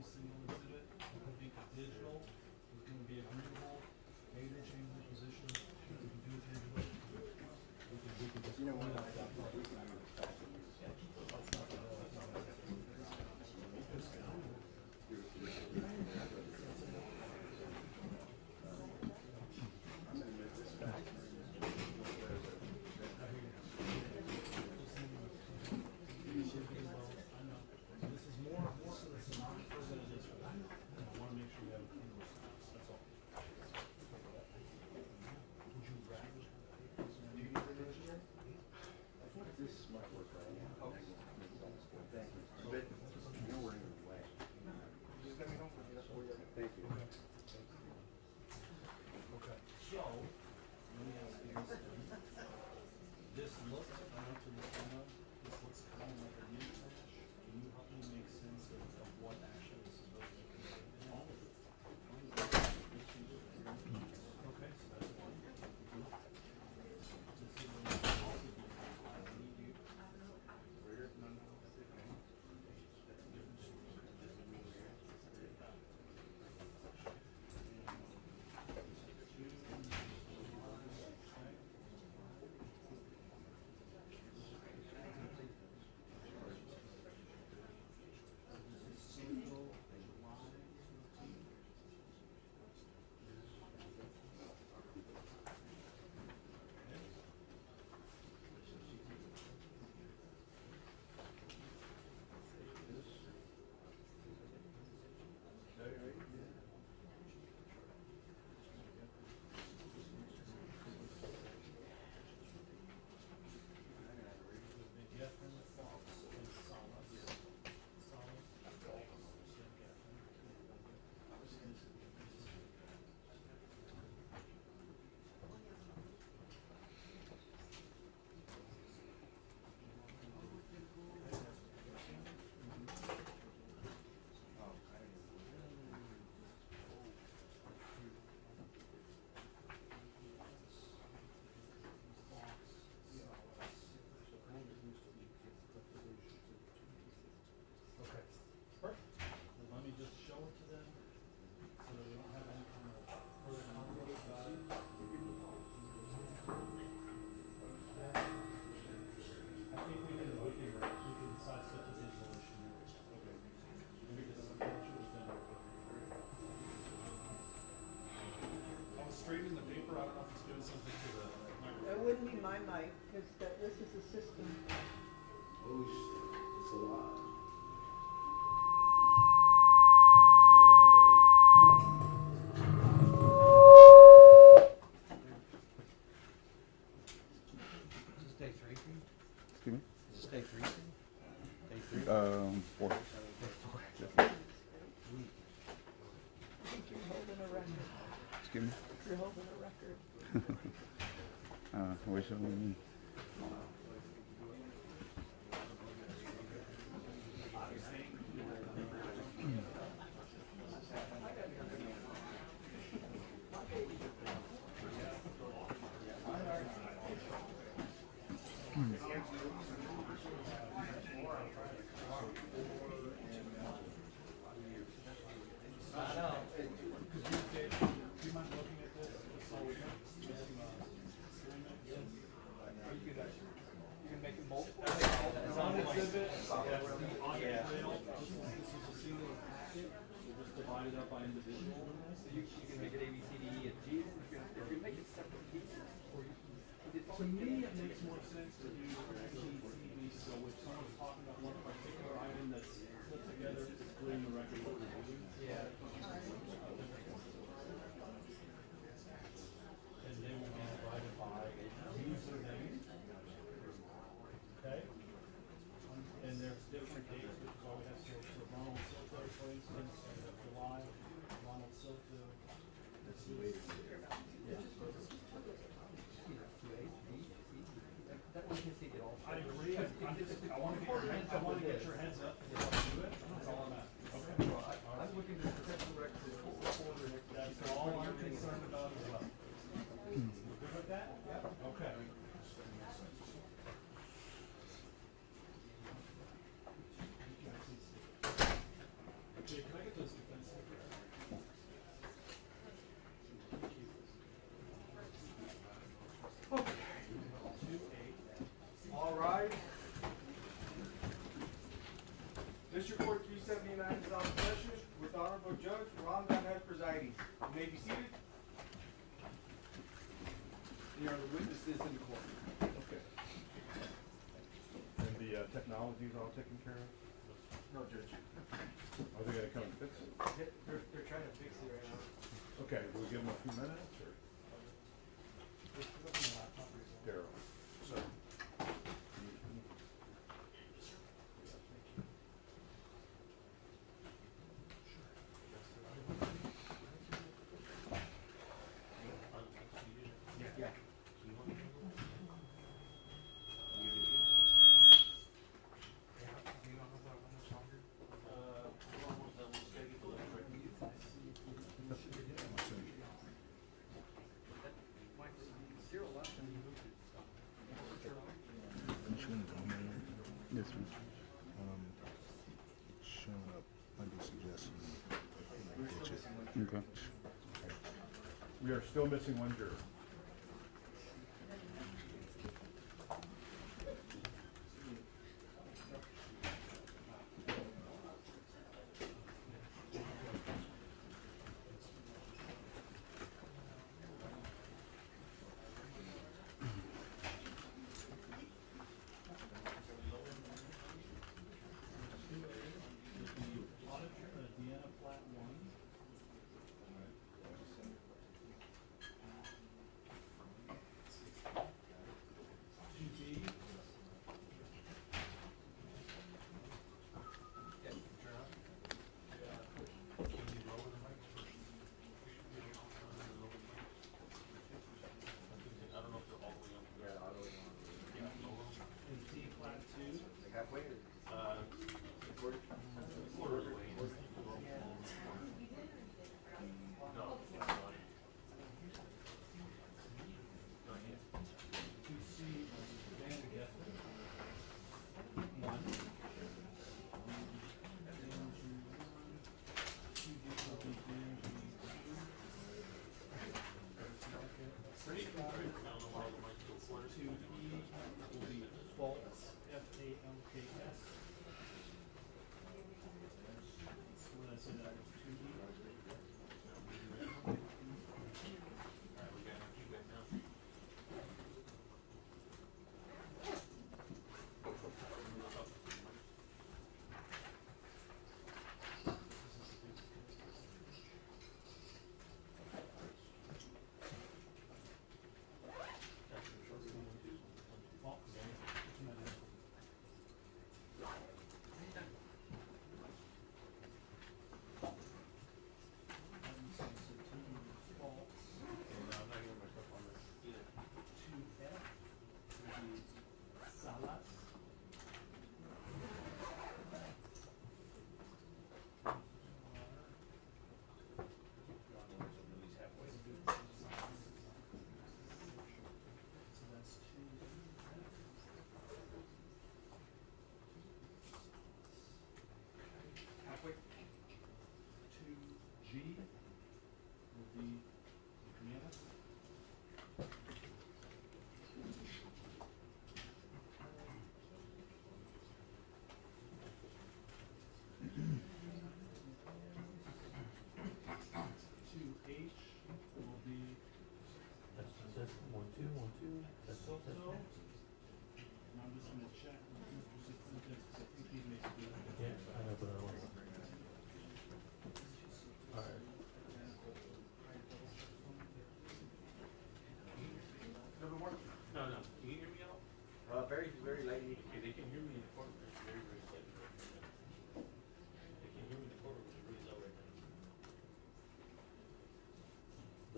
any single exhibit. I think digital is going to be agreeable. Maybe they change the position. We can do it digitally. We can just. You know what? It wouldn't be my mic, because this is a system. Oh, it's a lot. Is this day 3 for you? Excuse me? Is this day 3 for you? Day 3? 4. I think you're holding a record. Excuse me? You're holding a record. Wish it was me. To me, it makes more sense to do ABCD, so if someone's talking about one particular item that's put together, it's clear in the record what we're doing. Yeah. And they will be divided by username. Okay? And there's different dates, which is all we have to show. So Ronald Silto, for instance, July, Ronald Silto. That's the way to see it. Yeah. Okay. We are still missing one juror. Very lady. They can hear me in the courtroom. It's very, very slightly. They can hear me in the courtroom. It's really low right now.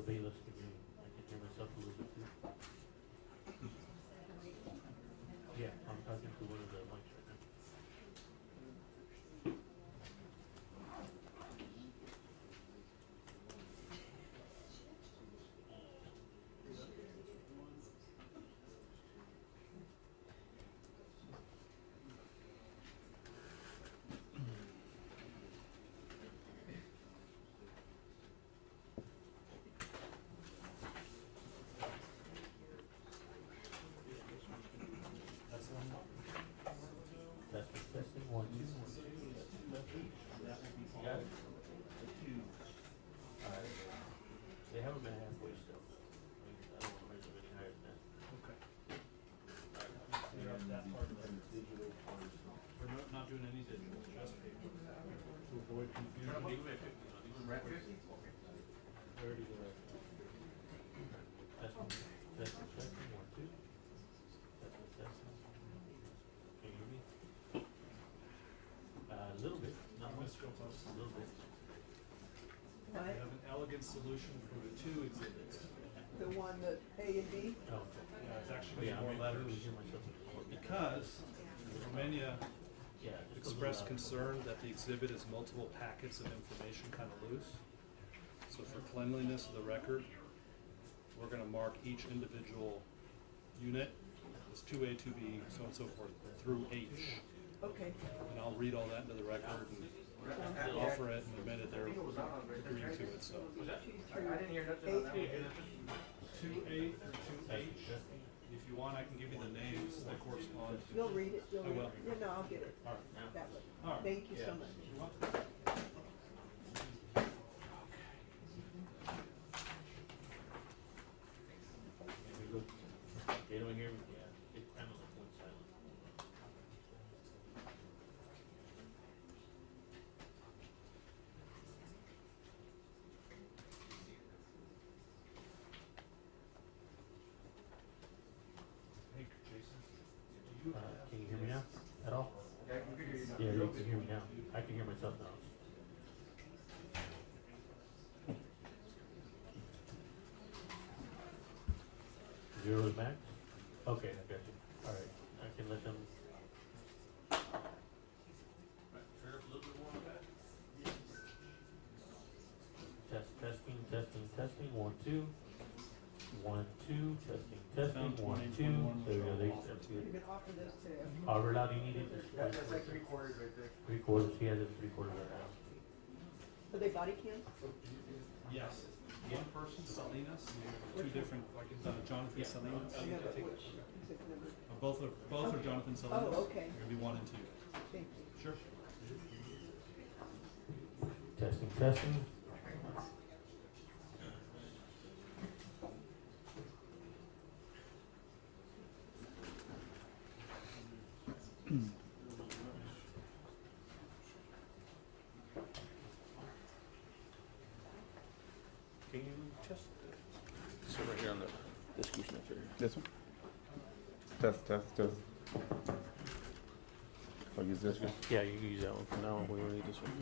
The bailiffs can hear me. I can hear myself a little bit too. Yeah, I'm talking to one of the mics right now. That's the testing. 1, 2, 1, 2. You got it? Alright. They haven't been halfway still. I don't want to raise them any higher than that. Okay. Clear up that part of it. We're not doing any digital, just paper. To avoid confusion. Leave them at 50. No, leave them Right, at 50. 50? Okay. Where do you go? Testing. 1, 2. Testing. Can you hear me? A little bit. Not much. A little bit. We have an elegant solution for the 2 exhibits. The one that A and B? Oh, Yeah, it's actually yeah, more I letters. really hear myself in the court. Because Romania Yeah, just expressed concern that the exhibit is multiple packets of information kind of loose. So for cleanliness of the record, we're gonna mark each individual unit as 2A, 2B, so on and so forth, through H. Okay. And I'll read all that into the record and offer it and admit it, they're agreeing to it, so. You'll read it, you'll I read will. it. Yeah, no, I'll get it. All right, now. That way. All right. Thank you so Yeah. much. You're welcome. They don't hear me, yeah, it kind of like went silent. Hey, Jason, do you have? Can you hear me now, at all? Yeah, I can hear you now. Yeah, you can hear me now, I can hear myself now. Zero is max? Okay, I got you, alright, I can let them. Right, turn up a little bit more on that. Testing, 1, 2. 1, 2, testing, Sound 1, 20, 2. 21, There we go, control, there's You can offer this to him. however loud you need it. That's like 3/4 right there. 3/4, he has it 3/4 right now. Are they body cams? Yes, one person, Salinas, two different, Jonathan Salinas. Yeah, but which, is it number? Both are Jonathan Salinas. Oh, okay. It'll be 1 and 2. Thank you. Sure. Testing. Can you test? So right here on the distribution of area. This one? Test. If I use this one. Yeah, you can use that one for now, we don't need this one.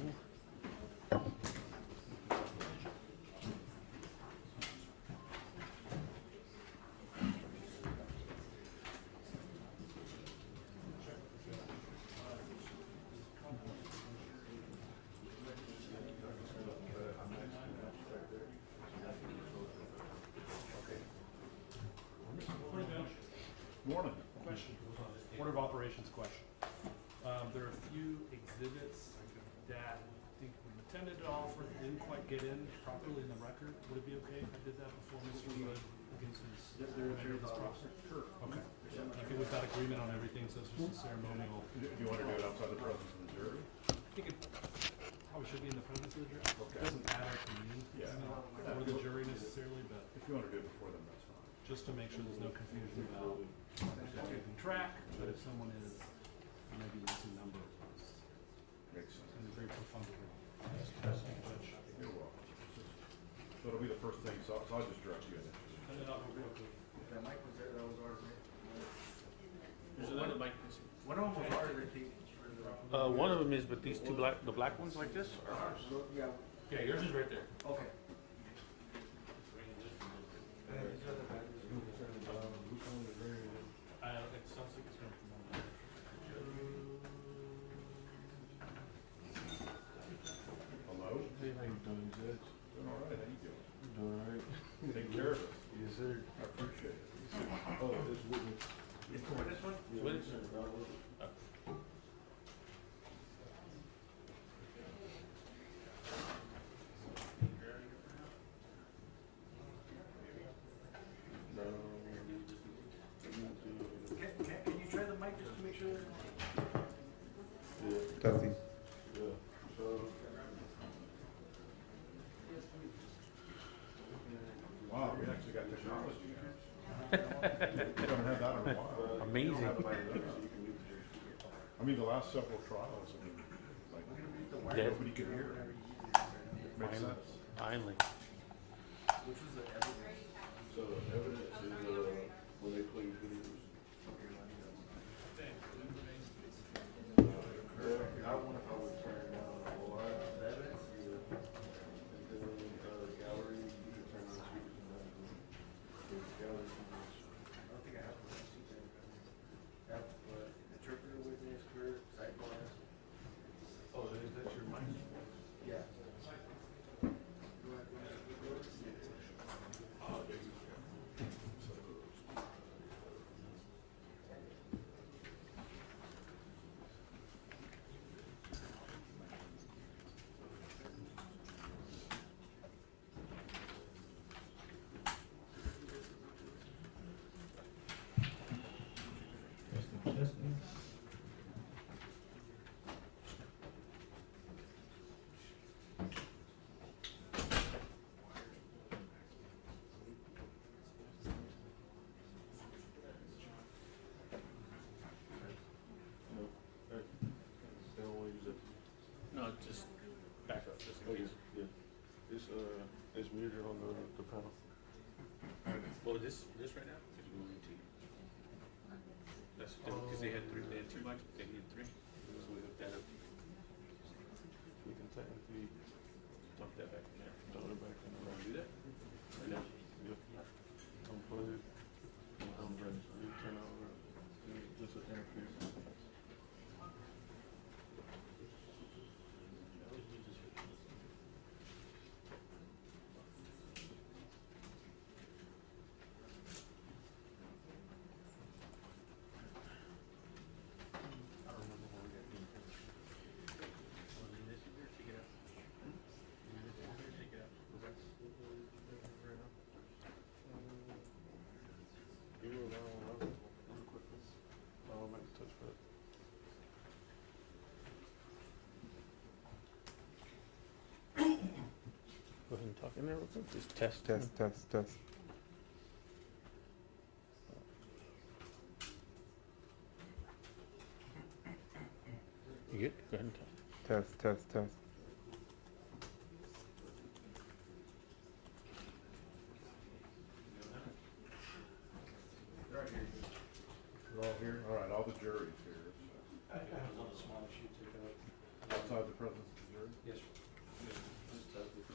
Morning. Question. Order of operations question. There are a few exhibits that I think we intended to offer, didn't quite get in properly in the record. Would it be okay if I did that before Mr. Wood begins his? Sure. Okay. I think we've got agreement on everything, so it's just a ceremonial. Do you want to do it outside the presence of the jury? I think it probably should be in the presence of the jury. It doesn't matter to me, Yeah. or the jury necessarily, but If you want to do it before then, that's fine. just to make sure there's no confusion about keeping track, but if someone is maybe missing numbers, Makes sense. and very profundity. You're welcome. So it'll be the first thing, so I'll just direct you initially. And then I'll go real quick. That mic was there, that was ours, right? There's another mic missing. One of them was ours, I think. One of them is, but these two the black ones like this are ours. Yeah, Yeah, yours is right there. okay. It sounds like it's going from one there. Hello? Hey, how you doing, Judge? Doing all right, how you doing? Doing all right? Take care of us. Yes, sir. I appreciate it. Oh, it's witness. It's the witness one? Yeah, Witness. sir. No. Can you try the mic just to make sure? Yeah, Testing. yeah. So, Wow, we actually got technology now. We haven't had that in a while. Amazing. so you can use your I mean, the last several trials, I mean, like, Yeah. nobody could hear it. Makes Finally. sense. Finally. Which was the evidence? So evidence is when they play videos. I want I would turn live evidence. Yeah. And then gallery, you can turn on speakers and that. Gallery. I don't think I have one. Have, interpreter witness, clerk, sidebar. Oh, that's your mic? Yeah. it's muted on the panel. Well, this right now is moving to. That's because they had two mics, but they needed three. So we hooked that up. We can technically Dump that back in there. throw it back in the Want to right. do that? Right now? Yep. Unplug it. And turn over. Just an interference. I don't remember how we got in here. Well, leave this in here, take it out. Leave this in here, take it out. You were around really quickly. Make the touchpad. Go ahead and talk in there real quick. Just test, test, test, test. You good? Go ahead and talk. Test, test, test. Right here. You're all here? All right, all the jury's here. I have one small issue to take out. Outside the presence of the jury? Yes, sir. Just test it.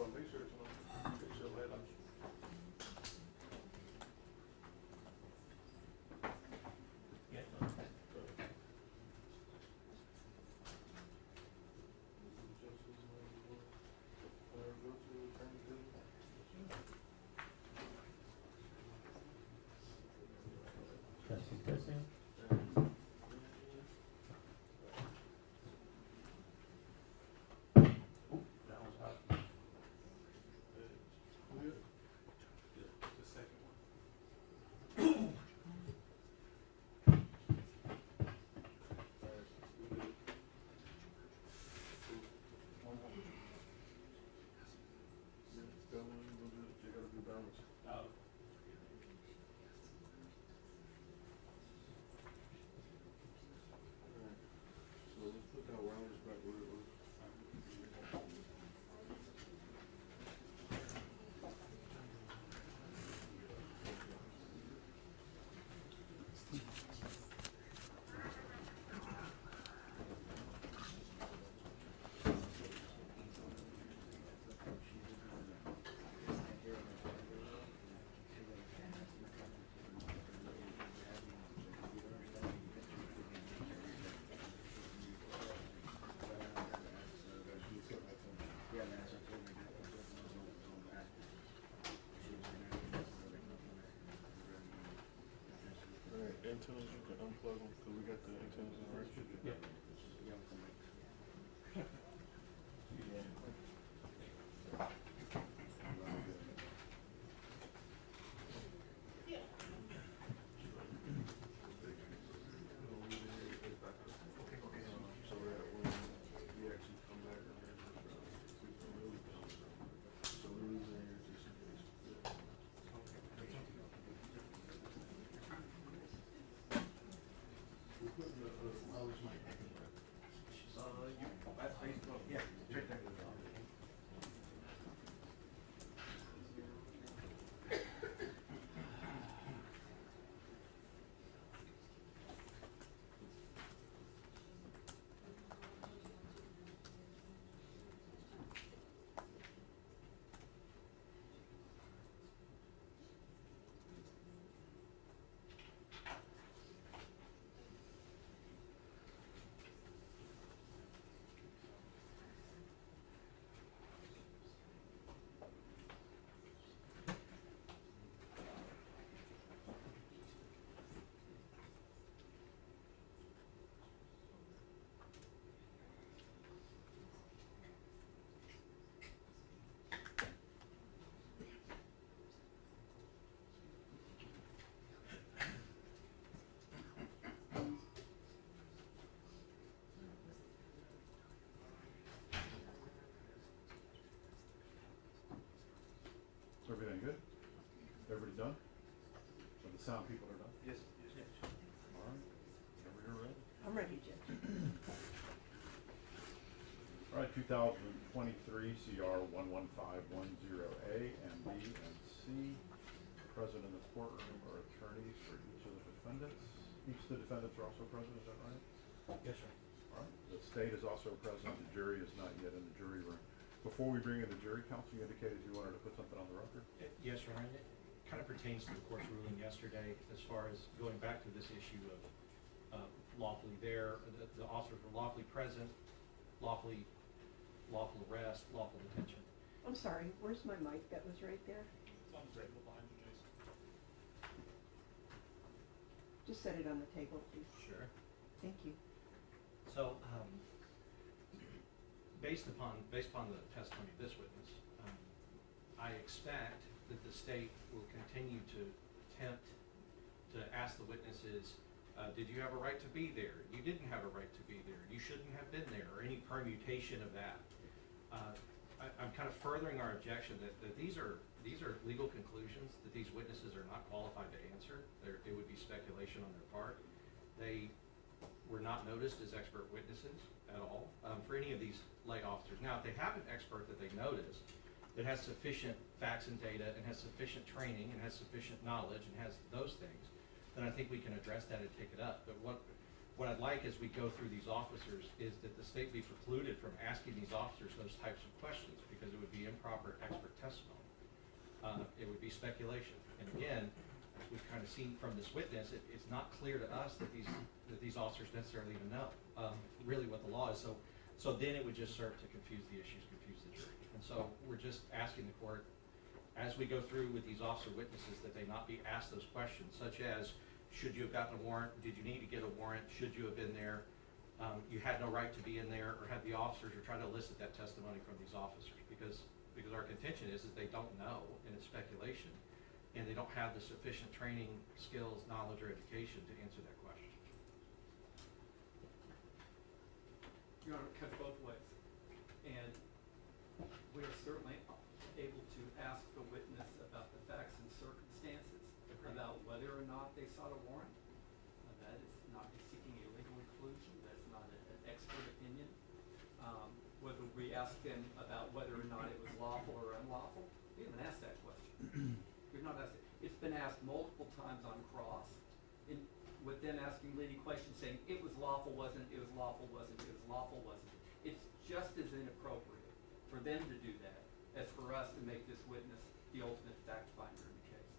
Oh, make sure it's on. Fix your light on. Yeah. Testing, testing. That was hot. The second one. That one, you gotta be balanced. Oh. Alright, so let's put that wireless back where it was. Alright, antennas, you can unplug them, cause we got the antennas in the right. Yeah. So that when we actually come back in here, we can really, so we're losing here just in case. We're putting the, wireless mic back in. Everybody done? So the sound people are done? Yes, yes. All right, whenever you're ready. I'm ready, Judge. All right, 2023 CR 11510A and B and C. Present in the courtroom are attorneys for each of the defendants. Each of the defendants are also present, is that right? Yes, sir. All right, the state is also present, the jury is not yet in the jury room. Before we bring in the jury, counsel, you indicated you wanted to put something on the record? Yes, Your Honor. It kind of pertains to the court's ruling yesterday as far as going back to this issue of lawfully there, the officers were lawfully present, lawful arrest, lawful detention. I'm sorry, where's my mic that was right there? It's on the table behind you, Jason. Just set it on the table, please. Sure. Thank you. So, based upon the testimony of this witness, I expect that the state will continue to attempt to ask the witnesses, did you have a right to be there? You didn't have a right to be there. You shouldn't have been there, or any permutation of that. I'm kind of furthering our objection that these are legal conclusions that these witnesses are not qualified to answer. It would be speculation on their part. They were not noticed as expert witnesses at all for any of these lay officers. Now, if they have an expert that they noticed that has sufficient facts and data and has sufficient training and has sufficient knowledge and has those things, then I think we can address that and take it up. But what I'd like as we go through these officers is that the state be precluded from asking these officers those types of questions because it would be improper expert testimony. It would be speculation. And again, as we've kind of seen from this witness, it's not clear to us that these officers necessarily even know really what the law is. So then it would just serve to confuse the issues, confuse the jury. And so we're just asking the court, as we go through with these officer witnesses, that they not be asked those questions, such as, should you have gotten a warrant? Did you need to get a warrant? Should you have been there? You had no right to be in there, or have the officers, or try to elicit that testimony from these officers, because our contention is they don't know, and it's speculation, and they don't have the sufficient training, skills, knowledge, or education to answer that question. Your Honor, it cuts both ways. And we are certainly able to ask the witness about the facts and circumstances, about whether or not they sought a warrant. That is not seeking a legal conclusion. That's not an expert opinion. Whether we ask them about whether or not it was lawful or unlawful, we haven't asked that question. We've not asked it. It's been asked multiple times on cross, with them asking leading questions saying, it was lawful, wasn't it? It was lawful, wasn't it? It was lawful, wasn't it? It's just as inappropriate for them to do that as for us to make this witness the ultimate fact finder in the case.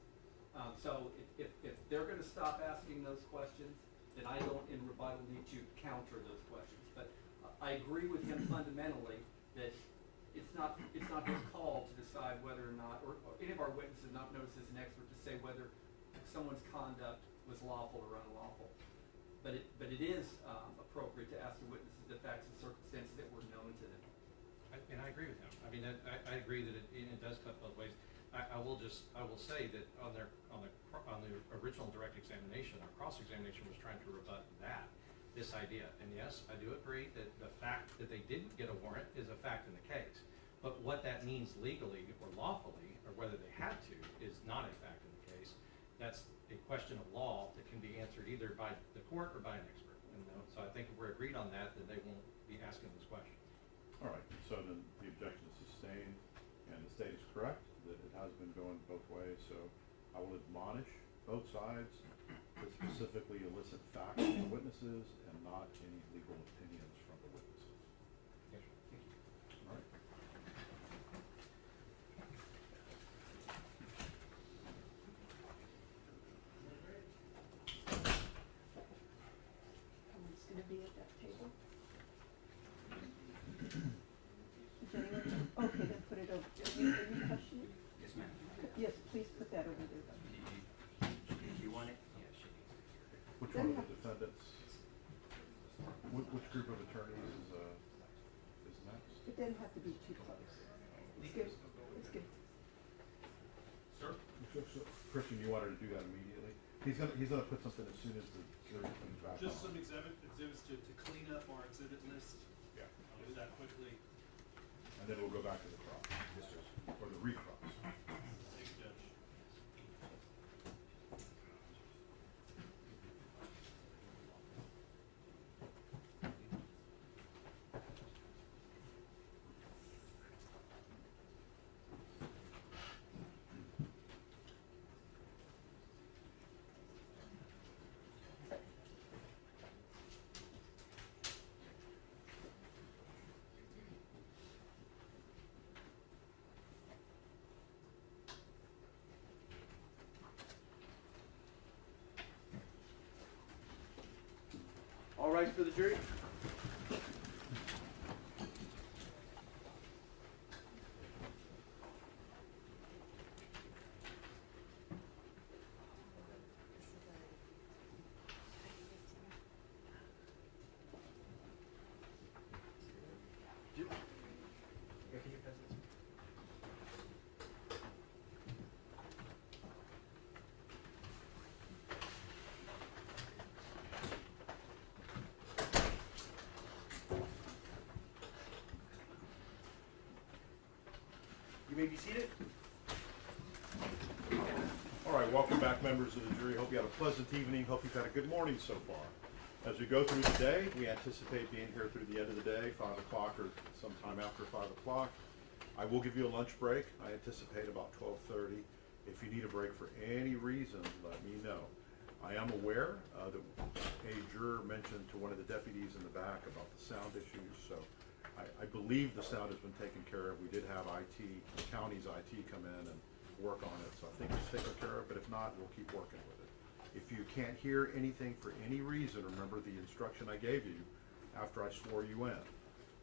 So if they're going to stop asking those questions, then I don't in rebuttal need to counter those questions. But I agree with him fundamentally that it's not his call to decide whether or not, or any of our witnesses not noticed as an expert to say whether someone's conduct was lawful or unlawful. But it is appropriate to ask the witnesses the facts and circumstances that were known to them. And I agree with him. I mean, I agree that it does cut both ways. I will say that on the original direct examination, our cross-examination was trying to rebut this idea. And yes, I do agree that the fact that they didn't get a warrant is a fact in the case. But what that means legally or lawfully, or whether they had to, is not a fact in the case. That's a question of law that can be answered either by the court or by an expert. And so I think if we're agreed on that, then they won't be asking those questions. All right, so then the objection is sustained, and the state is correct that it has been going both ways, so I will admonish both sides to specifically elicit facts from the witnesses and not any legal opinions from the witnesses. Yes, sir. Thank you. All right. Someone's gonna be at that table. Is anyone, okay, then put it over, are you questioning? Yes, ma'am. Yes, please put that over there. You want it? Yeah, she needs to hear it. Which one of the defendants, which group of attorneys is next? It doesn't have to be too close. It's good, it's good. Sir? So, Christian, you wanted to do that immediately? He's gonna put something as soon as the jury comes back on. Just some exhibits to clean up our exhibit list. Yeah. I'll do that quickly. And then we'll go back to the cross. Or the recross. Thanks, Judge. All rise for the jury. You may be seated. All right, welcome back, members of the jury. Hope you had a pleasant evening. Hope you've had a good morning so far. As we go through the day, we anticipate being here through the end of the day, 5 o'clock or sometime after 5 o'clock. I will give you a lunch break. I anticipate about 12:30. If you need a break for any reason, let me know. I am aware that a juror mentioned to one of the deputies in the back about the sound issues, so I believe the sound has been taken care of. We did have IT, the county's IT come in and work on it, so I think it's taken care of, but if not, we'll keep working with it. If you can't hear anything for any reason, remember the instruction I gave you after I swore you in.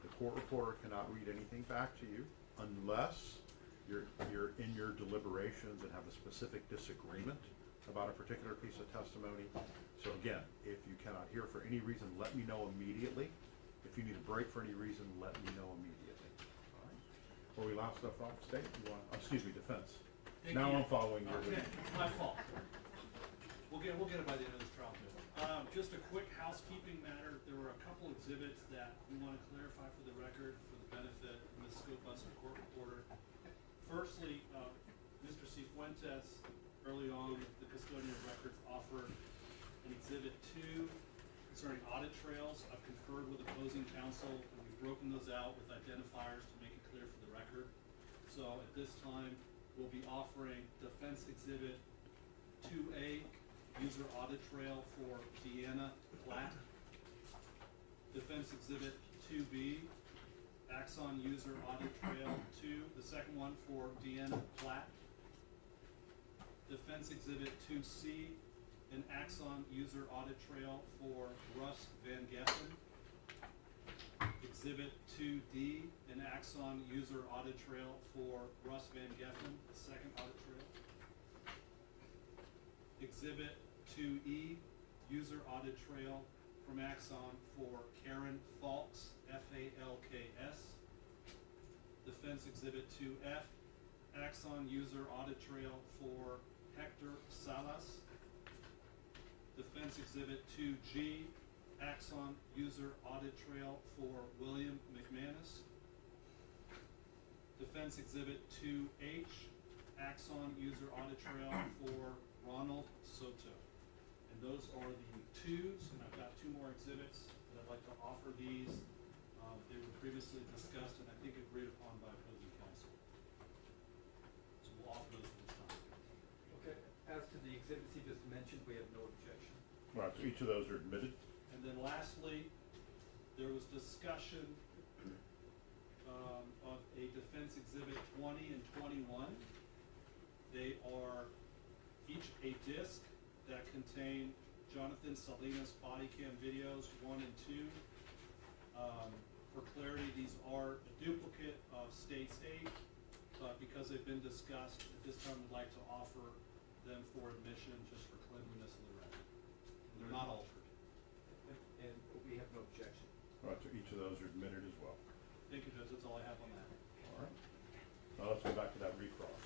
The court reporter cannot read anything back to you unless you're in your deliberations and have a specific disagreement about a particular piece of testimony. So again, if you cannot hear for any reason, let me know immediately. If you need a break for any reason, let me know immediately. All right. Where we last left off, State, you want, defense. Thank Now you. I'm following your Okay, lead. it's my fault. We'll get it by the end of this trial. Just a quick housekeeping matter. There were a couple exhibits that we want to clarify for the record for the benefit of Ms. Scopas, the court reporter. Firstly, Mr. Cifuentes, early on, the custodian of records, offered an exhibit 2 concerning audit trails. I've conferred with opposing counsel, and we've broken those out with identifiers to make it clear for the record. So at this time, we'll be offering defense exhibit 2A, user audit trail for Deanna Platt. Defense exhibit 2B, Axon user audit trail 2, the second one for Deanna Platt. Defense exhibit 2C, an Axon user audit trail for Russ Van Geffen. Exhibit 2D, an Axon user audit trail for Russ Van Geffen, the second audit trail. Exhibit 2E, user audit trail from Axon for Karen Falks, F-A-L-K-S. Defense exhibit 2F, Axon user audit trail for Hector Salas. Defense exhibit 2G, Axon user audit trail for William McManus. Defense exhibit 2H, Axon user audit trail for Ronald Soto. And those are the 2s, and I've got 2 more exhibits that I'd like to offer these. They were previously discussed and I think agreed upon by opposing counsel. So we'll offer those at this time. Okay, as to the exhibits he just mentioned, we have no objection. All right, so each of those are admitted. And then lastly, there was discussion of a defense exhibit 20 and 21. They are each a disc that contain Jonathan Salinas body cam videos 1 and 2. For clarity, these are a duplicate of State's 8, but because they've been discussed, at this time we'd like to offer them for admission just for cleanliness of the record. And they're not altered. And we have no objection. All right, so each of those are admitted as well. Thank you, Judge. That's all I have on that. All right. Now let's go back to that recross.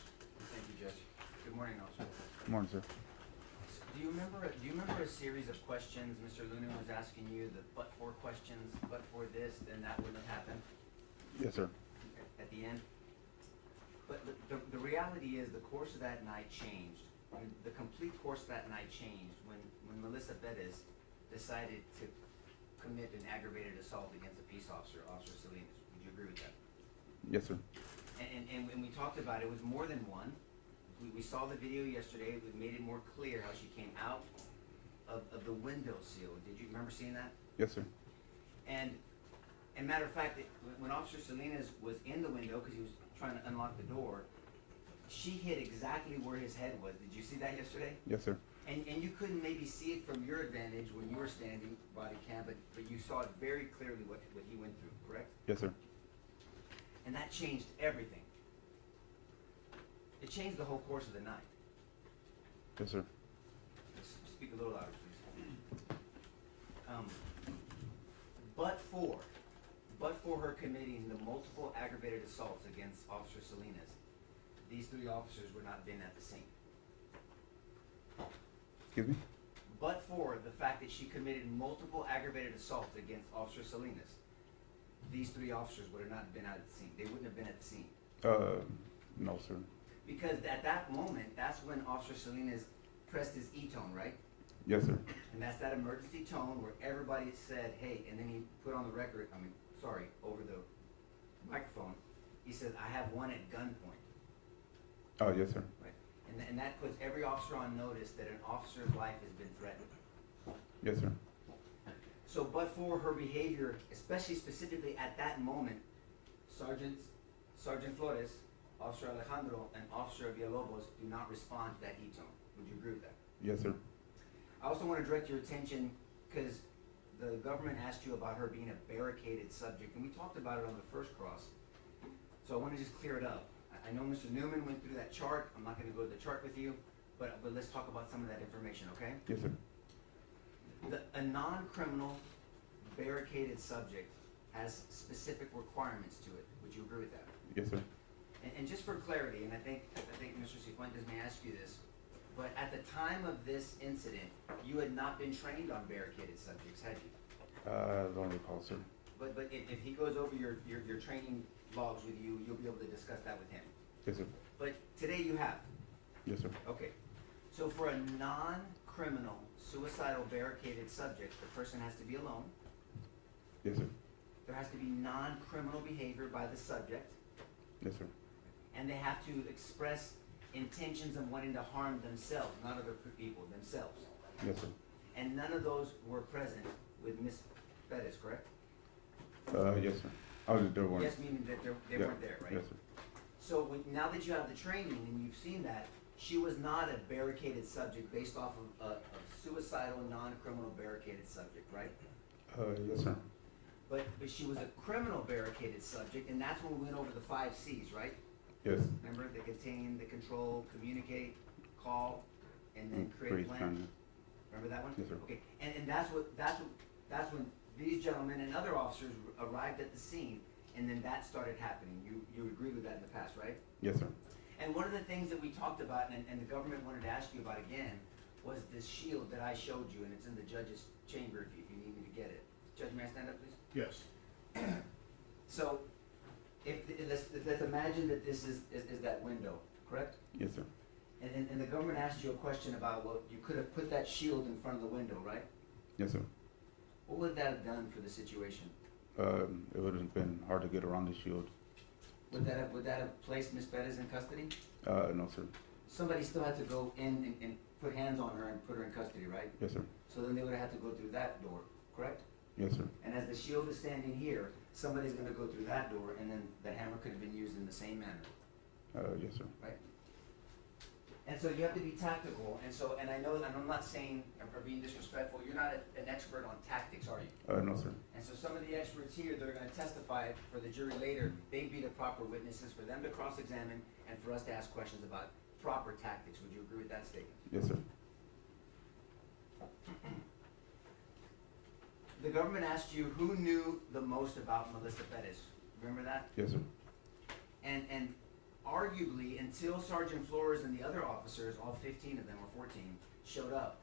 Thank you, Judge. Good morning, officer. Good morning, sir. Do you remember a series of questions Mr. Luna was asking you, the but-for questions, but for this, then that wouldn't have happened Yes, sir. at the end? But the reality is the course of that night changed. I mean, the complete course of that night changed when Melissa Perez decided to commit an aggravated assault against a peace officer, Officer Salinas. Would you agree with that? Yes, sir. And when we talked about it, it was more than one. We saw the video yesterday. We made it more clear how she came out of the window sill. Did you remember seeing that? Yes, sir. And matter of fact, when Officer Salinas was in the window because he was trying to unlock the door, she hit exactly where his head was. Did you see that yesterday? Yes, sir. And you couldn't maybe see it from your advantage when you were standing body cam, but you saw it very clearly what he went through, correct? Yes, sir. And that changed everything. It changed the whole course of the night. Yes, sir. Speak a little louder, please. But for her committing the multiple aggravated assaults against Officer Salinas, these 3 officers would not have been at the scene. Excuse me? But for the fact that she committed multiple aggravated assaults against Officer Salinas, these 3 officers would have not been at the scene. They wouldn't have been at the scene. No, sir. Because at that moment, that's when Officer Salinas pressed his E-tone, right? Yes, sir. And that's that emergency tone where everybody said, hey, and then he put on the record, over the microphone, he said, I have one at gunpoint, Oh, yes, sir. right? And that puts every officer on notice that an officer's life has been threatened. Yes, sir. So, but for her behavior, specifically at that moment, Sergeant Flores, Officer Alejandro, and Officer Villalobos do not respond to that E-tone. Would you agree with that? Yes, sir. I also want to direct your attention, because the government asked you about her being a barricaded subject, and we talked about it on the first cross. So I want to just clear it up. I know Mr. Newman went through that chart. I'm not going to go to the chart with you, but let's talk about some of that information, okay? Yes, sir. A non-criminal barricaded subject has specific requirements to it. Would you agree with that? Yes, sir. And just for clarity, and I think Mr. Cifuentes may ask you this, but at the time of this incident, you had not been trained on barricaded subjects, had you? I don't recall, sir. But if he goes over your training logs with you, you'll be able to discuss that with him. Yes, sir. But today you have. Yes, sir. Okay. So for a non-criminal suicidal barricaded subject, the person has to be alone. Yes, sir. There has to be non-criminal behavior by the subject. Yes, sir. And they have to express intentions of wanting to harm themselves, not other people, themselves. Yes, sir. And none of those were present with Miss Perez, correct? Yes, sir. I was there once. Yes, meaning that they Yeah. weren't there, right? Yes, sir. So now that you have the training and you've seen that, she was not a barricaded subject based off of a suicidal, non-criminal barricaded subject, right? Yes, sir. But she was a criminal barricaded subject, and that's when we went over the 5 C's, right? Yes. Remember, the contain, the control, communicate, call, and then create a plan. Remember that one? Yes, sir. Okay, and that's when these gentlemen and other officers arrived at the scene, and then that started happening. You agreed with that in the past, right? Yes, sir. And one of the things that we talked about, and the government wanted to ask you about again, was this shield that I showed you, and it's in the judge's chamber if you need me to get it. Judge, may I stand up, please? Yes. So, let's imagine that this is that window, correct? Yes, sir. And the government asked you a question about, well, you could have put that shield in front of the window, right? Yes, sir. What would that have done for the situation? It would have been hard to get around the shield. Would that have placed Ms. Perez in custody? No, sir. Somebody still had to go in and put hands on her and put her in custody, right? Yes, sir. So then they would have had to go through that door, correct? Yes, sir. And as the shield is standing here, somebody's gonna go through that door, and then the hammer could have been used in the same manner, Yes, sir. right? And so you have to be tactical, and I know, and I'm not saying, or being disrespectful, you're not an expert on tactics, are you? No, sir. And so some of the experts here that are gonna testify for the jury later, they'd be the proper witnesses for them to cross-examine and for us to ask questions about proper tactics. Would you agree with that statement? Yes, sir. The government asked you who knew the most about Melissa Perez. Remember that? Yes, sir. And arguably, until Sergeant Flores and the other officers, all 15 of them, or 14, showed up,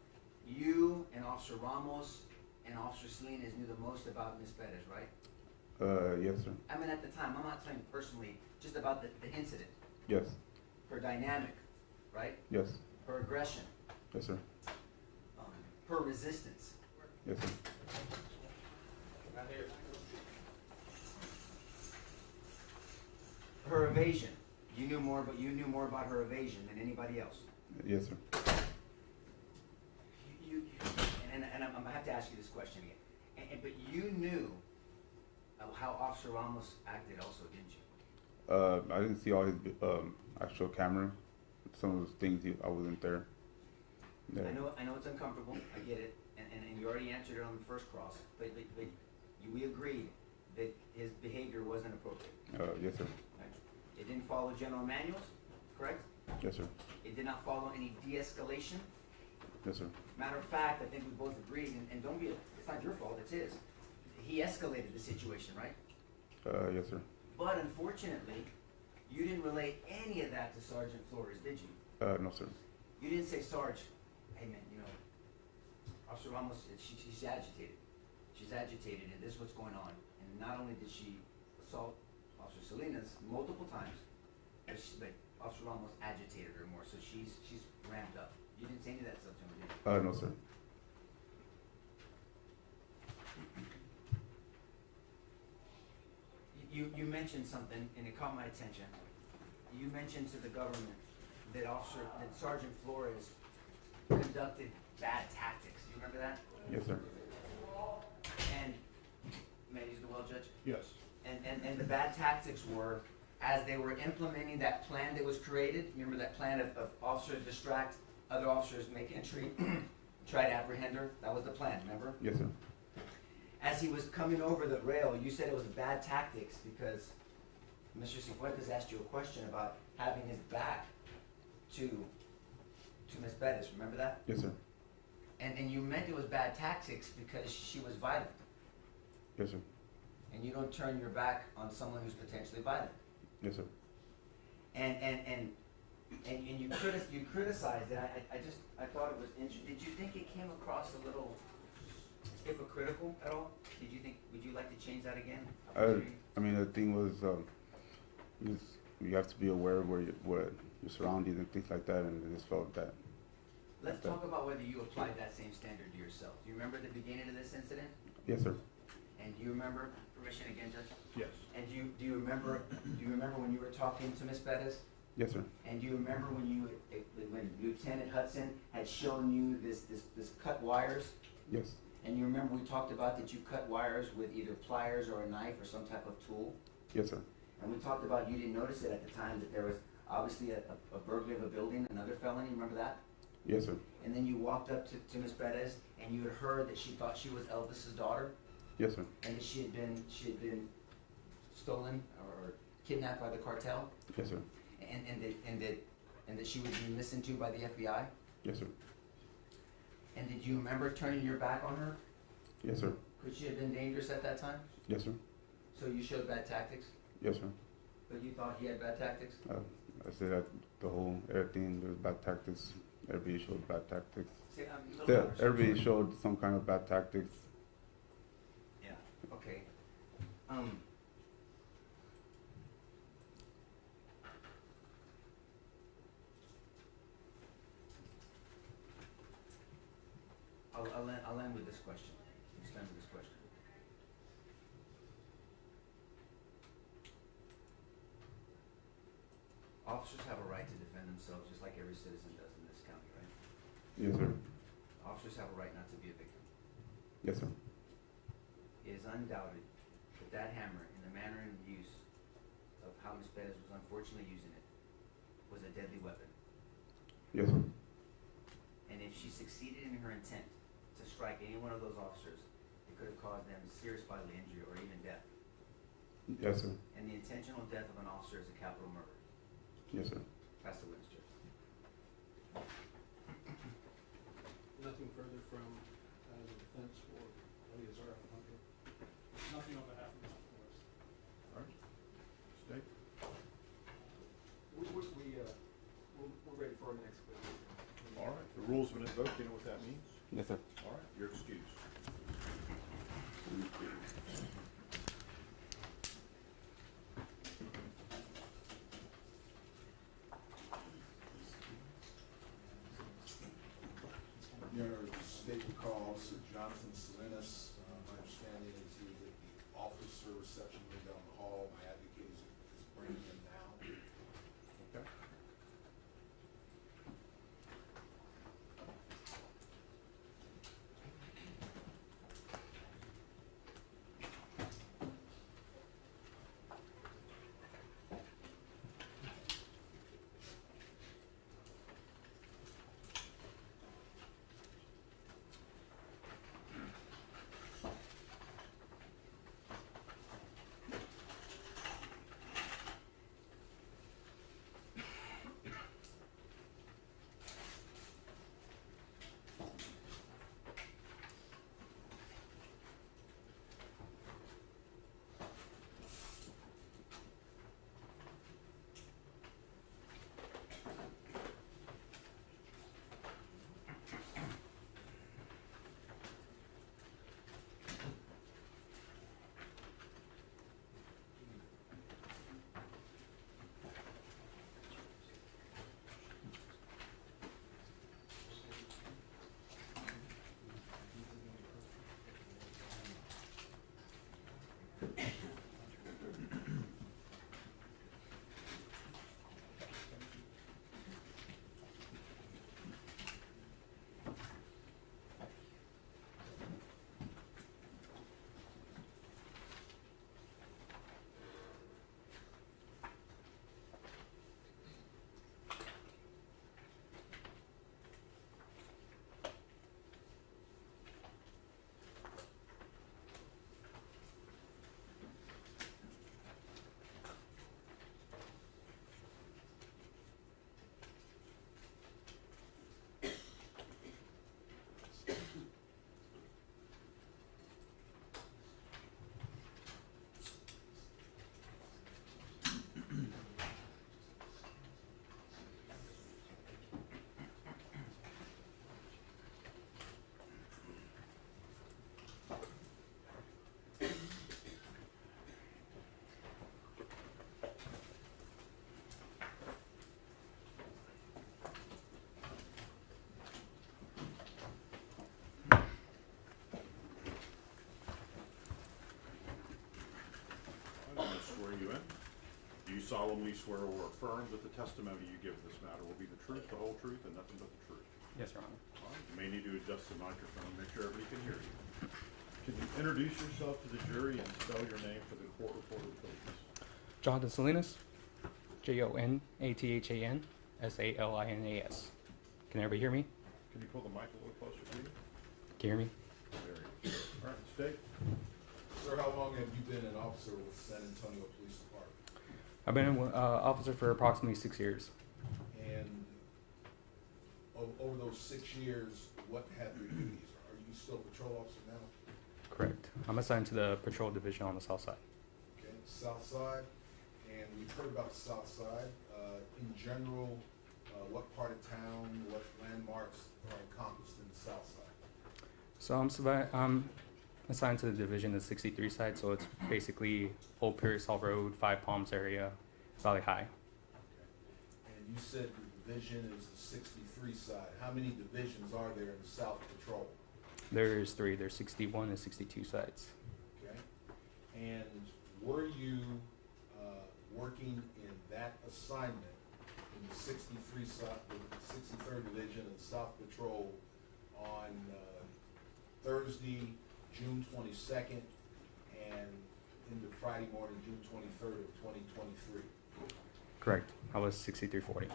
you and Officer Ramos and Officer Salinas knew the most about Ms. Perez, right? Yes, sir. I mean, at the time, I'm not saying personally, just about the incident, Yes. her dynamic, right? Yes. Her aggression, Yes, sir. her resistance. Yes, sir. Not here. Her evasion. You knew more about her evasion than anybody else. Yes, sir. And I'm gonna have to ask you this question again. But you knew how Officer Ramos acted also, didn't you? I didn't see all his actual camera. Some of those things I wasn't there. Yeah. I know it's uncomfortable, I get it, and you already answered it on the first cross, but we agreed that his behavior wasn't appropriate, Yes, sir. right? It didn't follow general manuals, correct? Yes, sir. It did not follow any de-escalation. Yes, sir. Matter of fact, I think we both agreed, and don't be, it's not your fault, it's his. He escalated the situation, right? Yes, sir. But unfortunately, you didn't relate any of that to Sergeant Flores, did you? No, sir. You didn't say, Sarge, hey man, Officer Ramos, she's agitated. She's agitated and this is what's going on. And not only did she assault Officer Salinas multiple times, but Officer Ramos agitated her more, so she's ramped up. You didn't say any of that stuff to him, did you? No, sir. You mentioned something, and it caught my attention. You mentioned to the government that Sergeant Flores conducted bad tactics. Do you remember that? Yes, sir. And, may I use the well, Judge? Yes. And the bad tactics were, as they were implementing that plan that was created, remember that plan of officers distract, other officers make entry, try to apprehend her? That was the plan, remember? Yes, sir. As he was coming over the rail, you said it was bad tactics because Mr. Cifuentes asked you a question about having his back to Ms. Bettis, remember that? Yes, sir. And you meant it was bad tactics because she was violent. Yes, sir. And you don't turn your back on someone who's potentially violent. Yes, sir. And you criticized it. I thought it was interesting. Did you think it came across a little hypocritical at all? Would you like to change that again? I mean, the thing was, you have to be aware of what your surroundings and things like that, and I just felt that. Let's talk about whether you applied that same standard to yourself. Do you remember the beginning of this incident? Yes, sir. And do you remember, permission again, Judge? Yes. And do you remember when you were talking to Ms. Bettis? Yes, sir. And do you remember when Lieutenant Hudson had shown you this cut wires? Yes. And you remember we talked about that you cut wires with either pliers or a knife or some type of tool? Yes, sir. And we talked about, you didn't notice it at the time, that there was obviously a burglary of a building, another felony, remember that? Yes, sir. And then you walked up to Ms. Perez and you had heard that she thought she was Elvis's daughter, Yes, sir. and that she had been stolen or kidnapped by the cartel, Yes, sir. and that she was being listened to by the FBI? Yes, sir. And did you remember turning your back on her? Yes, sir. Could she have been dangerous at that time? Yes, sir. So you showed bad tactics, Yes, sir. but you thought he had bad tactics? I said that everything, there was bad tactics. Everybody showed bad tactics. See, I'm a little Yeah, more- everybody showed some kind of bad tactics. Yeah, okay. I'll end with this question. Just end with this question. Officers have a right to defend themselves just like every citizen does in this county, right? Yes, sir. Officers have a right not to be a victim. Yes, sir. It is undoubted that that hammer, in the manner and use of how Ms. Perez was unfortunately using it, was a deadly weapon. Yes, sir. And if she succeeded in her intent to strike any one of those officers, it could have caused them serious bodily injury or even death. Yes, sir. And the intentional death of an officer is a capital murder. Yes, sir. Pass the witness, Judge. Nothing further from the defense or Eleazar Alejandro? Nothing on behalf of Mr. Flores. All right. State. We're ready for our next witness. All right. The rules of an invoke, you know what that means? Yes, sir. All right. You're excused. Your Honor, the state will call Sir Jonathan Salinas. My understanding is he was at the officer reception room down the hall. My advocate is bringing him now. Okay. you solemnly swear or affirm that the testimony you give in this matter will be the truth, the whole truth, and nothing but the truth? Yes, Your Honor. All right, you may need to adjust the microphone, make sure everybody can hear you. Can you introduce yourself to the jury and spell your name for the court reporter, please? Jonathan Salinas, JONATHAN SALINAS. Can everybody hear me? Can you pull the mic a little closer to you? Can you hear me? There you go. All right, state. Sir, how long have you been an officer with San Antonio Police Department? I've been an officer for approximately 6 years. And over those 6 years, what have your duties? Are you still patrol officer now? Correct. I'm assigned to the patrol division on the south side. Okay, South Side, and we've heard about the South Side. In general, what part of town, what landmarks are encompassed in the South Side? So I'm assigned to the division, the 63 side, so it's basically Old Pearsall Road, Five Palms area, Valley High. Okay. And you said the division is the 63 side. How many divisions are there in the South Patrol? There's 3. There's 61 and 62 sides. Okay. And were you working in that assignment in the 63 side, the 63rd Division of the South Patrol on Thursday, June 22nd, and into Friday morning, June 23rd of 2023? Correct. I was 6340.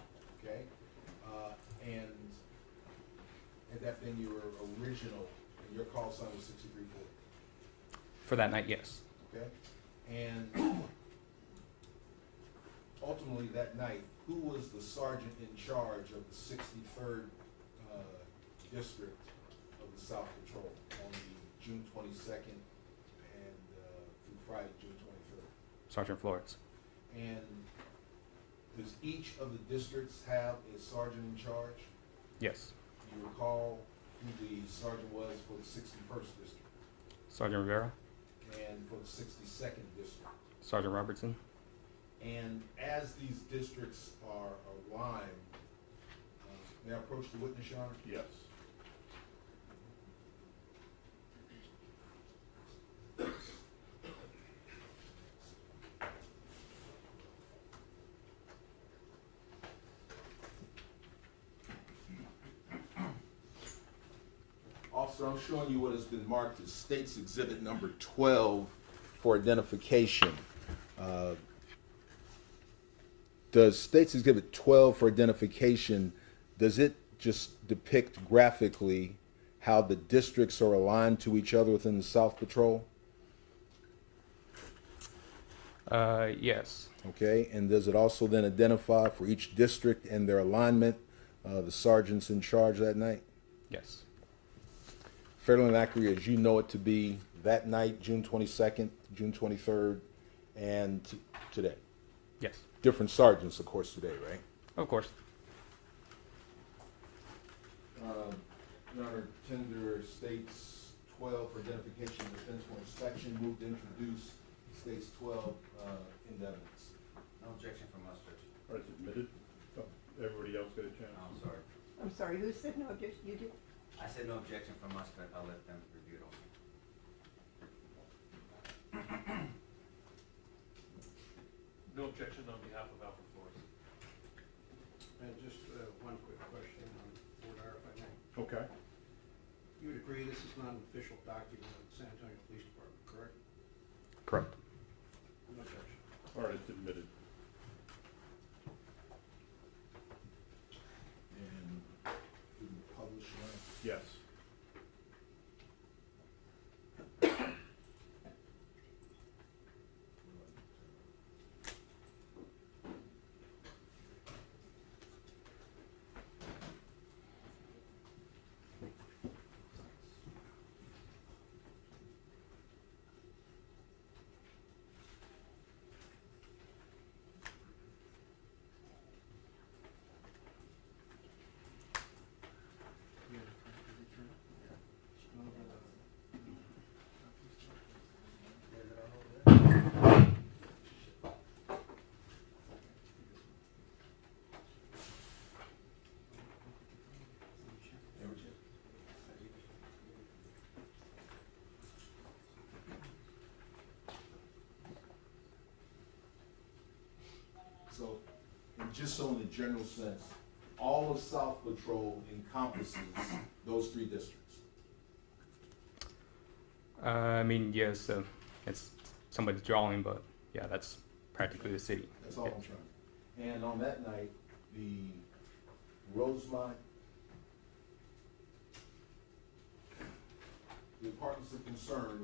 Okay? And had that been your original, and your call sign was 6340? For that night, yes. Okay? And ultimately that night, who was the sergeant in charge of the 63rd District of the South Patrol on the June 22nd and through Friday, June 23rd? Sergeant Florence. And does each of the districts have a sergeant in charge? Yes. Do you recall who the sergeant was for the 61st District? Sergeant Rivera. And for the 62nd District? Sergeant Robertson. And as these districts are aligned, may I approach the witness, Your Honor? Yes. Officer, I'm showing you what has been marked as State's Exhibit number 12 for identification. Does State's Exhibit 12 for identification, does it just depict graphically how the districts are aligned to each other within the South Patrol? Yes. Okay, and does it also then identify for each district and their alignment, the sergeants in charge that night? Yes. Fairly and accurate as you know it to be that night, June 22nd, June 23rd, and today? Yes. Different sergeants, of course, today, right? Of course. Your Honor, tender states 12 for identification and defense for inspection. Move to introduce states 12 in evidence. No objection from us, Judge. All right, it's admitted. Oh, everybody else get a chance? I'm sorry. I'm sorry, who said no objection? You did? I said no objection from us, but I'll let them review it also. No objection on behalf of Alfred Flores. And just one quick question on Fort R, if I may. Okay. You would agree this is not an official document of the San Antonio Police Department, correct? Correct. No objection. All right, it's admitted. And we will publish one. Yes. just so in a general sense, all of South Patrol encompasses those 3 districts? I mean, yes, it's somebody's drawing, but yeah, that's practically the city. That's all I'm trying. And on that night, the Rosemont, the apartments of concern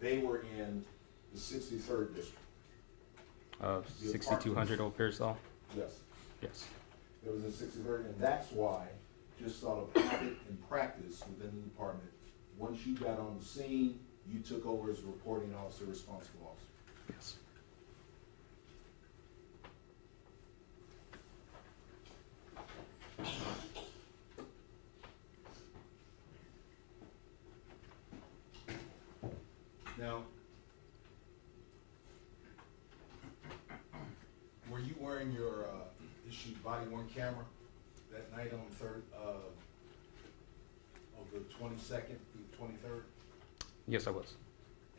they were in the 63rd district. 6200 Old Pearsall. Yes, Yes. it was in 63rd, and that's why, just out of habit and practice within the department, once you got on the scene, you took over as reporting officer, responsible officer. Yes. Now, were you wearing your issued body worn camera that night on the 3rd of the 22nd through 23rd? Yes, I was.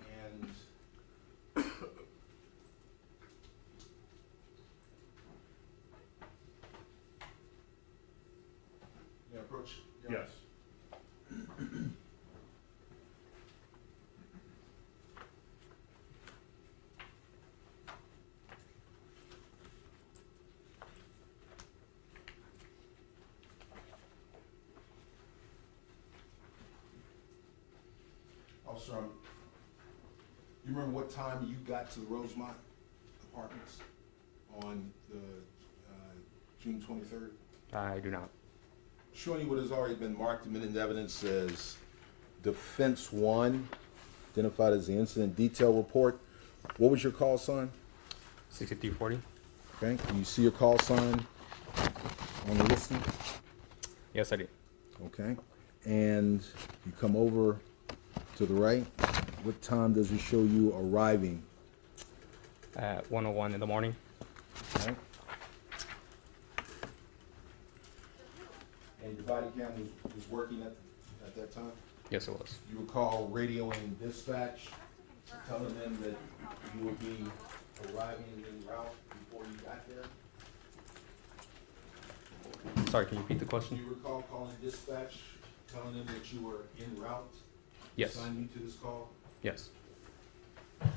And yeah, approach. Yeah. Yes. Officer, you remember what time you got to the Rosemont Apartments on the June 23rd? I do not. Showing you what has already been marked in minute evidence as Defense 1, identified as the incident detail report. What was your call sign? 6340. Okay, can you see your call sign on the listing? Yes, I did. Okay, and you come over to the right. What time does it show you arriving? At 1:01 in the morning. Okay. And your body cam was working at that time? Yes, it was. You recall radioing dispatch, telling them that you would be arriving en route before you got there? Sorry, can you repeat the Do question? you recall calling dispatch, telling them that you were en route? Yes. Assigning you to this call? Yes. And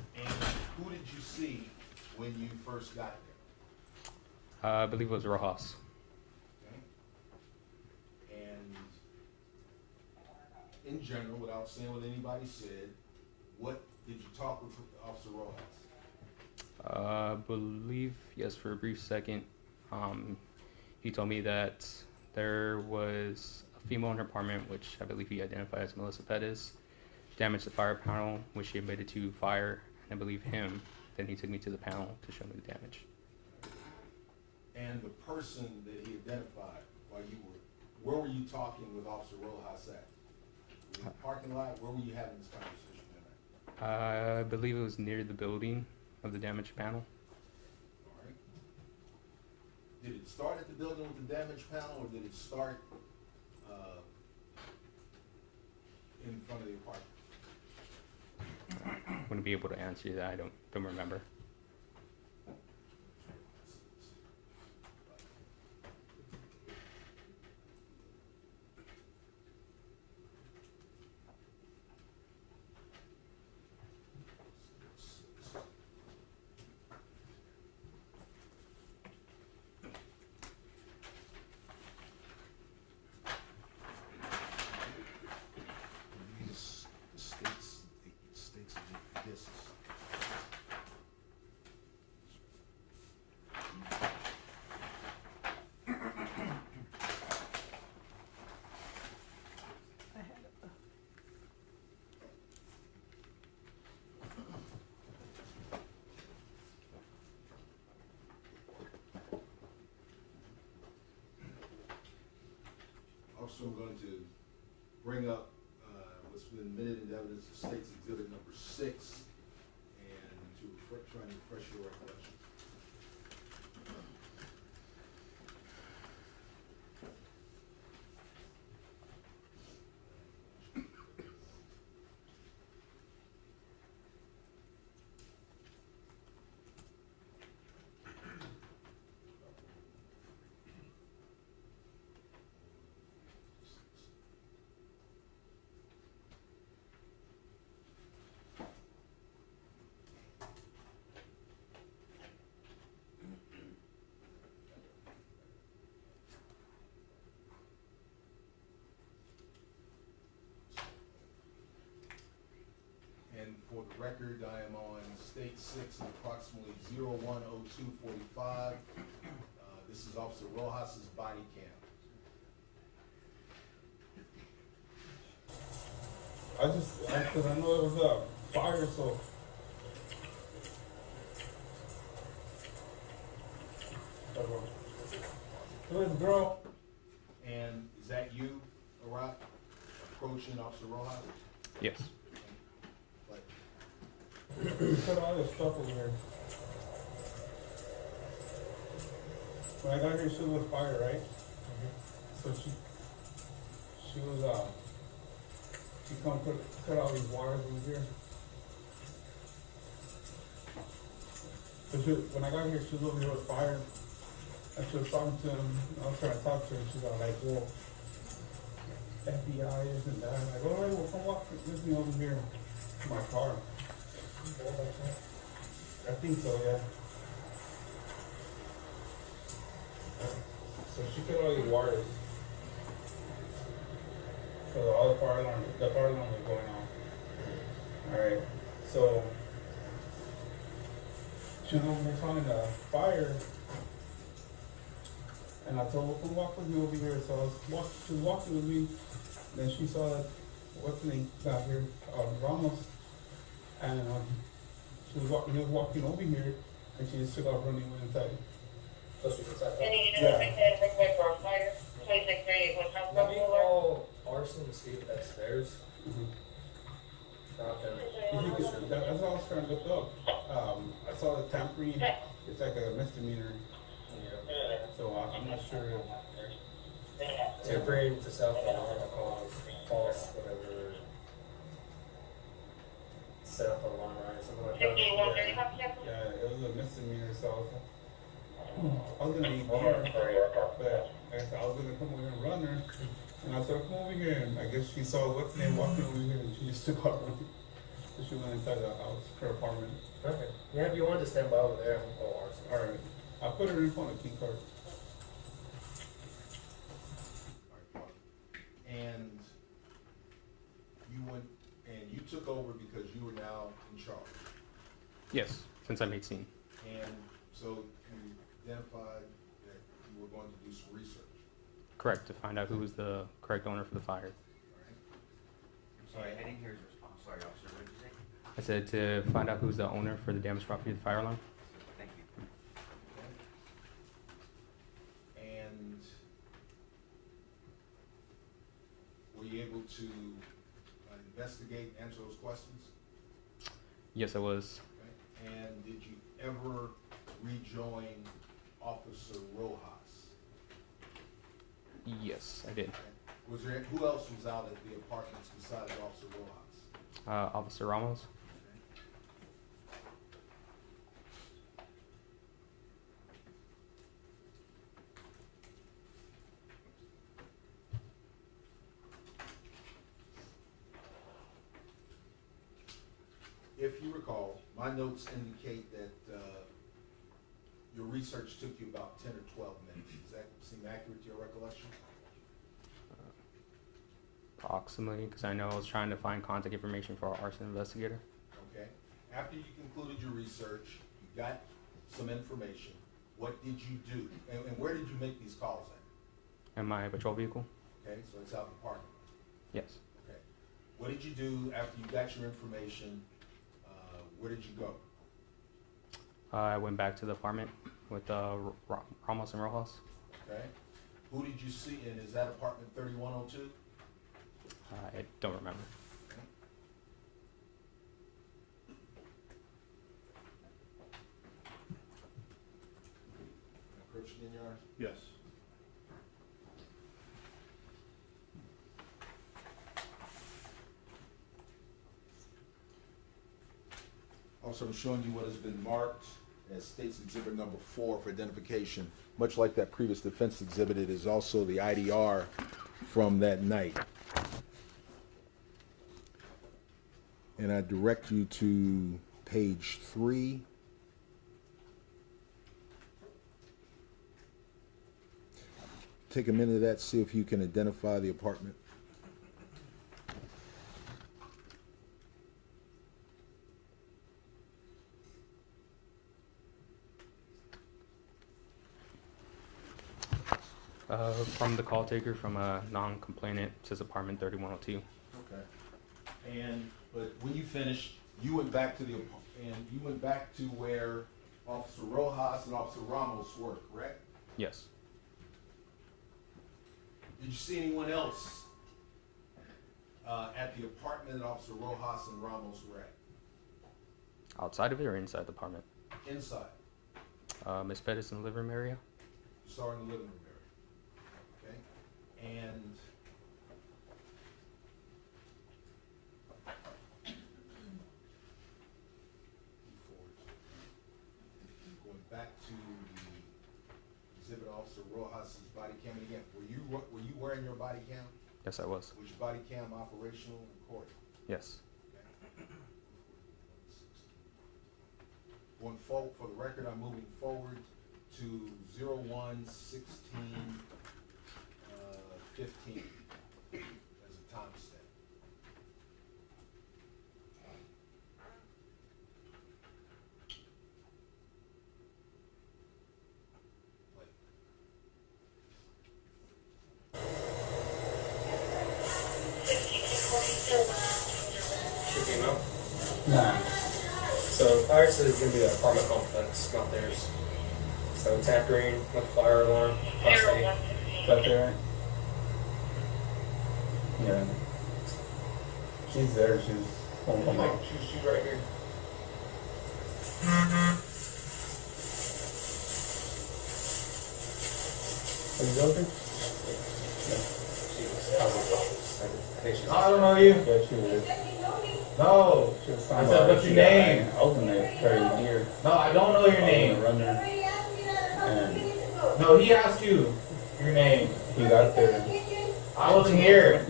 who did you see when you first got there? I believe it was Rojas. Okay? And in general, without saying what anybody said, what did you talk with Officer Rojas? I believe, yes, for a brief second. He told me that there was a female in her apartment, which I believe he identified as Melissa Perez, damaged the fire panel, which she admitted to fire, and I believe him. Then he took me to the panel to show me the damage. And the person that he identified while you where were you talking with Officer Rojas at? In the parking lot? Where were you having this conversation at? I believe it was near the building of the damaged panel. All right. Did it start at the building with the damaged panel, or did it start in front of the apartment? Wouldn't be able to answer you that. I don't remember. These stakes of this. I had a, Also, I'm going to bring up what's been admitted into evidence of State's Exhibit number 6, and to try and refresh your recollection. for the record, I am on state 6 at approximately 01:02:45. This is Officer Rojas's body cam. Cause I know it was a fire, so. Good girl. And is that you, Arak, approaching Officer Rojas? Yes. Like, Put all this stuff over here. When I got here, she was fire, right? So she was, she come cut all these wires over here. So when I got here, she was over here with fire. And she was talking to him, I was trying to talk to her, and she's all like, well, FBI isn't that. I'm like, all right, well, come walk with me over here to my car. I think so, yeah. So she cut all these wires. So all the fire alarm was going on. Alright, so she was over here talking to fire. And I told her, come walk with me over here. So she was walking with me. Then she saw that, what's the name, got here, Ramos. And he was walking over here, and she just took off running went inside. So she decided. Yeah. Let me call arson and see if that's theirs. Mhm. Okay. That's all I was trying to look up. I saw the tampering, it's like a misdemeanor. So I'm not sure. Tampering to self-alarm cause false whatever. Self-alarm, right? Something like that. Yeah, it was a misdemeanor, so I was gonna eat beer, but like I said, I was gonna come over here and run her. And I said, come over here, and I guess she saw what's the name walking over here, and she just took off running. So she went inside the house, her apartment. Okay. Yeah, if you wanted to stand by over there, I'm gonna call arson. Alright, I put her in front of key card. and you took over because you were now in charge. Yes, since I'm 18. And so you identified that you were going to do some research. Correct, to find out who was the correct owner for the fire. I'm sorry, I didn't hear his response. Sorry, officer, what did you say? I said to find out who's the owner for the damaged property of the fire alarm. Thank you. And were you able to investigate and answer those questions? Yes, I was. Okay. And did you ever rejoin Officer Rojas? Yes, I did. Was there, who else was out at the apartments besides Officer Rojas? Officer Ramos. If you recall, my notes indicate that your research took you about 10 or 12 minutes. Does that seem accurate to your recollection? Approximately, because I know I was trying to find contact information for our arson investigator. Okay. After you concluded your research, you got some information. What did you do? And where did you make these calls at? In my patrol vehicle? Okay, so it's out in the parking lot. Yes. Okay. What did you do after you got your information? Where did you go? I went back to the apartment with Ramos and Rojas. Okay. Who did you see in? Is that apartment 3102? I don't remember. Okay. Approach again, Your Honor. Yes. Also, I'm showing you what has been marked as State's Exhibit number 4 for identification. Much like that previous defense exhibit, it is also the IDR from that night. And I direct you to page 3. Take a minute of that, see if you can identify the apartment. From the call taker from a non-complainant, says apartment 3102. Okay. But when you finished, you went back to where Officer Rojas and Officer Ramos work, correct? Yes. Did you see anyone else at the apartment that Officer Rojas and Ramos were at? Outside of it or inside the apartment? Inside. Miss Pettis in the living room area? You saw her in the living room area. Okay. And going back to the exhibit Officer Rojas's body cam again. Were you wearing your body cam? Yes, I was. Was your body cam operational and recorded? Yes. Going forward, for the record, I'm moving forward to 01/16/15 as a timestamp. Should be enough. Nah. So ours is gonna be an apartment complex, not theirs. So tampering with fire alarm, prostate. Right there, right? Yeah. She's there, she's home from like. She's right here. Are you open? I think she's. I don't know you. Yeah, she was. No. She was I said, what's your name? Open it, very dear. No, I don't know your name. Runner. And No, he asked you your name. he got there. I wasn't here.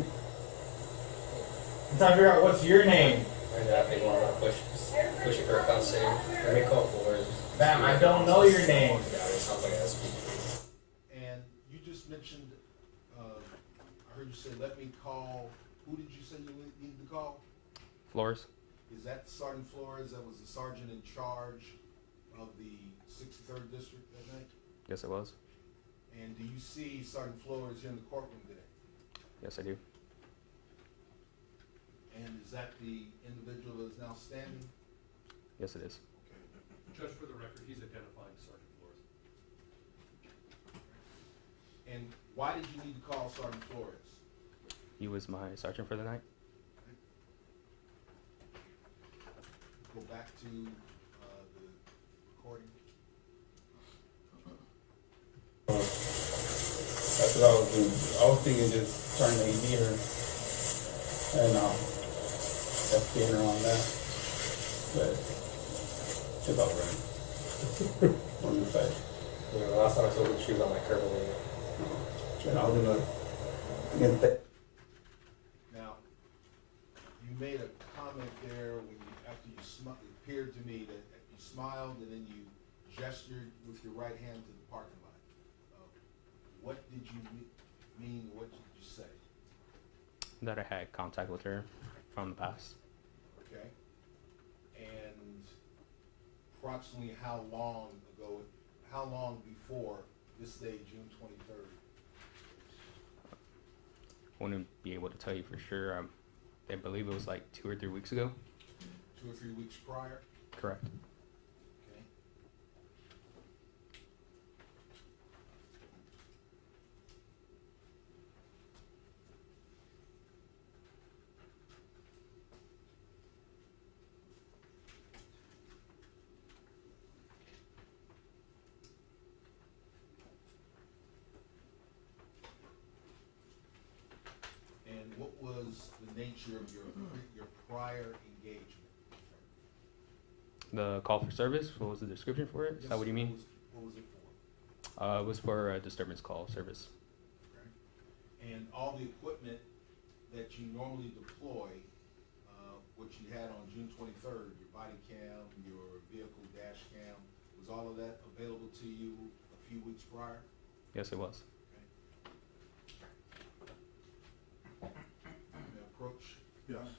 I'm trying to figure out what's your name. And I think one of the push it for a fence save. Let me call for Ma'am, I don't know your name. It sounds like a speaker. And you just mentioned, I heard you say, let me call, who did you say you needed to call? Flores? Is that Sergeant Flores that was the sergeant in charge of the 63rd District that night? Yes, it was. And do you see Sergeant Flores here in the courtroom today? Yes, I do. And is that the individual that is now standing? Yes, it is. Judge, for the record, he's identified Sergeant Flores. And why did you need to call Sergeant Flores? He was my sergeant for the night. Go back to the recording. That's what I was doing. I was thinking just trying to AD her. And just getting her on that. But she's all right. On the side. You know, last time I saw her, she was on that curve over there. And I was gonna get that. Now, you made a comment there when you, after you it appeared to me that you smiled and then you gestured with your right hand to the parking lot. What did you mean? What did you say? That I had contact with her from the past. Okay. And approximately how long before this day, June 23rd? Wouldn't be able to tell you for sure. I believe it was like 2 or 3 weeks ago. 2 or 3 weeks prior? Correct. Okay. And what was the nature of your prior engagement? The call for service, what was the description for it? Is that what you mean? What was it for? It was for a disturbance call service. Okay. And all the equipment that you normally deploy, what you had on June 23rd, your body cam, your vehicle dash cam, was all of that available to you a few weeks prior? Yes, it was. May I approach? Yes.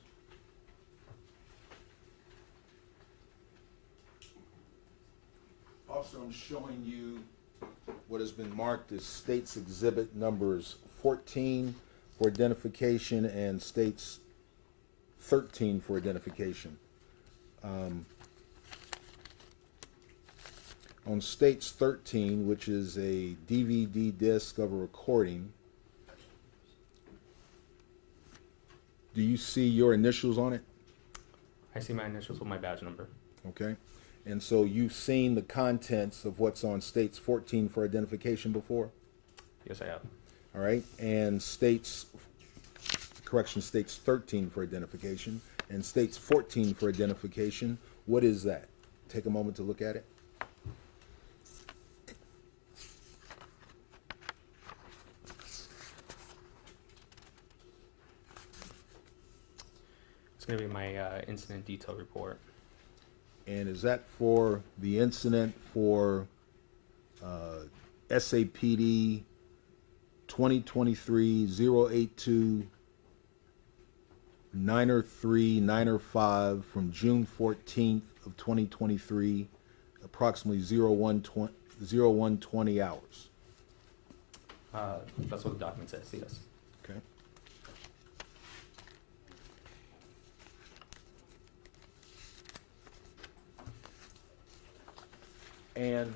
Also, I'm showing you what has been marked as States Exhibit numbers 14 for identification and States 13 for identification. On States 13, which is a DVD disc of a recording, do you see your initials on it? I see my initials with my badge number. Okay. And so you've seen the contents of what's on States 14 for identification before? Yes, I have. All right. And States 13 for identification, and States 14 for identification. What is that? Take a moment to look at it. It's going to be my incident detail report. And is that for the incident for SAPD 2023-082 903 905 from June 14th of 2023, approximately 0120 hours? That's what the document says, yes. Okay. And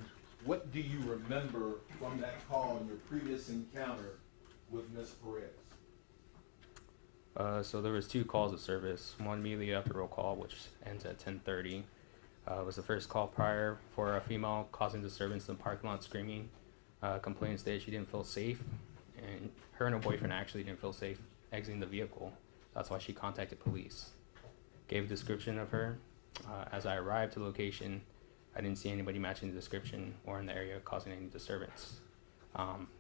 what do you remember from that call and your previous encounter with Ms. Perez? So there was 2 calls of service. One immediately after roll call, which ends at 10:30. Was the first call prior for a female causing disturbance in the parking lot, screaming. Complaints that she didn't feel safe, and her and her boyfriend actually didn't feel safe exiting the vehicle. That's why she contacted police. Gave a description of her. As I arrived to the location, I didn't see anybody matching the description or in the area causing any disturbance.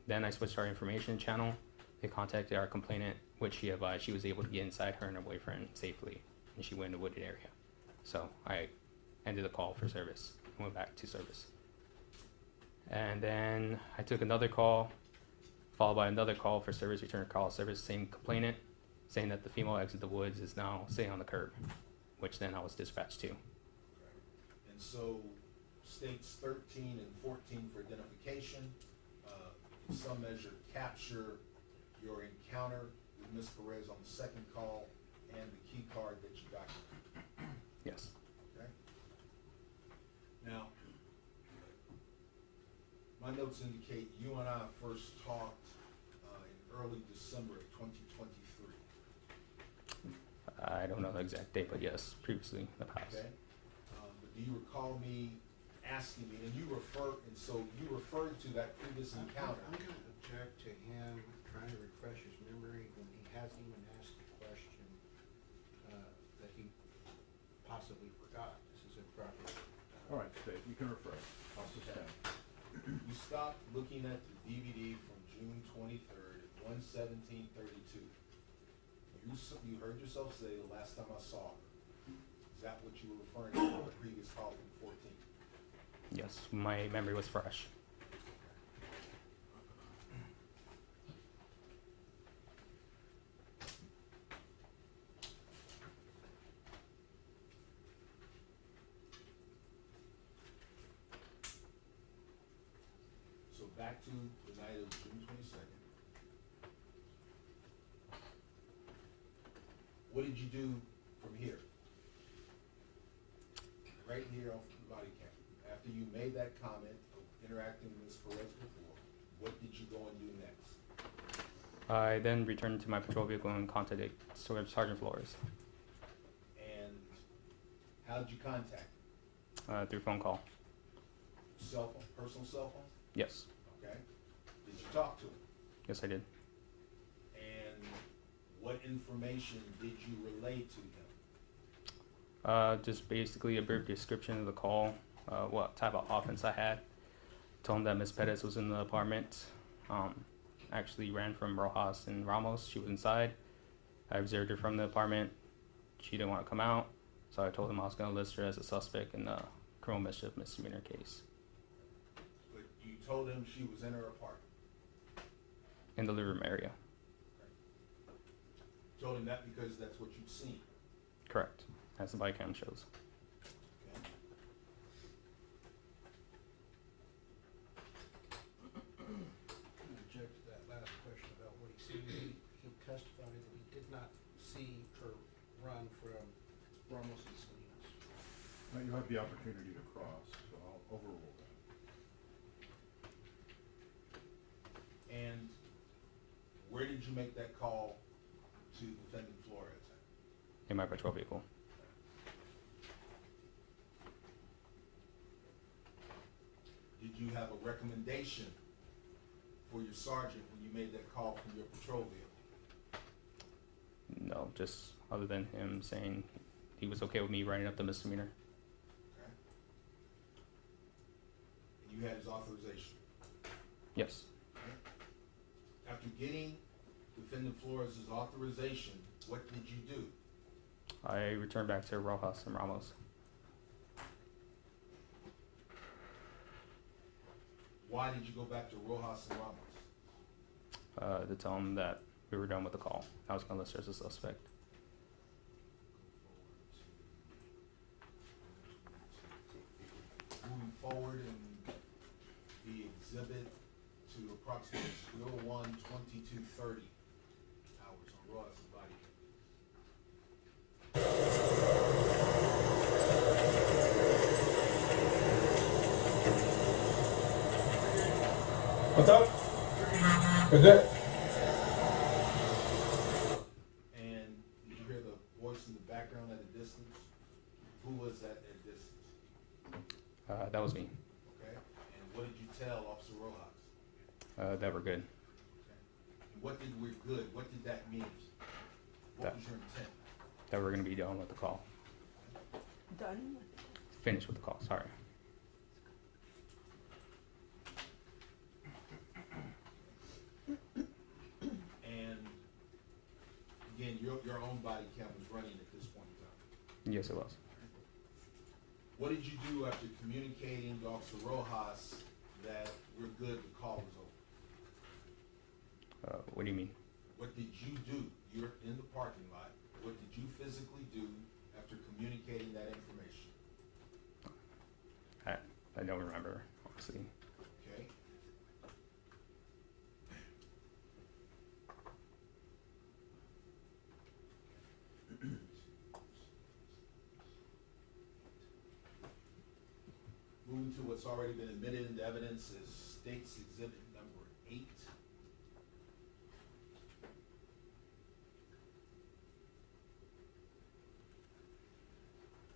Then I switched our information channel. They contacted our complainant, which she advised she was able to get inside her and her boyfriend safely, and she went in a wooded area. So I ended the call for service and went back to service. And then I took another call, followed by another call for service, return call service, same complainant, saying that the female exit the woods is now sitting on the curb, which then I was dispatched to. And so States 13 and 14 for identification, in some measure capture your encounter with Ms. Perez on the second call and the key card that you got. Yes. Okay. Now, my notes indicate you and I first talked in early December of 2023. I don't know the exact date, but yes, previously in the past. Okay. But do you recall me asking me, and you referred to that previous encounter? I'm going to object to him trying to refresh his memory when he hasn't even asked a question that he possibly forgot. This is improper. All right, State, you can refresh. I'll suspend. You stopped looking at the DVD from June 23rd at 1:17:32. You heard yourself say the last time I saw her. Is that what you were referring to in the previous call from 14? Yes, my memory was fresh. So back to the night of June 22nd. What did you do from here? Right here off the body cam. After you made that comment of interacting with Ms. Perez before, what did you go and do next? I then returned to my patrol vehicle and contacted Sergeant Flores And how did you contact him? through phone call. Cell phone, personal cell phone? Yes. Okay. Did you talk to him? Yes, I did. And what information did you relay to him? Just basically a brief description of the call, what type of offense I had. Told him that Ms. Perez was in the apartment. Actually ran from Rojas and Ramos. She was inside. I observed her from the apartment. She didn't want to come out, so I told him I was going to list her as a suspect in the criminal mischief misdemeanor case. But you told him she was in her apartment? In the living room area. Told him that because that's what you'd seen? Correct, as the body cam shows. Okay. you have the opportunity to cross, so I'll overrule that. And where did you make that call to defendant Flores at? In my patrol vehicle. Did you have a recommendation for your sergeant when you made that call from your patrol vehicle? No, just other than him saying he was okay with me writing up the misdemeanor. Okay. And you had his authorization? Yes. Okay. After getting defendant Flores' authorization, what did you do? I returned back to Rojas and Ramos. Why did you go back to Rojas and Ramos? To tell him that we were done with the call. I was gonna list her as a suspect. Moving forward in the exhibit to approximately 01/22/30 hours on Rojas' body. What's up? Is it? And did you hear the voice in the background at a distance? Who was that at a distance? That was me. Okay, and what did you tell Officer Rojas? That we're good. Okay, and what did we're good, what did that mean? What That- was your intent? That we're gonna be done with the call. Done? Finished with the call, sorry. And again, your own body cam was running at this point in time. Yes, it was. What did you do after communicating to Officer Rojas that we're good, the call was over? What do you mean? What did you do? You're in the parking lot. What did you physically do after communicating that information? I don't remember, honestly. Okay? Moving to what's already been admitted into evidence is State's Exhibit number 8.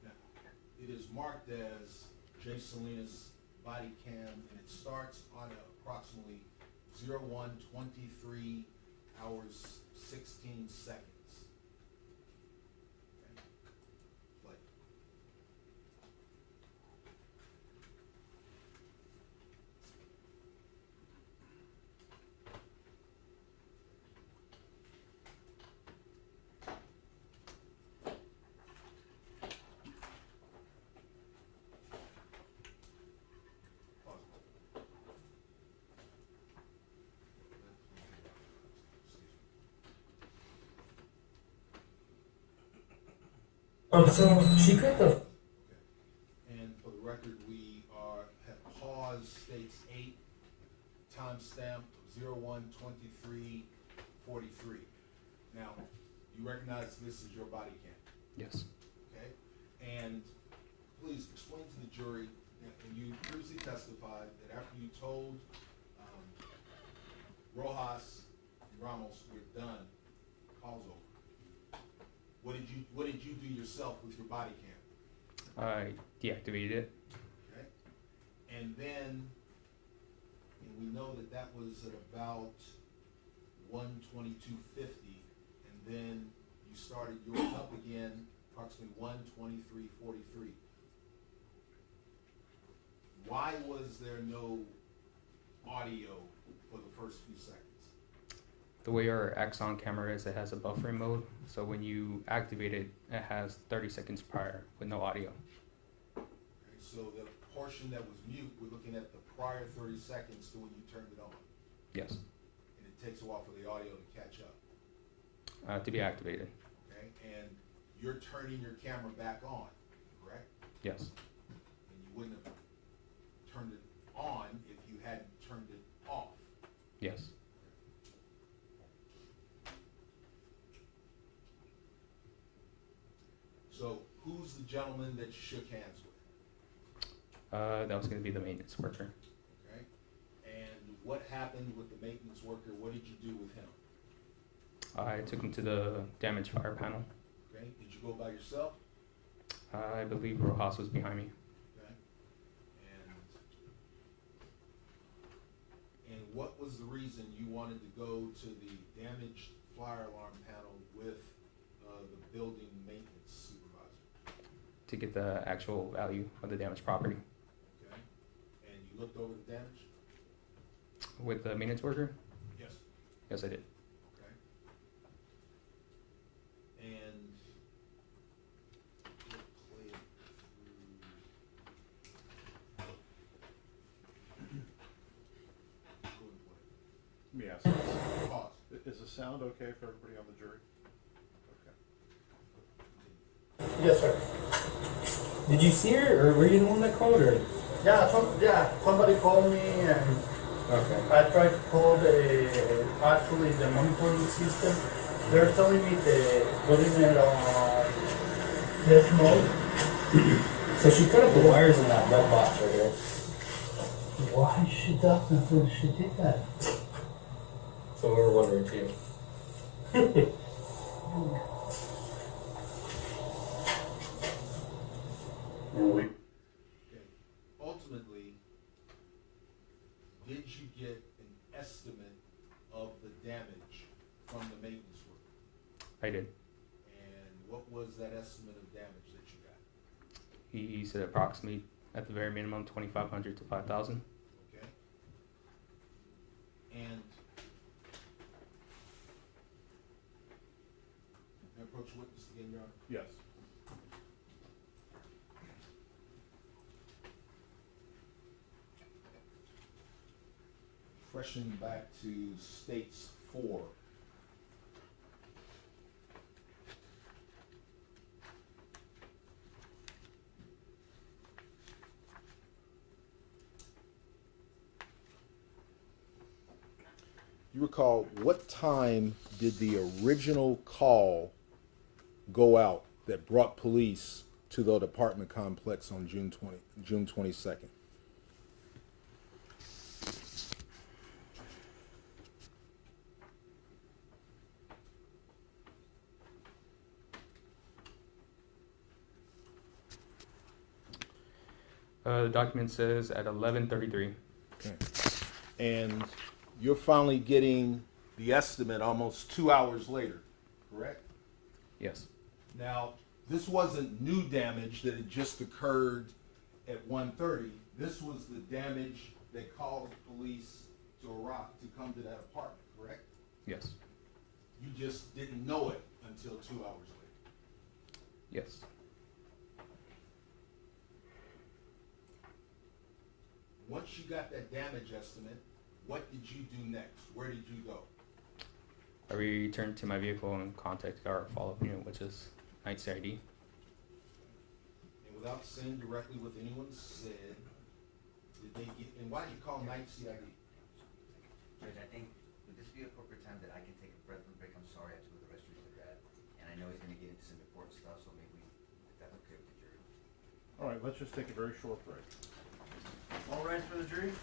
Now, it is marked as Jay Salinas body cam, and it starts on approximately 01:23 hours 16 seconds. Okay. Play. Pause. So she got the. And for the record, we have paused States 8, timestamp 01:23:43. Now, you recognize this is your body cam, Yes. okay? And please explain to the jury, and you previously testified that after you told Rojas and Ramos, we're done, call's over. What did you do yourself with your body cam? I deactivated it. Okay, and then, and we know that that was at about 1:22:50, and then you started yours up again approximately 1:23:43. Why was there no audio for the first few seconds? The way our Axon camera is, it has a buffering mode. So when you activate it, it has 30 seconds prior with no audio. Okay, so the portion that was mute, we're looking at the prior 30 seconds to when you turned it on. Yes. And it takes a while for the audio to catch up, To be activated. okay? And you're turning your camera back on, correct? Yes. And you wouldn't have turned it on if you hadn't turned it off. Yes. So who's the gentleman that you shook hands with? That was going to be the maintenance worker. Okay? And what happened with the maintenance worker? What did you do with him? I took him to the damaged fire panel. Okay? Did you go by yourself? I believe Rojas was behind me. Okay? And what was the reason you wanted to go to the damaged fire alarm panel with the building maintenance supervisor? To get the actual value of the damaged property. Okay? And you looked over the damage? With the maintenance worker? Yes. Yes, I did. Okay. And Let me ask you this. pause. Is the sound okay for everybody on the jury? Okay. Yes, sir. Did you see her, or were you the one that called her? Yeah, somebody called me and Okay. I tried to call actually the monitoring system. They're telling me they're putting it on test mode. So she cut up the wires in that bed box right here. Why she doesn't when she did that? So we were wondering too. Okay. Ultimately, did you get an estimate of the damage from the maintenance worker? I did. And what was that estimate of damage that you got? He said approximately, at the very minimum, 2,500 to 5,000. Okay? And can I approach witness again, Your Honor? Yes. Freshening back to states 4. You recall, what time did the original call go out that brought police to the apartment complex on June 22nd? The document says at 11:33. Okay. And you're finally getting the estimate almost 2 hours later, correct? Yes. Now, this wasn't new damage that had just occurred at 1:30. This was the damage that caused police to arrive, to come to that apartment, correct? Yes. You just didn't know it until 2 hours later. Yes. Once you got that damage estimate, what did you do next? Where did you go? I returned to my vehicle and contacted our follow-up unit, which is Night CID. And without saying directly what anyone said, did they get, and why did you call Night CID? Judge, I think, would this be appropriate time that I can take a breath break? I'm sorry, I have to go to the restroom with Brad. And I know he's gonna get into some important stuff, so maybe, if that's okay with the jury. All right, let's just take a very short break. All rise for the jury.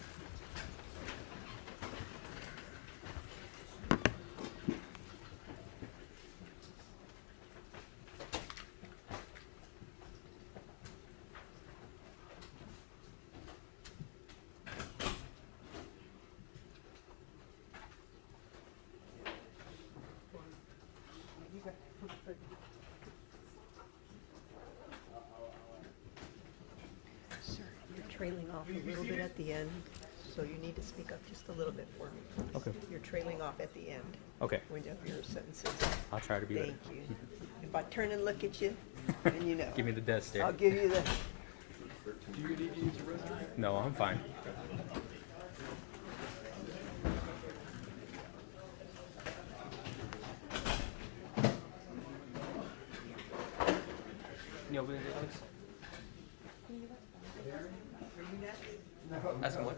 Sir, you're trailing off a little bit at the end, so you need to speak up just a little bit for me, please. Okay. You're trailing off at the end Okay. when you have your sentences. I'll try to be Thank better. you. If I turn and look at you, then you know. Give me the death stare. I'll give you the. Do you need to use the restroom? No, I'm fine. Can you open it, Alex? Ask him what?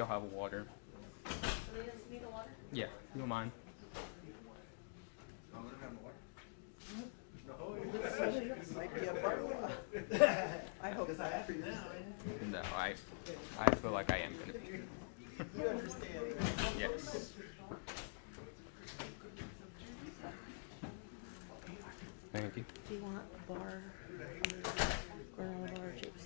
y'all have water. Yeah, you don't mind. Might be a bottle. I hope not. No, I feel like I am gonna be. You understand. Yes. Thank you. Do you want a bar? Granola bar, chips?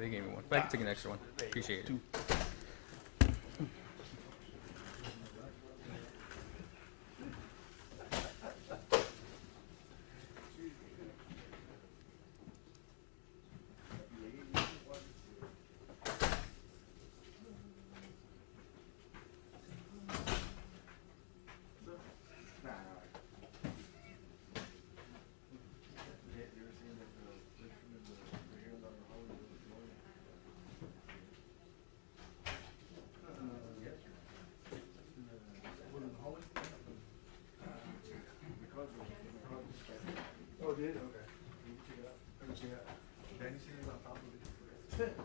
They gave me one. But I can take an extra one. Appreciate it. Jonathan? Jonathan.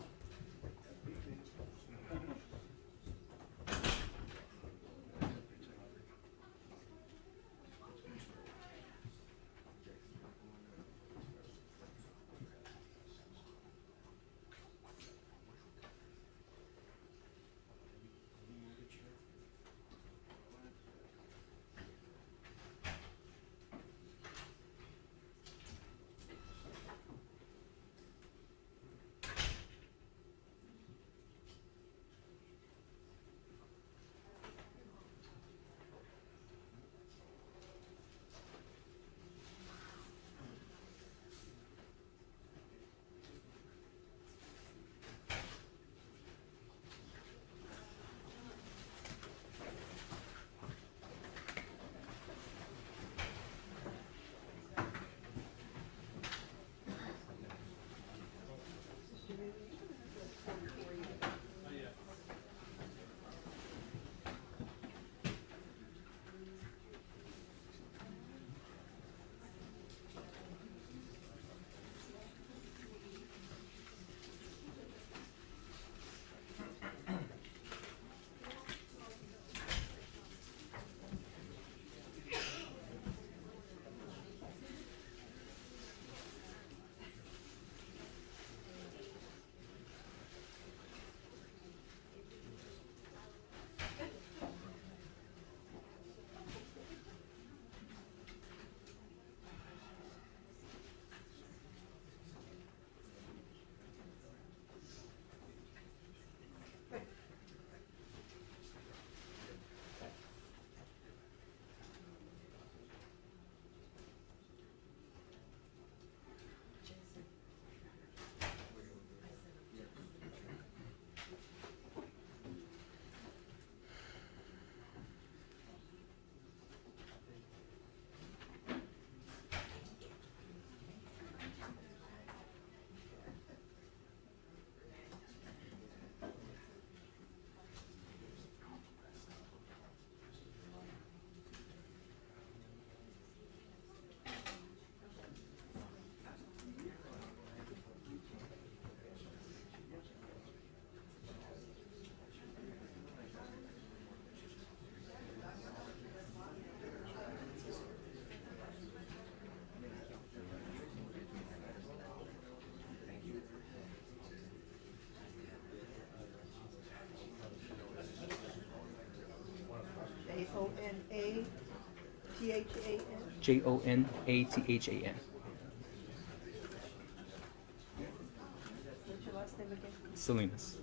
What's your last name again? Salinas.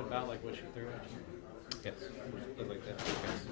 that about like what she threw at you? Yes. Look like that. Yes.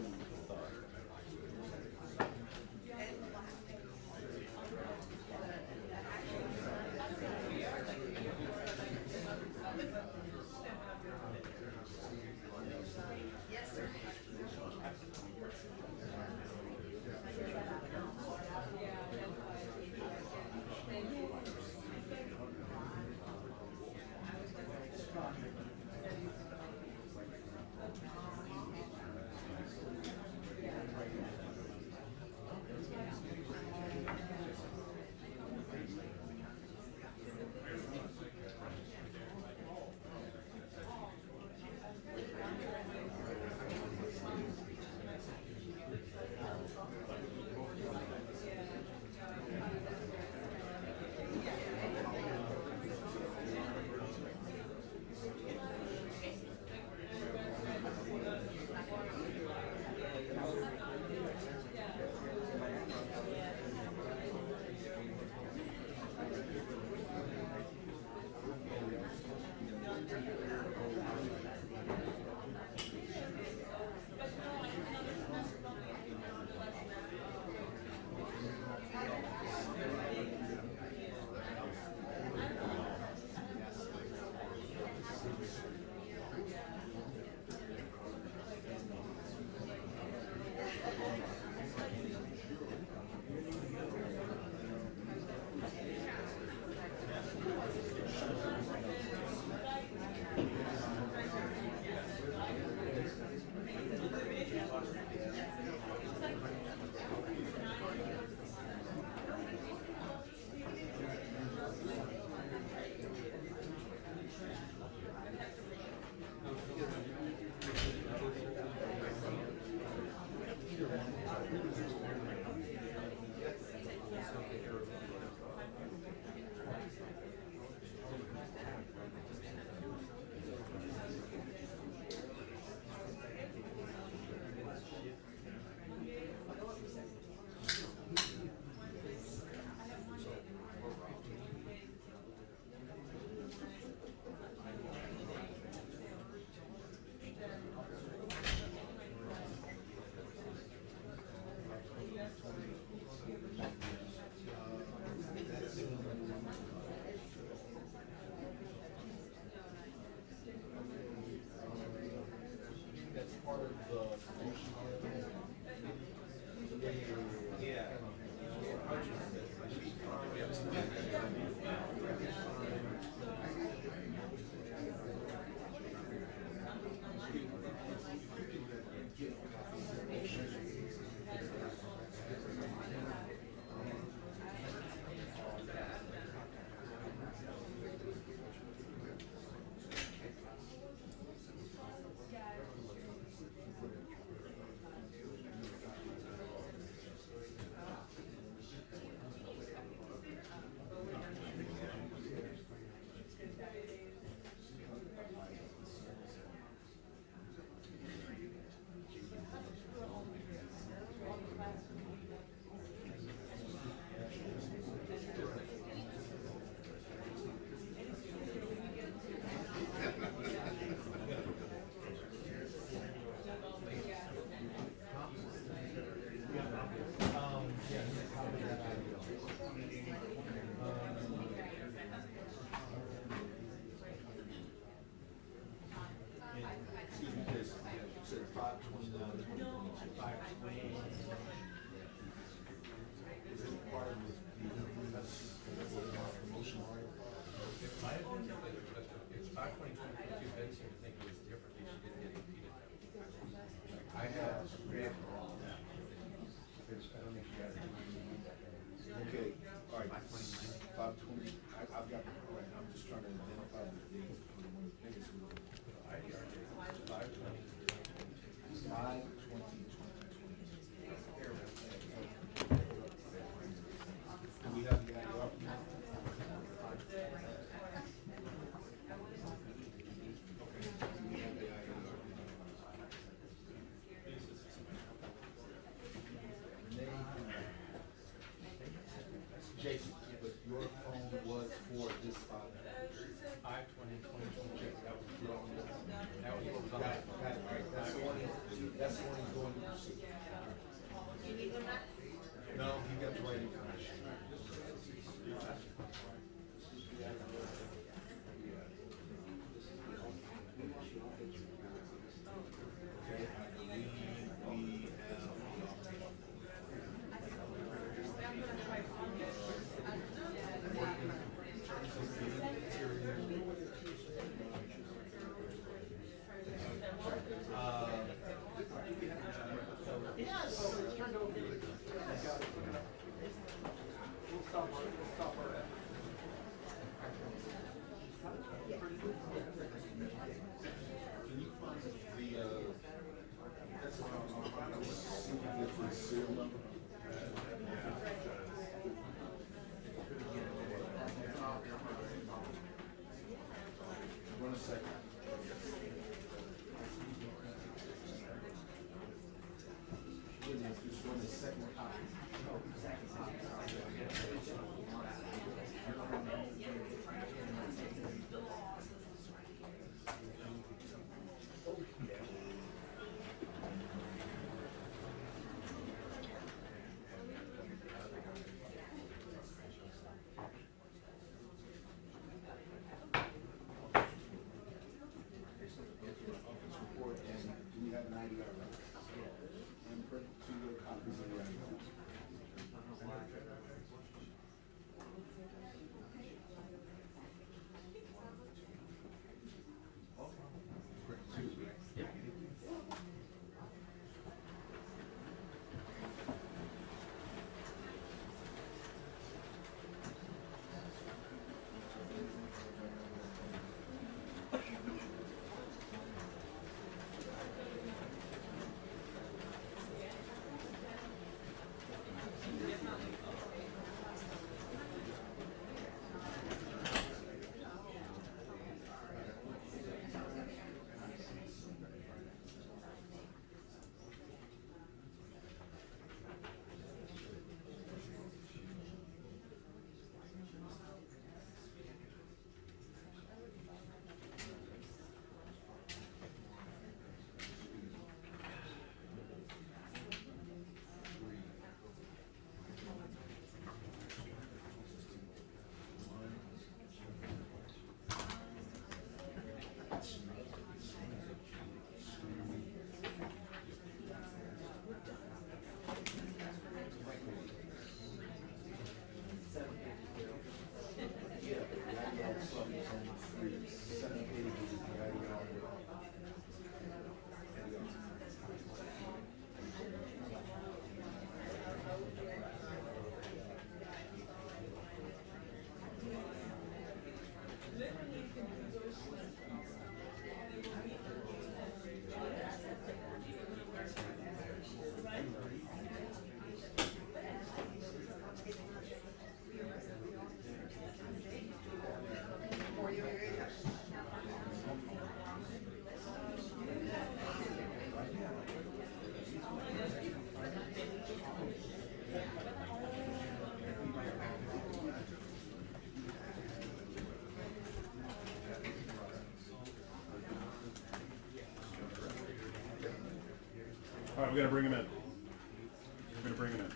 All right, we're gonna bring him in. We're gonna bring him in.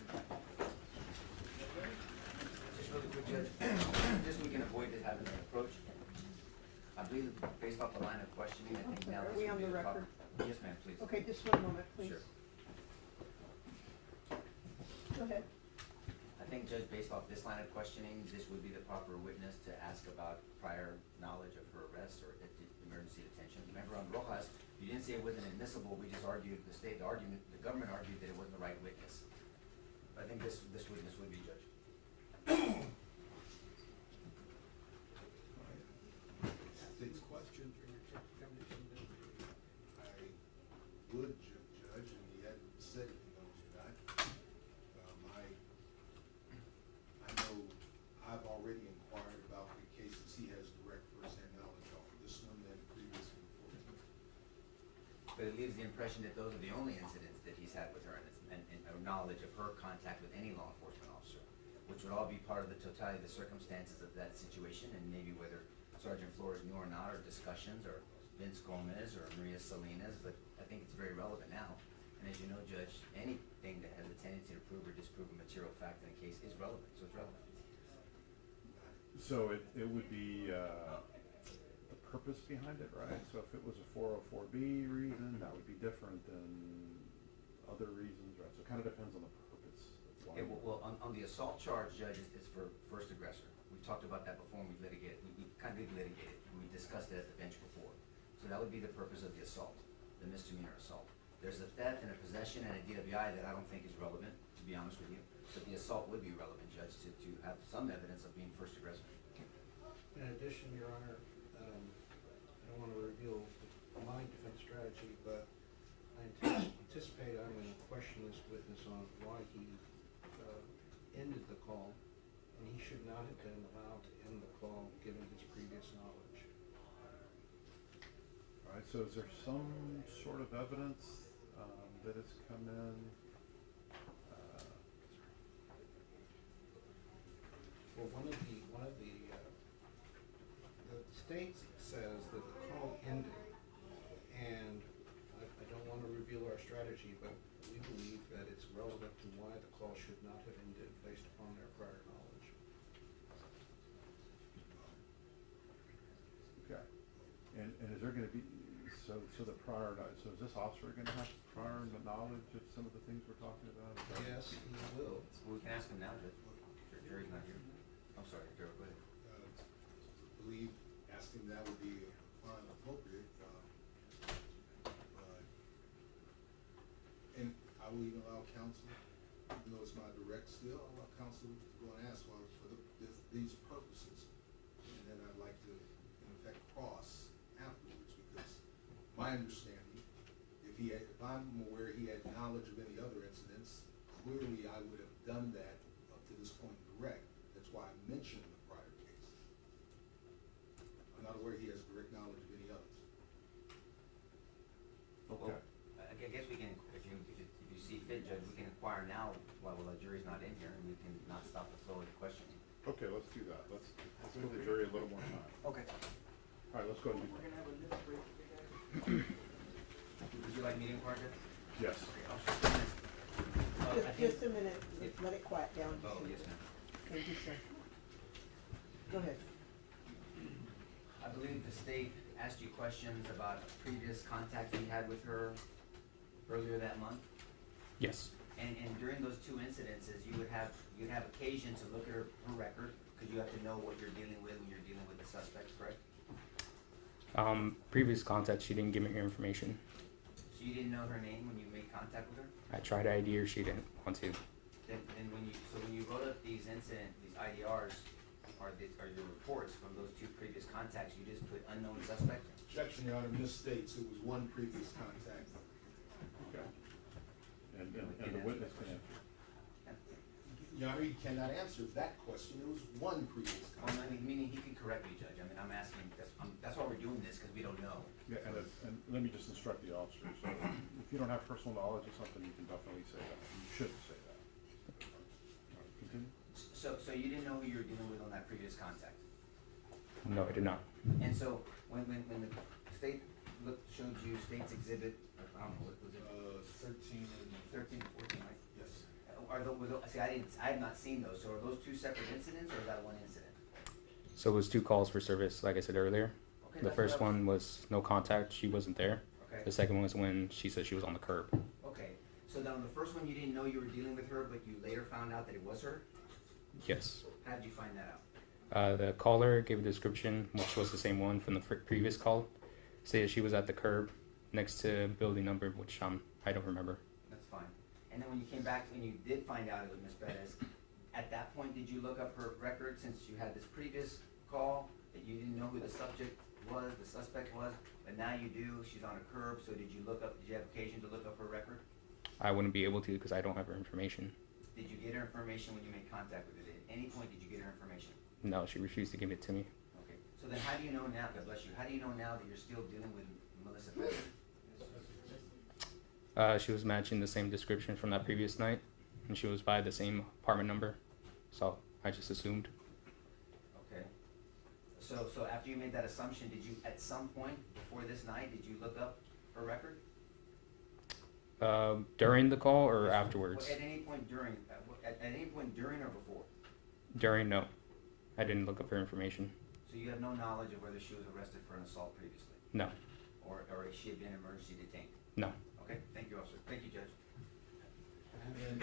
Just really quick, Judge, just so we can avoid it having an approach. I believe based off the line of questioning, I think now Are this we would on be the the proper. record? Yes, ma'am, please. Okay, just 1 moment, please. Sure. Go ahead. I think, Judge, based off this line of questioning, this would be the proper witness to ask about prior knowledge of her arrest or emergency detention. Remember on Rojas, you didn't say it wasn't admissible, we just argued, the government argued that it wasn't the right witness. I think this witness would be, Judge. Six questions. I would, Judge, and he hadn't said if he knows or not. I know I've already inquired about the cases he has direct first-hand knowledge of, this one and previously before. But it leaves the impression that those are the only incidents that he's had with her and knowledge of her contact with any law enforcement officer, which would all be part of the totality of the circumstances of that situation, and maybe whether Sergeant Flores knew or not, or discussions, or Vince Gomez, or Maria Salinas, but I think it's very relevant now. And as you know, Judge, anything that has a tendency to prove or disprove a material fact in a case is relevant, so it's relevant. So it would be, the purpose behind it, right? So if it was a 404B reason, that would be different than other reasons, right? So it kind of depends on the purpose of why. Well, on the assault charge, Judge, it's for first aggressor. We've talked about that before, and we kind of litigated, and we discussed it at the bench before. So that would be the purpose of the assault, the misdemeanor assault. There's a theft and a possession and a DWI that I don't think is relevant, to be honest with you, but the assault would be relevant, Judge, to have some evidence of being first aggressor. In addition, Your Honor, I don't want to reveal my defense strategy, but I anticipate I'm going to question this witness on why he ended the call, and he should not have been allowed to end the call given his previous knowledge. All right, so is there some sort of evidence that has come in? Well, one of the state says that the call ended, and I don't want to reveal our strategy, but we believe that it's relevant to why the call should not have ended based upon their prior knowledge. Okay. And is there gonna be, so the prior, so is this officer gonna have prior knowledge of some of the things we're talking about? Is that- Yes, he will. Well, we can ask him now, Judge. The jury's not here. I'm sorry, Gerald, go ahead. Believe asking that would be fine, appropriate, and I will even allow counsel, even though it's my direct still, I'll allow counsel to go and ask for these purposes. And then I'd like to, in effect, cross afterwards, because my understanding, if I'm aware he had knowledge of any other incidents, clearly I would have done that up to this point direct. That's why I mentioned the prior case. I'm not aware he has direct knowledge of any others. Okay. Well, I guess we can, if you see fit, Judge, we can inquire now while the jury's not in here, and we can not stop the flow of the questioning. Okay, let's do that. Let's give the jury a little more time. Okay. All right, let's go ahead and do that. Would you like me to inquire, Judge? Yes. Okay, Officer Simmons. I think- Just a minute, let it quiet down. Oh, yes, ma'am. Thank you, sir. Go ahead. I believe the state asked you questions about a previous contact you had with her earlier that month. Yes. And during those two incidences, you'd have occasion to look at her record, because you have to know what you're dealing with when you're dealing with the suspect, correct? Previous contact, she didn't give me her information. So you didn't know her name when you made contact with her? I tried to ID her, she didn't want to. Then when you wrote up these IDRs, are your reports from those two previous contacts, you just put unknown suspect? Objection, Your Honor, misstates, it was one previous contact. Okay. And the witness can answer. Your Honor, he cannot answer that question, it was one previous Well, contact. meaning he can correct me, Judge. I mean, I'm asking, that's why we're doing this, because we don't know. Yeah, and let me just instruct the officer. So if you don't have personal knowledge of something, you can definitely say that. You should say that. All right, continue. So you didn't know who you were dealing with on that previous contact? No, I did not. And so when the state showed you State's Exhibit, I don't know, what was it? 13 and see, I have not seen those, so are those two separate incidents, or is that one incident? So it was 2 calls for service, like I said earlier. Okay, The that's first what I one was no contact, she wasn't there. Okay. The second one was when she said she was on the curb. Okay, so then on the first one, you didn't know you were dealing with her, but you later found out that it was her? Yes. How did you find that out? The caller gave a description, which was the same one from the previous call. Said she was at the curb next to building number, which I don't remember. That's fine. And then when you came back, when you did find out it was Ms. Perez, at that point, did you look up her record since you had this previous call that you didn't know who the subject was, the suspect was, but now you do, she's on a curb, so did you have occasion to look up her record? I wouldn't be able to because I don't have her information. Did you get her information when you made contact with her? At any point did you get her information? No, she refused to give it to me. Okay, so then how do you know now, God bless you, how do you know now that you're still dealing with Melissa Perez? She was matching the same description from that previous night, and she was by the same apartment number, so I just assumed. Okay. So after you made that assumption, did you, at some point before this night, did you look up her record? During the call or afterwards? At any point during, at any point during or before? During, no. I didn't look up her information. So you have no knowledge of whether she was arrested for an assault previously? No. Or if she had been emergency detained? No. Okay, thank you, officer. Thank you, Judge. And,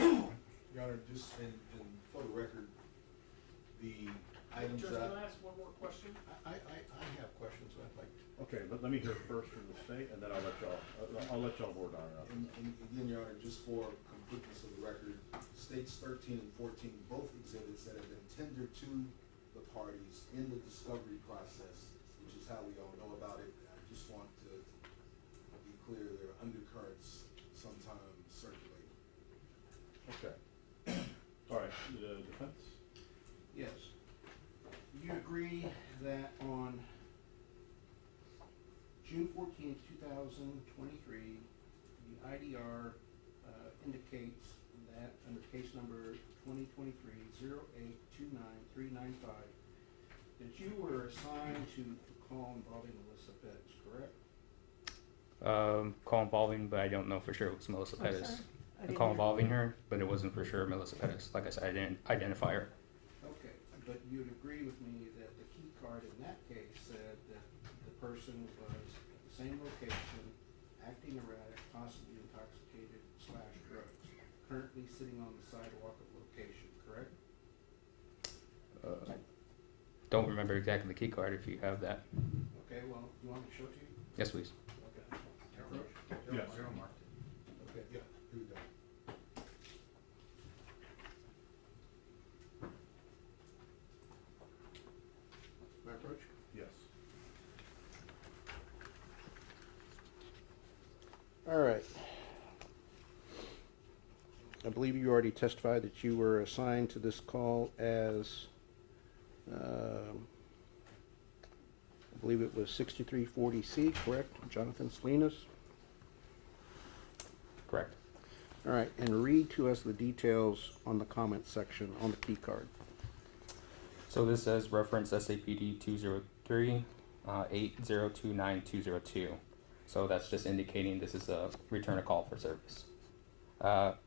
Your Honor, just for the record, the items Judge, that. can I ask one more question? I have questions I'd like to. Okay, let me hear first from the state, and then I'll let y'all board on it. And again, Your Honor, just for completeness of the record, states 13 and 14, both exhibits that have been tendered to the parties in the discovery process, which is how we all know about it. I just want to be clear, there are undercurrents sometimes circulating. Okay. All right, the defense? Yes. You agree that on June 14th, 2023, the IDR indicates that under case number 2023-0829-395, that you were assigned to a call involving Melissa Perez, correct? Call involving, but I don't know for sure it was Melissa I'm Perez. sorry? I A didn't call hear. involving her, but it wasn't for sure Melissa Perez. Like I said, I didn't identify her. Okay, but you'd agree with me that the key card in that case said that the person was at the same location, acting erratic, possibly intoxicated / drugs, currently sitting on the sidewalk of location, correct? Don't remember exactly the key card if you have that. Okay, well, do you want me to show it to you? Yes, please. Okay. Approach? Yes. Zero marked. Okay, yeah, here we go. My approach? Yes. All right. I believe you already testified that you were assigned to this call as, I believe it was 6340C, correct? Jonathan Salinas? Correct. All right, and read to us the details on the comment section on the key card. So this says reference SAPD 203 8029202. So that's just indicating this is a return a call for service.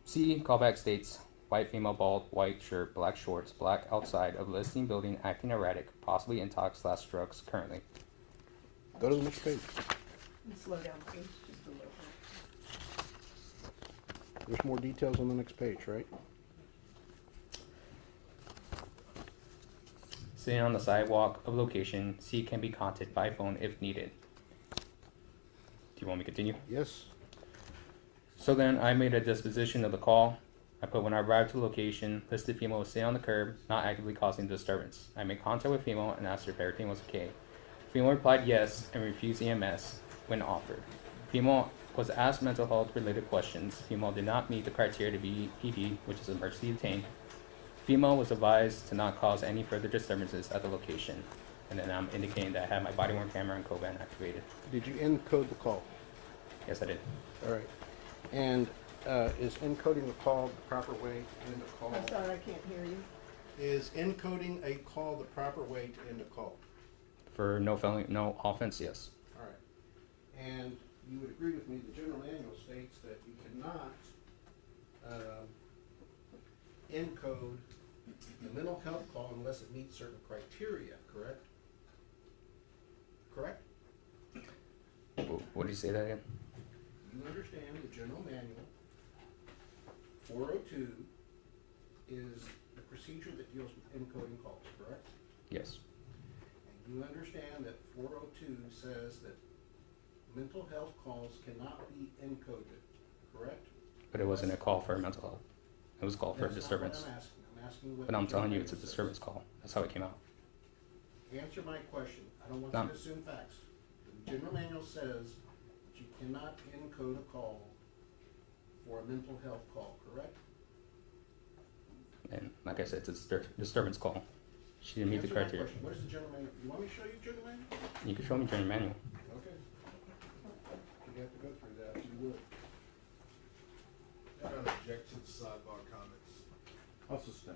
C callback states white female, bald, white shirt, black shorts, black outside of listing building, acting erratic, possibly intox / drugs currently. Go to the next page. Slow down, please, just a little bit. There's more details on the next page, right? Sitting on the sidewalk of location, C can be contacted by phone if needed. Do you want me to continue? Yes. So then I made a disposition of the call. I put when I arrived to the location, listed female was sitting on the curb, not actively causing disturbance. I made contact with female and asked her if everything was okay. Female replied yes and refused EMS when offered. Female was asked mental health related questions. Female did not meet the criteria to be ED, which is emergency detained. Female was advised to not cause any further disturbances at the location. And then I'm indicating that I had my body worn camera and Coban activated. Did you encode the call? Yes, I did. All right. And is encoding the call the proper way to end a call? I'm sorry, I can't hear you. Is encoding a call the proper way to end a call? For no felony, no offense, yes. All right. And you would agree with me, the general manual states that you cannot encode the mental health call unless it meets certain criteria, correct? Correct? What did you say that again? You understand the general manual, 402 is the procedure that deals with encoding calls, correct? Yes. And you understand that 402 says that mental health calls cannot be encoded, correct? But it wasn't a call for mental health. It was a call for a That's disturbance. not what I'm asking. I'm asking what But the I'm telling general you, it's a manual says. disturbance call. That's how it came out. Answer my question. I don't want No. you to assume facts. The general manual says that you cannot encode a call for a mental health call, correct? And like I said, it's a disturbance call. She didn't meet the Answer my criteria. question. What is the general manual? You want me to show you general manual? You can show me during manual. Okay. If you have to go through that, you would. I don't object to the sidebar comments. I'll sustain.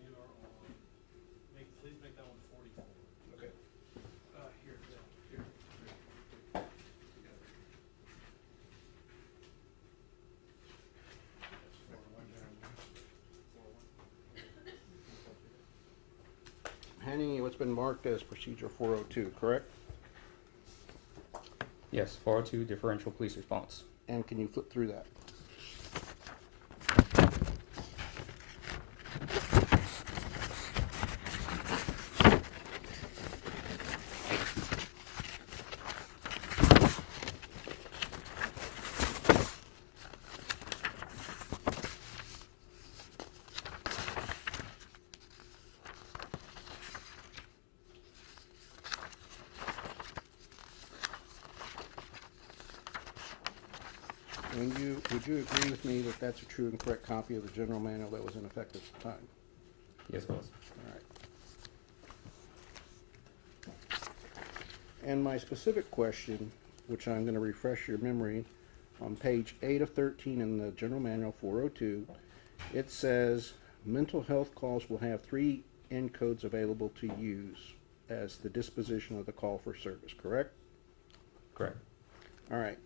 We are on, please make that one 44. Okay. Here, here. Handing you what's been marked as procedure 402, correct? Yes, 402 differential police response. And can you flip through that? Would you agree with me that that's a true and correct copy of the general manual that was in effect at the time? Yes, it was. All right. And my specific question, which I'm going to refresh your memory, on page 8 of 13 in the general manual 402, it says mental health calls will have 3 encodes available to use as the disposition of the call for service, correct? Correct. All right.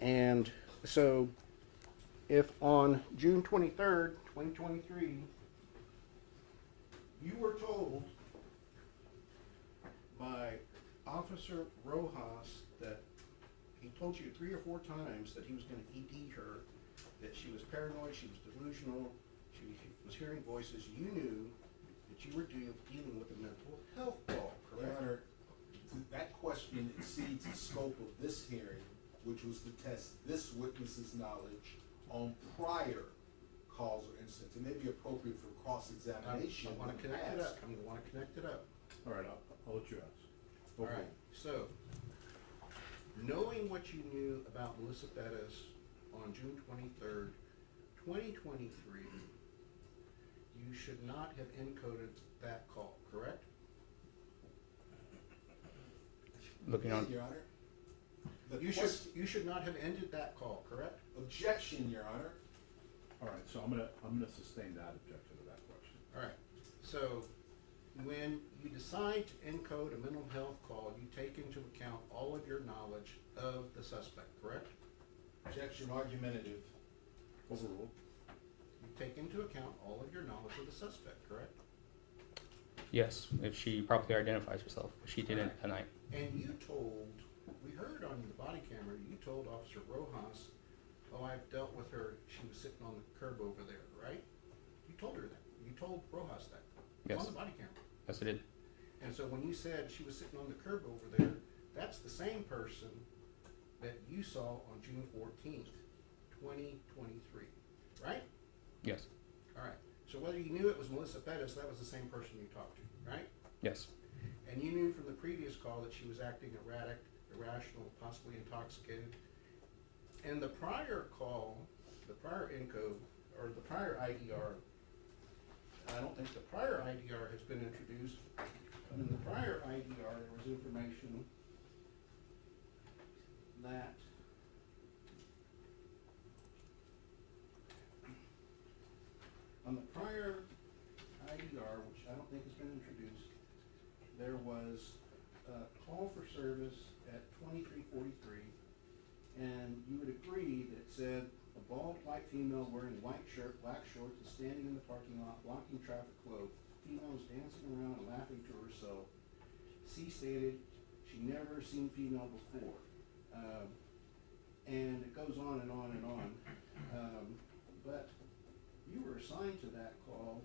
And so if on June 23rd, 2023, you were told by Officer Rojas that he told you 3 or 4 times that he was going to ED her, that she was paranoid, she was delusional, she was hearing voices, you knew that you were dealing with a mental health call, Your correct? Honor, that question exceeds the scope of this hearing, which was to test this witness's knowledge on prior calls or incidents. It may be appropriate for cross-examination. I want to connect it up. I'm going to want to connect it up. All right, I'll let you ask. All right, so, knowing what you knew about Melissa Perez on June 23rd, 2023, you should not have encoded that call, correct? Looking on. Your Honor. You should not have ended that call, correct? Objection, Your Honor. All right, so I'm gonna sustain that objection to that question. All right, so when you decide to encode a mental health call, you take into account all of your knowledge of the suspect, correct? Objection argumentative. Overruled. You take into account all of your knowledge of the suspect, correct? Yes, if she properly identifies herself, but she didn't tonight. And you told, we heard on the body camera, you told Officer Rojas, oh, I've dealt with her, she was sitting on the curb over there, right? You told her that. You told Rojas that. Yes. On the body camera. Yes, I did. And so when you said she was sitting on the curb over there, that's the same person that you saw on June 14th, 2023, right? Yes. All right. So whether you knew it was Melissa Perez, that was the same person you talked to, right? Yes. And you knew from the previous call that she was acting erratic, irrational, possibly intoxicated. And the prior call, the prior encode, or the prior IDR, I don't think the prior IDR has been introduced. And in the prior IDR, there was information that on the prior IDR, which I don't think has been introduced, there was a call for service at 2343, and you would agree that it said, a bald white female wearing a white shirt, black shorts, is standing in the parking lot blocking traffic flow. Female is dancing around and laughing to herself. C stated she never seen female before. And it goes on and on and on. But you were assigned to that call.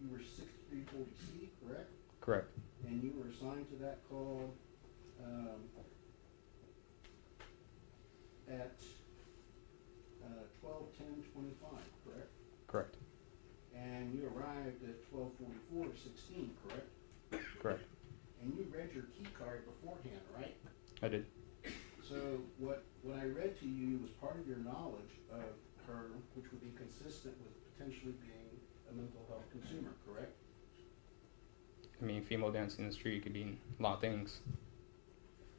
You were 6340C, correct? Correct. And you were assigned to that call at 12:10:25, correct? Correct. And you arrived at 12:44:16, correct? Correct. And you read your key card beforehand, right? I did. So what I read to you was part of your knowledge of her, which would be consistent with potentially being a mental health consumer, correct? I mean, female dancing in the street could mean a lot of things.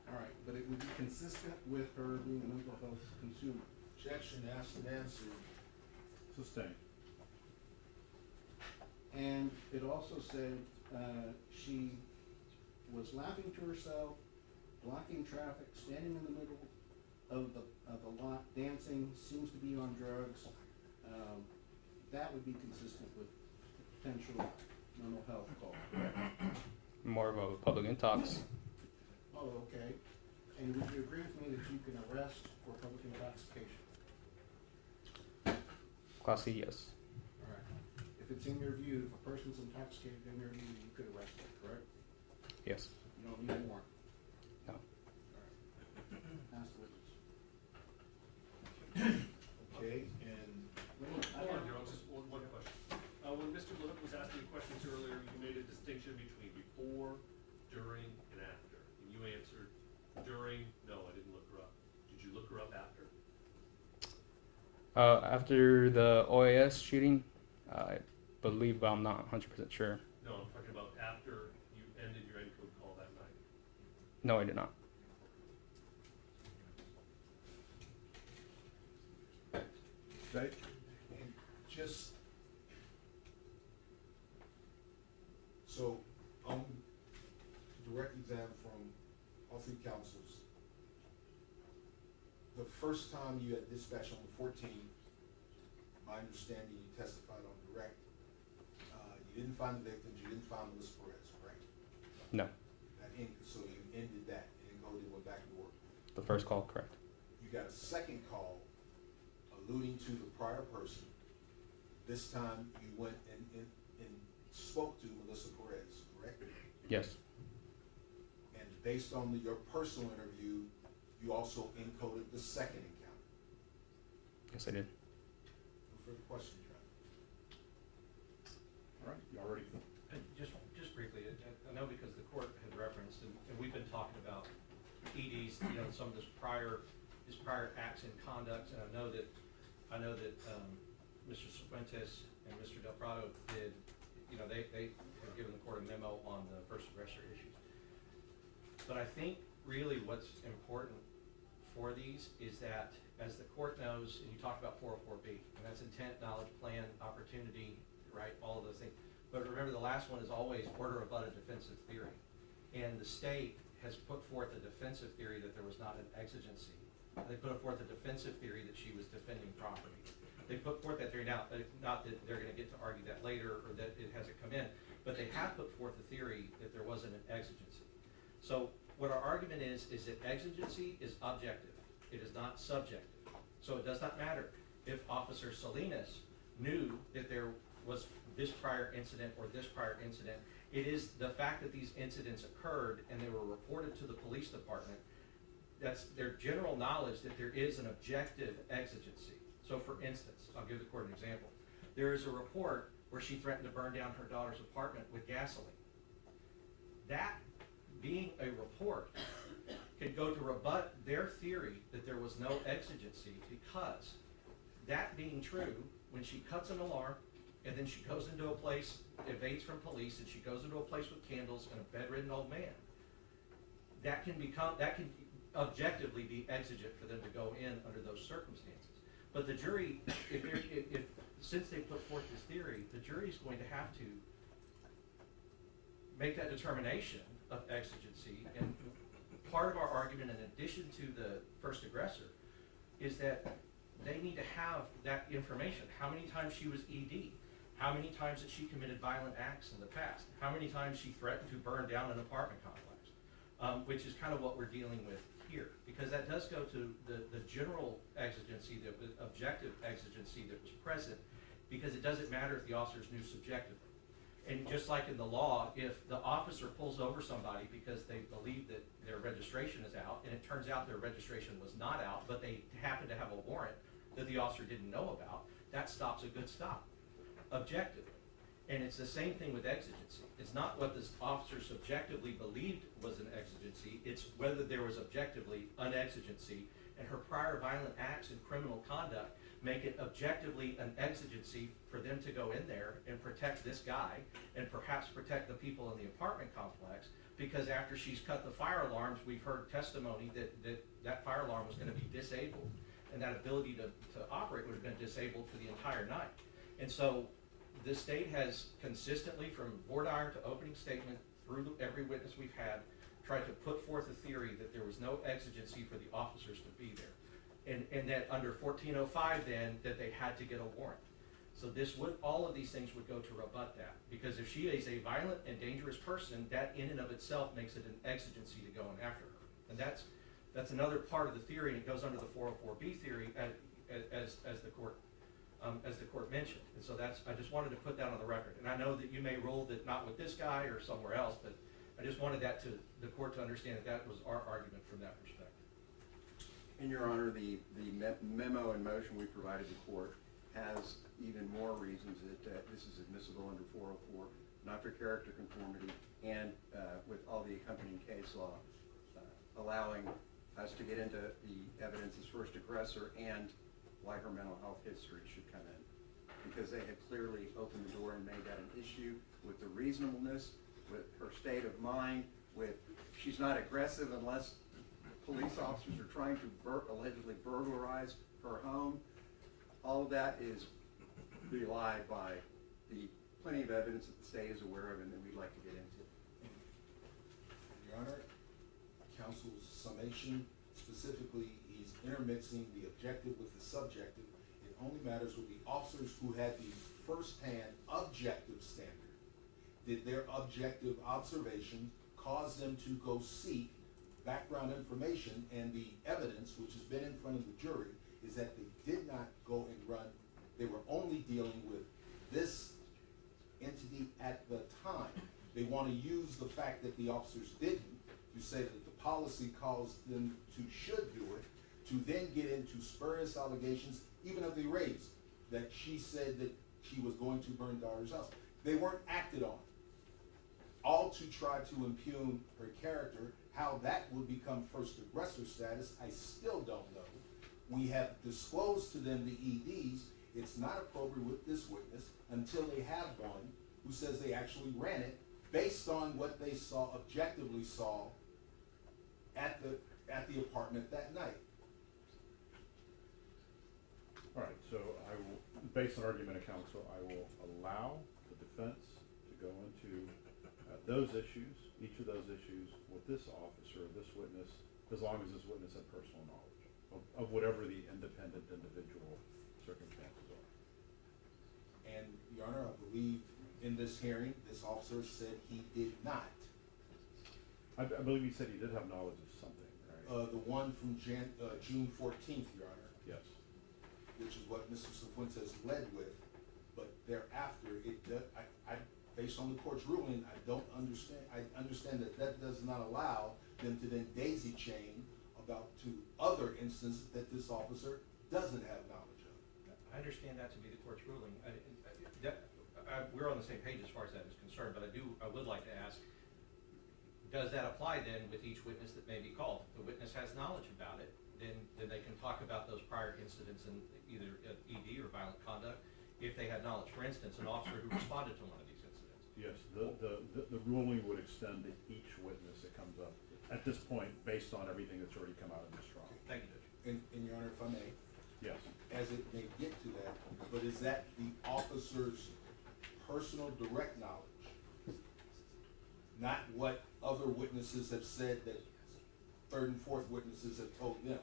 All right, but it would be consistent with her being a mental health consumer. Objection, asked and answered. Sustained. And it also said she was laughing to herself, blocking traffic, standing in the middle of the lot, dancing, seems to be on drugs. That would be consistent with potential mental health call, correct? More of a public intox. Oh, okay. And would you agree with me that you can arrest for public intoxication? Class C, yes. All right. If it's in your view, if a person's intoxicated in your view, you could arrest them, correct? Yes. You don't need a warrant. No. Ask the witness. Okay, and Hold on, Gerald, just one question. When Mr. Bullock was asking questions earlier, you made a distinction between before, during, and after. And you answered during, no, I didn't look her up. Did you look her up after? After the OAS shooting, I believe, but I'm not 100% sure. No, I'm talking about after you ended your encode call that night. No, I did not. Jake? And just, so, direct exam from all three counsels. The first time you had dispatched on the 14th, my understanding, you testified on direct, you didn't find the victims, you didn't find Melissa Perez, correct? No. So you ended that and went back to work. The first call, correct. You got a second call alluding to the prior person. This time you went and spoke to Melissa Perez, correct? Yes. And based on your personal interview, you also encoded the second encounter. Yes, I did. No further questions, John? All right, y'all ready? Just briefly, I know because the court had referenced, and we've been talking about EDs, some of his prior acts and conducts, and I know that Mr. Fuentes and Mr. Del Prado did, they have given the court a memo on the first aggressor issues. But I think really what's important for these is that, as the court knows, and you talked about 404B, and that's intent, knowledge, plan, opportunity, right, all of those things. But remember, the last one is always order rebutted defensive theory. And the state has put forth a defensive theory that there was not an exigency. They put forth a defensive theory that she was defending property. They put forth that theory now, not that they're going to get to argue that later or that it hasn't come in, but they have put forth a theory that there wasn't an exigency. So what our argument is that exigency is objective. It is not subjective. So it does not matter if Officer Salinas knew that there was this prior incident or this prior incident. It is the fact that these incidents occurred and they were reported to the police department. That's their general knowledge that there is an objective exigency. So for instance, I'll give the court an example. There is a report where she threatened to burn down her daughter's apartment with gasoline. That being a report could go to rebut their theory that there was no exigency, because that being true, when she cuts an alarm and then she goes into a place, evades from police, and she goes into a place with candles and a bedridden old man, that can objectively be exigent for them to go in under those circumstances. But the jury, since they put forth this theory, the jury is going to have to make that determination of exigency. And part of our argument, in addition to the first aggressor, is that they need to have that information. How many times she was ED? How many times that she committed violent acts in the past? How many times she threatened to burn down an apartment complex? Which is kind of what we're dealing with here, because that does go to the general exigency, the objective exigency that was present, because it doesn't matter if the officers knew subjectively. And just like in the law, if the officer pulls over somebody because they believe that their registration is out, and it turns out their registration was not out, but they happen to have a warrant that the officer didn't know about, that stops a good stop, objectively. And it's the same thing with exigency. It's not what this officer subjectively believed was an exigency, it's whether there was objectively an exigency, and her prior violent acts and criminal conduct make it objectively an exigency for them to go in there and protect this guy and perhaps protect the people in the apartment complex, because after she's cut the fire alarms, we've heard testimony that fire alarm was going to be disabled, and that ability to operate would have been disabled for the entire night. And so the state has consistently, from voir dire to opening statement through every witness we've had, tried to put forth a theory that there was no exigency for the officers to be there. And that under 1405 then, that they had to get a warrant. So all of these things would go to rebut that. Because if she is a violent and dangerous person, that in and of itself makes it an exigency to go in after her. And that's another part of the theory, and it goes under the 404B theory as the court mentioned. And so I just wanted to put that on the record. And I know that you may rule that not with this guy or somewhere else, but I just wanted the court to understand that was our argument from that perspective. In your honor, the memo in motion we provided the court has even more reasons that this is admissible under 404, not for character conformity, and with all the accompanying case law, allowing us to get into the evidence as first aggressor and why her mental health history should come in. Because they had clearly opened the door and made that an issue with the reasonableness, with her state of mind, with she's not aggressive unless police officers are trying to allegedly burglarize her home. All of that is belied by the plenty of evidence that the state is aware of and that we'd like to get into. Your Honor, counsel's summation, specifically, he's intermixing the objective with the subjective. It only matters with the officers who had the first-hand objective standard. Did their objective observation cause them to go seek background information? And the evidence, which has been in front of the jury, is that they did not go and run. They were only dealing with this entity at the time. They want to use the fact that the officers didn't to say that the policy caused them to should do it, to then get into spurious allegations, even of the raise, that she said that she was going to burn daughter's house. They weren't acted on. All to try to impugn her character. How that would become first aggressor status, I still don't know. We have disclosed to them the EDs. It's not appropriate with this witness until they have one who says they actually ran it based on what they objectively saw at the apartment that night. All right, so I will, based on argument of counsel, I will allow the defense to go into those issues, each of those issues, with this officer, this witness, as long as this witness had personal knowledge of whatever the independent individual circumstances are. And, Your Honor, I believe in this hearing, this officer said he did not. I believe he said he did have knowledge of something, right? The one from June 14th, Your Honor. Yes. Which is what Mr. Cifuentes led with, but thereafter, based on the court's ruling, I don't understand. I understand that does not allow them to then daisy chain about to other instances that this officer doesn't have knowledge of. I understand that to be the court's ruling. We're on the same page as far as that is concerned, but I would like to ask, does that apply then with each witness that may be called? If the witness has knowledge about it, then they can talk about those prior incidents in either ED or violent conduct if they had knowledge. For instance, an officer who responded to one of these incidents. Yes, the ruling would extend to each witness that comes up at this point based on everything that's already come out of this trial. Thank you, Judge. And Your Honor, if I may. Yes. As it may get to that, but is that the officer's personal direct knowledge? not what other witnesses have said that third and fourth witnesses have told them,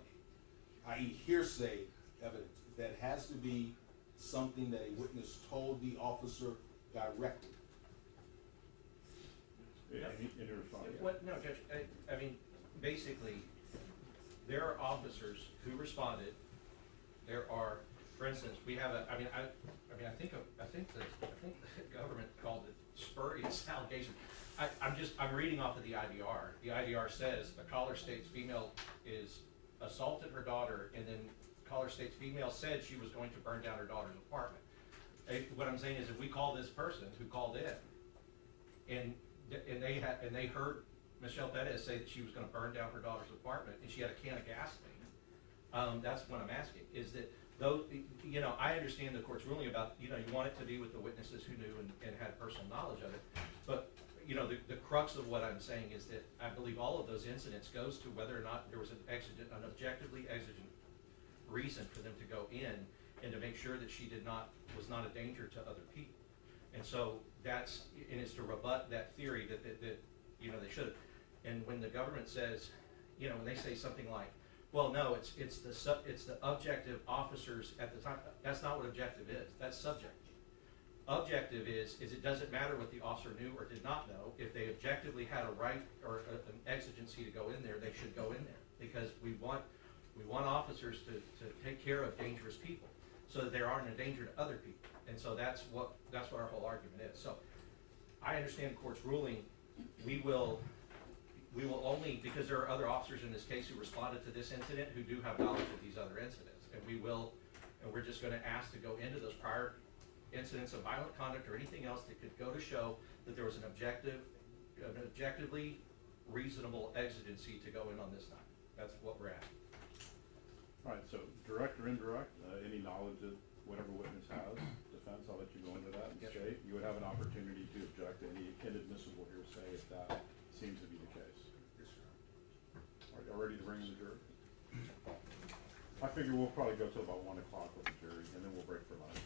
i.e. hearsay evidence. That has to be something that a witness told the officer directly. In your response? What, no, Judge, I mean, basically, there are officers who responded. There are, for instance, we have I think the government called it spurious allegation. I'm reading off of the IDR. The IDR says the caller states female is assaulted her daughter, and then caller states female said she was going to burn down her daughter's apartment. What I'm saying is, if we call this person who called in, and they heard Michelle Perez say that she was going to burn down her daughter's apartment, and she had a can of gasoline, that's what I'm asking. Is that those? I understand the court's ruling about you want it to be with the witnesses who knew and had personal knowledge of it, but the crux of what I'm saying is that I believe all of those incidents goes to whether or not there was an objectively exigent reason for them to go in and to make sure that she was not a danger to other people. And so it's to rebut that theory that they should. And when the government says, when they say something like, well, no, it's the objective officers at the time. That's not what objective is. That's subjective. Objective is it doesn't matter what the officer knew or did not know. If they objectively had a right or an exigency to go in there, they should go in there, because we want officers to take care of dangerous people so that they aren't a danger to other people. And so that's what our whole argument is. So I understand the court's ruling. We will only, because there are other officers in this case who responded to this incident who do have knowledge of these other incidents, and we're just going to ask to go into those prior incidents of violent conduct or anything else that could go to show that there was an objectively reasonable exigency to go in on this night. That's what we're asking. All right, so direct or indirect, any knowledge that whatever witness has, defense, I'll let you go into that and Yes, state. You would have an opportunity to object to any inadmissible hearsay if that seems to be the case. Are you ready to bring in the jury? I figure we'll probably go till about 1 o'clock with the jury, and then we'll break for lunch.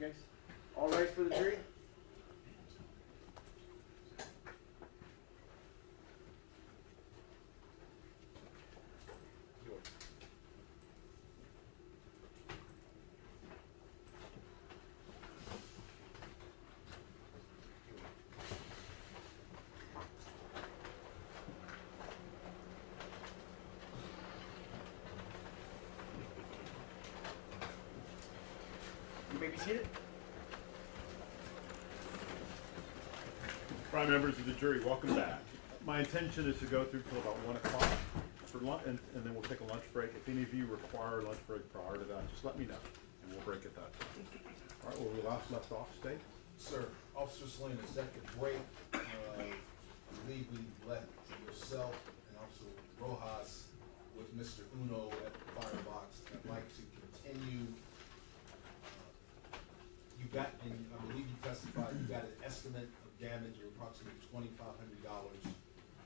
Guys, all rise for the jury. You may be seated. Prime members of the jury, welcome back. My intention is to go through till about 1 o'clock for lunch, and then we'll take a lunch break. If any of you require a lunch break prior to that, just let me know, and we'll break at that time. All right, where we last left off, State? Sir, Officer Salinas, at the break, I believe we left yourself and Officer Rojas with Mr. Uno at the firebox. I'd like to continue. You got, and I believe you testified, you got an estimate of damage of approximately $2,500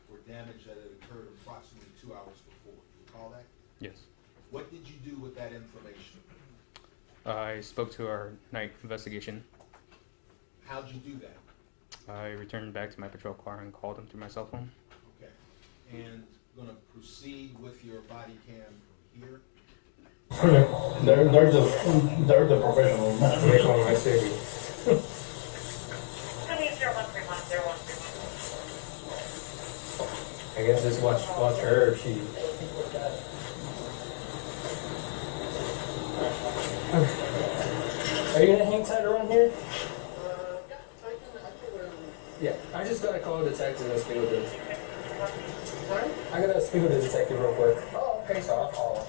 for damage that had occurred approximately 2 hours before. You recall that? Yes. What did you do with that information? I spoke to our night investigation. How'd you do that? I returned back to my patrol car and called him through my cell phone. Okay. And gonna proceed with your body cam from here? They're the professionals. They call my city. Police, your I guess just watch her if she. Are you gonna hang tight around here? Yeah, I just gotta call a detective and speak with him. Sorry? I gotta speak with the detective real quick. Oh, okay, so I'll call him.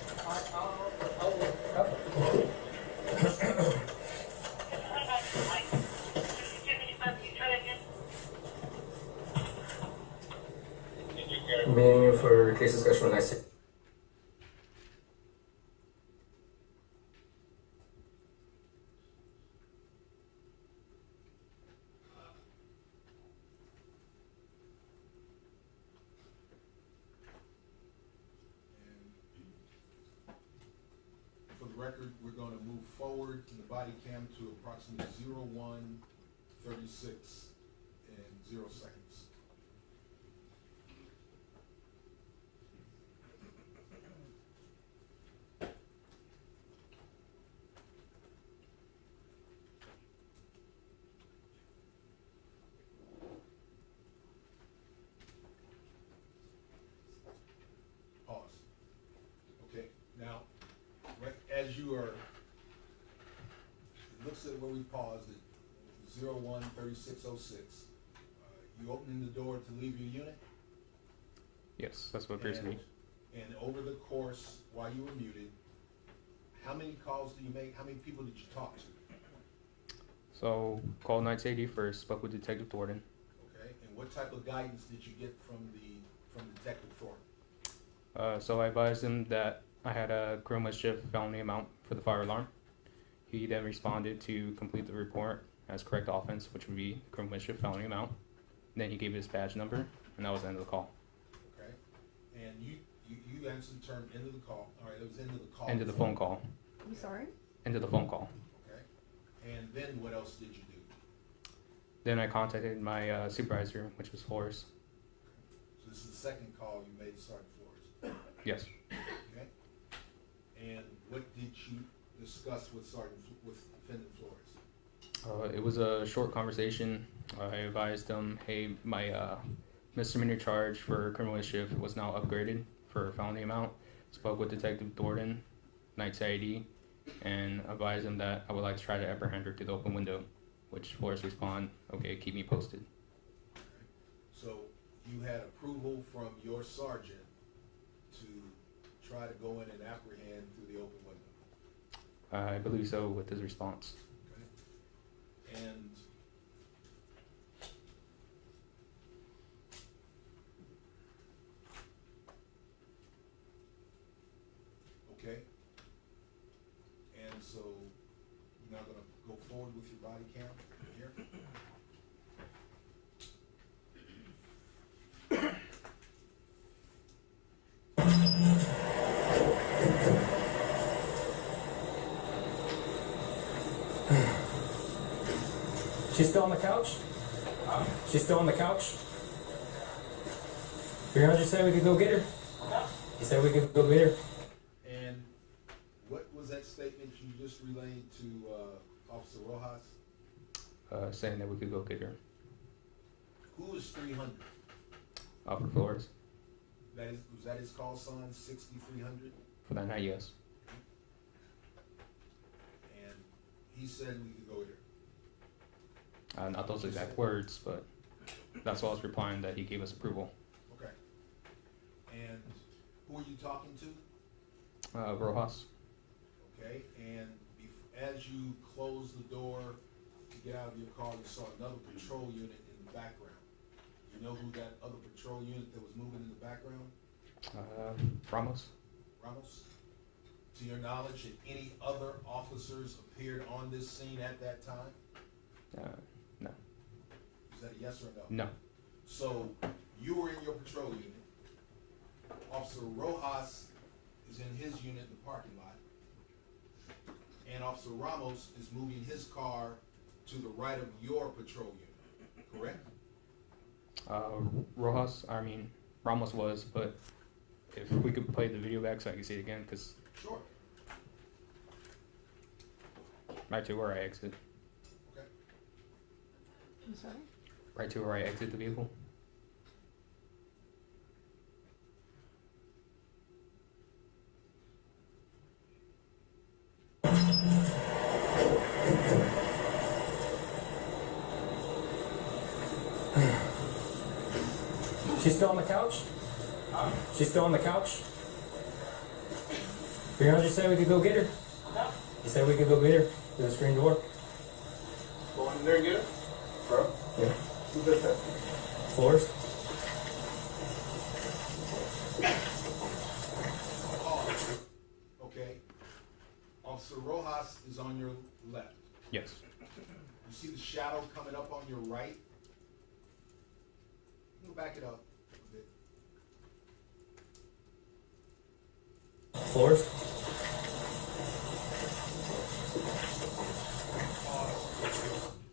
Meeting for case discussion when I see. For the record, we're gonna move forward in the body cam to approximately 01:36 and 0 seconds. Pause. Okay, now, right as you are, it looks at where we paused at 01:36:06. You opening the door to leave your unit? Yes, that's what appears to me. And over the course, while you were muted, how many calls do you make? How many people did you talk to? So called 980 first, spoke with Detective Thornton. Okay, and what type of guidance did you get from Detective Thornton? So I advised him that I had a criminal mischief felony amount for the fire alarm. He then responded to complete the report as correct offense, which would be criminal mischief felony amount. Then he gave his badge number, and that was the end of the call. Okay, and you answered the term end of the call. All right, it was end of the call. End of the phone call. I'm sorry? End of the phone call. Okay, and then what else did you do? Then I contacted my supervisor, which was Flores. So this is the second call you made to Sergeant Flores. Yes. Okay, and what did you discuss with Defendant Flores? It was a short conversation. I advised him, hey, my misdemeanor charge for criminal mischief was now upgraded for a felony amount. Spoke with Detective Thornton, Night ID, and advised him that I would like to try to apprehend her through the open window, which Flores responded, okay, keep me posted. So you had approval from your sergeant to try to go in and apprehend through the open window? I believe so with his response. Okay. And okay. And so you're now gonna go forward with your body cam here. She's still on the couch? She's still on the couch? 300 said we could go get her? He said we could go get her. And what was that statement you just relayed to Officer Rojas? Saying that we could go get her. Who is 300? Officer Flores. Was that his call sign, 6300? For that night, yes. And he said we could go with her. Not those exact words, but that's what I was replying, that he gave us approval. Okay. And who are you talking to? Rojas. Okay, and as you closed the door to get out of your car, you saw another patrol unit in the background. You know who that other patrol unit that was moving in the background? Ramos. Ramos? To your knowledge, had any other officers appeared on this scene at that time? No. Is that a yes or no? No. So you were in your patrol unit. Officer Rojas is in his unit in the parking lot. And Officer Ramos is moving his car to the right of your patrol unit, correct? Ramos was, but if we could play the video back so I can see it again, because Sure. right to where I exit. Okay. I'm sorry? Right to where I exit the vehicle. She's still on the couch? She's still on the couch? Brianna just said we could go get her. He said we could go get her through the screen door. Go in there and get it? Bro? Yeah. Who did that? Floors? Okay. Officer Rojas is on your left. Yes. You see the shadow coming up on your right? Go back it up a bit. Floors?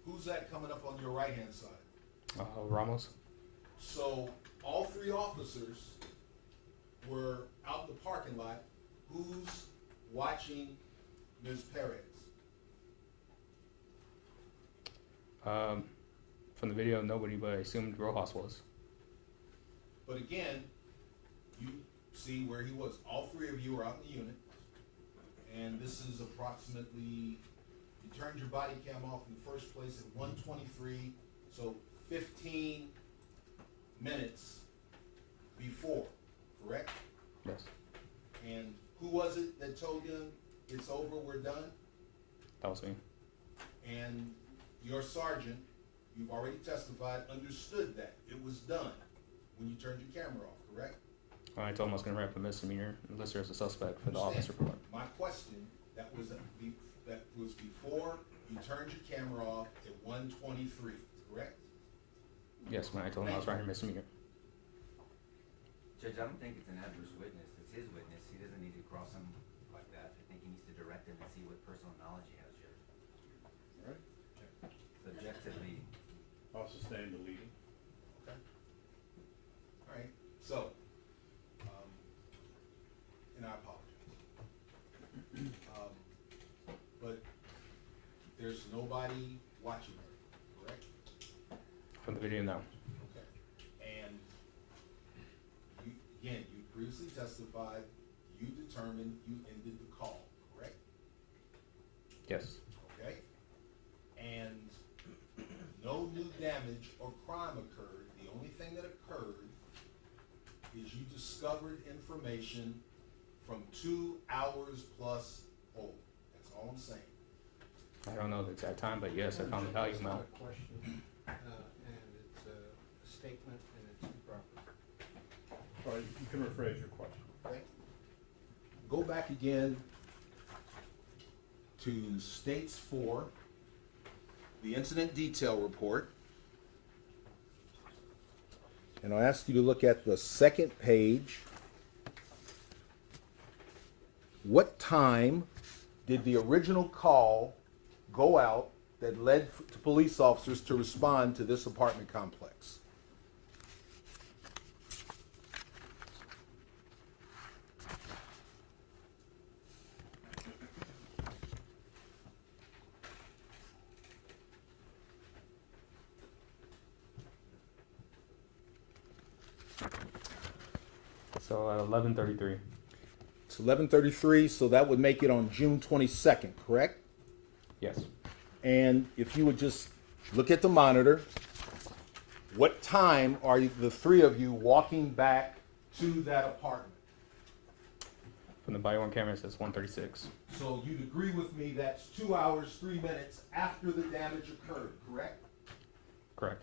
Who's that coming up on your right-hand side? Ramos. So all three officers were out in the parking lot. Who's watching Ms. Perez? From the video, nobody, but I assumed Rojas was. But again, you see where he was. All three of you are out in the unit. And this is approximately, you turned your body cam off in the first place at 1:23, so 15 minutes before, correct? Yes. And who was it that told them it's over, we're done? That was me. And your sergeant, you've already testified, understood that it was done when you turned your camera off, correct? I told him I was going to wrap a misdemeanor unless there's a suspect for the office Understand. report. My question, that was before you turned your camera off at 1:23, correct? Yes, when I told him I was writing a misdemeanor. Judge, I don't think it's an adverse witness. It's his witness. He doesn't need to cross him like that. I think he needs to direct him and see what personal knowledge he has, Judge. All right? Subjectively, I'll sustain the leading. Okay. All right, so, and I apologize. But there's nobody watching her, correct? From the video, no. Okay. And you, again, you previously testified, you determined you ended the call, correct? Yes. Okay? And no new damage or crime occurred. The only thing that occurred is you discovered information from 2 hours plus old. That's all I'm saying. I don't know the exact time, but yes, I found the value It's amount. not a question, and it's a statement, and it's improper. All right, you can rephrase your question. Okay? Go back again to States 4, the incident detail report. And I'll ask you to look at the second page. What time did the original call go out that led to police officers to respond to this apartment complex? So at 11:33. It's 11:33, so that would make it on June 22nd, correct? Yes. And if you would just look at the monitor, what time are the three of you walking back to that apartment? From the body-worn camera, it says 1:36. So you'd agree with me that's 2 hours, 3 minutes after the damage occurred, correct? Correct.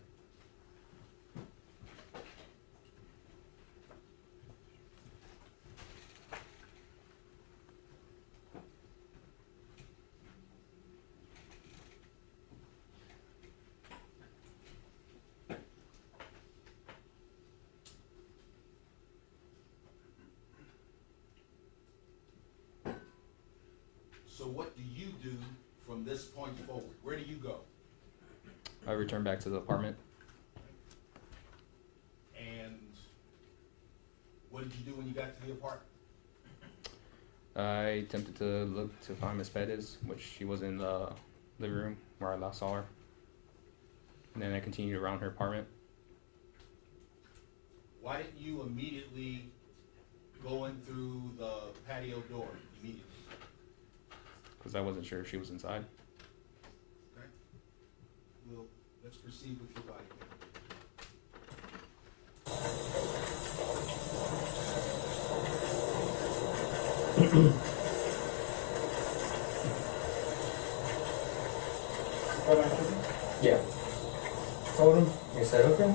So what do you do from this point forward? Where do you go? I returned back to the apartment. And what did you do when you got to the apartment? I attempted to look to find Miss Perez, which she was in the living room where I last saw her. And then I continued around her apartment. Why didn't you immediately go in through the patio door immediately? because I wasn't sure if she was inside. Okay? Well, let's proceed with your body cam. Yeah. Told him. He said, okay.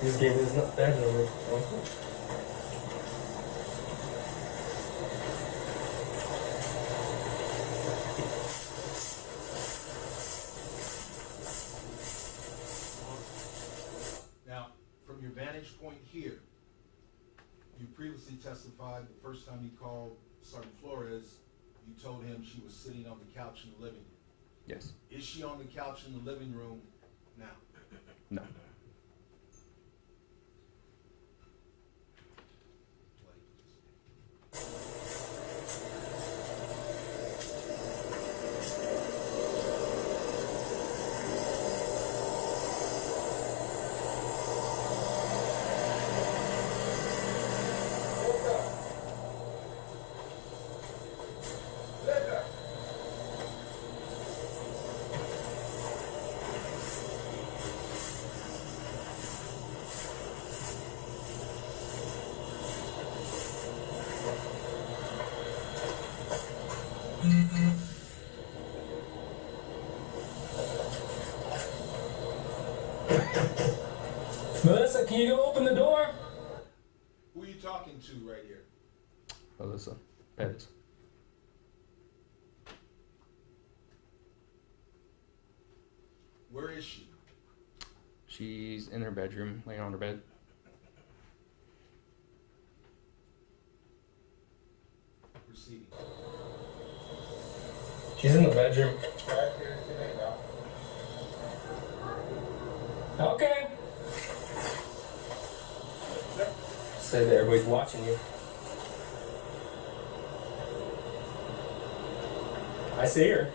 He just gave his badge number. Now, from your vantage point here, you previously testified the first time you called Sergeant Flores, you told him she was sitting on the couch in the living room. Yes. Is she on the couch in the living room now? No. Melissa, can you go open the door? Who are you talking to right here? Melissa Perez. Where is she? She's in her bedroom, laying on her bed. Proceeding. She's in the bedroom. Okay. Say that everybody's watching you. I see her.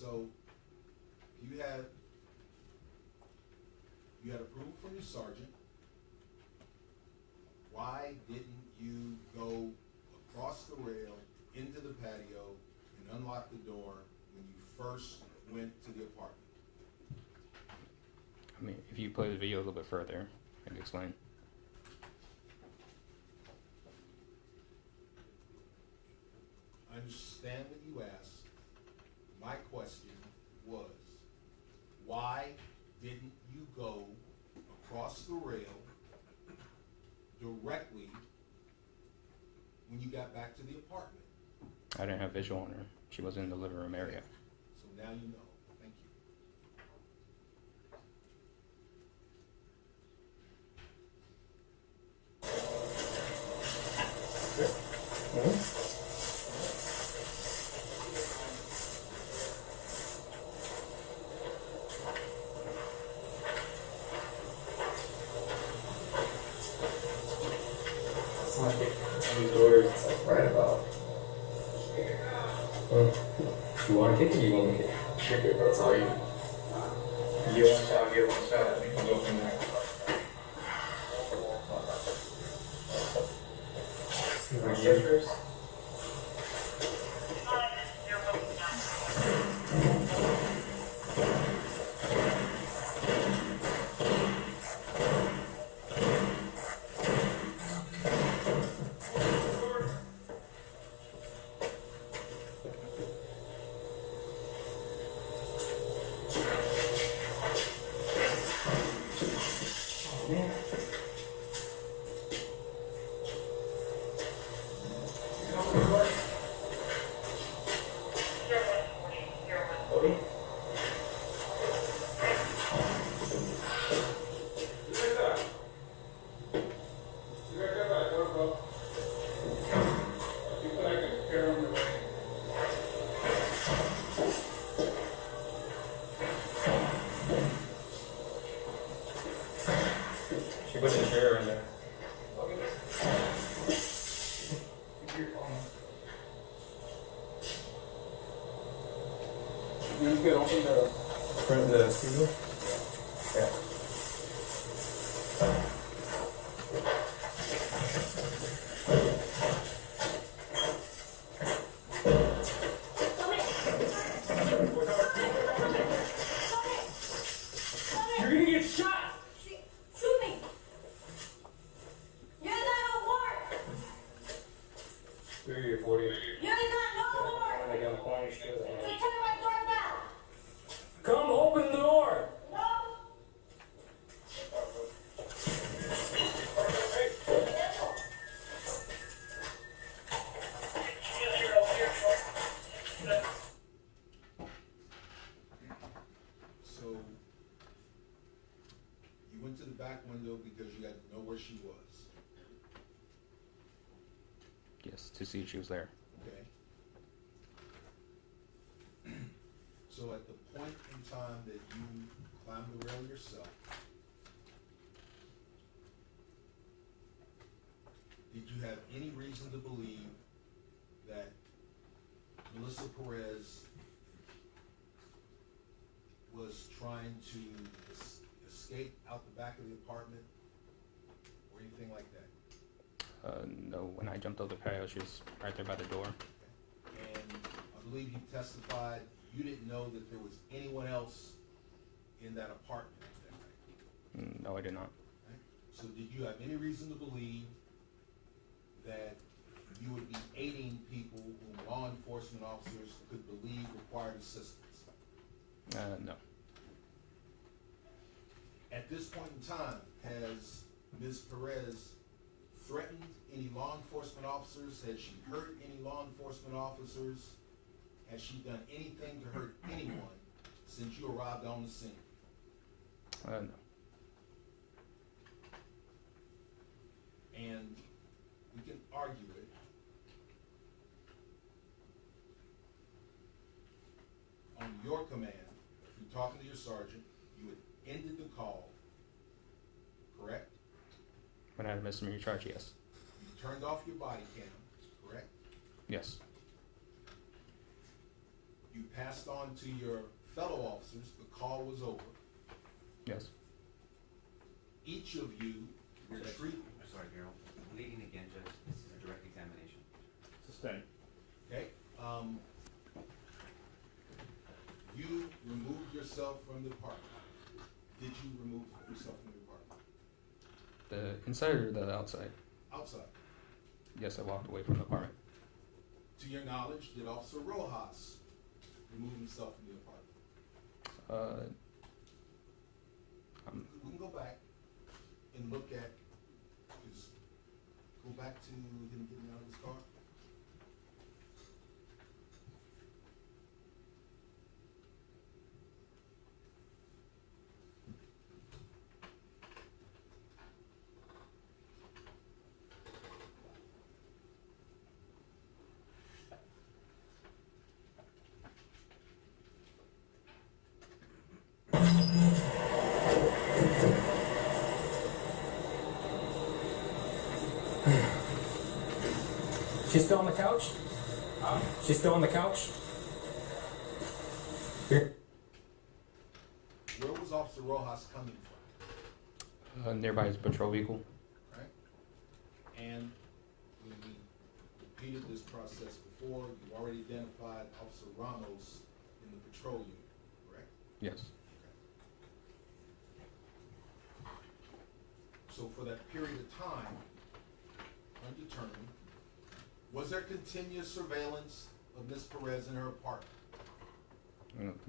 So, you had approval from your sergeant. Why didn't you go across the rail into the patio and unlock the door when you first went to the apartment? I mean, if you play the video a little bit further, I can explain. I understand what you asked. My question was, why didn't you go across the rail directly when you got back to the apartment? I didn't have visual on her. She wasn't in the living room area. So now you know. Thank you. It's like these orders, it's like right about. You want to kick it or you want me to kick it? Kick it, that's all you. You get one shot, get one shot, we can go from there. See if I can get first. She put the chair in there. You can open the front of the studio. Yeah. You're gonna get shot! Shoot me! You're not a warrant! 3 or 40. You're not no warrant! I got a point. So turn my door down! Come open the door! No! So, you went to the back window because you had to know where she was, Yes, to see if she was there. okay? So at the point in time that you climbed the rail yourself, did you have any reason to believe that Melissa Perez was trying to escape out the back of the apartment or anything like that? No, when I jumped over the patio, she was right there by the door. And I believe you testified you didn't know that there was anyone else in that apartment at that night. No, I did not. Right? So did you have any reason to believe that you would be aiding people whom law enforcement officers could believe required assistance? No. At this point in time, has Ms. Perez threatened any law enforcement officers? Has she hurt any law enforcement officers? Has she done anything to hurt anyone since you arrived on the scene? No. And we can argue it. On your command, through talking to your sergeant, you had ended the call, correct? When I had a misdemeanor charge, yes. You turned off your body cam, correct? Yes. You passed on to your fellow officers, the call was over. Yes. Each of you retrieved, Sorry, Harold. Bleeding again, Judge. This is a direct examination. Sustained. okay? You removed yourself from the apartment. Did you remove yourself from the apartment? The inside or the outside? Outside. Yes, I walked away from the apartment. To your knowledge, did Officer Rojas remove himself from the apartment? We can go back and look at, just go back to him getting out of his car. She's still on the couch? She's still on the couch? Here. Where was Officer Rojas coming from? Nearby his patrol vehicle. Right? And when we repeated this process before, you already identified Officer Ramos in the patrol unit, correct? Yes. So for that period of time, undetermined, was there continuous surveillance of Ms. Perez in her apartment?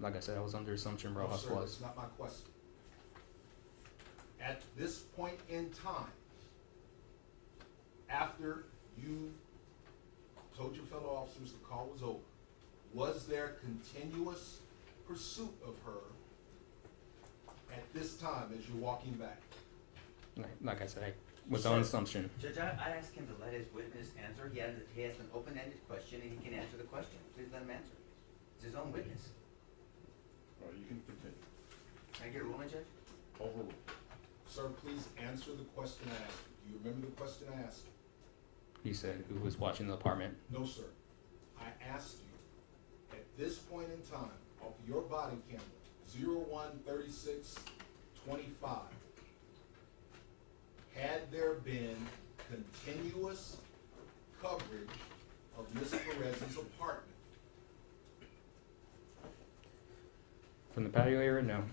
Like I said, I was under assumption No, Rojas sir, was. that's not my question. At this point in time, after you told your fellow officers the call was over. Was there continuous pursuit of her at this time as you're walking back? Like I said, I was on assumption. Judge, I asked him to let his witness answer. He has an open-ended question, and he can answer the question. Please let him answer. It's his own witness. Well, you can continue. Can I get a ruling, Judge? Overruled. Sir, please answer the question I asked you. Do you remember the question I asked you? He said who was watching the apartment. No, sir. I asked you, at this point in time, off your body camera, 013625, had there been continuous coverage of Ms. Perez's apartment? From the patio area, no. Okay.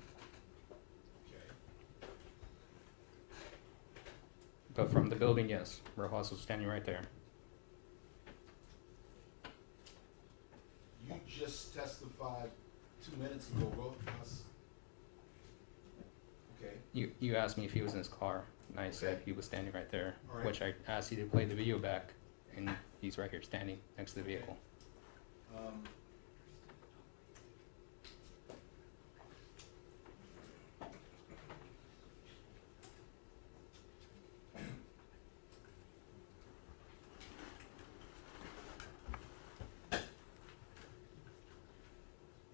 But from the building, yes. Rojas was standing right there. You just testified 2 minutes ago, Rojas. Okay. You asked me if he was in his car, and I said Okay. he was standing right there, All right. which I asked you to play the video back, and he's right here standing next to the vehicle.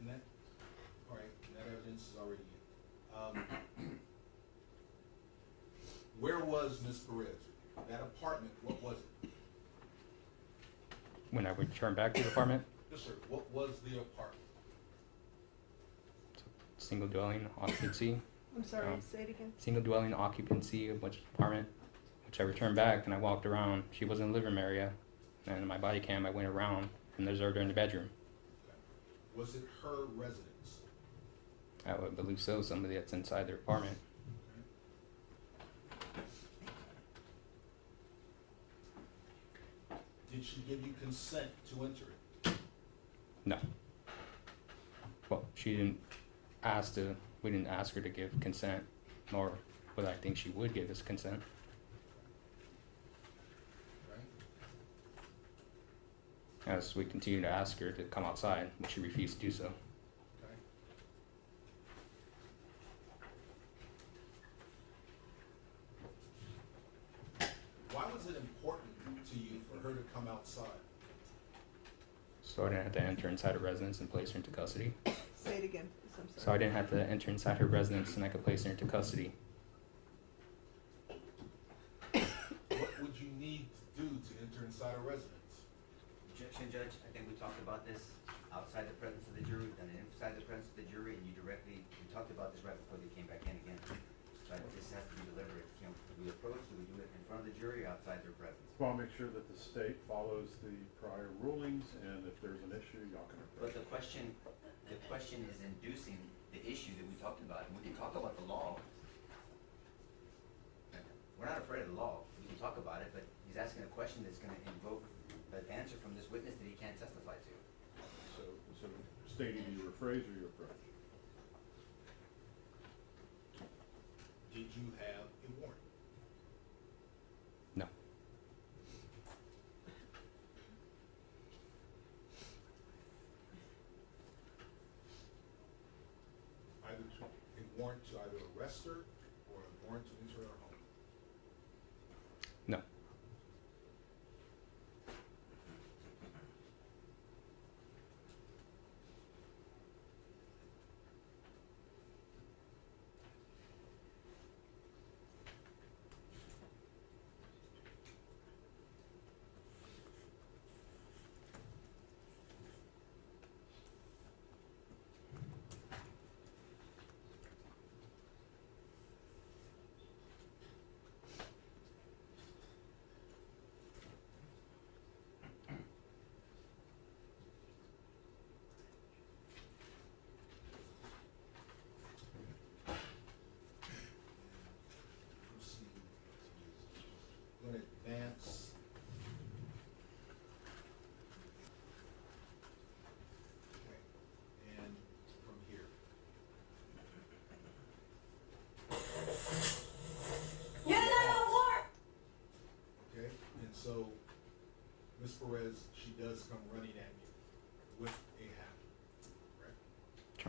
And that, all right, and that evidence is already in. Where was Ms. Perez? That apartment, what was it? When I returned back to the apartment, Yes, sir. What was the apartment? single dwelling occupancy. I'm sorry, Um, say it again. Single dwelling occupancy, which apartment, which I returned back and I walked around. She was in the living room area, and in my body cam I went around and observed her in the bedroom. Was it her residence? I would believe so. Somebody that's inside their apartment. Did she give you consent to enter it? No. Well, she didn't ask to. We didn't ask her to give consent, nor would I think she would give us consent. Right? As we continue to ask her to come outside, but she refused to do so. Okay. Why was it important to you for her to come outside? So I didn't have to enter inside her residence and place her into custody. Say it again, please, I'm So sorry. I didn't have to enter inside her residence and I could place her into custody. What would you need to do to enter inside a residence? Objection, Judge. I think we talked about this outside the presence of the jury, then inside the presence of the jury, and we talked about this right before they came back in again. But this has to be deliberate. You know, do we approach, do we do it in front of the jury or outside their presence? Well, make sure that the state follows the prior rulings, and if there's an issue, y'all can But approach. the question is inducing the issue that we talked about, and we can talk about the law. We're not afraid of the law, we can talk about it, but he's asking a question that's gonna invoke an answer from this witness that he can't testify to. So stating your phrase or your approach. Did you have a warrant? No. A warrant to either arrest her or a warrant to enter her home? No.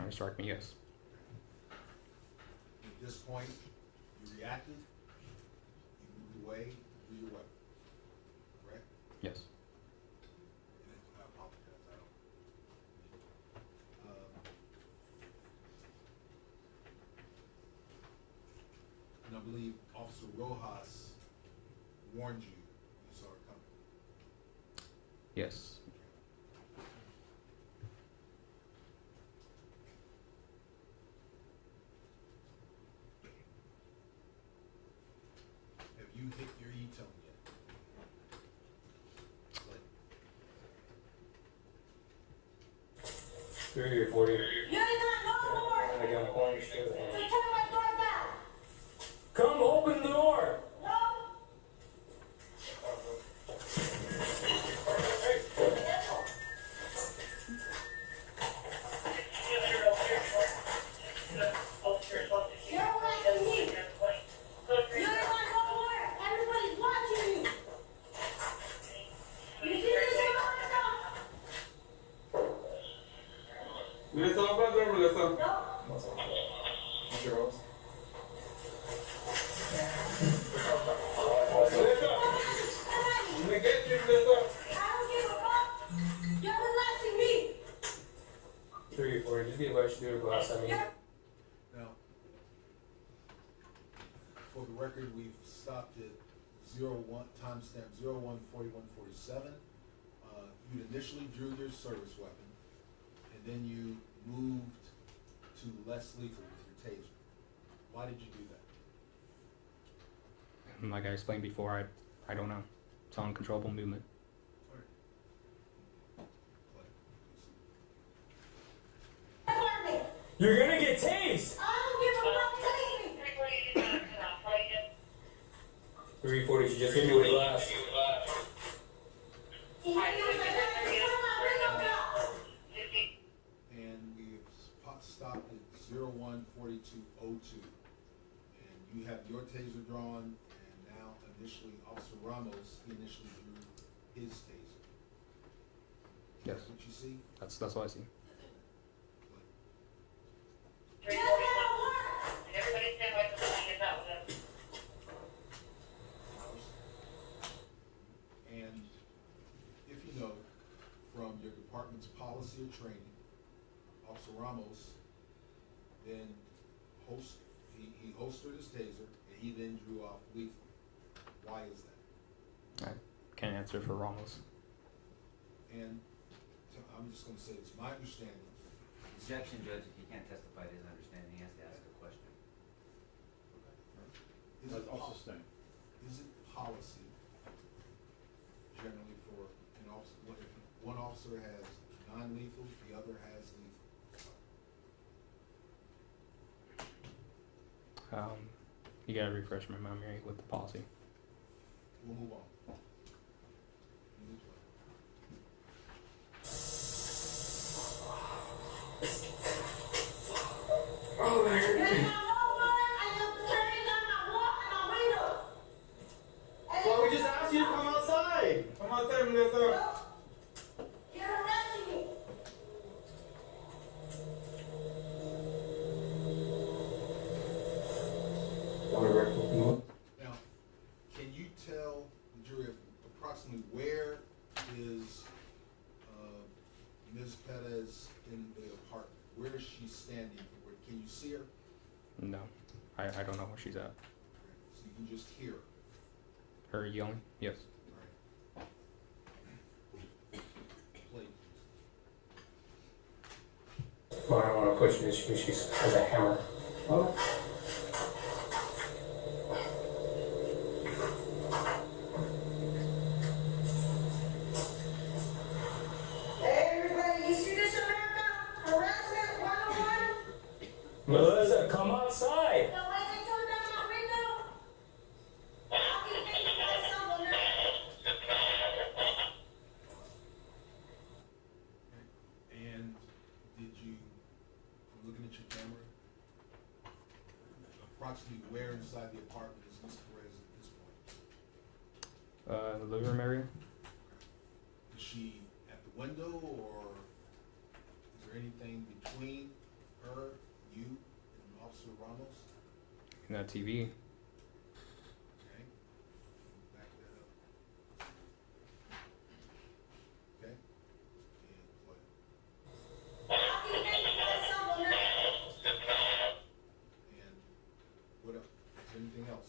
trying to strike me, yes. At this point, you reacted, you moved away, drew your weapon, correct? Yes. And I apologize, I don't. And I believe Officer Rojas warned you, you saw it coming. Yes. Have you hit your E-tone yet? Like, 340. You ain't got no more. And I got one straight So ahead. turn my door down. Come open the door. No. You're arresting me. You ain't got no more. Everybody's watching you. You see this in my window? Melissa, open the door, Melissa. No. What's your hopes? Melissa, let me get you, Melissa. I don't give a fuck. You're harassing me. 340. Just get what you do to glass. I mean, now, for the record, we've stopped at 01, timestamp 01:41:47. You initially drew your service weapon, and then you moved to less lethal with your taser. Why did you do that? And like I explained before, I don't know. It's uncontrollable movement. Department. you're gonna get tased. I don't give a fuck. Take me. 340. She just hit me with glass. He hit me with the gun. Turn my window down. And we've stopped at 01:42:02. And you have your taser drawn, and now initially Officer Ramos, he initially drew his taser. Yes. That's what you see? That's what I see. You ain't got no more. And if you know, from your department's policy or training, Officer Ramos then he holstered his taser, and he then drew off lethal. Why is that? I can't answer for Ramos. And I'm just gonna say this, my understanding, Objection, Judge, if he can't testify to his understanding, he has to ask a question. is That's it, also staying. is it policy generally for an officer, what if one officer has non-lethal, the other has lethal? You gotta refresh my memory with the policy. We'll move on. Move on. Oh, man. You ain't got no more. I am turning down my wall and my windows. Well, we just asked you to come outside. Come outside, Melissa. No. You're harassing me. Now, can you tell the jury approximately where is Ms. Perez in the apartment? Where is she standing? Can you see her? No, I don't know where she's at. So you can just hear her. Her yelling? Yes. Right. Play, please. Well, I don't want to question this because she has a hammer. Oh. Hey, everybody, you see this America? Harassment 101? Melissa, come outside. The way they turned down my window? I'll be thinking myself on that. And did you, from looking at your camera, approximately where inside the apartment is Ms. Perez at this point? The living room area? Is she at the window, or is there anything between looking at TV. Okay? Back that up. Okay? And play. And what else? Is there anything else?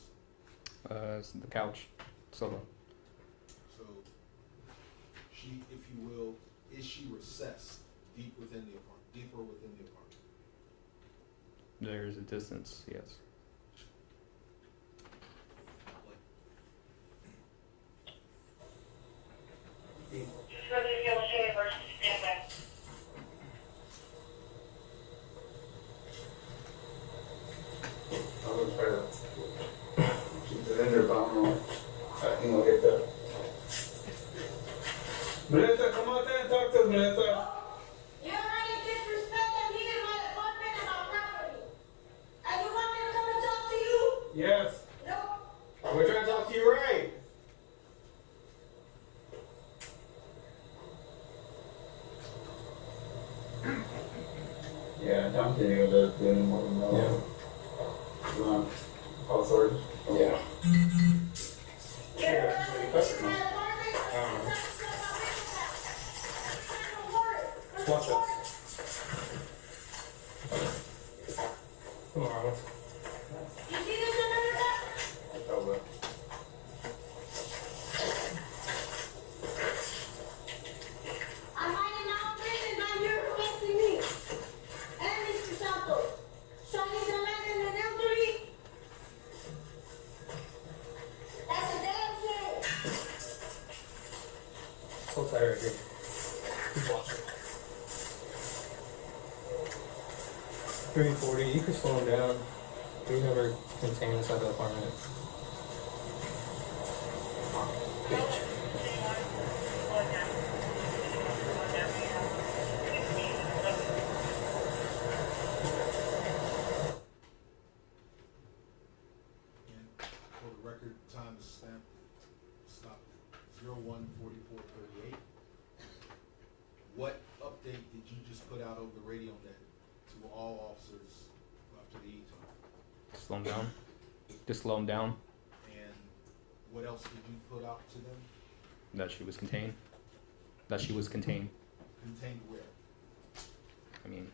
It's the couch, solo. So, she, if you will, is she recessed deep within the apartment, deeper within the apartment? There's a distance, yes. I will try to keep it in there, but I don't know. I think I'll get that. Melissa, come out there and talk to us, Melissa. You already disrespected me in my apartment and my property. And you want me to come and talk to you? Yes. No. We're trying to talk to you right. Yeah, I'm getting a little bit more than that. Yeah. You want to call Sorge? Yeah. Watch it. Tomorrow. You see this in America? Over. I'm minding my own business, not you're harassing me. And Mr. Santos. Showing the land in an elderly. That's a damn shame. So tired here. Keep watching. 340, you can slow him down. We never contain inside the apartment. And for the record, time is stamped, stopped 01:44:38. What update did you just put out over the radio net to all officers after the E-time? Slow him down. Just slow him down. And what else did you put out to them? That she was contained. That she was contained. Contained where? I mean,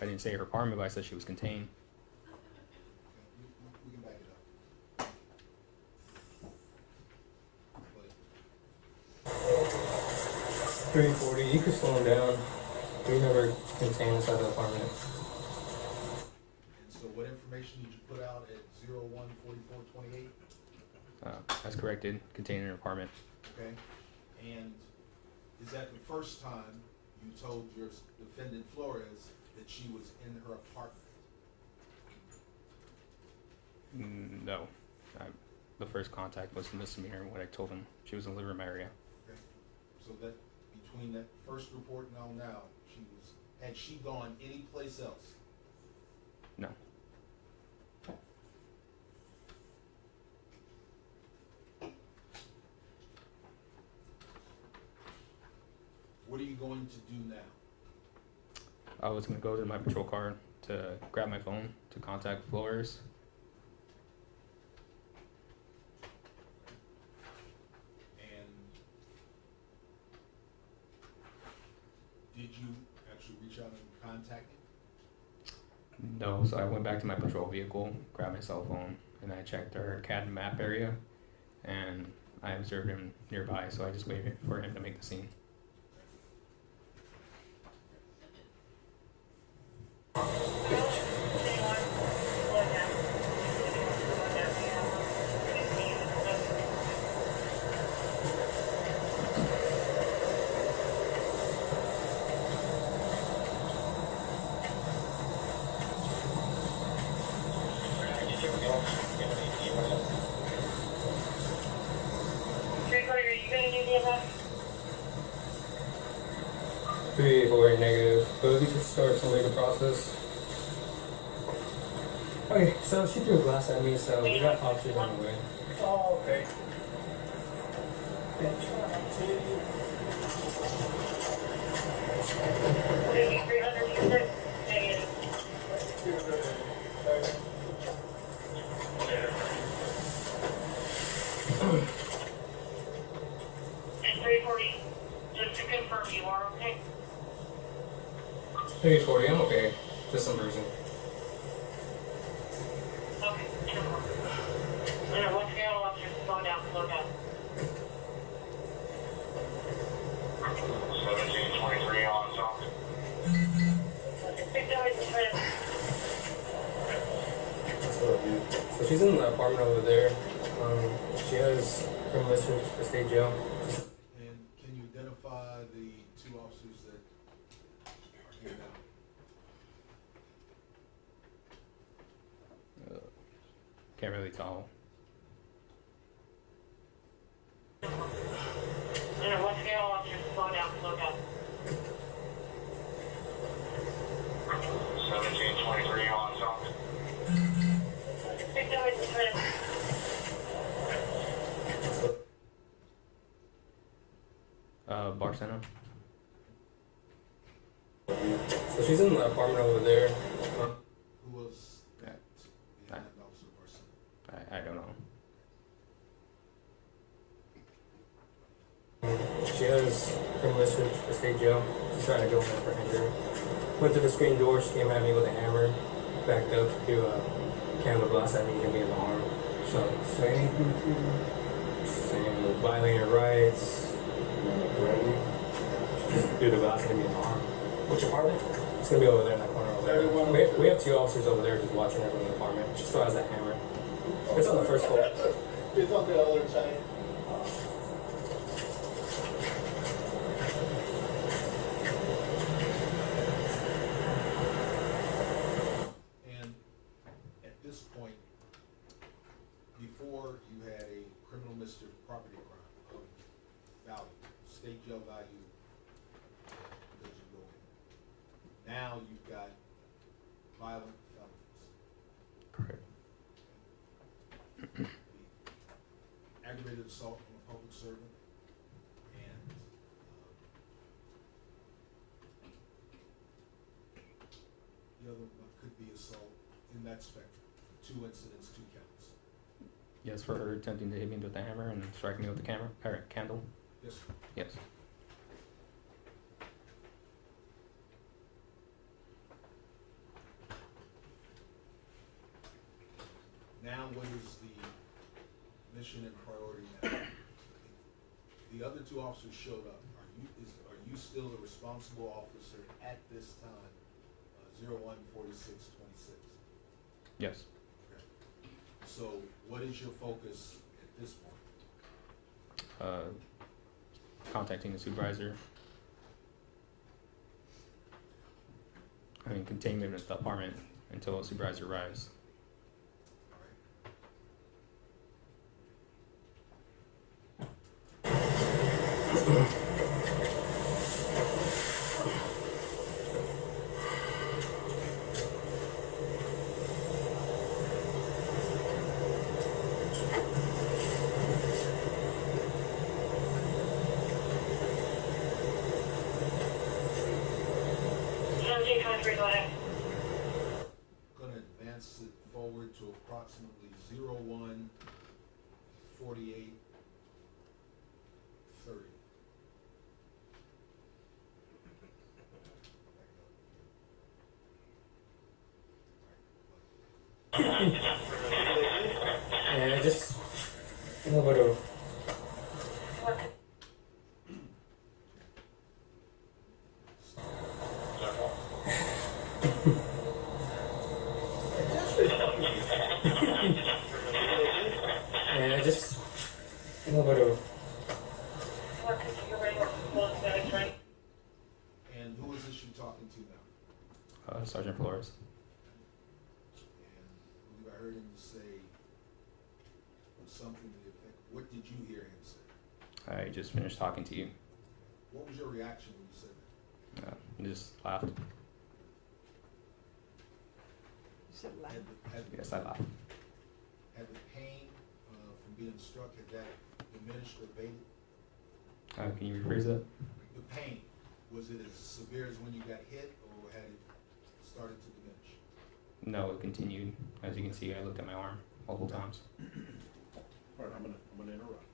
I didn't say her apartment, but I said she was contained. Okay, we can back it up. Play. 340, you can slow him down. We never contain inside the apartment. And so what information did you put out at 01:44:28? As corrected, contained in her apartment. Okay, and is that the first time you told your defendant Flores that she was in her apartment? No. The first contact was the misdemeanor when I told him she was in the living room area. Okay, so that between that first report and now, had she gone anyplace else? No. What are you going to do now? I was going to go to my patrol car to grab my phone to contact Flores. And did you actually reach out and contact him? No, so I went back to my patrol vehicle, grabbed my cell phone, and I checked our CAD map area, and I observed him nearby, so I just waited for him to make the scene. Negative, but we could start some legal process. Okay, so she threw a glass at me, so we got officers on the way. Oh, okay. are okay? Maybe 40, I'm okay. Just some bruising. Okay. What's the other officer? Slow down, slow down. 1723 on zone. So she's in the apartment over there. She has criminal history for state jail. And can you identify the two officers that are here now? Can't really tell. What's the other officer? Slow down, slow down. 1723 on zone. Bar center. So she's in the apartment over there. Who was that? The officer person? I don't know. She has criminal history for state jail. She's trying to go in there for injury. Went through the screen door. She came at me with a hammer. Backed up to do a candle blast at me, hit me in the arm. So say anything to you? Saying violating her rights. Just do the blast hit me in the arm. Which apartment? It's gonna be over there in that corner over there. We have two officers over there just watching her from the apartment. She still has that hammer. It's on the first floor. It's on the other side. And at this point, before you had a criminal mischief property crime of value, state jail value, because you go in. Now you've got violent felonies. Correct. Aggravated assault on a public servant, and the other one could be assault in that spectrum. 2 incidents, 2 counts. Yes, for her attempting to hit me with the hammer and striking me with the camera or candle. Yes, sir. Yes. Now, what is the mission and priority now? The other 2 officers showed up. Are you still the responsible officer at this time? 014626. Yes. Okay. So, what is your focus at this point? Contacting the supervisor. I mean, containment of the apartment until a supervisor arrives. All right. Gonna advance it forward to approximately 014830. Yeah, just a little bit of. Yeah, just a little bit of. And who is this you talking to now? Sergeant Flores. And I believe I heard him say something to the effect, what did you hear him say? I just finished talking to you. What was your reaction when you said that? Just laughed. You said loud. Yes, I laughed. Had the pain from being struck, had that diminished or abated? Can you rephrase that? The pain, was it as severe as when you got hit, or had it started to diminish? No, it continued. As you can see, I looked at my arm multiple times. All right, I'm gonna interrupt.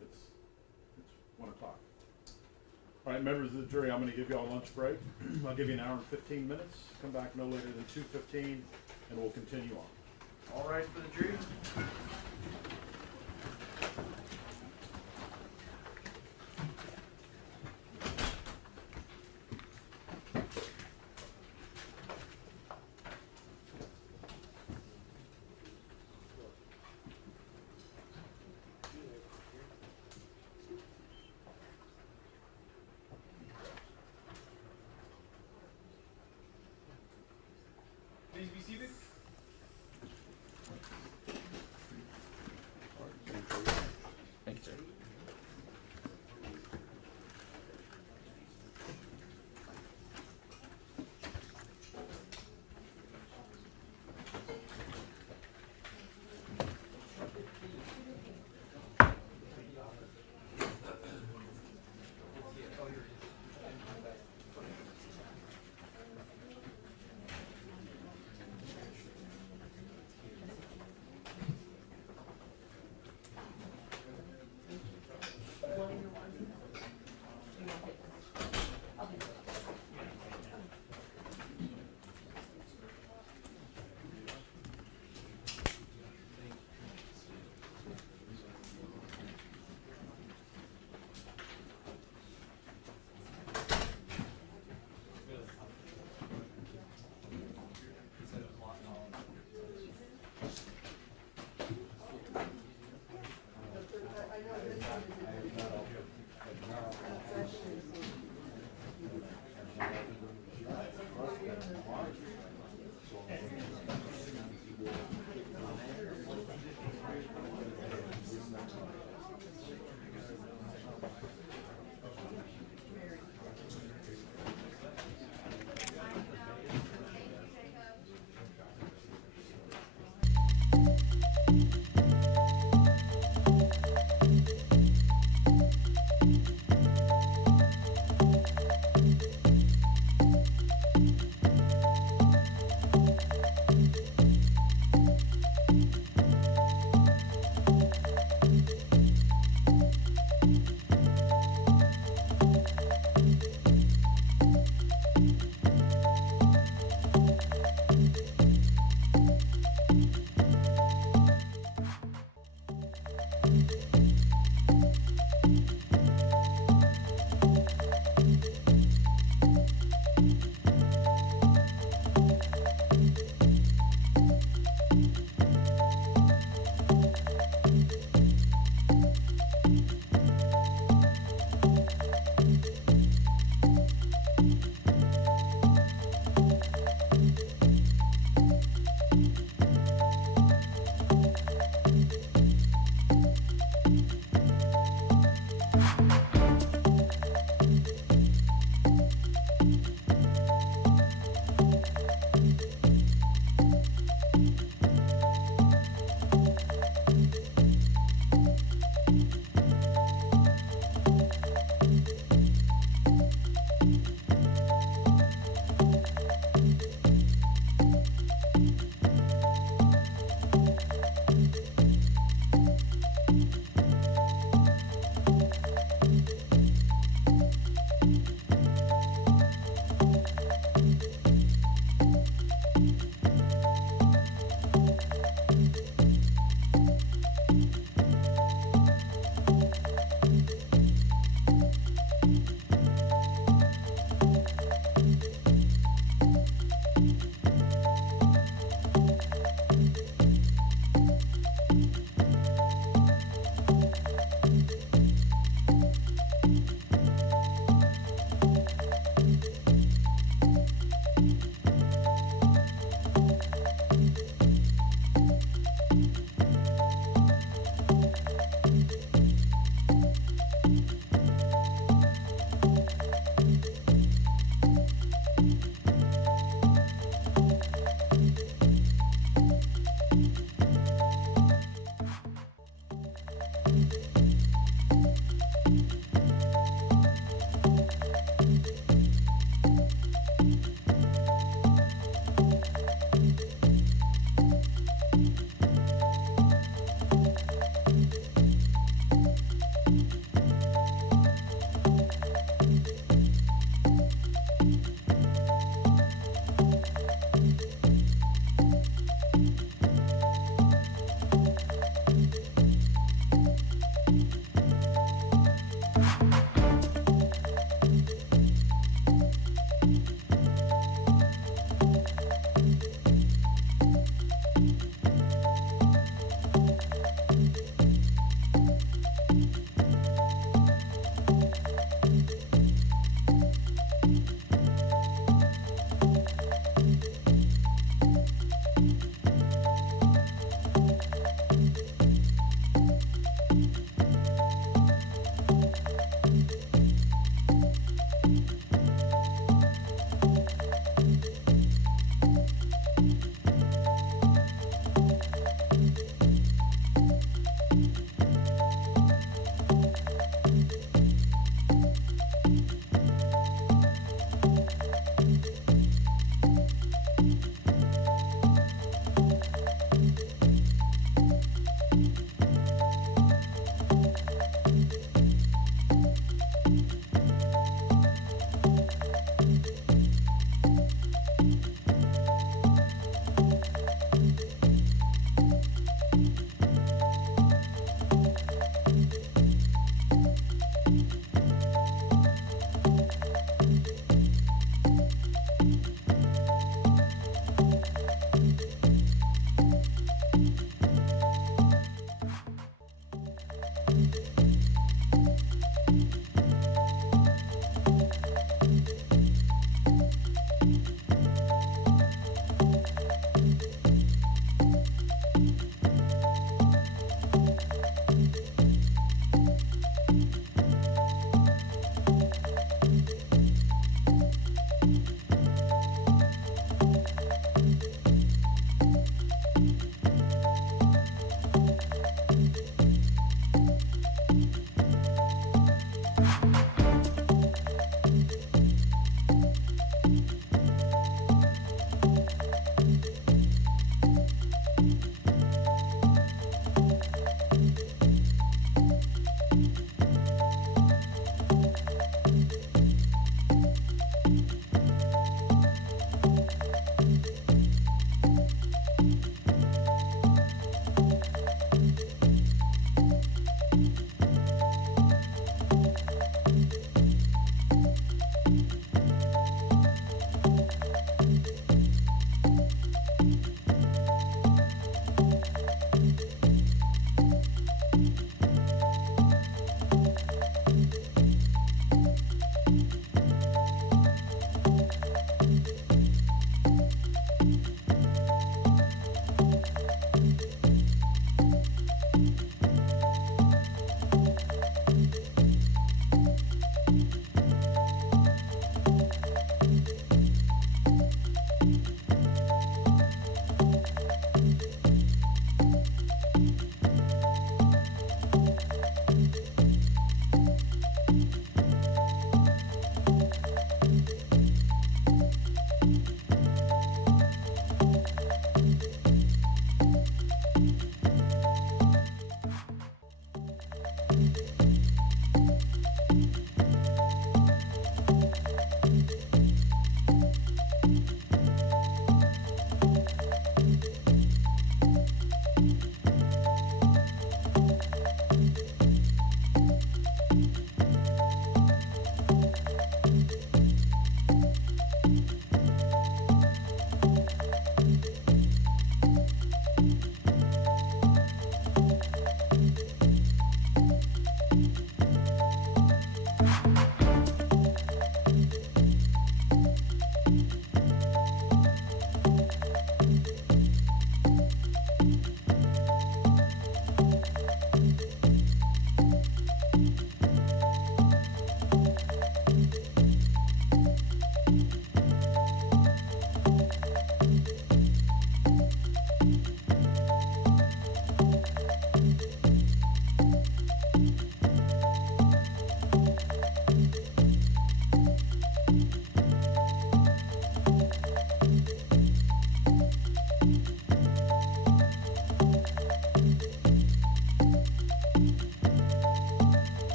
It's 1 o'clock. All right, members of the jury, I'm gonna give you all a lunch break. I'll give you an hour and 15 minutes. Come back no later than 2:15, and we'll continue on. All rise for the jury. Please be seated. Thank you, sir.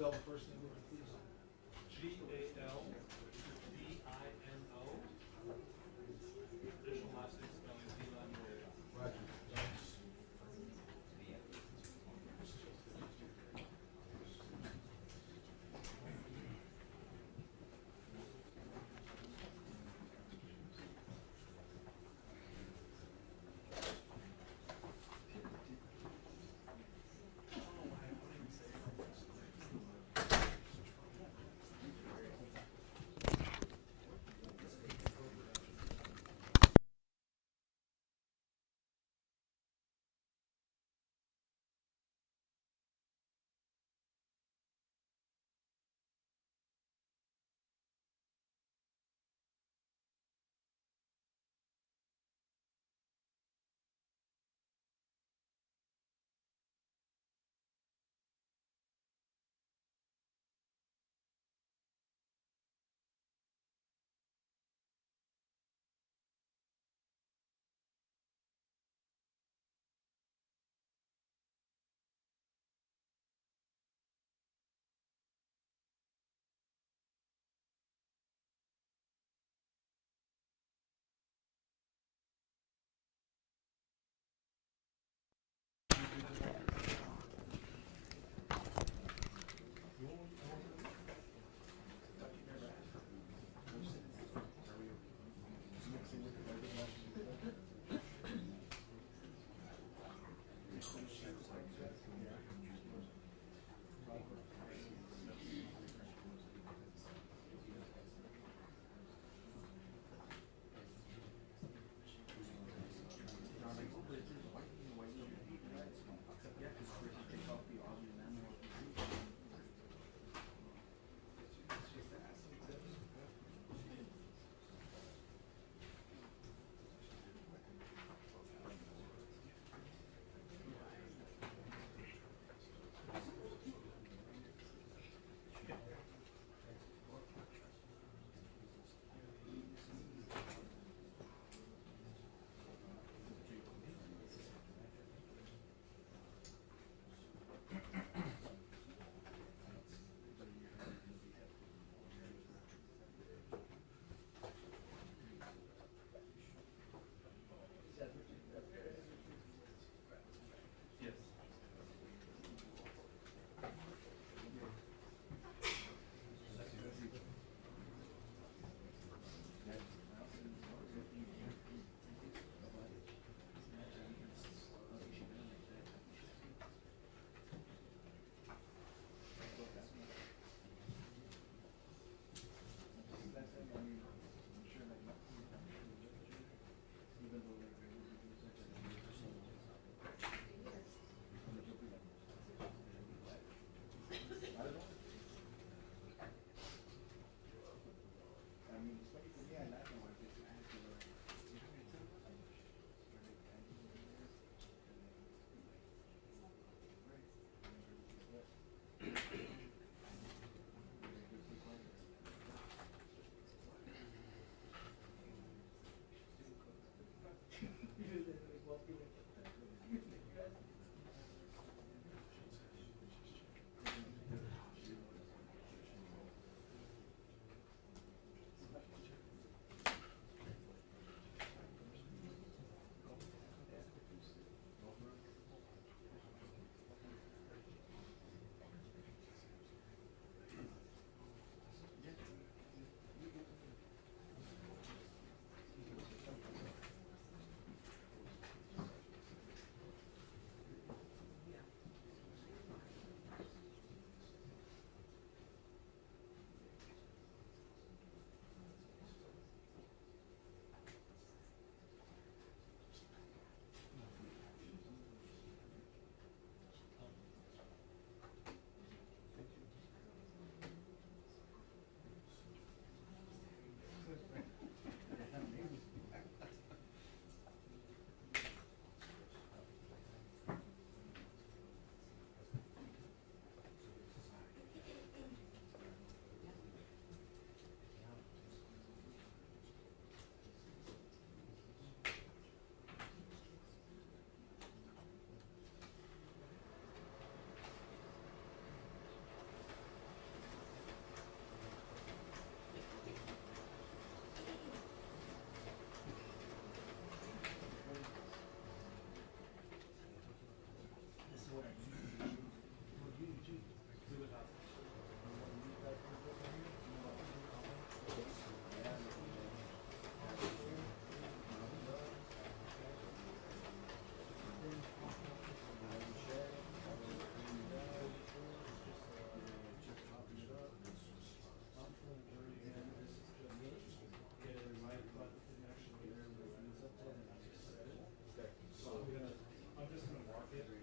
spell the first name, please? G-A-L-D-I-N-O. Traditional last name spelling, Dylan Moreira. Roger, thanks.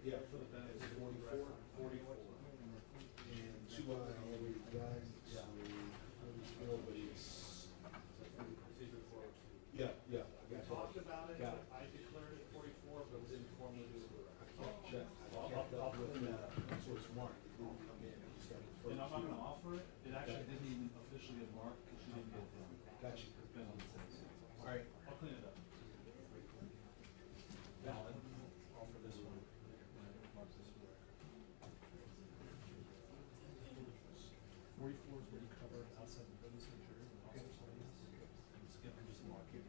Yeah. For the benefit of the 44? record. 44. And two other elevated guys, so 44, but it's, Procedure 402. yeah, yeah. I We got talked that. about it, Got but I declared it 44, but didn't formally do the I kept check, I kept up with, so it's marked, it didn't come in, I just got it first. And I'm not gonna offer it, it actually didn't even officially get marked, because she didn't get it done. Got you. It's been on the same. All right. I'll clean it up. Valid, offer this one. Mark this one. 44 is what you covered outside the witness and jury and officers' lines. And skip and just mark it.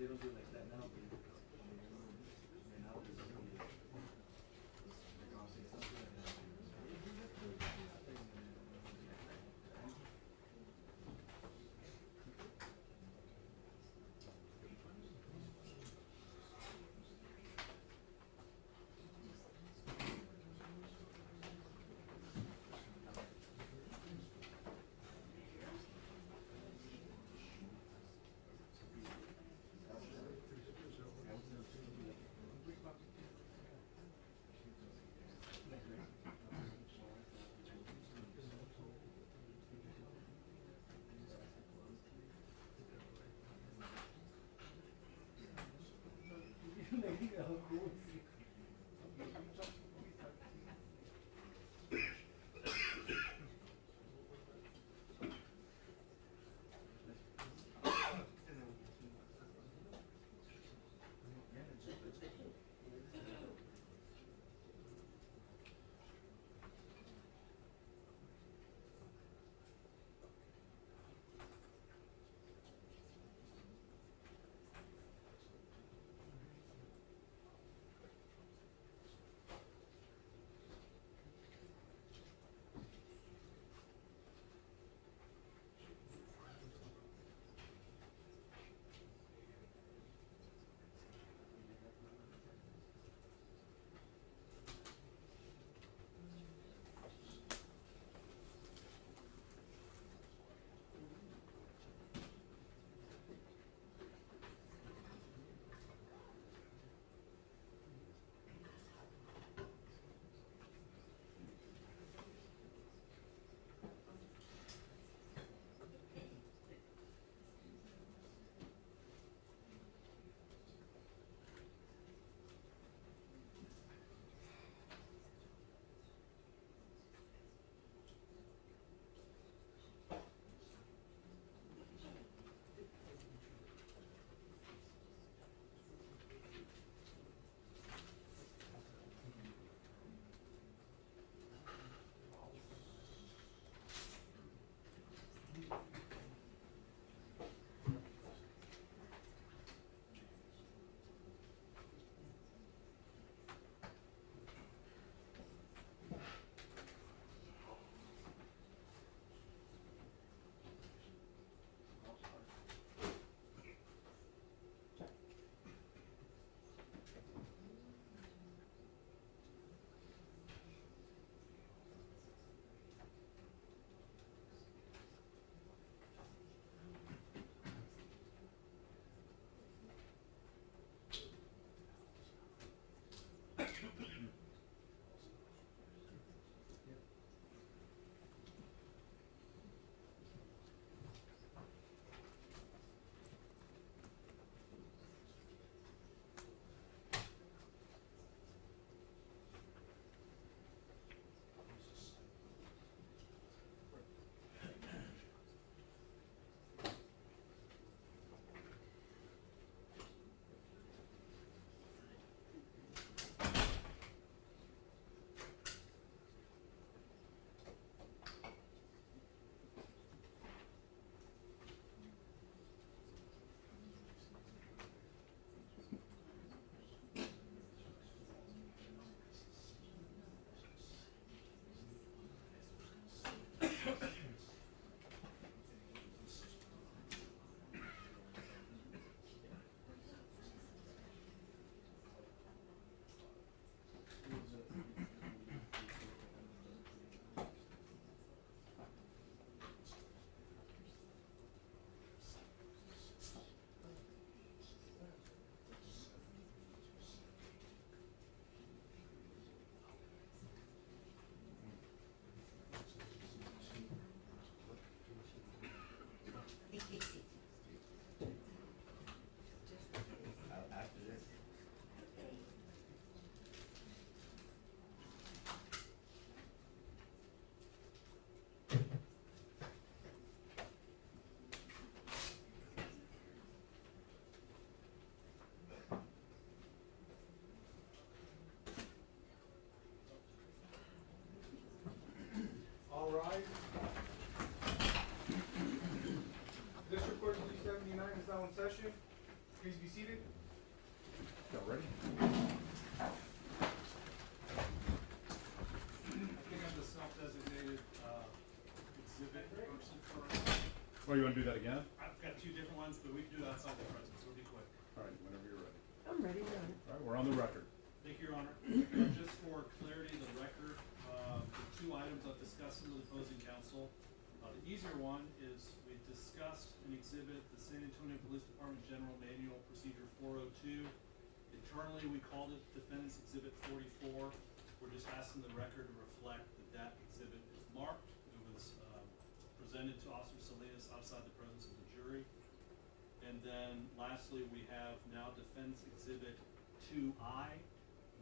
They don't do it like that now. District Court 379 is now in session. Please be seated. Y'all ready? I think I'm the self-designated exhibit person first. Oh, you wanna do that again? I've got two different ones, but we can do it outside the presence, so it'll be quick. All right, whenever you're ready. I'm ready to run. All right, we're on the record. Thank you, Your Honor. Just for clarity of the record, the two items I've discussed with the opposing counsel. The easier one is we discussed an exhibit, the San Antonio Police Department General Manual Procedure 402. Internally, we called it Defendant's Exhibit 44. We're just asking the record to reflect that that exhibit is marked. It was presented to Officer Salinas outside the presence of the jury. And then lastly, we have now Defense Exhibit 2I,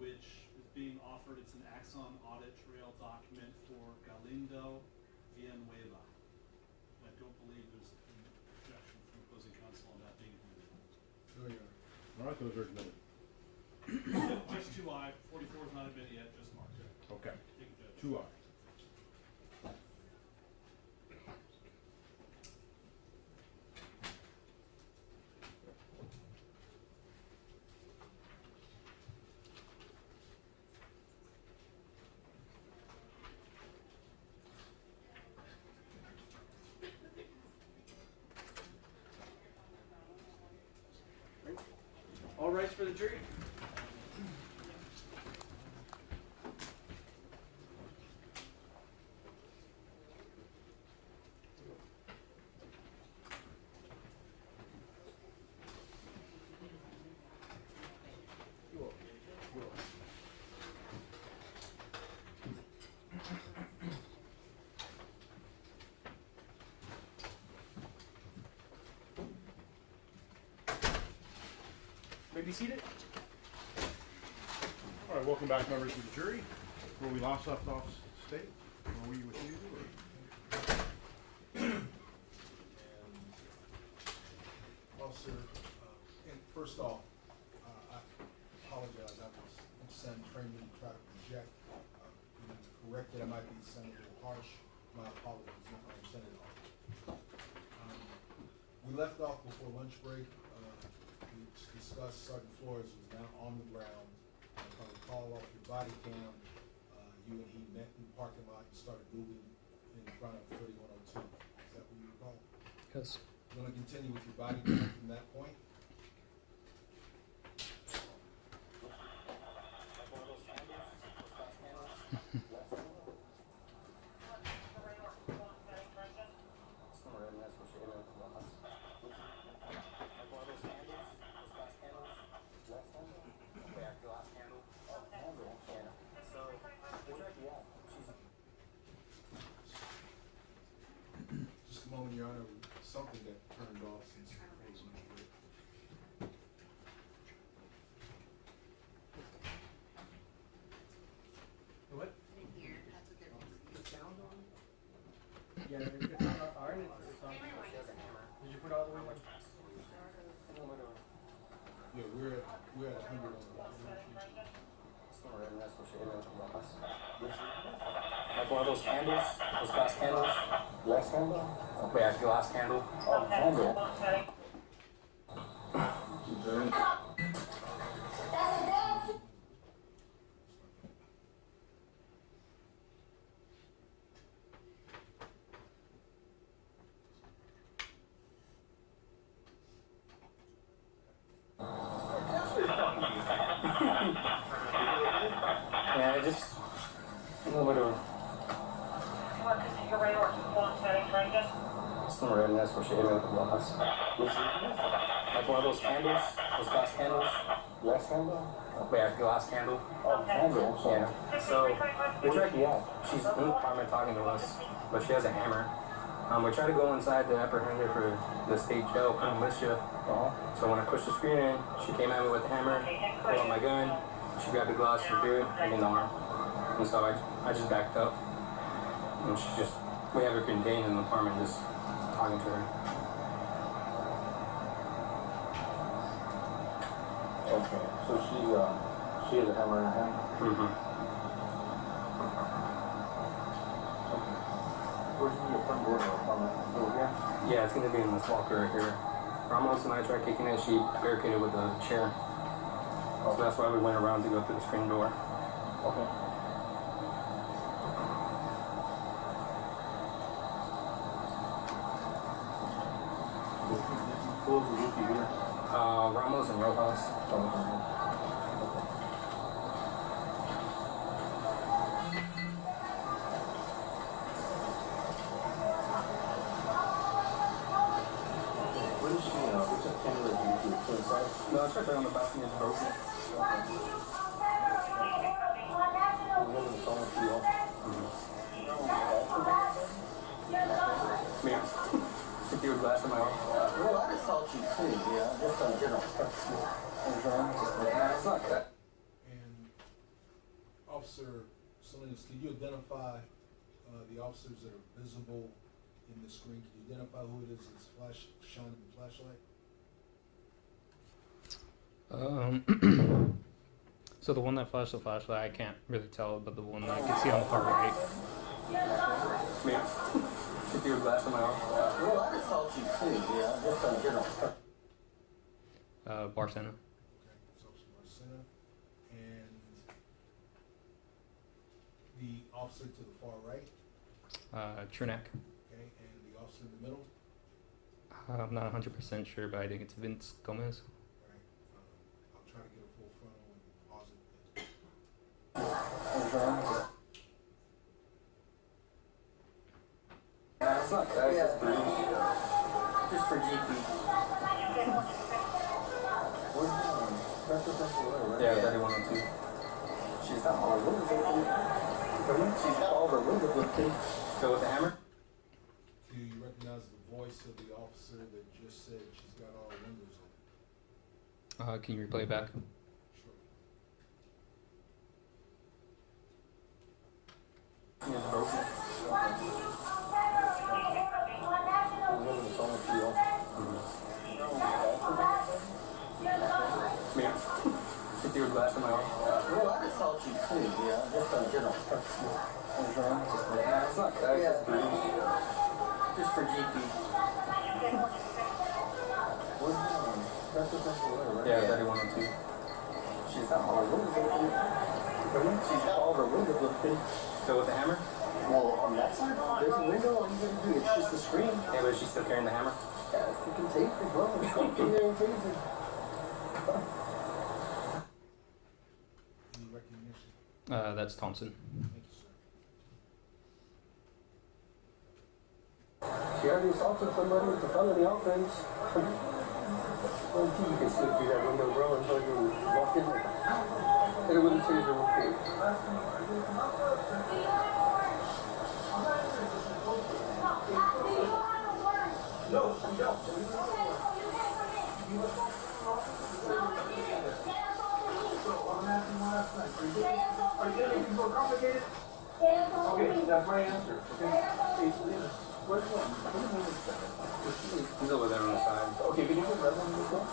which is being offered. It's an Axon audit trail document for Galindo Villanueva. I don't believe there's an objection from opposing counsel on that being admitted. Oh, yeah. All right, those are admitted. Just 2I, 44 is not admitted yet, just marked. Okay. Thank you, Judge. 2I. All rights for the jury. May be seated. All right, welcome back, members of the jury. Where we last left off, State, were we with you? Or? Officer, and first off, I apologize, I was sent training to try to project, corrected, I might be sounding a little harsh, my apologies, if I'm sending off. We left off before lunch break, we discussed Sergeant Flores was now on the ground. If I recall off your body cam, you and he met in the parking lot and started moving in front of 3102. Is that what you recall? Yes. You want to continue with your body cam from that point? Just a moment, Your Honor, something that turned off since the first lunch break. What? The sound on? Yeah, it's on our end, it's on. Did you put all the way like? Yeah, we're at 100 on the Like one of those candles, those glass candles? Glass candle? Yeah, glass candle. Oh, candle. Yeah, I just a little bit of some redness where she hit me with the glass. Like one of those candles, those glass candles. Glass candle? Yeah, glass candle. Oh, candle. Yeah. So we tried. She's in the apartment talking to us, but she has a hammer. We tried to go inside to apprehend her for the state jail criminal mischief. So when I pushed the screen in, she came at me with a hammer, pulled out my gun. She grabbed the glass and threw it in the arm. And so I just backed up. And we have her contained in the apartment, just talking to her. Okay, so she has a hammer in her hand? Mm-hmm. Okay. front door over here? Yeah, it's gonna be in this locker right here. Ramos and I tried kicking it, she barricaded with a chair. So that's why we went around to go through the screen door. Okay. Who was the rookie here? Ramos and Rojas. What is she, what's that camera do to it? Inside? No, it's right there on the balcony, it's broken. I'm having a phone for y'all. Yeah. If you would glass in my arm. Well, I'd assault you too, yeah, just on general purposes. It's not that. And Officer Salinas, can you identify the officers that are visible in the screen? Can you identify who it is that's shining the flashlight? So the one that flashed the flashlight, I can't really tell, but the one that I can see on the far right. Yeah. If you would glass in my arm. Well, I'd assault you too, yeah, just on general purposes. Barcena. Okay, it's Officer Marcena. And the officer to the far right, Trinak. okay, and the officer in the middle, I'm not 100% sure, but I think it's Vince Gomez. right? I'll try to get a full frontal and pause it. It's not that, it's just bruised. Just for GP. Yeah, 3102. She's got all the windows open. She's got all the windows open. So with the hammer? Do you recognize the voice of the officer that just said she's got all the windows open? Can you replay it back? Sure. It's broken. I'm having a phone for y'all. Yeah. If you would glass in my arm. Well, I'd assault you too, yeah, just on general purposes. It's not that, it's just bruised. Just for GP. Yeah, 3102. She's got all the windows open. She's got all the windows open. So with the hammer? Well, on that side, there's a window, all you gotta do, it's just a screen. Yeah, but she's still carrying the hammer? Yeah, freaking taser, bro. Come in there and taser. Any recognition? That's Thompson. Thank you, sir. She already assaulted somebody with the felony offense. Well, you can slip through that window, bro, and fucking walk in there. Hit it with a taser real quick. Okay, that's my answer. He's over there on the side. Okay, can you put that one in this one?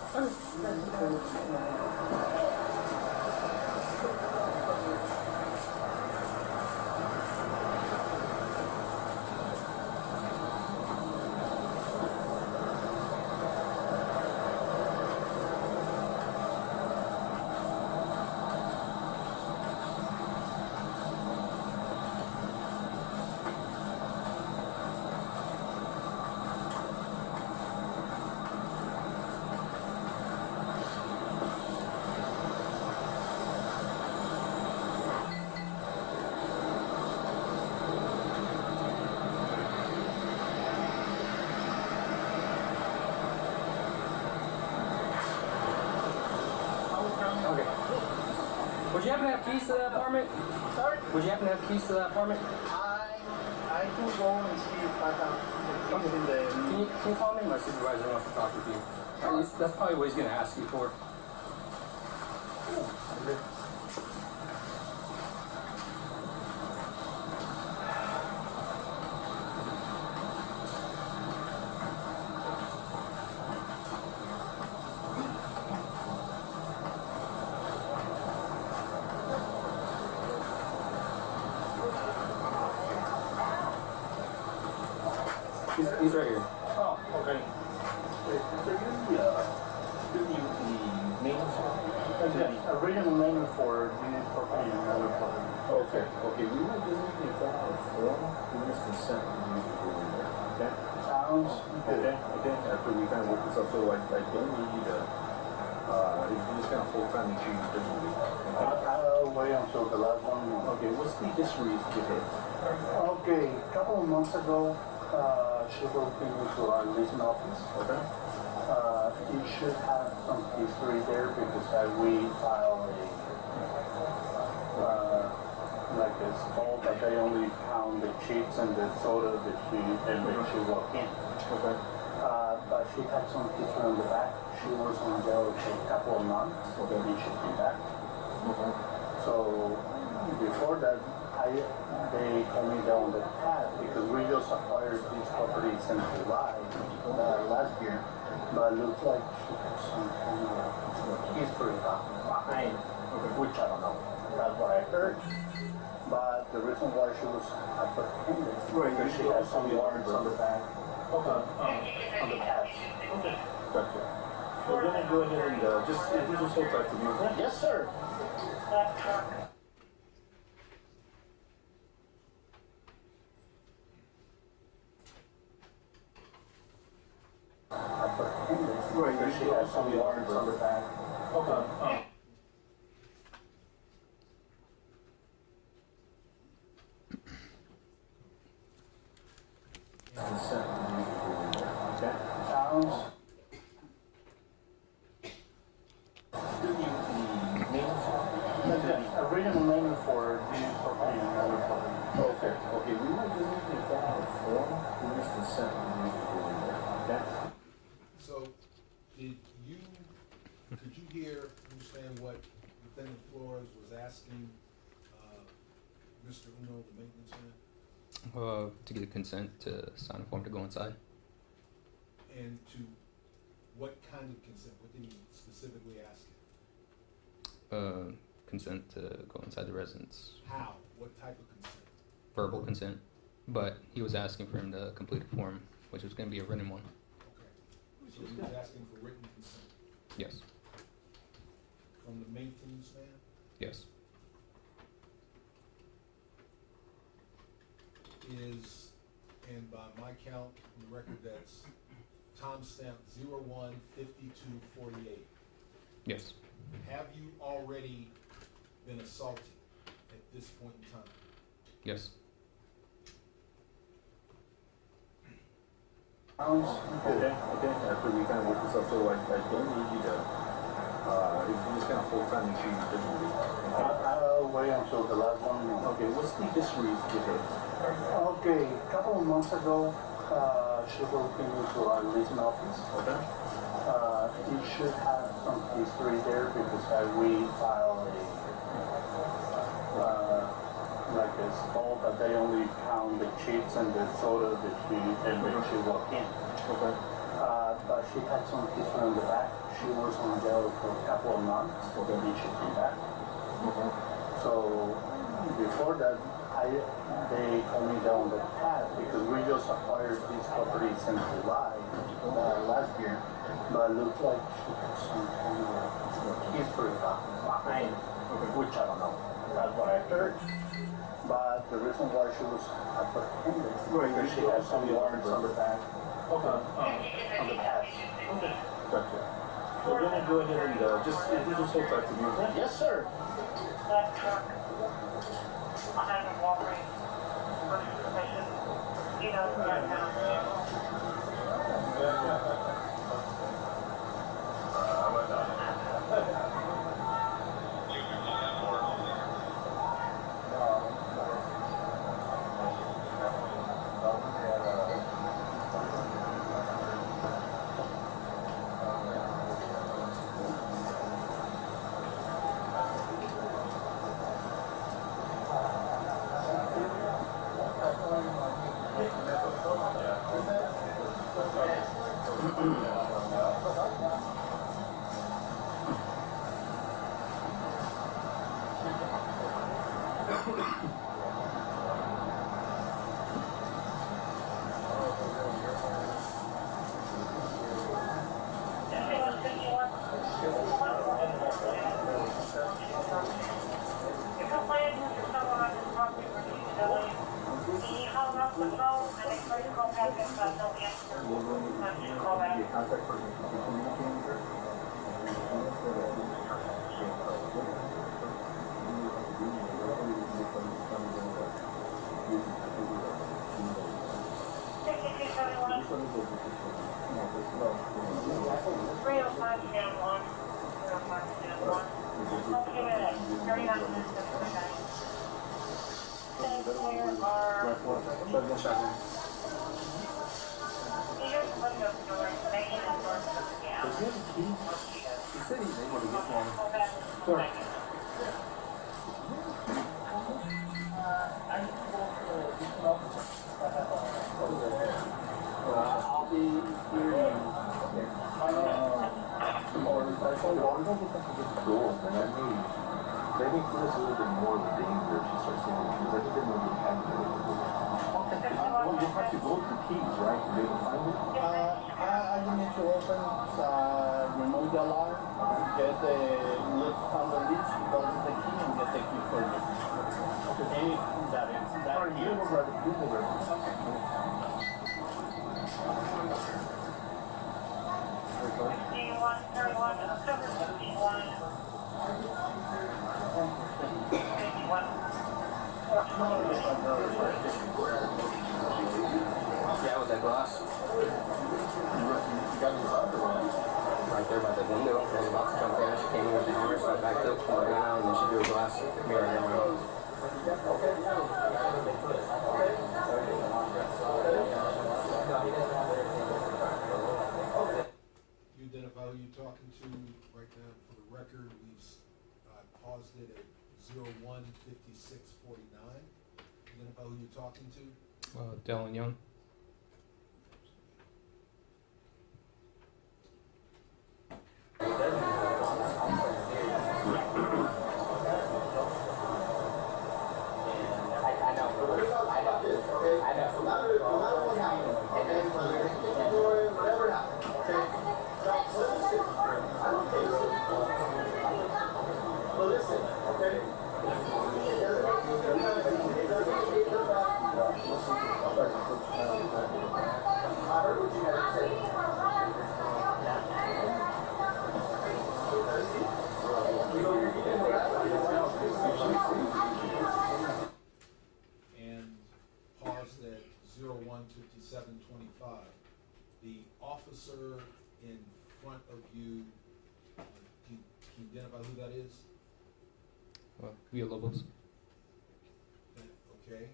Okay. Would you happen to have keys to that apartment? Sorry? Would you happen to have keys to that apartment? I can go and see if I have things in the... Can you call me? My supervisor wants to talk with you. That's probably what he's going to ask you for. He's right here. Oh, okay. Wait, so you're the maintenance? Yes, original name for this property and another property. Okay, okay, we were just looking for a form, we just consent to use the building there, okay? Sounds good. Okay, after we kind of work this out, so I don't need if you just kind of full-time and choose differently. I'll wait until the last one. Okay, what's the history with her? Okay, a couple of months ago, she broke into our leasing office. Okay. You should have some history there because we filed like a small, but they only count the chips and the soda that she walked in. Okay. But she had some history on the back. She was on jail for a couple of months, Okay. then she came back. Okay. So before that, they told me they're on the path because we just acquired these properties in July last year. But it looks like she has some kind of history behind, which I don't know. That's what I heard. But the reason why she was apprehended because she has some warrants on the back, on the past. Okay. Gotcha. We're gonna go ahead and just, if you just hold tight for me, okay? Yes, sir. Apprehended because she has some warrants on the back. Okay. Consent to use the building there, okay? Sounds yes, original name for this property and another property. Okay, okay, we were just looking for a form, we just consent to use the building there, okay? So, could you understand what Lieutenant Flores was asking, Mr. Uno, the maintenance man? To get consent to sign a form to go inside. And to what kind of consent? What did he specifically ask him? Consent to go inside the residence. How? What type of consent? Verbal consent. But he was asking for him to complete a form, which was going to be a written one. Okay. So he was asking for written consent Yes. from the maintenance man? Yes. And by my count, on the record, that's timestamp 01/52/48. Yes. Have you already been assaulted at this point in time? Yes. Sounds Okay, after we kind of work this out, so I don't need you to, if you just kind of full-time and choose differently. I'll wait until the last one. Okay, what's the history with her? Okay, a couple of months ago, she broke into our leasing office. Okay. You should have some history there because we filed like a small, but they only count the chips and the soda that she walked in. Okay. But she had some history on the back. She was on jail for a couple of months, then she came back. Okay. So before that, they told me they're on the path because we just acquired these properties in July last year. But it looks like she has some kind of history behind, which I don't know. That's what I heard. But the reason why she was apprehended because she has some warrants on the back, on the past. Okay. Gotcha. We're gonna go ahead and just, if you just hold tight for me, okay? Yes, sir. the phone, and they try to call back and no answer. Just call back. I can get you open, remove the alarm, get the lift on the leash, go to the key and get the key for you. Any that key. Yeah, with that glass. Right there by the window. I was about to jump in. She came in with the hammer, so I backed up, put my gun out, and then she threw a glass mirror in my mouth. You identify who you're talking to right now for the record. We've paused it at 01:56:49. Identify who you're talking to. Dylan Young. And paused at 01:57:25. The officer in front of you, can you identify who that is? Villalobos. Okay,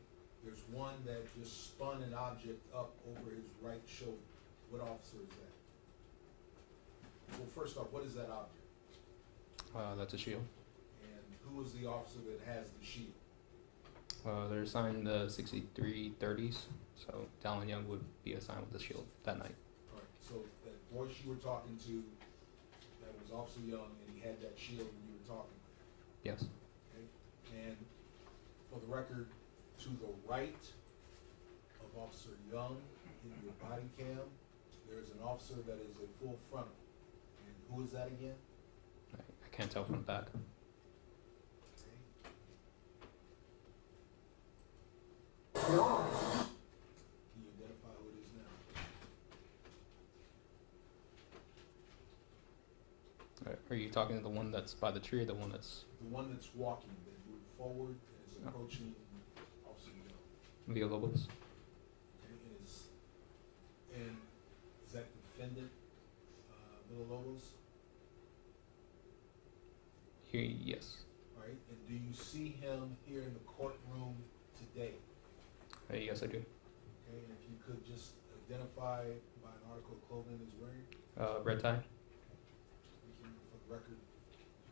there's one that just spun an object up over his right shoulder. What officer is that? Well, first off, what is that object? That's a shield. And who is the officer that has the shield? They're assigned the 6330s, so Dylan Young would be assigned with the shield that night. Alright, so that voice you were talking to, that was Officer Young, and he had that shield when you were talking with him. Yes. Okay, and for the record, to the right of Officer Young in your body cam, there is an officer that is a full frontal. And who is that again? I can't tell from the back. Okay. Can you identify who it is now? Are you talking to the one that's by the tree or the one that's The one that's walking, that moved forward and is approaching Officer Young. Villalobos? Okay, and is that defendant, Villalobos? Yes. Right, and do you see him here in the courtroom today? Yes, I do. Okay, and if you could just identify by an article of clothing he's wearing? Red tie. Thank you. For the record,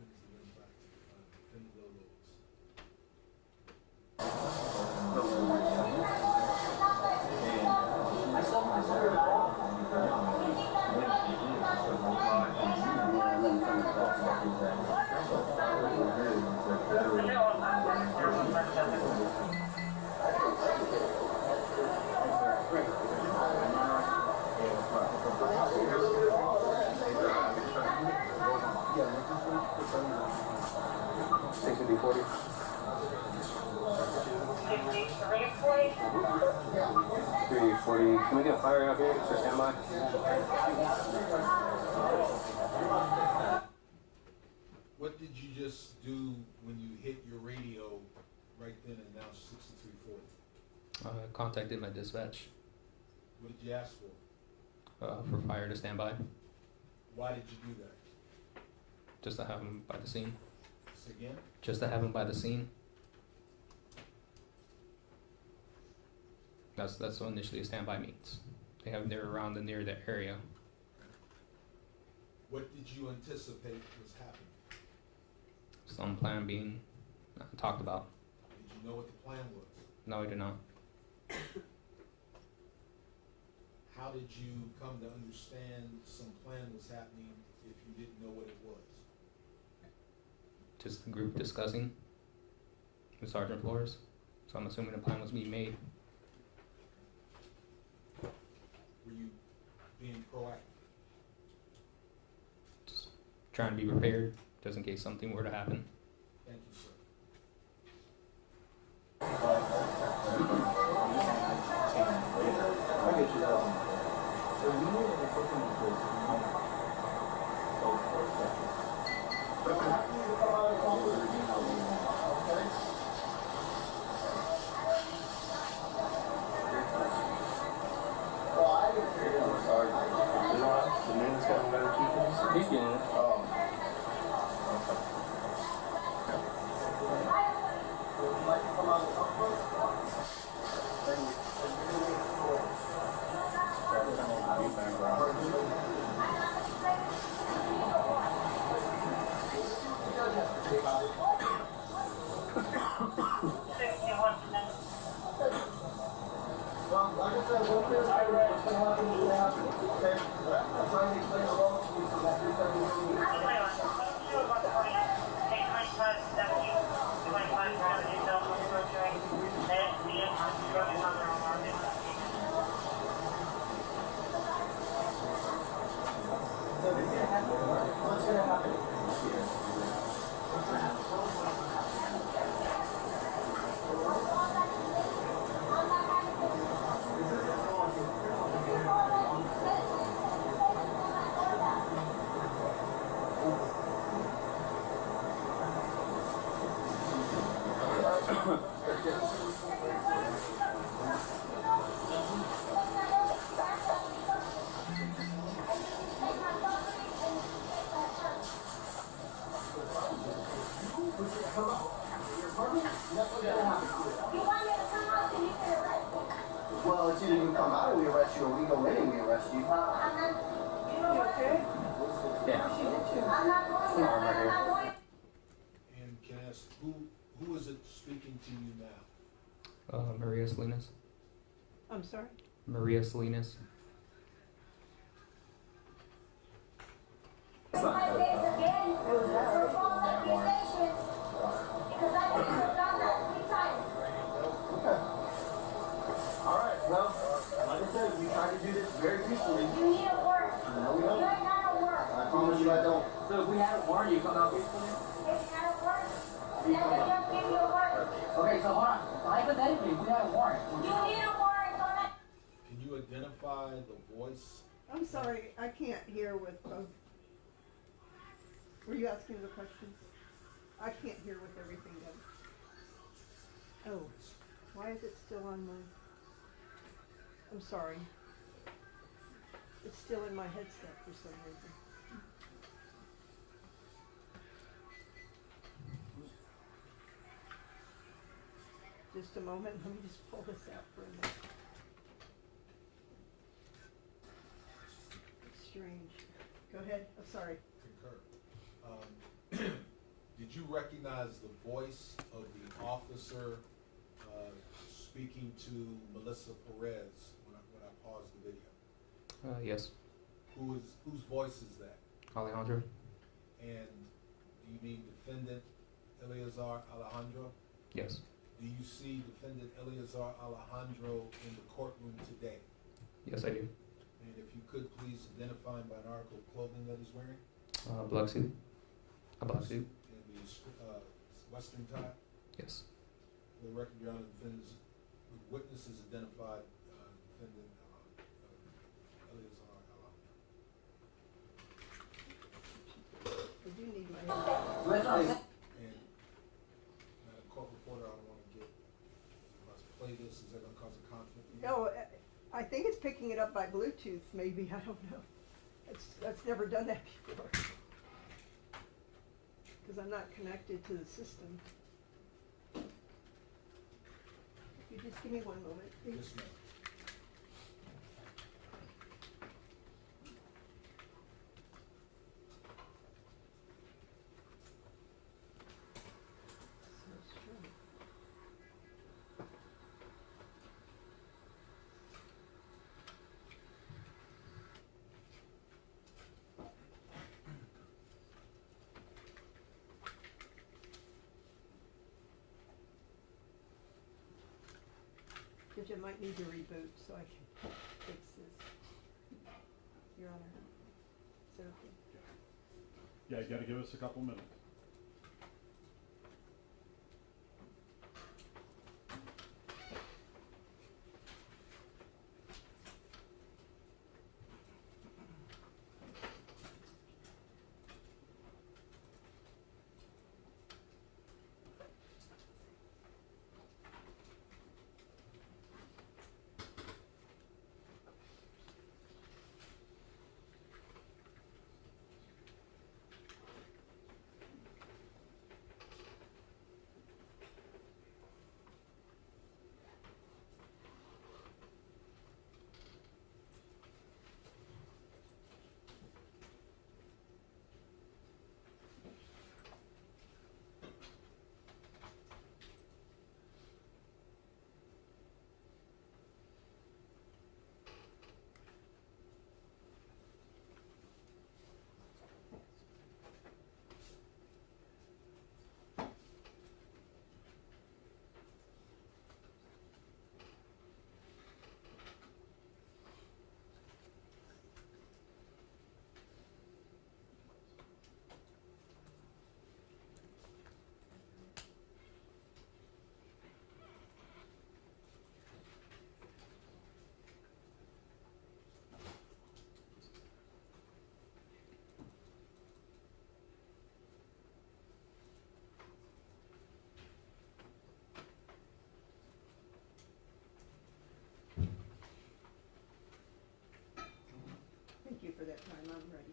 please identify defendant Villalobos. Yeah. Can we get a fire out here for standby? What did you just do when you hit your radio right then and announced 6340? Contacted my dispatch What did you ask for? for fire to stand by, Why did you do that? just to have them by the scene. Say again? Just to have them by the scene. That's what initially a standby means. They're around and near the area. What did you anticipate was happening? Some plan being talked about. Did you know what the plan was? No, I do not. How did you come to understand some plan was happening if you didn't know what it was? Just the group discussing with Sergeant Flores. So I'm assuming a plan was being made. Were you being proactive? Just trying to be prepared just in case something were to happen. Thank you, sir. He's getting it. Well, it's either you come out and we arrest you or we go in and we arrest you. You okay? Yeah. And can I ask, who is it speaking to you now? Maria Salinas. I'm sorry? Maria Salinas. Alright, well, like I said, we try to do this very peacefully. You need a warrant. No, we don't. I promise you I don't. So if we had a warrant, you come out peacefully? Okay, so hold on. Hypothetically, we have a warrant. Can you identify the voice? I'm sorry, I can't hear with both. Were you asking the questions? I can't hear with everything done. Oh, why is it still on my? I'm sorry. It's still in my headset for some reason. Just a moment, let me just pull this out for a minute. It's strange. Go ahead, I'm sorry. Concur. Did you recognize the voice of the officer speaking to Melissa Perez when I paused the video? Yes. Whose voice is that? Alejandro. And do you mean defendant Eleazar Alejandro? Yes. Do you see defendant Eleazar Alejandro in the courtroom today? Yes, I do. And if you could please identify him by an article of clothing that he's wearing? Black suit. A black suit. And the western tie? Yes. For the record, Your Honor, the witnesses identified defendant do need my. And, court reporter, I don't wanna get, let's play this, is that gonna cause a conflict for you? No, I think it's picking it up by Bluetooth, maybe, I don't know. That's never done that before. Cause I'm not connected to the system. If you just give me one moment, please. Yes, ma'am. So strange. Judge, I might need to reboot so I can fix this. Your Honor. Is that okay? Yeah, you gotta give us a couple minutes. Thank you for that time, I'm ready.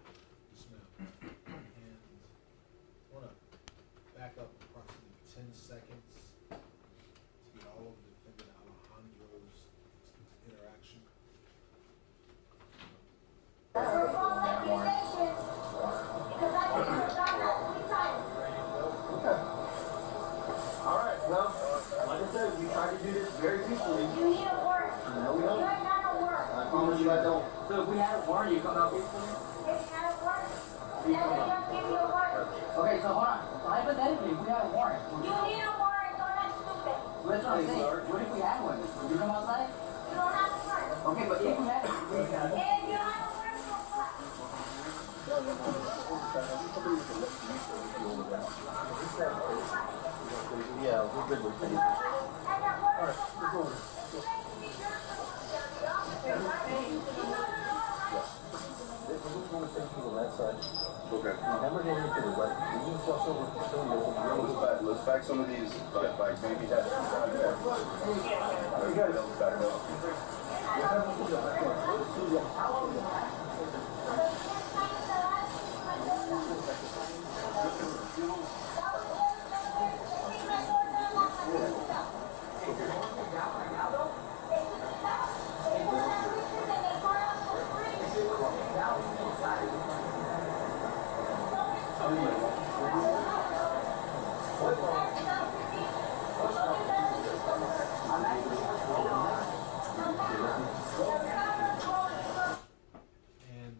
Yes, ma'am. And I wanna back up approximately 10 seconds to get all of Defendant Alejandro's interaction. Alright, well, like I said, we try to do this very peacefully. You need a warrant. No, we don't. You're not a warrant. I promise you I don't. So if we had a warrant, you come out peacefully? If you had a warrant, then they don't give you a warrant. Okay, so hold on. So hypothetically, if we had a warrant, You need a warrant, don't act stupid. that's what I'm saying. What if we had one? Would you come outside? You don't have a warrant. Okay, but if we had it, we got it. If you have a warrant, so what? Yeah, we're good with it. And that warrant, so what? Okay. Never get into the right. We need to cross over to some of the Let's back some of these, like maybe that's. Back up. And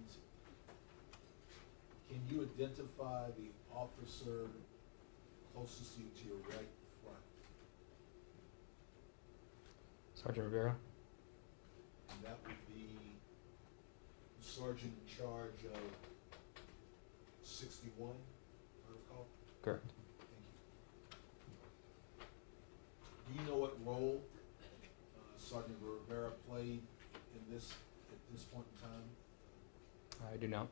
can you identify the officer closest to you to your right front? Sergeant Rivera. And that would be the sergeant in charge of 61, I recall. Correct. Thank you. Do you know what role Sergeant Rivera played in this, at this point in time? I do not.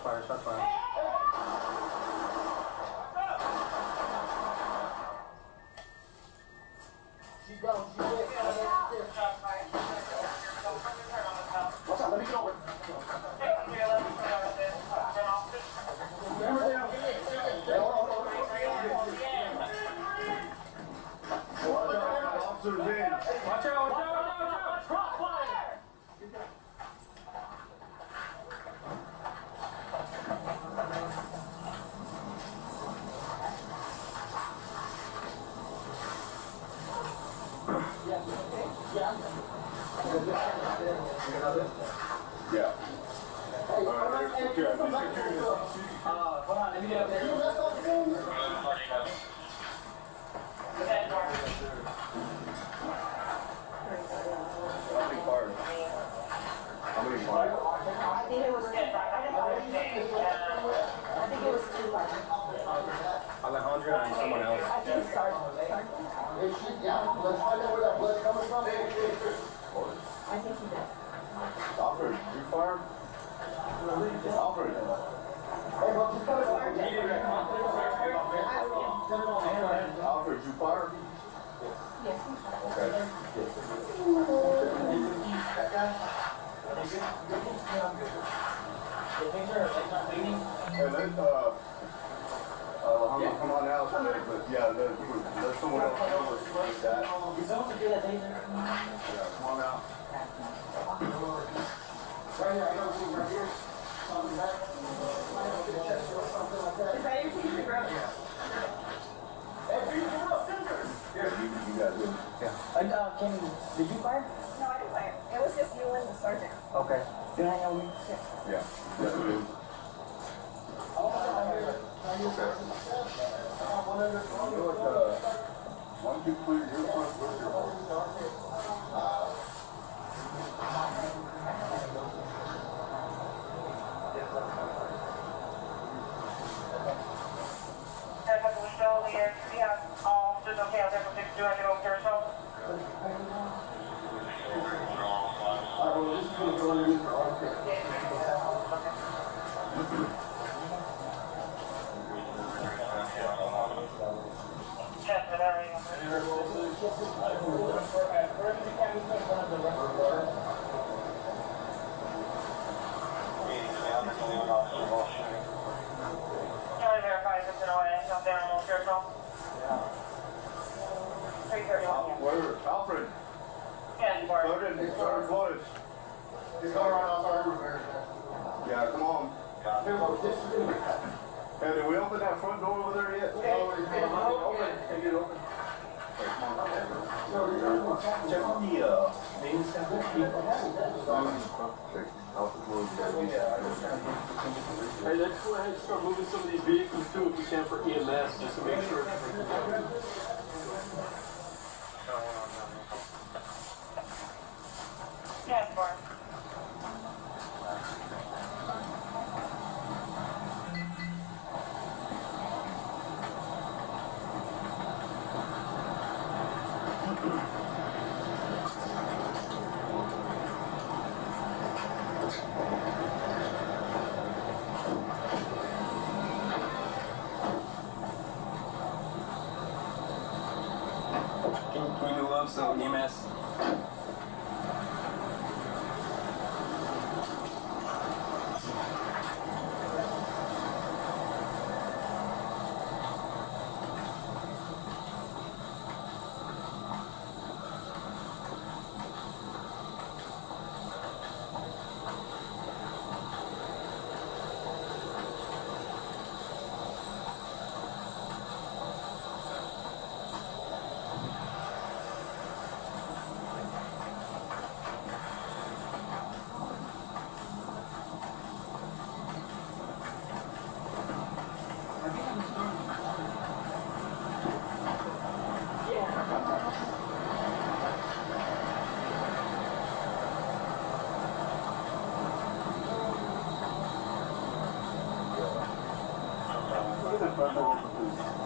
Shots fired, shots fired. What's up? Let me get over. Officers in. Watch out, watch out, watch out! Crossfire! Yeah. All right, secure. Hold on, let me get up there. How many fired? How many fired? I think it was two. Alejandra and someone else. I think Sergeant. Yeah, let's find out where that blood's coming from. I think he did. Alfred, you fired? Alfred. Hey, bro, just come Alfred, you fired? Yes. Okay. That guy? Hey, come on out today, but yeah, there's someone else with that. Yeah, come on out. Right here, I know it's right here. Something back. Is that your teacher, bro? Hey, you real scissors. Here, you got it. Yeah. And, did you fire? No, I didn't fire. It was just you and the sergeant. Okay. Can I help you? Yeah. Yeah, it is. Okay. Why don't you clear your front with your hose? Where? Alfred? Sergeant Flores. He's going right outside. Yeah, come on. Hey, did we open that front door over there yet? Check on the, main staff. Hey, let's go ahead and start moving some of these vehicles too, if we can, for EMS, just to make sure. Yes, Barb. Can we do love some EMS?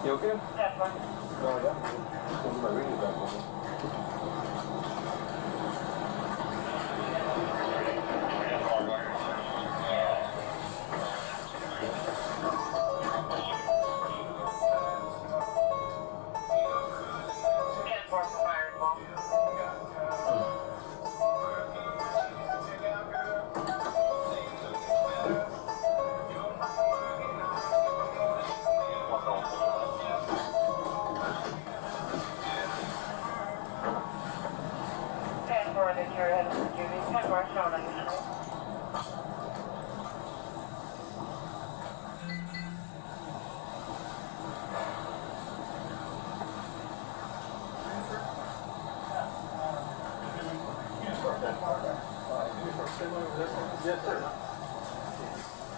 You okay? Yes, Barb. Oh, yeah. Just gonna do my radio back over. Yes, sir.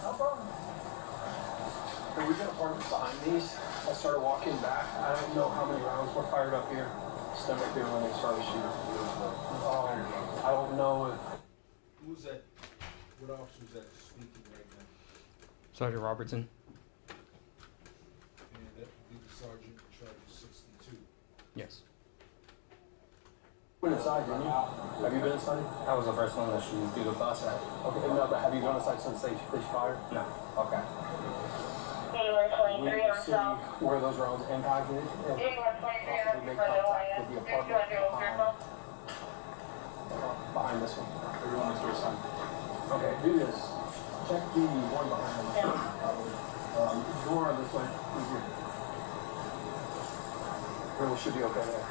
No problem. And we got apartments behind these. I started walking back. I don't know how many rounds were fired up here. Stand right there when they started shooting. I don't know if. Who's that, what officer is that speaking right now? Sergeant Robertson. And that would be the sergeant in charge of 62. Yes. Went inside, didn't you? Have you been inside? I was the first one to shoot through the bus at. Okay, no, but have you gone inside since they fired? No. Okay. We can see where those rounds impacted and possibly make contact with the apartment behind this one. Everyone is to your side. Okay, do this. Check the one behind them. Door this way. Easier. Really should be okay there.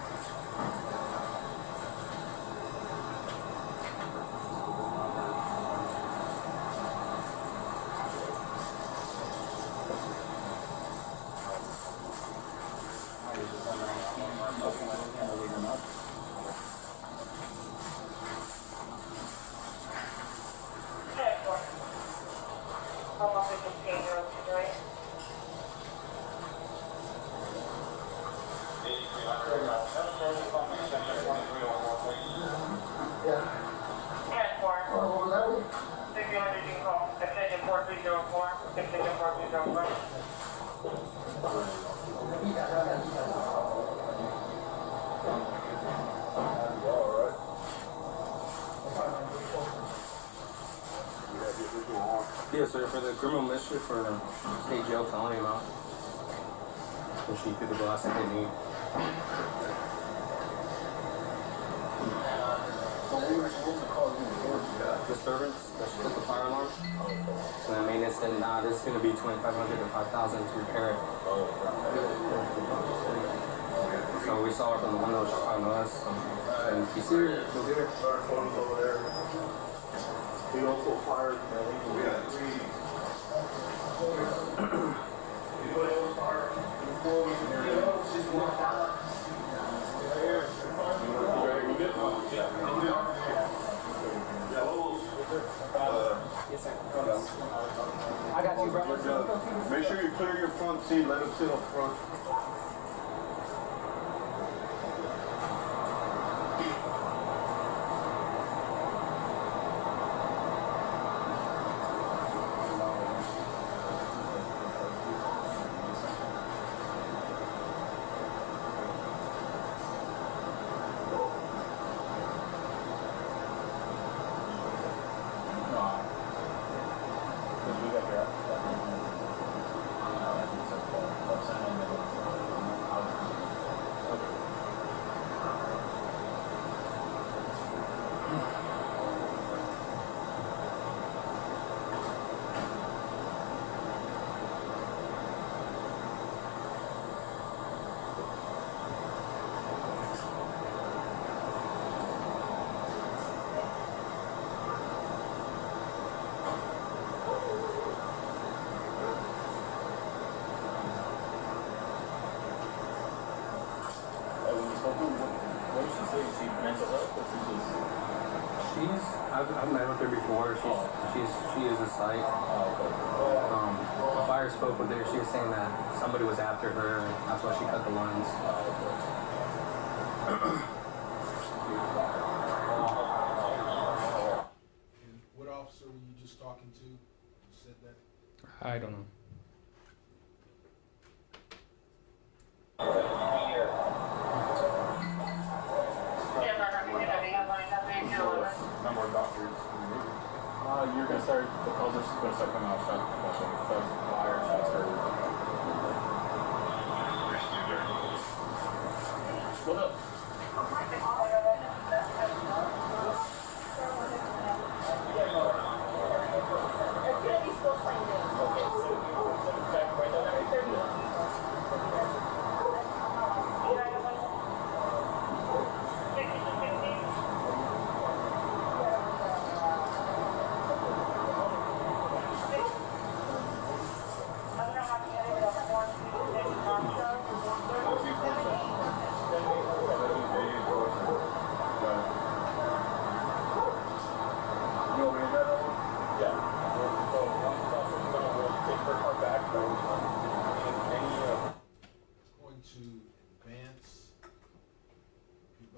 Yes, sir, for the criminal mischief for state jail felony amount. Push you through the glass and hit me. Disturbance, that should put the fire alarm. So then maintenance said, nah, this is going to be $2,500 to $5,000 to repair it. So we saw her from the window, she's talking to us. And if you see her, go get her. Over there. He also fired, we got three. I got you, brother. Make sure you clear your front seat, let him sit up front. I've met with her before. She is a psych. If I spoke with her, she was saying that somebody was after her. And that's why she cut the lines. And what officer were you just talking to? You said that? I don't know. Number of doctors. You're gonna start, the calls are gonna start coming out. So fire, what up?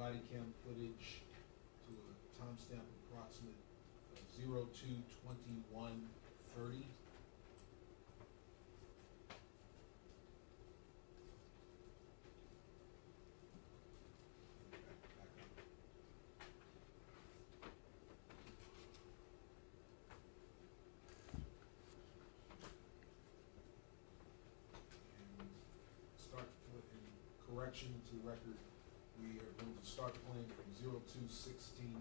body cam footage to a timestamp approximate 02/21/30. And start in correction to record, we are going to start playing from 02/16/49.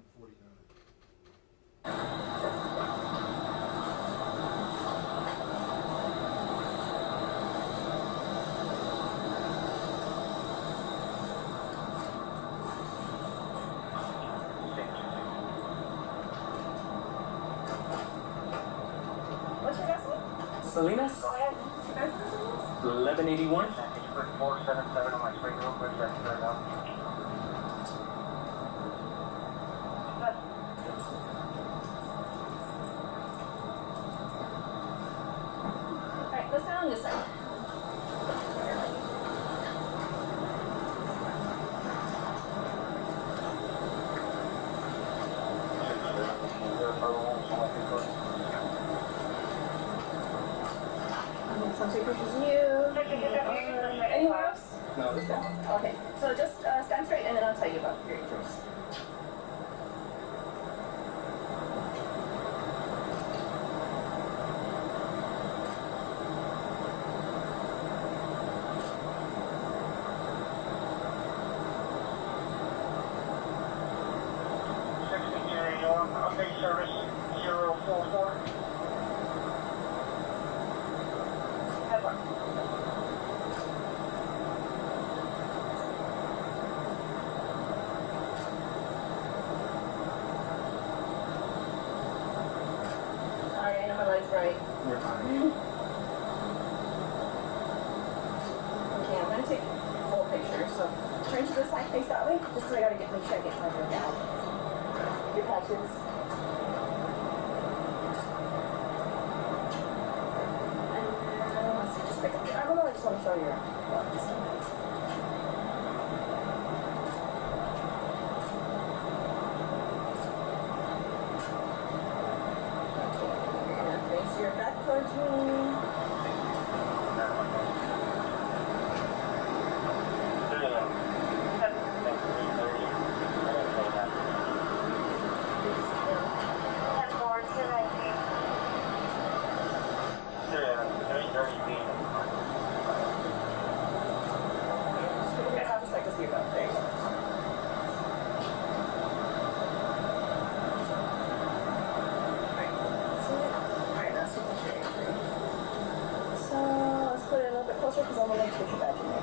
What's your last name? Salinas, Go ahead. 1181. 477 on my screen real quick, that's fair enough. Alright, let's stand on this side. Some take pictures of you. Anywhere else? No, this one. Okay, so just stand straight and then I'll tell you about your injuries. Update service 044. Headline. Sorry, I know my light's bright. You're fine. Okay, I'm gonna take a full picture, so turn to the side, face that way, just 'cause I gotta make sure I get my drink out. Your patches. And let's see, just pick up your arm. I just want to show your buttons. Okay, and face your back towards me. Just like to see your butt. There you go. Alright, now see what you're angry. So let's put it a little bit closer because I'm gonna put your badge in there.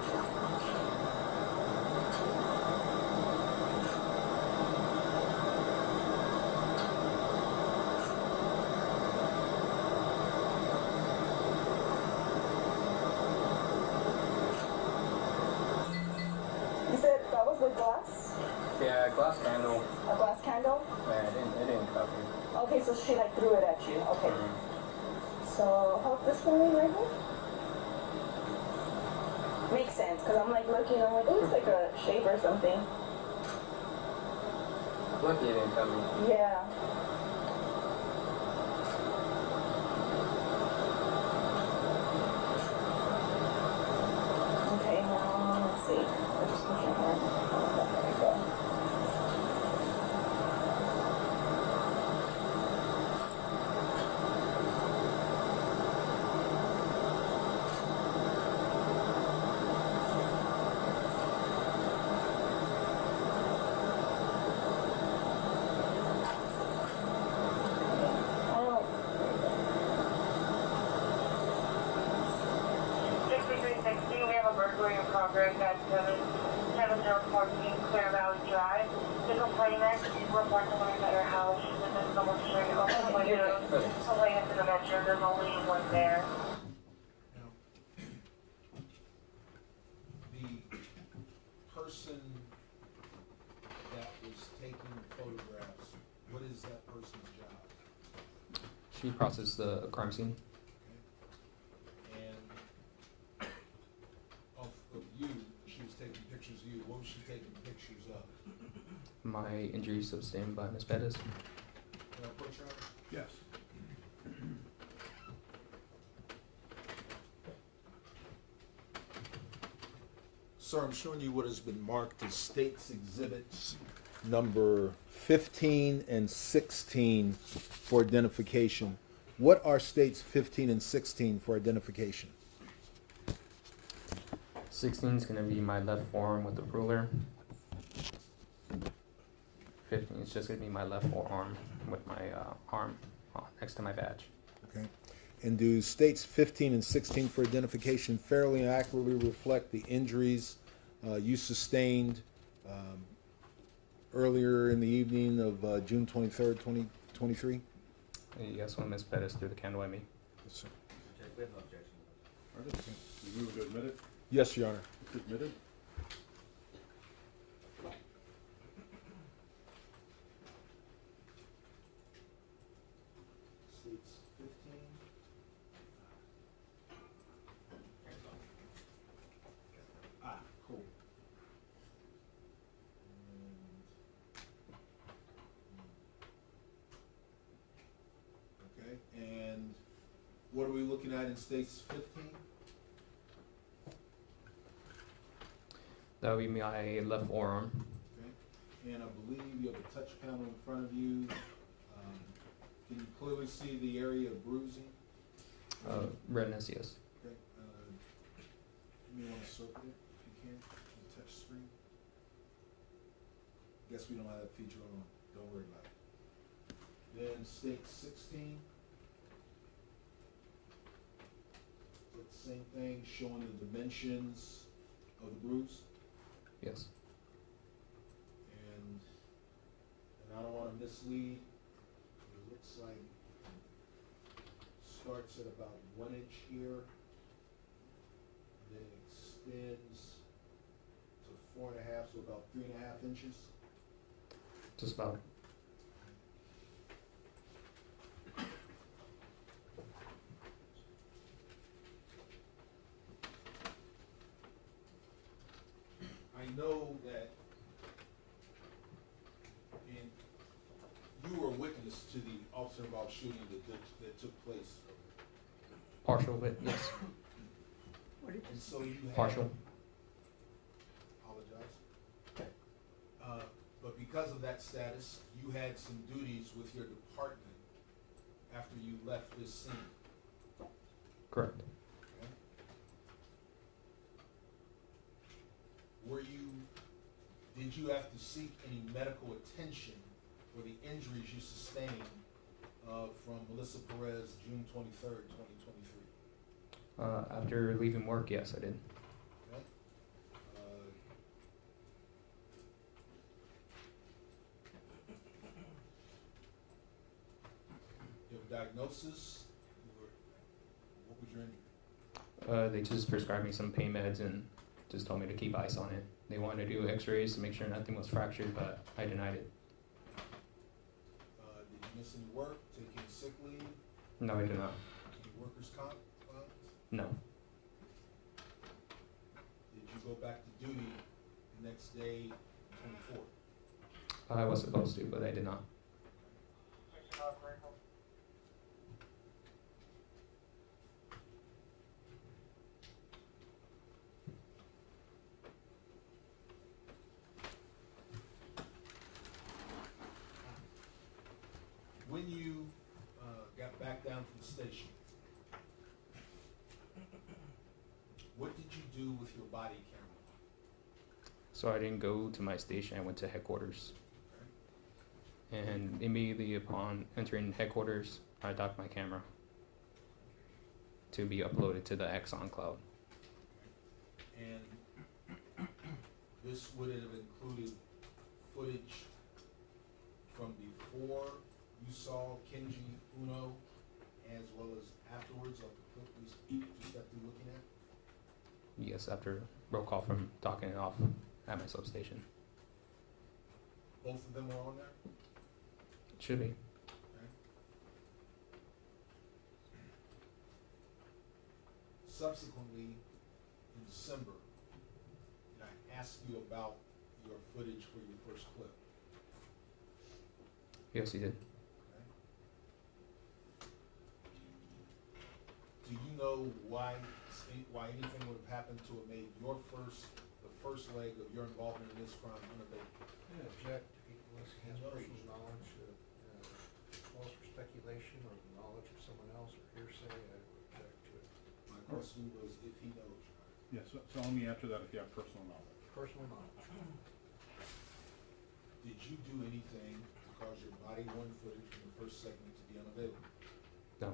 You said that was with glass? Yeah, glass candle. A glass candle? Yeah, it didn't cover. Okay, so she like threw it at you. Okay. So hold this for me right here. Makes sense, because I'm like looking, I'm like, oh, it's like a shave or something. Lucky it didn't cover. Yeah. Okay, now let's see. I'll just put your hand. There we go. Oh. 6360, we have a burglary in progress at 7014 Clear Valley Drive. The complainant reports someone at her house. There's someone shooting open the windows, away into the bedroom. There's only one there. Now, the person that was taking photographs, what is that person's job? She processed the crime scene. And of you, she was taking pictures of you, what was she taking pictures of? my injuries sustained by Ms. Pettis. Yes. Sir, I'm showing you what has been marked as State's Exhibits number 15 and 16 for identification. What are States 15 and 16 for identification? 16 is going to be my left forearm with the ruler. 15 is just going to be my left forearm with my arm next to my badge. Okay. And do States 15 and 16 for identification fairly and accurately reflect the injuries you sustained earlier in the evening of June 23rd, 2023? Yes, when Ms. Pettis threw the candle at me. Yes, sir. We have no objection. All right. You move to admit it? Yes, Your Honor. It's admitted. States 15. Cool. Okay, and what are we looking at in States 15? That would be my left forearm. Okay, and I believe you have a touch panel in front of you. Can you clearly see the area of bruising? Redness, yes. Okay, you may want to circle it if you can, on the touch screen. Guess we don't have that feature on, don't worry about it. Then state 16. It's the same thing, showing the dimensions of the bruise. Yes. And I don't want to mislead, it looks like starts at about 1 inch here, then extends to 4.5, so about 3.5 inches. Just about. I know that you were a witness to the officer-involved shooting that took place. Partial witness. And so you had. Partial. Apologize. But because of that status, you had some duties with your department after you left this scene. Correct. Okay? Did you have to seek any medical attention for the injuries you sustained from Melissa Perez, June 23rd, 2023? After leaving work, yes, I did. Okay. You have a diagnosis? What was your injury? They just prescribed me some pain meds and just told me to keep ice on it. They wanted to do x-rays to make sure nothing was fractured, but I denied it. Did you miss any work, take any sick leave? No, I did not. Any workers' comp funds? No. Did you go back to duty the next day, 24th? I was supposed to, but I did not. When you got back down to the station, what did you do with your body camera? So I didn't go to my station, I went to headquarters. And immediately upon entering headquarters, I docked my camera to be uploaded to the Exxon cloud. And this would have included footage from before you saw Kenji Uno as well as afterwards of the clip we just got through looking at? Yes, after roll call from docking it off at my substation. Both of them are on there? It should be. Okay. Subsequently, in December, I asked you about your footage for your first clip. Yes, he did. Do you know why anything would have happened to have made the first leg of your involvement in this crime unabated? Yeah, object if he has personal knowledge, false or speculation, or the knowledge of someone else, or hearsay, I would object to it. My question was if he knows, Your Honor. Yes, so let me answer that if you have personal knowledge. Personal knowledge. Did you do anything to cause your body worn footage from the first segment to be unavailable? No.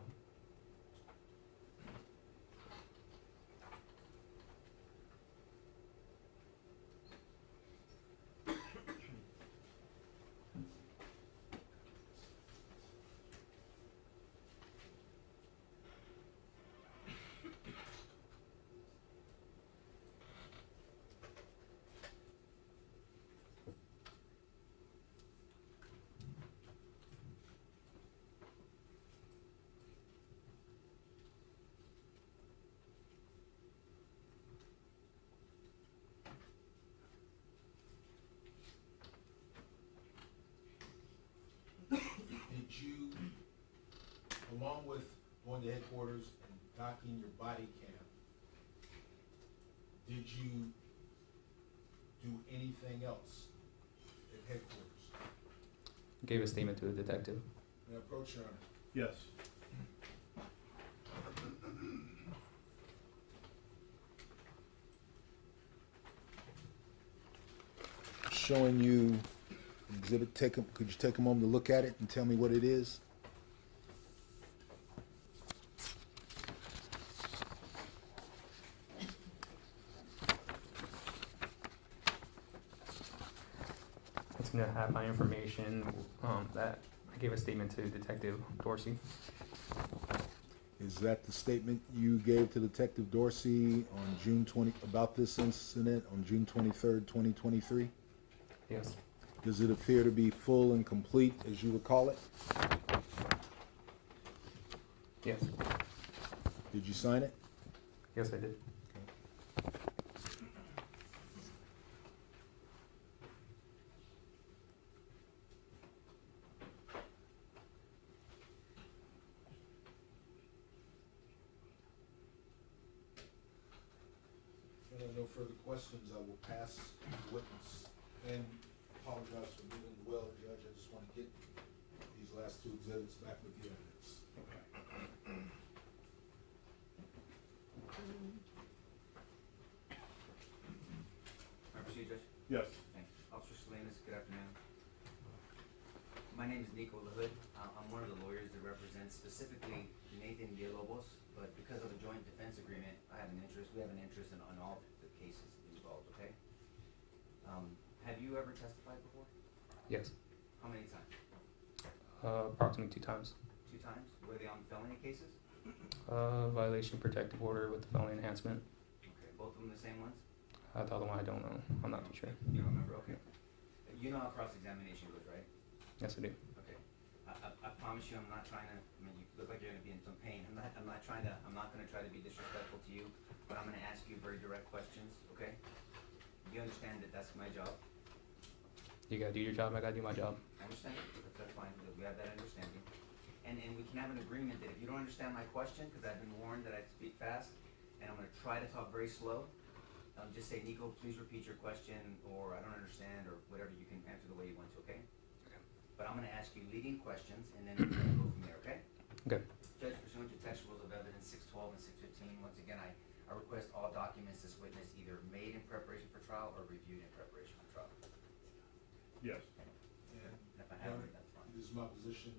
Did you, along with going to headquarters and docking your body cam, did you do anything else at headquarters? Gave a statement to a detective. May I approach, Your Honor? Yes. Showing you exhibit, could you take a moment to look at it and tell me what it is? It's gonna have my information that I gave a statement to Detective Dorsey. Is that the statement you gave to Detective Dorsey on June 20, about this incident on June 23rd, 2023? Yes. Does it appear to be full and complete as you recall it? Yes. Did you sign it? Yes, I did. If there are no further questions, I will pass the witness and apologize for moving the well, Judge. I just want to get these last two exhibits back with the evidence. May I proceed, Judge? Yes. Thanks. Officer Salinas, good afternoon. My name is Nico LaHood. I'm one of the lawyers that represents specifically Nathan Villalobos, but because of a joint defense agreement, we have an interest in on all the cases involved, okay? Have you ever testified before? Yes. How many times? Approximately 2 times. 2 times? Were they on felony cases? Violation of protective order with the felony enhancement. Okay, both of them the same ones? The other one I don't know. I'm not too sure. You don't remember? Okay. You know how cross-examination goes, right? Yes, I do. Okay. I promise you, I'm not trying to, I mean, you look like you're gonna be in some pain. I'm not gonna try to be disrespectful to you, but I'm gonna ask you very direct questions, okay? You understand that that's my job? You gotta do your job, I gotta do my job. I understand. That's fine. We have that understanding. And we can have an agreement that if you don't understand my question, because I've been warned that I speak fast, and I'm gonna try to talk very slow, just say, Nico, please repeat your question, or I don't understand, or whatever. You can answer the way you want to, okay? Okay. But I'm gonna ask you leading questions, and then we're gonna go from there, okay? Okay. Judge, pursuant to text rules of evidence 612 and 615, once again, I request all documents this witness either made in preparation for trial or reviewed in preparation for trial. Yes. And If I have it, that's fine. it is my position,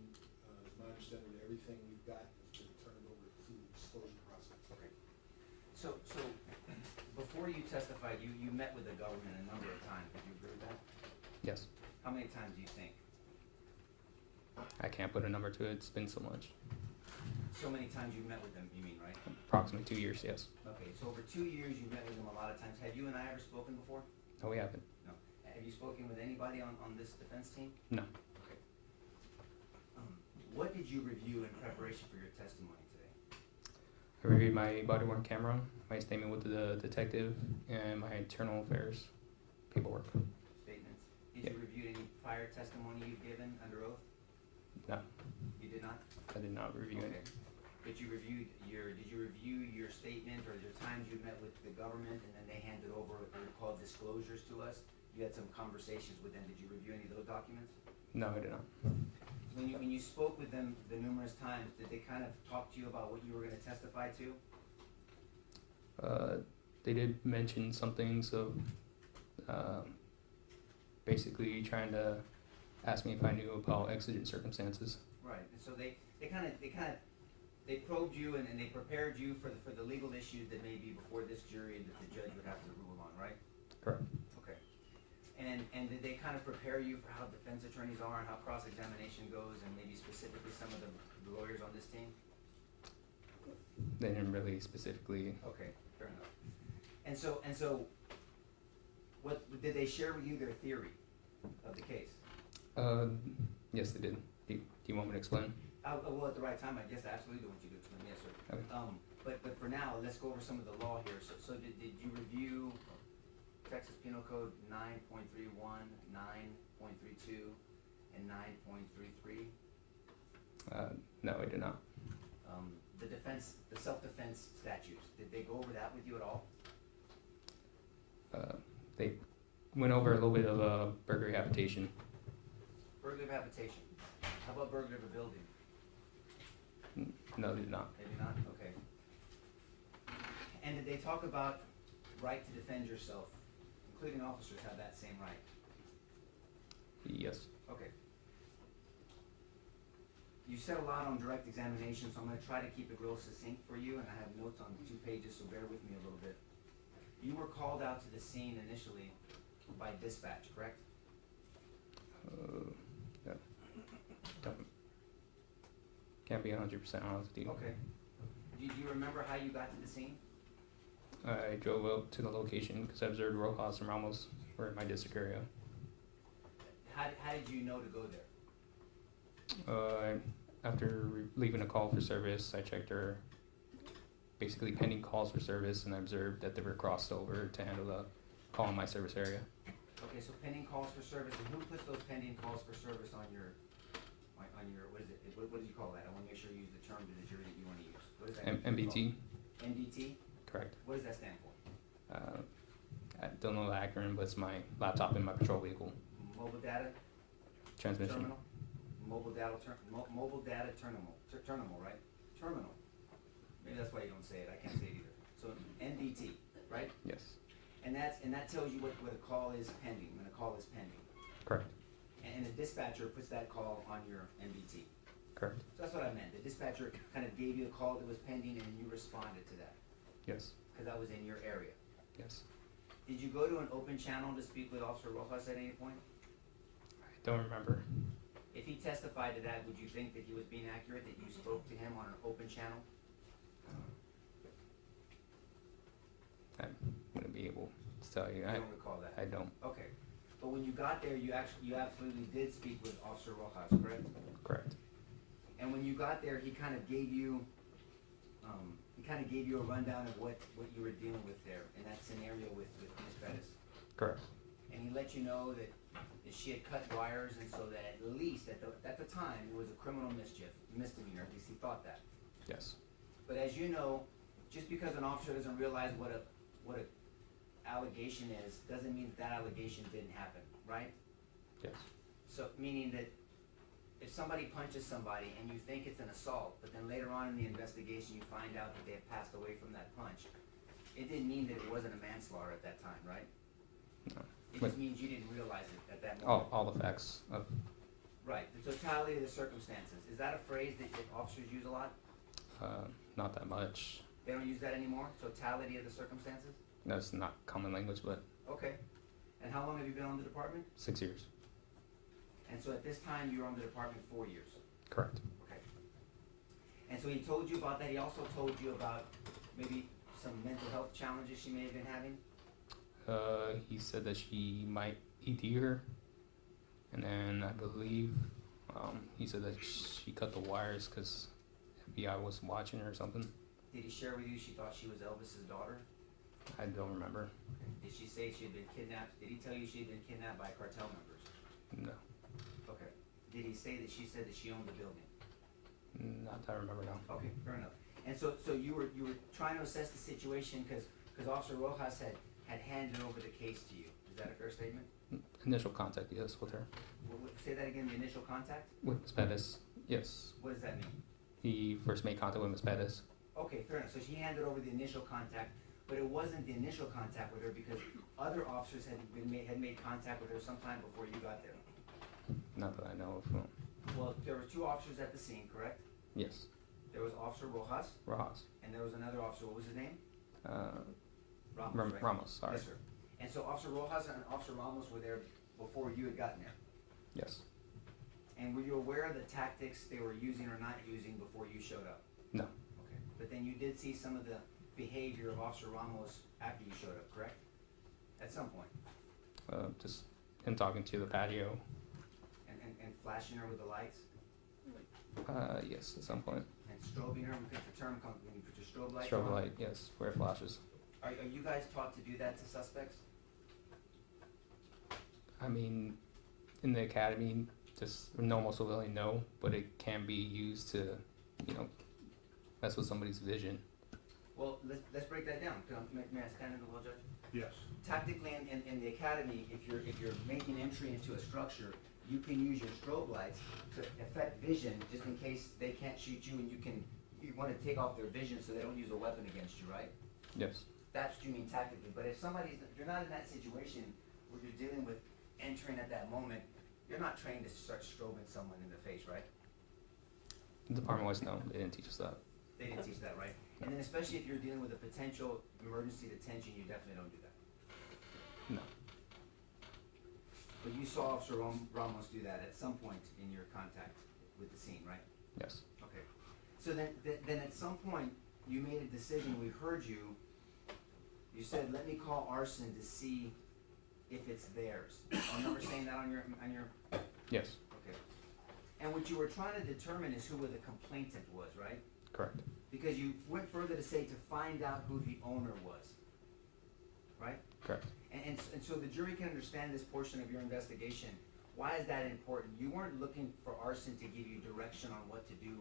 it's my understanding that everything we've got has been turned over to the disclosure process. Okay. So before you testified, you met with the government a number of times. Would you agree with that? Yes. How many times do you think? I can't put a number to it. It's been so much. So many times you met with them, you mean, right? Approximately 2 years, yes. Okay, so over 2 years you met with them a lot of times. Have you and I ever spoken before? No, we haven't. No. Have you spoken with anybody on this defense team? No. Okay. What did you review in preparation for your testimony today? I reviewed my body-worn camera, my statement with the detective, and my internal affairs paperwork. Statements. Did you review any prior testimony you've given under oath? No, You did not? I did not review Okay. it. Did you review your statement or the times you met with the government and then they handed over what they're called disclosures to us? You had some conversations with them. Did you review any of those documents? No, I did not. When you spoke with them the numerous times, did they kind of talk to you about what you were gonna testify to? They did mention some things of basically trying to ask me if I knew about exigent circumstances. Right, and so they probed you and they prepared you for the legal issues that may be before this jury and that the judge would have to rule on, right? Correct. Okay. And did they kind of prepare you for how defense attorneys are and how cross-examination goes and maybe specifically some of the lawyers on this team? They didn't really specifically. Okay, fair enough. And so, what, did they share with you their theory of the case? Yes, they did. Do you want me to explain? Well, at the right time, I guess I absolutely do want you to explain, yes, sir. Okay. But for now, let's go over some of the law here. So did you review Texas Penal Code 9.31, 9.32, and 9.33? No, I did not. The self-defense statutes, did they go over that with you at all? They went over a little bit of burglary habitation. Burglary of habitation. How about burglary of a building? No, they did not. They did not? Okay. And did they talk about right to defend yourself, including officers have that same right? Yes. Okay. You said a lot on direct examination, so I'm gonna try to keep it real succinct for you, and I have notes on 2 pages, so bear with me a little bit. You were called out to the scene initially by dispatch, correct? Yeah. Can't be 100% honest with you. Okay. Do you remember how you got to the scene? I drove up to the location because I observed Rojas and Ramos were in my district area. How did you know to go there? After leaving a call for service, I checked her basically pending calls for service, and I observed that they were crossed over to handle the call in my service area. Okay, so pending calls for service, and who puts those pending calls for service on your, what is it, what do you call that? I wanna make sure you use the term to the jury that you wanna use. What is that? MBT. MDT? Correct. What does that stand for? I don't know the acronym, but it's my laptop in my patrol vehicle. Mobile data Transmission. terminal? Mobile data terminal, right? Terminal. Maybe that's why you don't say it, I can't say it either. So MDT, right? Yes. And that tells you what a call is pending, when a call is pending. Correct. And the dispatcher puts that call on your MDT. Correct. So that's what I meant, the dispatcher kind of gave you a call that was pending and you responded to that, Yes. because that was in your area. Yes. Did you go to an open channel to speak with Officer Rojas at any point? I don't remember. If he testified to that, would you think that he was being accurate, that you spoke to him on an open channel? I wouldn't be able to tell you. I don't recall that. I don't. Okay, but when you got there, you absolutely did speak with Officer Rojas, correct? Correct. And when you got there, he kind of gave you a rundown of what you were dealing with there in that scenario with Ms. Perez. Correct. And he let you know that she had cut wires, and so that at least at the time it was a criminal misdemeanor. At least he thought that. Yes. But as you know, just because an officer doesn't realize what a allegation is, doesn't mean that allegation didn't happen, right? Yes. So meaning that if somebody punches somebody and you think it's an assault, but then later on in the investigation you find out that they have passed away from that punch, it didn't mean that it wasn't a manslaughter at that time, right? No. It just means you didn't realize it at that moment. All the facts of. Right, the totality of the circumstances. Is that a phrase that officers use a lot? Not that much. They don't use that anymore? Totality of the circumstances? That's not common language, but Okay. And how long have you been on the department? 6 years. And so at this time, you were on the department 4 years? Correct. Okay. And so he told you about that. He also told you about maybe some mental health challenges she may have been having? He said that she might ED her, and then I believe he said that she cut the wires because FBI was watching her or something. Did he share with you she thought she was Elvis's daughter? I don't remember. Did she say she had been kidnapped? Did he tell you she had been kidnapped by cartel members? No. Okay. did he say that she said that she owned the building? Not that I remember now. Okay, fair enough. And so you were trying to assess the situation because Officer Rojas had handed over the case to you. Is that a fair statement? Initial contact, yes, with her. Say that again, the initial contact? With Ms. Pettis, yes. What does that mean? He first made contact with Ms. Pettis. Okay, fair enough. So she handed over the initial contact, but it wasn't the initial contact with her because other officers had made contact with her sometime before you got there. Not that I know of. No. Well, there were two officers at the scene, correct? Yes. There was Officer Rojas, Rojas. and there was another officer. What was his name? Ramos, right? Ramos, sorry. Yes, sir. And so Officer Rojas and Officer Ramos were there before you had gotten there. Yes. And were you aware of the tactics they were using or not using before you showed up? No. Okay. But then you did see some of the behavior of Officer Ramos after you showed up, correct? At some point. Just him talking to the patio. And flashing her with the lights? Yes, at some point. And strobing her, because the term comes when you put your strobe light Strobe on. light, yes, where it flashes. Are you guys taught to do that to suspects? I mean, in the academy, just a normal civilian, no, but it can be used to, mess with somebody's vision. Well, let's break that down. May I stand in the will, Judge? Yes. Tactically in the academy, if you're making entry into a structure, you can use your strobe lights to affect vision just in case they can't shoot you and you want to take off their vision so they don't use a weapon against you, right? Yes. That's what you mean tactically. But if you're not in that situation where you're dealing with entering at that moment, you're not trained to start strobing someone in the face, right? Department-wise, no, they didn't teach us that. They didn't teach that, right? And then especially if you're dealing with a potential emergency detention, you definitely don't do that. No. But you saw Officer Ramos do that at some point in your contact with the scene, right? Yes. Okay. So then at some point, you made a decision, we heard you, you said, let me call arson to see if it's theirs. I remember saying that on your. Yes. Okay. And what you were trying to determine is who the complainant was, right? Correct. Because you went further to say to find out who the owner was, right? Correct. And so the jury can understand this portion of your investigation. Why is that important? You weren't looking for arson to give you direction on what to do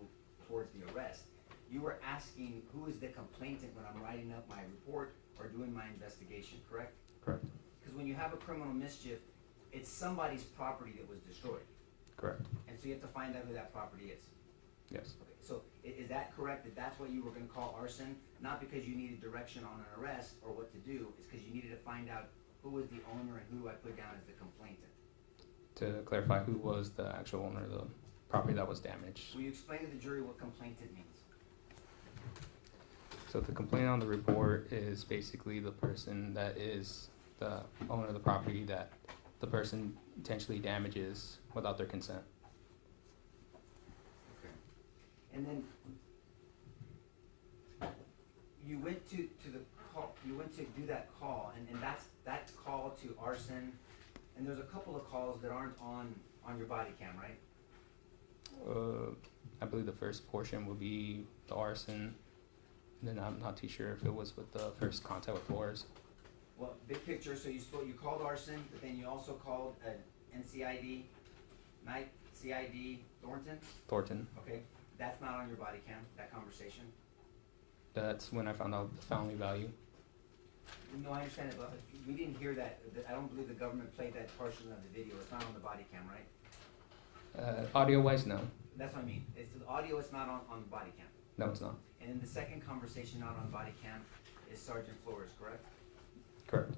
towards the arrest. You were asking who is the complainant when I'm writing up my report or doing my investigation, correct? Correct. Because when you have a criminal mischief, it's somebody's property that was destroyed. Correct. And so you have to find out who that property is. Yes. Okay, so is that correct, that that's what you were gonna call arson? Not because you needed direction on an arrest or what to do, it's because you needed to find out who was the owner and who I put down as the complainant. To clarify who was the actual owner of the property that was damaged. Will you explain to the jury what complainant means? So the complaint on the report is basically the person that is the owner of the property that the person intentionally damages without their consent. Okay. And then you went to the call, you went to do that call, and that call to arson, and there's a couple of calls that aren't on your body cam, right? I believe the first portion would be the arson. Then I'm not too sure if it was with the first contact with Flores. Well, big picture, so you called arson, but then you also called an NCID, night CID Thornton? Okay, that's not on your body cam, that conversation? That's when I found out the family value. No, I understand it, but we didn't hear that, I don't believe the government played that portion of the video, it's not on the body cam, right? Audio wise, no. That's what I mean, it's the audio, it's not on the body cam. No, it's not. And then the second conversation not on body cam is Sergeant Flores, correct? Correct.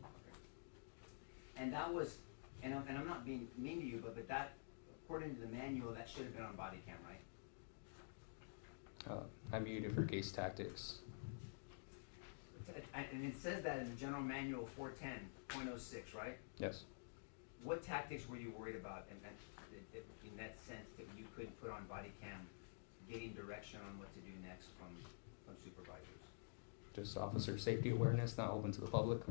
And that was, and I'm not being mean to you, but that, according to the manual, that should have been on body cam, right? I muted for case tactics. And it says that in the general manual 410.06, right? Yes. What tactics were you worried about in that sense that you couldn't put on body cam, getting direction on what to do next from supervisors? Just officer safety awareness, not open to the public.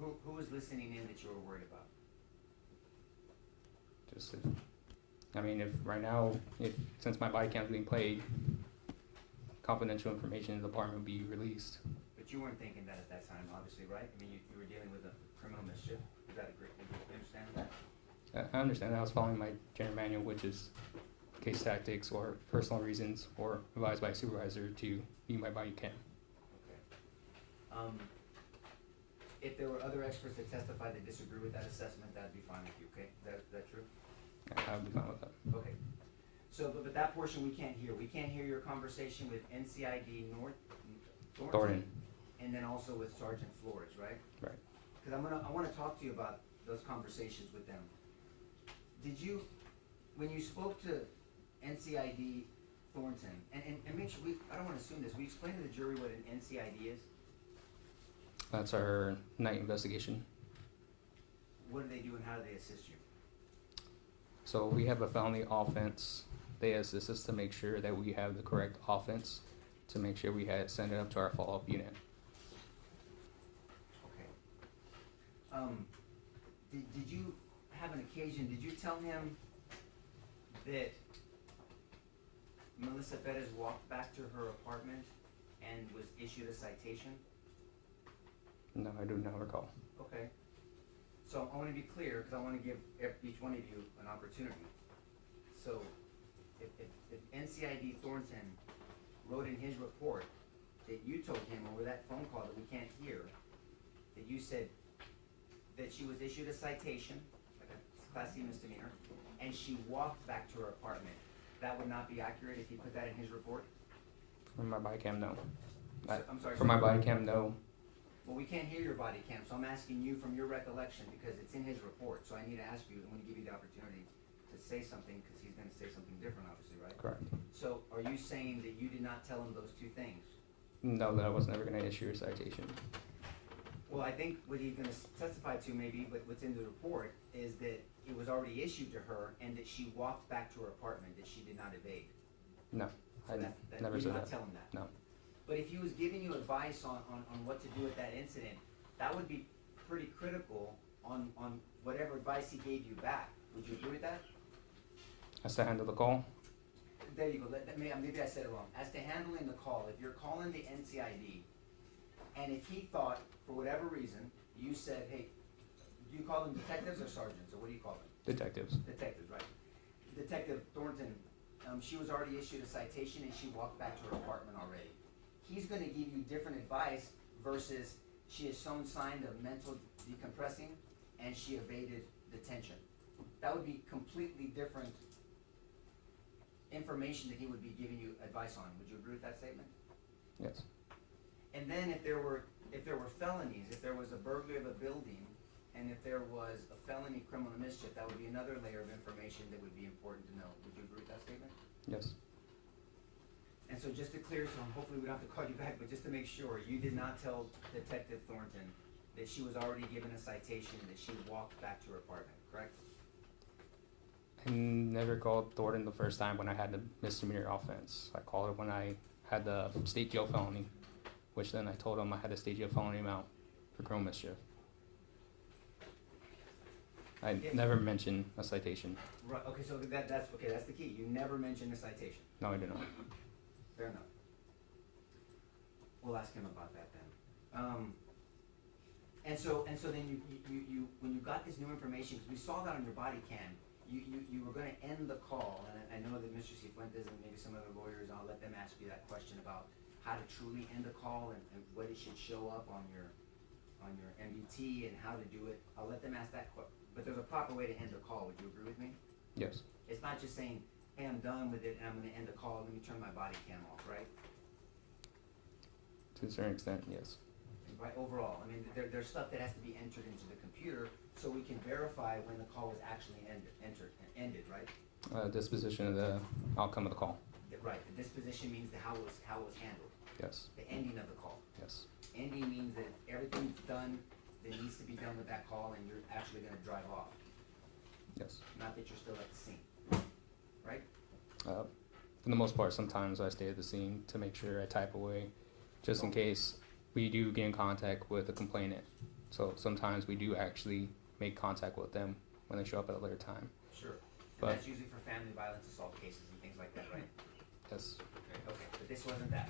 Who was listening in that you were worried about? Just if right now, since my body cam's being played, confidential information in the department will be released. But you weren't thinking that at that time, obviously, right? I mean, you were dealing with a criminal mischief. Is that agree? You understand that? I understand. I was following my general manual, which is case tactics or personal reasons or advised by a supervisor to view my body cam. Okay. If there were other experts that testified that disagree with that assessment, that'd be fine with you, okay? Is that true? I would be fine with that. Okay. So, but that portion we can't hear. We can't hear your conversation with NCID Thornton. And then also with Sergeant Flores, right? Right. Because I wanna talk to you about those conversations with them. Did you, when you spoke to NCID Thornton, and make sure I don't wanna assume this, we explain to the jury what an NCID is? That's our night investigation. What do they do and how do they assist you? So we have a felony offense. They assist us to make sure that we have the correct offense, to make sure we had send it up to our follow-up unit. Okay. Did you have an occasion, did you tell him that Melissa Perez walked back to her apartment and was issued a citation? No, I do not recall. Okay. So I wanna be clear, cause I wanna give each one of you an opportunity. So, if NCID Thornton wrote in his report that you told him over that phone call that we can't hear, that you said that she was issued a citation, like a Class C misdemeanor, and she walked back to her apartment, that would not be accurate if he put that in his report? From my body cam, no. I'm sorry. From my body cam, no. Well, we can't hear your body cam, so I'm asking you from your recollection, because it's in his report, so I need to ask you, I'm gonna give you the opportunity to say something, because he's gonna say something different, obviously, right? Correct. So, are you saying that you did not tell him those two things? No, that I was never gonna issue a citation. Well, I think what he's gonna testify to maybe, but what's in the report, is that it was already issued to her, and that she walked back to her apartment, that she did not evade. No, So I never you did said not that. tell him that? No. But if he was giving you advice on what to do with that incident, that would be pretty critical on whatever advice he gave you back. Would you agree with that? As to handle the call, There you go. Maybe I said it wrong. As to handling the call, if you're calling the NCID, and if he thought, for whatever reason, you said, hey, do you call them detectives or sergeants, or what do you call them? detectives. Detectives, right. Detective Thornton, she was already issued a citation and she walked back to her apartment already. He's gonna give you different advice versus she has shown signs of mental decompressing and she evaded detention. That would be completely different information that he would be giving you advice on. Would you agree with that statement? Yes. And then if there were felonies, if there was a burglary of a building, and if there was a felony criminal mischief, that would be another layer of information that would be important to know. Would you agree with that statement? Yes. And so just to clear, so hopefully we don't have to call you back, but just to make sure, you did not tell Detective Thornton that she was already given a citation, that she walked back to her apartment, correct? I never called Thornton the first time when I had the misdemeanor offense. I called it when I had the state jail felony, which then I told him I had a state jail felony amount for criminal mischief. I never mentioned a citation. Right, okay, so that's the key. You never mentioned a citation. No, I did not. Fair enough. We'll ask him about that then. And so then you when you got this new information, because we saw that on your body cam, you were gonna end the call, and I know that Mr. Cifuentes and maybe some other lawyers, I'll let them ask you that question about how to truly end a call and what it should show up on your MDT and how to do it. I'll let them ask that question. But there's a proper way to end a call. Would you agree with me? Yes. It's not just saying, hey, I'm done with it and I'm gonna end the call, let me turn my body cam off, right? To a certain extent, yes. Right, overall, I mean, there's stuff that has to be entered into the computer so we can verify when the call was actually ended, right? Disposition of the outcome of the call. Right, the disposition means how it was handled. Yes. The ending of the call. Yes. Ending means that everything's done that needs to be done with that call and you're actually gonna drive off. Yes. Not that you're still at the scene, right? For the most part, sometimes I stay at the scene to make sure I type away, just in case we do get in contact with a complainant. So sometimes we do actually make contact with them when they show up at a later time. Sure. And But that's usually for family violence assault cases and things like that, right? yes, Okay, but this wasn't that.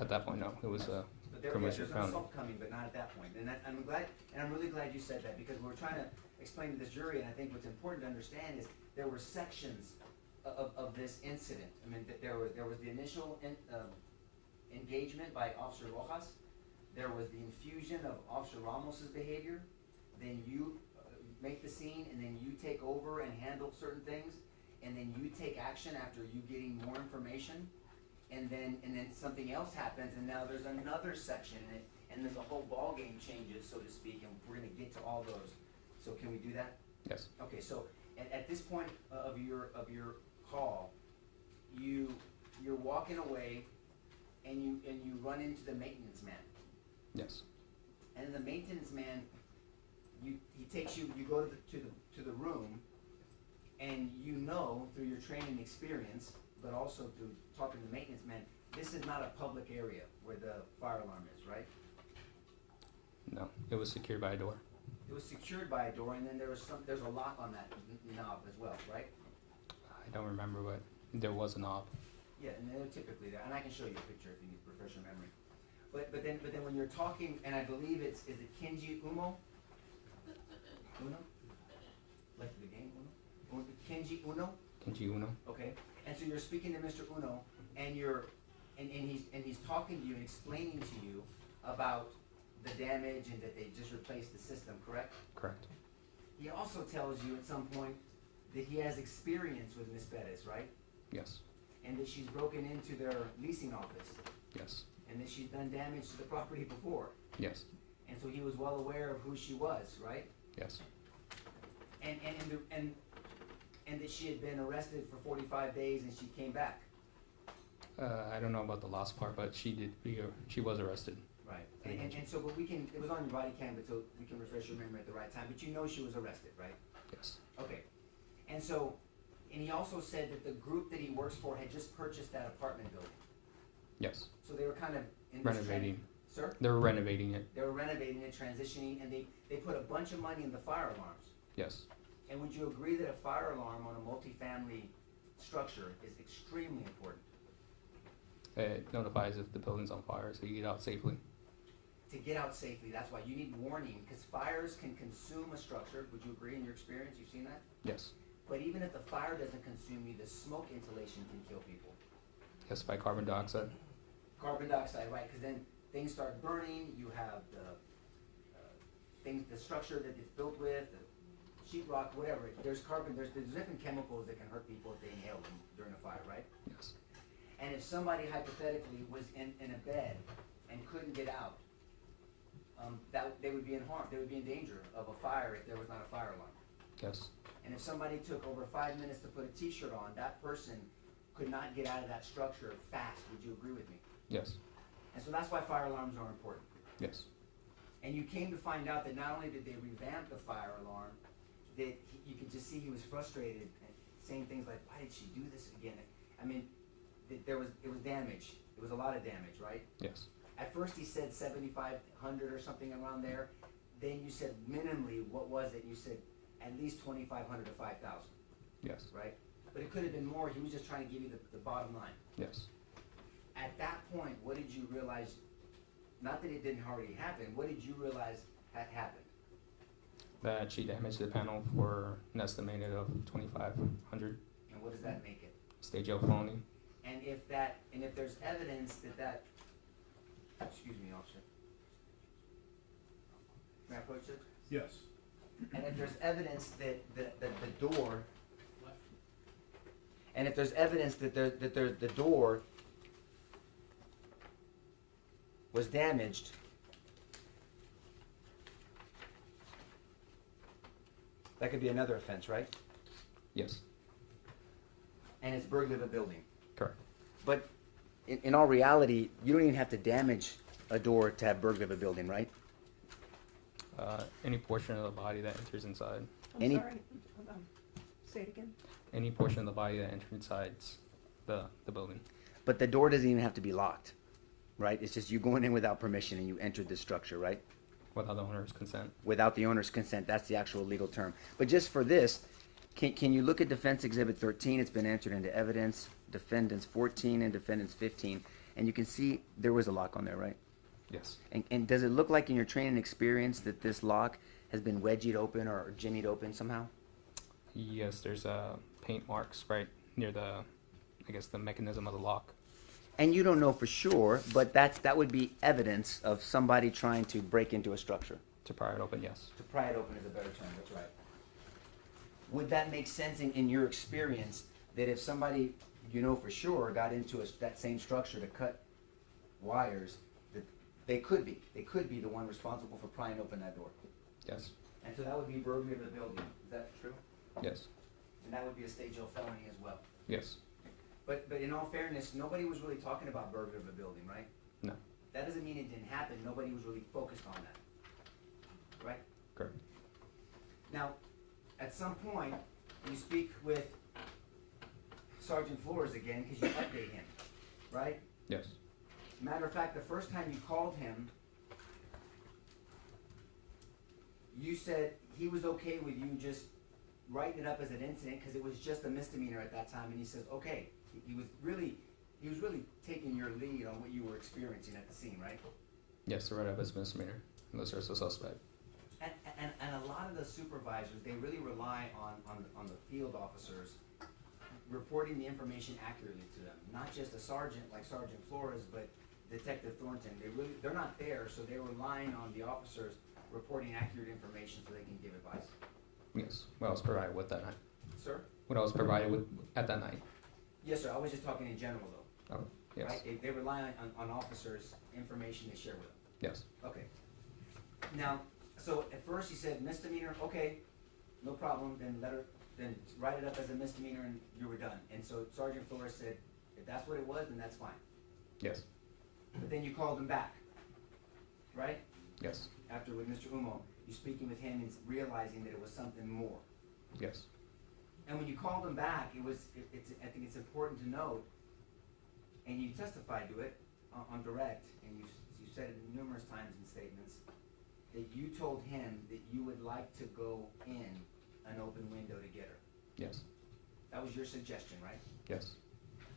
at that point, no, it was a But there's criminal an felony. assault coming, but not at that point. And I'm really glad you said that, because we're trying to explain to this jury, and I think what's important to understand is there were sections of this incident. I mean, there was the initial engagement by Officer Rojas. There was the infusion of Officer Ramos's behavior. Then you make the scene, and then you take over and handle certain things, and then you take action after you getting more information, and then something else happens, and now there's another section, and then the whole ball game changes, so to speak, and we're gonna get to all those. So can we do that? Yes. Okay, so at this point of your call, you're walking away, and you run into the maintenance man. Yes. And the maintenance man, he takes you. You go to the room, and you know through your training experience, but also through talking to the maintenance man, this is not a public area where the fire alarm is, right? No, it was secured by a door. It was secured by a door, and then there's a lock on that knob as well, right? I don't remember, but there was a knob. Yeah, and they're typically there, and I can show you a picture if you need to refresh your memory. But then when you're talking, and I believe is it Kenji Uno? Uno? Like the game Uno? Kenji Uno? Kenji Uno. Okay. And so you're speaking to Mr. Uno, and he's talking to you and explaining to you about the damage and that they just replaced the system, correct? Correct. He also tells you at some point that he has experience with Miss Perez, right? Yes. And that she's broken into their leasing office, Yes. and that she's done damage to the property before. Yes. And so he was well aware of who she was, right? Yes. And that she had been arrested for 45 days and she came back. I don't know about the last part, but she was arrested. Right. And so, but it was on your body cam, but so we can refresh your memory at the right time, but you know she was arrested, right? Yes. Okay. And so, and he also said that the group that he works for had just purchased that apartment building. Yes. So they were kind of in this Renovating. Sir? They were renovating it. They were renovating it, transitioning, and they put a bunch of money in the fire alarms. Yes. And would you agree that a fire alarm on a multifamily structure is extremely important? It notifies if the building's on fire, so you get out safely. To get out safely, that's why you need warning, because fires can consume a structure. Would you agree in your experience? You've seen that? Yes. But even if the fire doesn't consume you, the smoke inhalation can kill people. Yes, by carbon dioxide. Carbon dioxide, right? Because then things start burning. You have the structure that it's built with, the sheetrock, whatever. There's carbon. There's different chemicals that can hurt people if they inhale them during a fire, right? Yes. And if somebody hypothetically was in a bed and couldn't get out, that they would be in harm. They would be in danger of a fire if there was not a fire alarm. Yes. And if somebody took over 5 minutes to put a T-shirt on, that person could not get out of that structure fast. Would you agree with me? Yes. And so that's why fire alarms are important. Yes. And you came to find out that not only did they revamp the fire alarm, that you could just see he was frustrated and saying things like, "Why did she do this again?" I mean, it was damage. It was a lot of damage, right? Yes. At first he said 7,500 or something around there. Then you said minimally, what was it? You said at least 2,500 to 5,000. Yes. Right? But it could have been more. He was just trying to give you the bottom line. Yes. At that point, what did you realize? Not that it didn't already happen. What did you realize had happened? That she damaged the panel for an estimated of 2,500. And what does that make it? State jail felony. And if there's evidence that excuse me, officer. May I approach it? Yes. And if there's evidence that the door, and if there's evidence that the door was damaged, that could be another offense, right? Yes. And it's burglary of a building. Correct. But in all reality, you don't even have to damage a door to have burglary of a building, right? Any portion of the body that enters inside. I'm sorry. Say it again. Any portion of the body that enters inside the building. But the door doesn't even have to be locked, right? It's just you going in without permission and you entered the structure, right? Without the owner's consent. Without the owner's consent, that's the actual legal term. But just for this, can you look at Defense Exhibit 13? It's been entered into evidence. Defendants 14 and Defendants 15. And you can see there was a lock on there, right? Yes. And does it look like in your training experience that this lock has been wedgied open or jimmied open somehow? Yes, there's paint marks right near the, I guess, the mechanism of the lock. And you don't know for sure, but that would be evidence of somebody trying to break into a structure. To pry it open, yes. To pry it open is a better term, that's right. Would that make sense in your experience that if somebody, you know for sure, got into that same structure to cut wires, that they could be the one responsible for prying open that door? Yes. And so that would be burglary of the building, is that true? Yes. And that would be a state jail felony as well? Yes. But in all fairness, nobody was really talking about burglary of a building, right? No. That doesn't mean it didn't happen, nobody was really focused on that, right? Correct. Now, at some point, you speak with Sergeant Flores again, because you update him, right? Yes. Matter of fact, the first time you called him, you said he was okay with you just writing it up as an incident because it was just a misdemeanor at that time, and he says, okay. He was really taking your lead on what you were experiencing at the scene, right? Yes, to write up as a misdemeanor, unless there's a suspect. And a lot of the supervisors, they really rely on the field officers reporting the information accurately to them. Not just a sergeant like Sergeant Flores, but Detective Thornton. They're not there, so they're relying on the officers reporting accurate information so they can give advice. Yes. What I was provided with that night. Sir? What I was provided with at that night. Yes, sir. I was just talking in general, though. Oh, yes. Right? They rely on officers' information they share with them. Yes. Okay. Now, so at first he said misdemeanor, okay, no problem, then write it up as a misdemeanor and you were done. And so Sergeant Flores said, if that's what it was, then that's fine. Yes. But then you called him back, right? Yes. After with Mr. Umo, you speaking with him and realizing that it was something more. Yes. And when you called him back, I think it's important to note, and you testified to it on direct, and you said it numerous times in statements, that you told him that you would like to go in an open window to get her. Yes. That was your suggestion, right? Yes.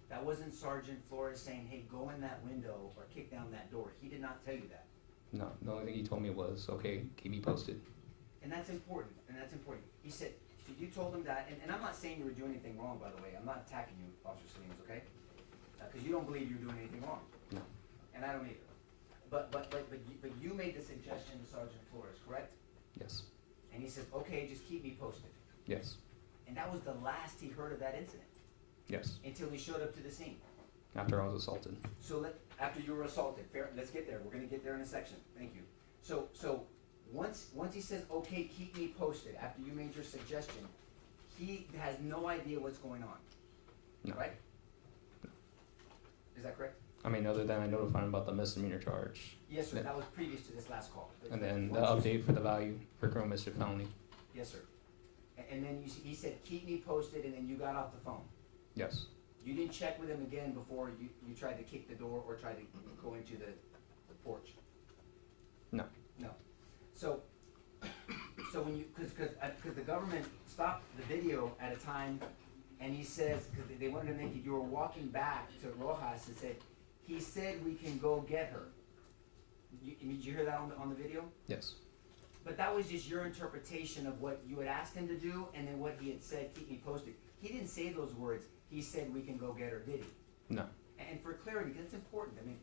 That wasn't Sergeant Flores saying, hey, go in that window or kick down that door. He did not tell you that. No. The only thing he told me was, okay, keep me posted. And that's important, He said, so you told him that, and I'm not saying you were doing anything wrong, by the way. I'm not attacking you, Officer Salinas, okay? Because you don't believe you're doing anything wrong. No. And I don't either. But you made the suggestion to Sergeant Flores, correct? Yes. And he says, okay, just keep me posted. Yes. And that was the last he heard of that incident. Yes. Until he showed up to the scene. After I was assaulted. So after you were assaulted, let's get there. We're gonna get there in a section. Thank you. So once he says, okay, keep me posted, after you made your suggestion, he has no idea what's going on. No. Right? Is that correct? I mean, other than I notified him about the misdemeanor charge. Yes, sir. Yeah. That was previous to this last call. And then the update for the value for criminal mischief felony. Yes, sir. And then he said, keep me posted, and then you got off the phone. Yes. You didn't check with him again before you tried to kick the door or tried to go into the porch? No. No. So when you, because the government stopped the video at a time, and he says, because they wanted to make it, you were walking back to Rojas and said, he said we can go get her. Did you hear that on the video? Yes. But that was just your interpretation of what you had asked him to do, and then what he had said, keep me posted. He didn't say those words. He said we can go get her, did he? No. And for clarity, because it's important, I mean,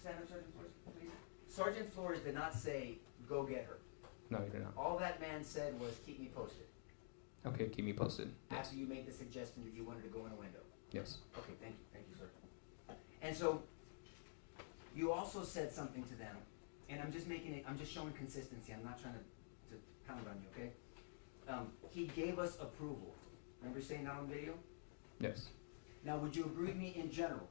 stand up, Sergeant Flores, please. Sergeant Flores did not say, go get her. No, you did not. All that man said was, keep me posted. Okay, keep me posted. Yes. After you made the suggestion that you wanted to go in a window. Yes. Okay, thank you, sir. And so, you also said something to them, and I'm just showing consistency, I'm not trying to pound on you, okay? He gave us approval. Remember saying that on video? Yes. Now, would you agree with me in general,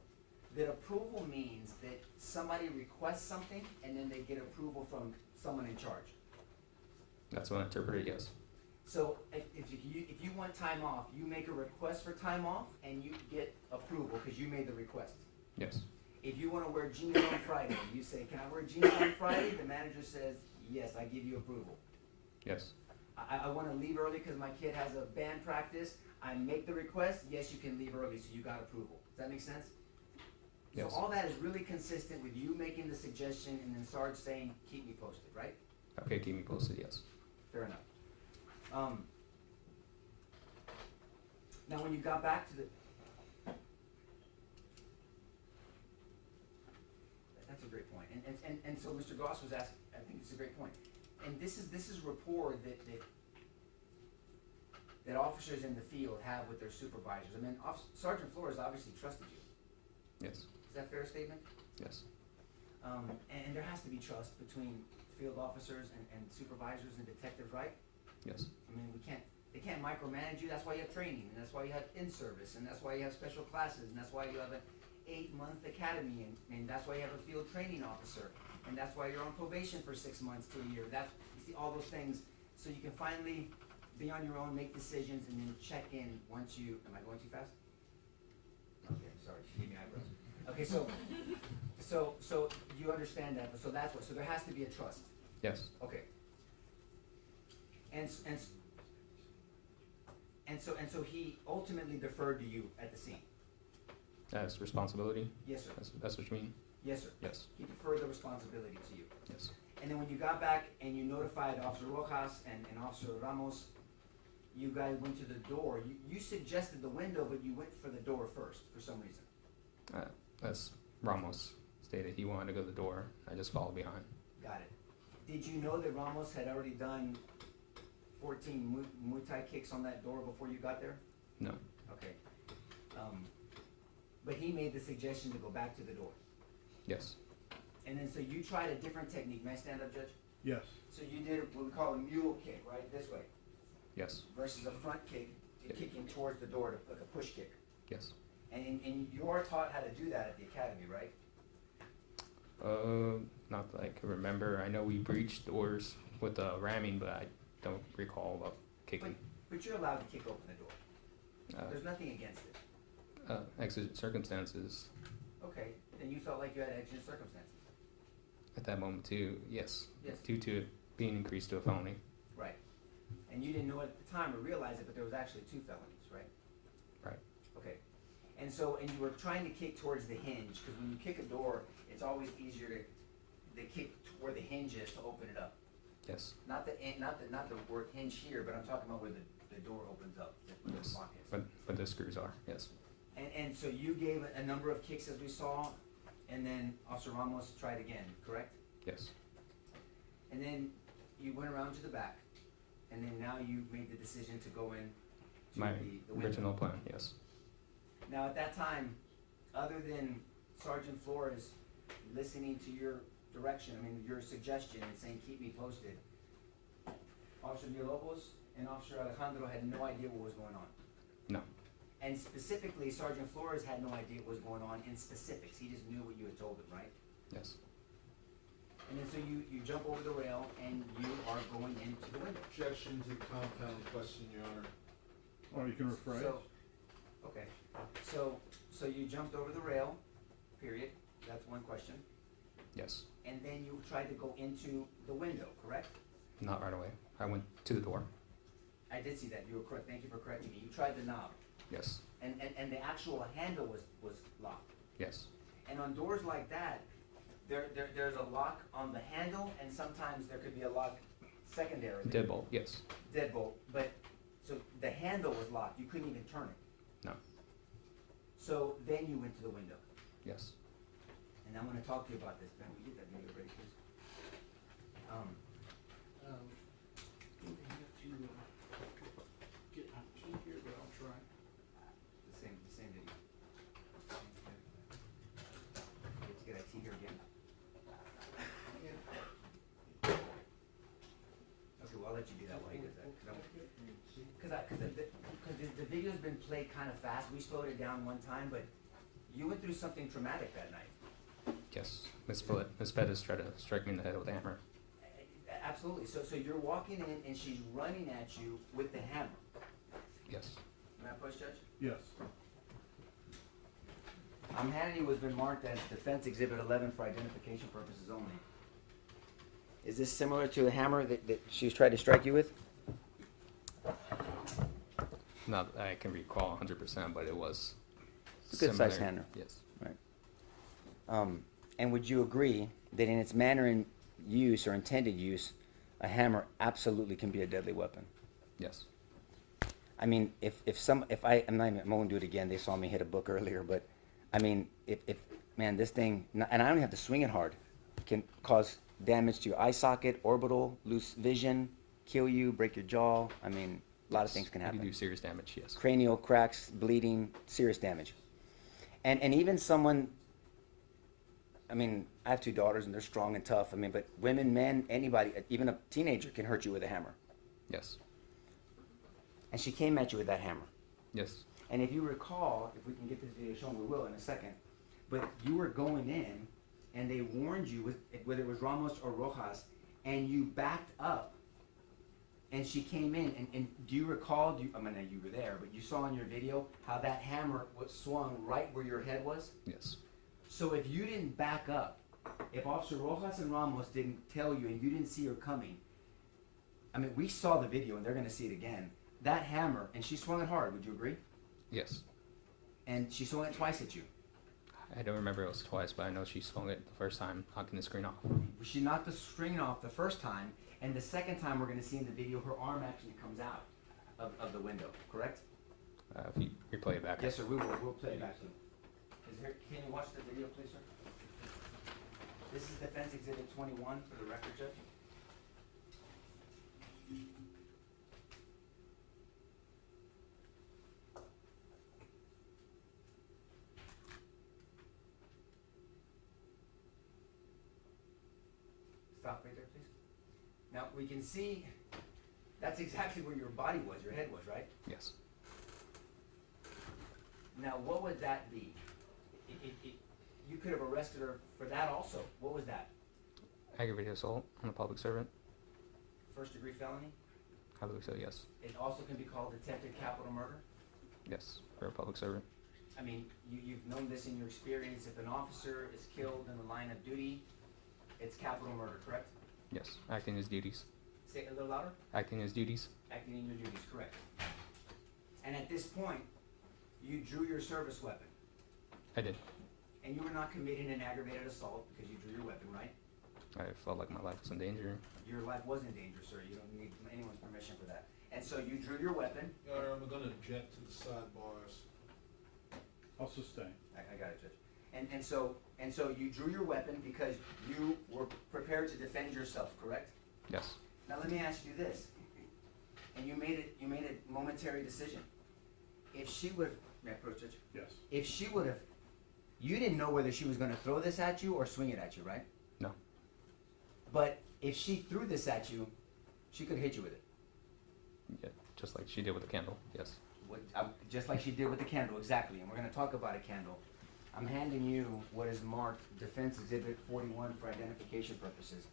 that approval means that somebody requests something, and then they get approval from someone in charge? That's what I interpreted, yes. So if you want time off, you make a request for time off and you get approval because you made the request. Yes. If you want to wear jeans on Friday, you say, can I wear jeans on Friday? The manager says, yes, I give you approval. Yes. I want to leave early because my kid has a band practice. I make the request, yes, you can leave early, so you got approval. Does that make sense? Yes. So all that is really consistent with you making the suggestion and then Sarge saying, keep me posted, right? Okay, keep me posted, yes. Fair enough. Now, when you got back to the, that's a great point. And so Mr. Goss was asking, I think it's a great point. And this is rapport that officers in the field have with their supervisors. I mean, Sergeant Flores obviously trusted you. Yes, Is that a fair statement? yes, And there has to be trust between field officers and supervisors and detectives, right? yes, I mean, they can't micromanage you. That's why you have training, and that's why you have in-service, and that's why you have special classes, and that's why you have an 8-month academy, and that's why you have a field training officer, and that's why you're on probation for 6 months to a year. You see all those things, so you can finally be on your own, make decisions, and then check in once you, am I going too fast? Okay, sorry, she gave me eyebrows. Okay, so you understand that, so that's what, so there has to be a trust. yes, Okay. And so he ultimately deferred to you at the scene? that's responsibility, Yes, sir. that's what you mean? Yes, sir. Yes, He deferred the responsibility to you. yes, And then when you got back and you notified Officer Rojas and Officer Ramos, you guys went to the door. You suggested the window, but you went for the door first for some reason. as Ramos stated, he wanted to go to the door, I just followed behind. Got it. Did you know that Ramos had already done 14 Muay Thai kicks on that door before you got there? No, Okay. But he made the suggestion to go back to the door. yes, And then so you tried a different technique. May I stand up, Judge? Yes. So you did what we call a mule kick, right? This way. yes, Versus a front kick, kicking towards the door, like a push kick. yes. And you are taught how to do that at the academy, right? Not that I can remember, I know we breached doors with ramming, but I don't recall about kicking. But you're allowed to kick open the door. Uh, There's nothing against it. Exigent circumstances, Okay, then you felt like you had exigent circumstances. at that moment too, yes, Yes. due to it being increased to a felony, Right. And you didn't know it at the time or realize it, but there was actually 2 felonies, right? right, Okay. And you were trying to kick towards the hinge, because when you kick a door, it's always easier to kick where the hinge is to open it up. yes, Not the word hinge here, but I'm talking about where the door opens up, where the yes, lock is. but the screws are, yes, And so you gave a number of kicks as we saw, and then Officer Ramos tried again, correct? yes, And then you went around to the back, and then now you made the decision to go in to my the window. original plan, yes. Now at that time, other than Sergeant Flores listening to your direction, I mean your suggestion and saying keep me posted, Officer Villalobos and Officer Alejandro had no idea what was going on. No, And specifically, Sergeant Flores had no idea what was going on in specifics. He just knew what you had told him, right? yes, And then so you jump over the rail and you are going into the window. Objection to compound question, Your Honor. Or you can rephrase. Okay, so you jumped over the rail, period. That's one question. yes, And then you tried to go into the window, correct? not right away, I went to the door, I did see that. You were correct. Thank you for correcting me. You tried the knob. yes, And the actual handle was locked. yes, And on doors like that, there's a lock on the handle, and sometimes there could be a lock secondary. deadbolt, yes, Deadbolt, but, so the handle was locked, you couldn't even turn it. no, So then you went to the window, yes. and I'm gonna talk to you about this. Ben, will you get that video ready, please? I think they have to, get my key here, but I'll try. The same video. Let's get IT here again. Okay, well, I'll let you do that while he does that, cause the video's been played kind of fast. We slowed it down one time, but you went through something traumatic that night. Yes, Miss Pettis tried to strike me in the head with a hammer. Absolutely. So you're walking in and she's running at you with the hammer. Yes, May I push, Judge? Yes. I'm handing you what's been marked as Defense Exhibit 11 for identification purposes only. Is this similar to the hammer that she was trying to strike you with? not that I can recall 100%, but it was It's a good sized similar. hammer. Yes, And would you agree that in its manner in use or intended use, a hammer absolutely can be a deadly weapon. Yes. I mean, I'm not even, I won't do it again. They saw me hit a book earlier, but I mean, man, this thing, and I don't have to swing it hard, can cause damage to your eye socket, orbital, lose vision, kill you, break your jaw. I mean, a lot of things can happen. You can do serious damage, yes. Cranial cracks, bleeding, serious damage. And even someone, I mean, I have 2 daughters and they're strong and tough. I mean, but women, men, anybody, even a teenager can hurt you with a hammer. Yes. And she came at you with that hammer. Yes. And if you recall, if we can get this video shown, we will in a second, but you were going in and they warned you, whether it was Ramos or Rojas, and you backed up and she came in, and do you recall, I mean, you were there, but you saw in your video how that hammer was swung right where your head was? Yes. So if you didn't back up, if Officer Rojas and Ramos didn't tell you and you didn't see her coming, I mean, we saw the video and they're going to see it again. That hammer, and she swung it hard, would you agree? Yes. And she swung it twice at you. I don't remember it was twice, but I know she swung it the first time, knocking the screen off. She knocked the screen off the first time, and the second time we're going to see in the video, her arm actually comes out of the window, correct? If you replay it back. Yes, sir, we'll play it back to you. Can you watch the video, please, sir? This is Defense Exhibit 21 for the record, Judge. Stop right there, please. Now, we can see that's exactly where your body was, your head was, right? Yes. Now, what would that be? You could have arrested her for that also. What was that? Aggravated assault on a public servant. First-degree felony? I believe so, yes. It also can be called attempted capital murder? Yes, for a public servant. I mean, you've known this in your experience. If an officer is killed in the line of duty, it's capital murder, correct? Yes, acting his duties. Say it a little louder. Acting his duties. Acting in your duties, correct. And at this point, you drew your service weapon. I did. And you were not committing an aggravated assault because you drew your weapon, right? I felt like my life was in danger. Your life was in danger, sir. You don't need anyone's permission for that. And so you drew your weapon. Your Honor, I'm gonna object to the sidebars. I'll sustain. I got it, Judge. And so you drew your weapon because you were prepared to defend yourself, correct? Yes. Now let me ask you this. And you made a momentary decision. If she would, may I approach, Judge? Yes. If she would have, you didn't know whether she was going to throw this at you or swing it at you, right? No. But if she threw this at you, she could hit you with it. Yeah, just like she did with the candle, yes. Just like she did with the candle, exactly. And we're going to talk about a candle. I'm handing you what is marked Defense Exhibit 41 for identification purposes.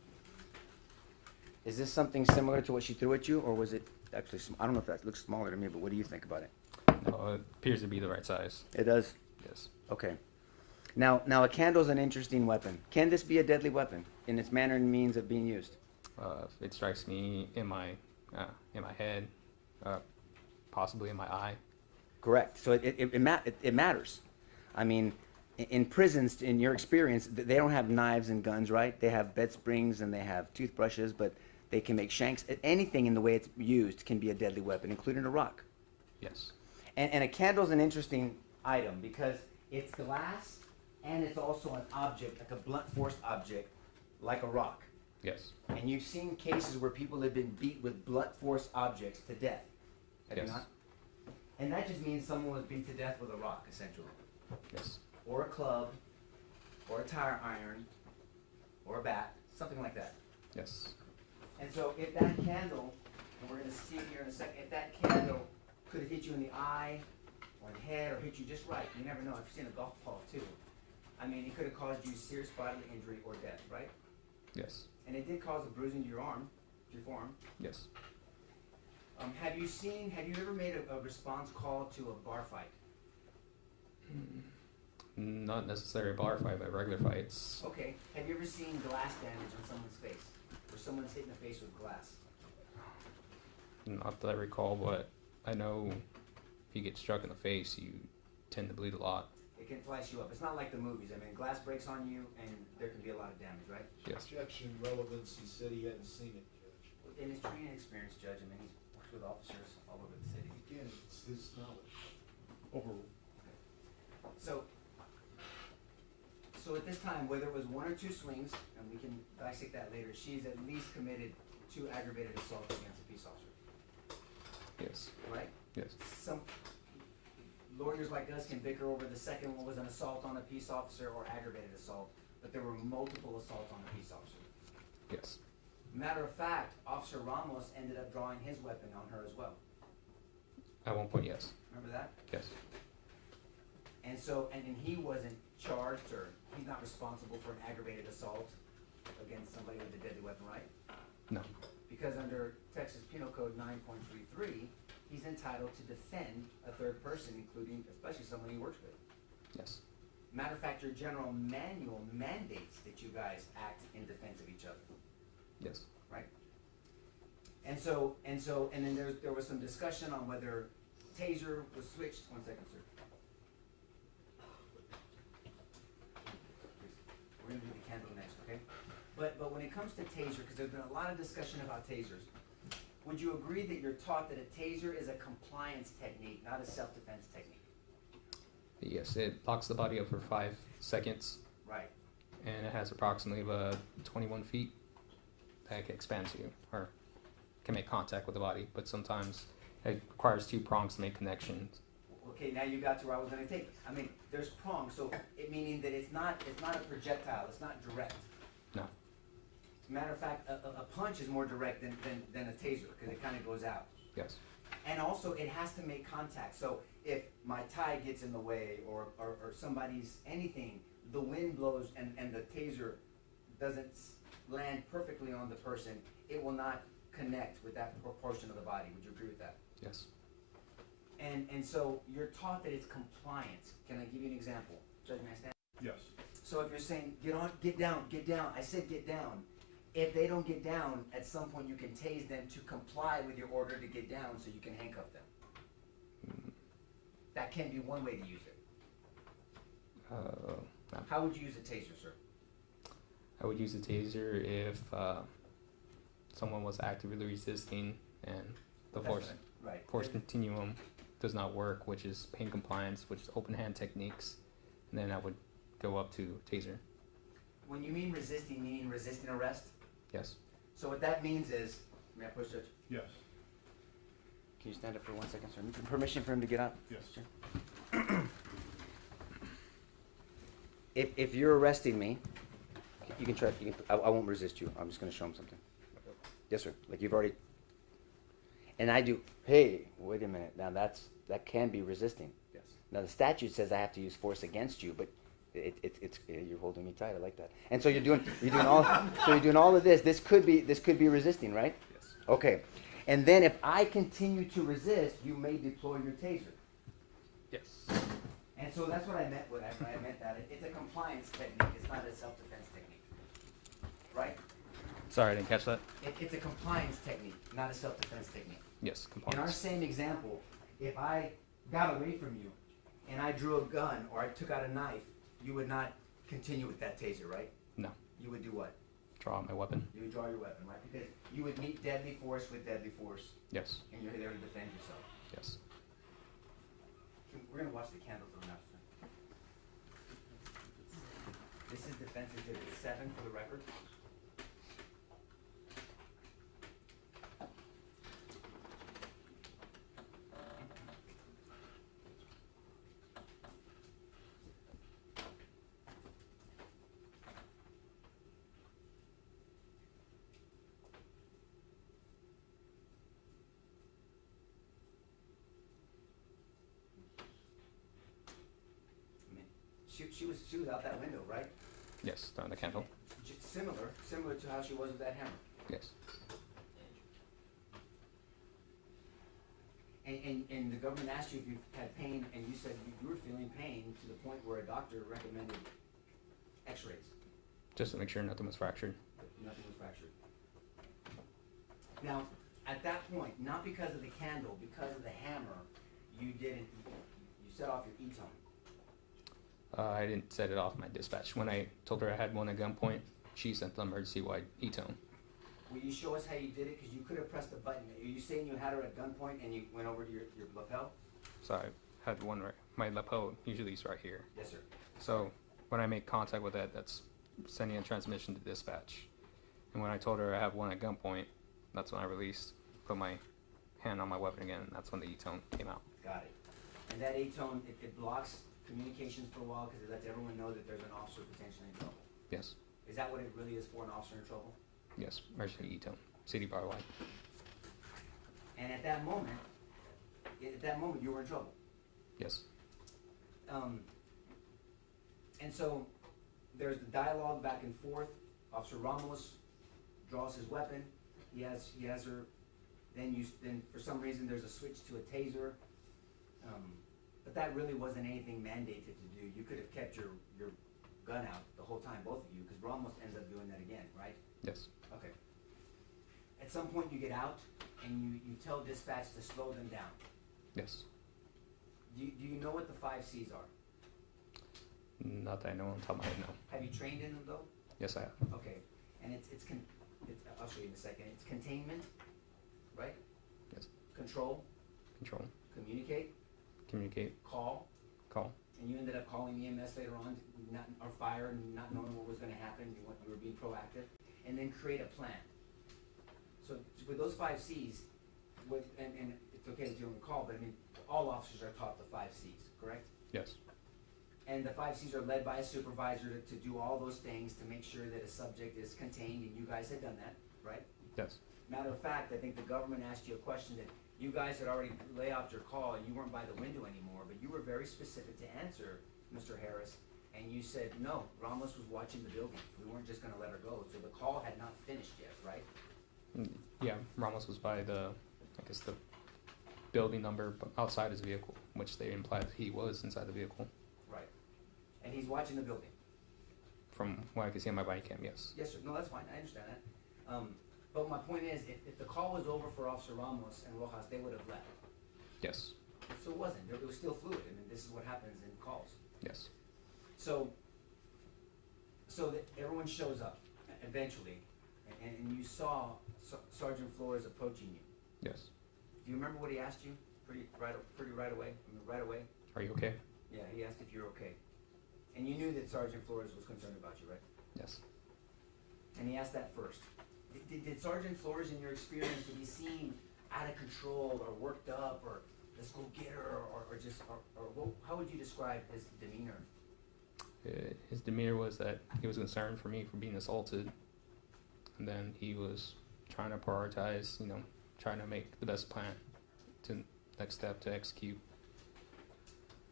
Is this something similar to what she threw at you, or was it actually, I don't know if that looks smaller to me, but what do you think about it? No, it appears to be the right size. It does? Yes. Okay. Now a candle's an interesting weapon. Can this be a deadly weapon in its manner and means of being used? It strikes me in my head, possibly in my eye. Correct. So it matters. I mean, in prisons, in your experience, they don't have knives and guns, right? They have bed springs and they have toothbrushes, but they can make shanks. Anything in the way it's used can be a deadly weapon, including a rock. Yes. And a candle's an interesting item because it's glass and it's also an object, like a blunt force object, like a rock. Yes. And you've seen cases where people have been beat with blunt force objects to death. Have Yes. you not? And that just means someone was beat to death with a rock, essentially. Yes. Or a club, or a tire iron, or a bat, something like that. Yes. And so if that candle, and we're going to see it here in a second, if that candle could have hit you in the eye, or in the head, or hit you just right, you never know. I've seen a golf ball too. I mean, it could have caused you serious bodily injury or death, right? Yes. And it did cause a bruising to your arm, to your forearm. Yes. Have you ever made a response call to a bar fight? Not necessarily a bar fight, but regular fights. Okay. Have you ever seen glass damage on someone's face? Where someone's hit in the face with glass? Not that I recall, but I know if you get struck in the face, you tend to bleed a lot. It can flash you up. It's not like the movies. I mean, glass breaks on you, and there can be a lot of damage, right? Yes. Objection, relevance, he said he hadn't seen it, Judge. In his training experience, Judge, I mean, he's worked with officers all over the city. Again, it's his knowledge. Overruled. So at this time, whether it was one or two swings, and we can dissect that later, she's at least committed 2 aggravated assaults against a peace officer, Yes. right? Yes. Some lawyers like us can bicker over the second one was an assault on a peace officer or aggravated assault, but there were multiple assaults on a peace officer. Yes. Matter of fact, Officer Ramos ended up drawing his weapon on her as well. At one point, yes. Remember that? Yes. And so, and he wasn't charged, or he's not responsible for an aggravated assault against somebody with a deadly weapon, right? No. Because under Texas Penal Code 9.33, he's entitled to defend a third person, including, especially someone he works with. Yes. Matter of fact, your general manual mandates that you guys act in defense of each other. Yes. Right? And then there was some discussion on whether taser was switched. 1 second, sir. We're gonna do the candle next, okay? But when it comes to taser, because there's been a lot of discussion about tasers, would you agree that you're taught that a taser is a compliance technique, not a self-defense technique? Yes. It locks the body up for 5 seconds, Right. and it has approximately 21 feet that can expand to or can make contact with the body. But sometimes it requires 2 prongs to make connections. Okay, now you got to where I was gonna take. I mean, there's prongs, so it meaning that it's not a projectile, it's not direct. No. Matter of fact, a punch is more direct than a taser, because it kind of goes out. Yes. And also, it has to make contact. So if my tie gets in the way, or somebody's anything, the wind blows and the taser doesn't land perfectly on the person, it will not connect with that portion of the body. Would you agree with that? Yes. And so you're taught that it's compliance. Can I give you an example? Judge, may I stand? Yes. So if you're saying, get down, I said get down. If they don't get down, at some point you can tase them to comply with your order to get down so you can handcuff them. That can be one way to use it. How would you use a taser, sir? I would use a taser if someone was actively resisting and the That's force right. force continuum does not work, which is pain compliance, which is open hand techniques, and then I would go up to taser. When you mean resisting, meaning resisting arrest? Yes. So what that means is, may I push, Judge? Yes. Can you stand up for 1 second, sir? Permission for him to get up? Yes. Sure. If you're arresting me, you can try. I won't resist you. I'm just going to show him something. Yes, sir. Like you've already. And I do. Hey, wait a minute. Now that can be resisting. Yes. Now the statute says I have to use force against you, but it's you're holding me tight. I like that. And so you're doing all of this. This could be resisting, right? Yes. Okay. And then if I continue to resist, you may deploy your taser. Yes. And so that's what I meant when I meant that. It's a compliance technique. It's not a self-defense technique. Right? Sorry, I didn't catch that. It's a compliance technique, not a self-defense technique. Yes, In our compliance. same example, if I got away from you and I drew a gun or I took out a knife, you would not continue with that taser, right? No. You would do what? Draw out my weapon. You would draw your weapon, right? Because you would meet deadly force with deadly force, Yes. and you're there to defend yourself. Yes. We're gonna watch the candle for now. This is Defense Exhibit 7 for the record. She was out that window, right? Yes. Throwing the candle. Similar to how she was with that hammer. Yes. And the government asked you if you had pain, and you said you were feeling pain to the point where a doctor recommended X-rays. Just to make sure nothing was fractured. Nothing was fractured. Now, at that point, not because of the candle, because of the hammer, you set off your E-tone. I didn't set it off my dispatch. When I told her I had one at gunpoint, she sent the emergency-wide E-tone. Will you show us how you did it? Because you could have pressed the button. Are you saying you had her at gunpoint and you went over to your lapel? So I had one right. My lapel usually is right here. Yes, sir. So when I make contact with that, that's sending a transmission to dispatch. And when I told her I have one at gunpoint, that's when I released, put my hand on my weapon again, and that's when the E-tone came out. Got it. And that A-tone, it blocks communications for a while because it lets everyone know that there's an officer potentially in trouble. Yes. Is that what it really is for, an officer in trouble? Yes. Emergency E-tone. City bar wide. And at that moment, you were in trouble. Yes. And so there's the dialogue back and forth. Officer Ramos draws his weapon. He has her. Then for some reason there's a switch to a taser. But that really wasn't anything mandated to do. You could have kept your gun out the whole time, both of you, because Ramos ends up doing that again, right? Yes. Okay. At some point you get out and you tell dispatch to slow them down. Yes. Do you know what the 5 C's are? Not that I know on top of my head, no. Have you trained in them though? Yes, I have. Okay. And it's I'll show you in a second. It's containment, right? Yes. Control, Control. communicate, Communicate. call, Call. and you ended up calling EMS later on, or fire, and not knowing what was going to happen. You were being proactive, and then create a plan. So with those 5 C's, and it's okay that you don't recall, but I mean, all officers are taught the 5 C's, correct? Yes. And the 5 C's are led by a supervisor to do all those things to make sure that a subject is contained, and you guys had done that, right? Yes. Matter of fact, I think the government asked you a question that you guys had already laid out your call and you weren't by the window anymore, but you were very specific to answer, Mr. Harris, and you said, no, Ramos was watching the building. We weren't just gonna let her go, so the call had not finished yet, right? Yeah, Ramos was by the building number outside his vehicle, which they implied that he was inside the vehicle. Right. And he's watching the building. From what I could see on my body cam, yes. Yes, sir. No, that's fine. I understand that. But my point is, if the call was over for Officer Ramos and Rojas, they would have left. Yes. So it wasn't. It was still fluid. I mean, this is what happens in calls. Yes. So that everyone shows up eventually, and you saw Sergeant Flores approaching you. Yes. Do you remember what he asked you? Pretty right away. I mean, right away. Are you okay? Yeah, he asked if you're okay, and you knew that Sergeant Flores was concerned about you, right? Yes. And he asked that first. Did Sergeant Flores, in your experience, did he seem out of control or worked up or let's go get her or how would you describe his demeanor? His demeanor was that he was concerned for me for being assaulted, and then he was trying to prioritize, trying to make the best plan to next step to execute.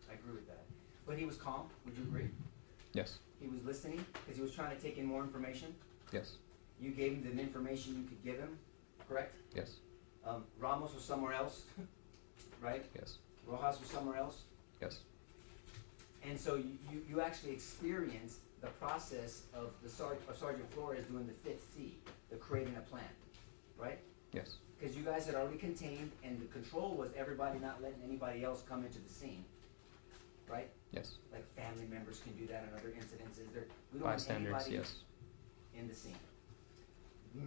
I agree with that. But he was calm, would you agree? Yes. He was listening because he was trying to take in more information? Yes. You gave him the information you could give him, correct? Yes. Ramos was somewhere else, right? Yes. Rojas was somewhere else? Yes. And so you actually experienced the process of Sergeant Flores doing the 5th C, the creating a plan, right? Yes. Because you guys had already contained, and the control was everybody not letting anybody else come into the scene, right? Yes. Like family members can do that in other incidences. We don't want Bystanders, anybody yes. in the scene.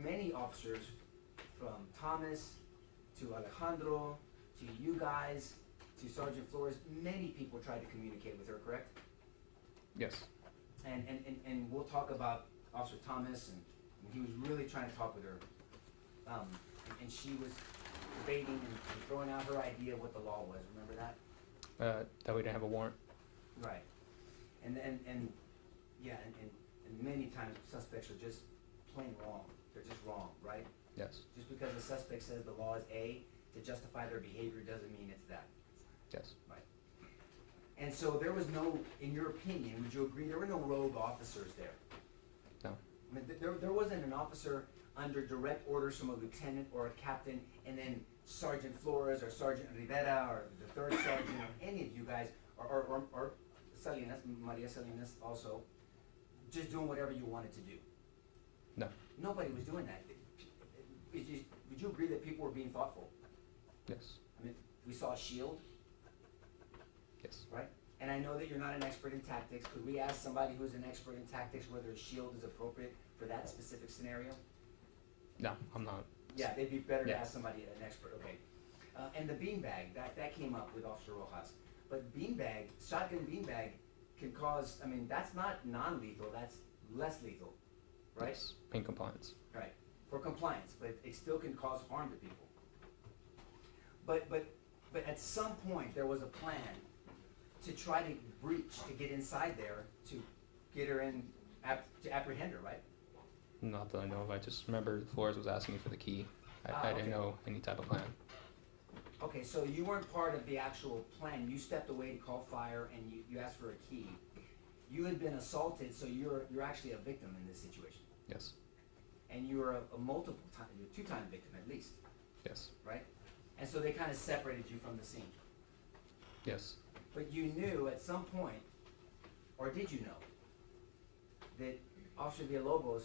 Many officers, from Thomas to Alejandro to you guys to Sergeant Flores, many people tried to communicate with her, correct? Yes. And we'll talk about Officer Thomas, and he was really trying to talk with her. And she was debating and throwing out her idea of what the law was. Remember that? That we didn't have a warrant. Right. And many times suspects are just plain wrong. They're just wrong, right? Yes. Just because the suspect says the law is A, to justify their behavior doesn't mean it's that. Yes. Right. And so there was no, in your opinion, would you agree, there were no rogue officers there? No. I mean, there wasn't an officer under direct orders from a lieutenant or a captain, and then Sergeant Flores or Sergeant Rivera or the 3rd Sergeant or any of you guys, or Salinas, Maria Salinas also, just doing whatever you wanted to do. No. Nobody was doing that. Would you agree that people were being thoughtful? Yes. I mean, we saw a shield, Yes. right? And I know that you're not an expert in tactics. Could we ask somebody who's an expert in tactics whether a shield is appropriate for that specific scenario? No, I'm not. Yeah, they'd be better to Yeah. ask somebody, an expert, okay. And the beanbag, that came up with Officer Rojas. But beanbag, shotgun beanbag can cause, I mean, that's not non-lethal, that's less lethal, right? Yes, in compliance. Right, for compliance, but it still can cause harm to people. But at some point, there was a plan to try to breach, to get inside there, to get her in, to apprehend her, right? Not that I know of. I just remember Flores was asking me for the key. I didn't Okay. know any type of plan. Okay, so you weren't part of the actual plan, you stepped away to call fire and you asked for a key. You had been assaulted, so you're actually a victim in this situation. Yes. And you were a multiple time, you're a two-time victim at least, Yes. right? And so they kind of separated you from the scene. Yes. But you knew at some point, or did you know, that Officer Villalobos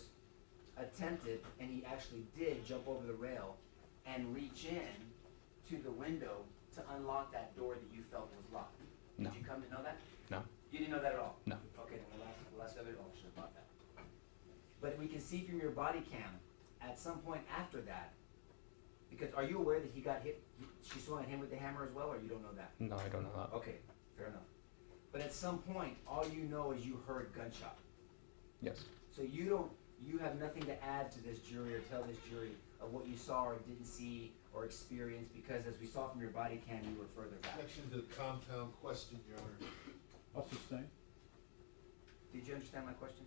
attempted, and he actually did jump over the rail and reach in to the window to unlock that door that you felt was locked. No. Did you come to know that? No. You didn't know that at all? No. Okay, then we'll ask other officers about that. But we can see from your body cam, at some point after that, because are you aware that he got hit, she swung at him with the hammer as well, or you don't know that? No, I don't know that. Okay, fair enough. But at some point, all you know is you heard gunshot. Yes. So you have nothing to add to this jury or tell this jury of what you saw or didn't see or experience, because as we saw from your body cam, you were further back. Objection to the compound question, Your Honor. I'll sustain. Did you understand my question?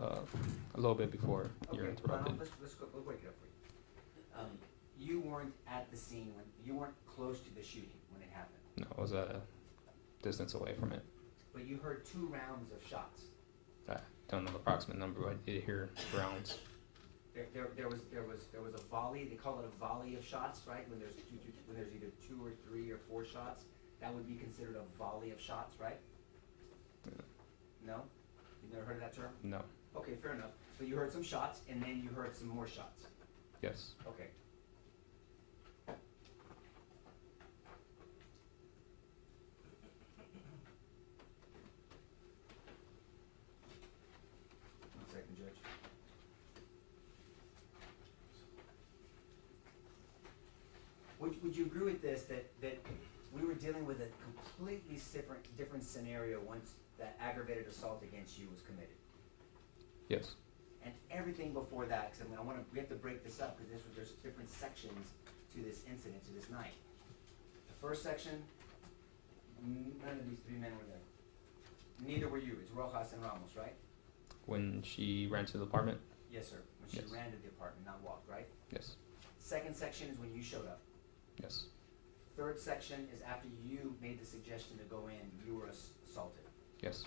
A little bit before you're Okay, interrupted. let's go, we'll wake it up for you. You weren't at the scene when, you weren't close to the shooting when it happened, No, I was at a distance away from it. but you heard 2 rounds of shots. I don't know the approximate number, but I did hear rounds. There was a volley, they call it a volley of shots, right? When there's either 2 or 3 or 4 shots, that would be considered a volley of shots, right? No? You've never heard of that term? No. Okay, fair enough. But you heard some shots, and then you heard some more shots. Yes. Okay. One second, Judge. Would you agree with this, that we were dealing with a completely different scenario once that aggravated assault against you was committed? Yes. And everything before that, because we have to break this up, because there's different sections to this incident, to this night. The first section, none of these 3 men were there. Neither were you. It's Rojas and Ramos, right? When she ran to the apartment? Yes, sir. When she Yes. ran to the apartment, not walked, right? Yes. Second section is when you showed up. Yes. Third section is after you made the suggestion to go in, you were assaulted. Yes.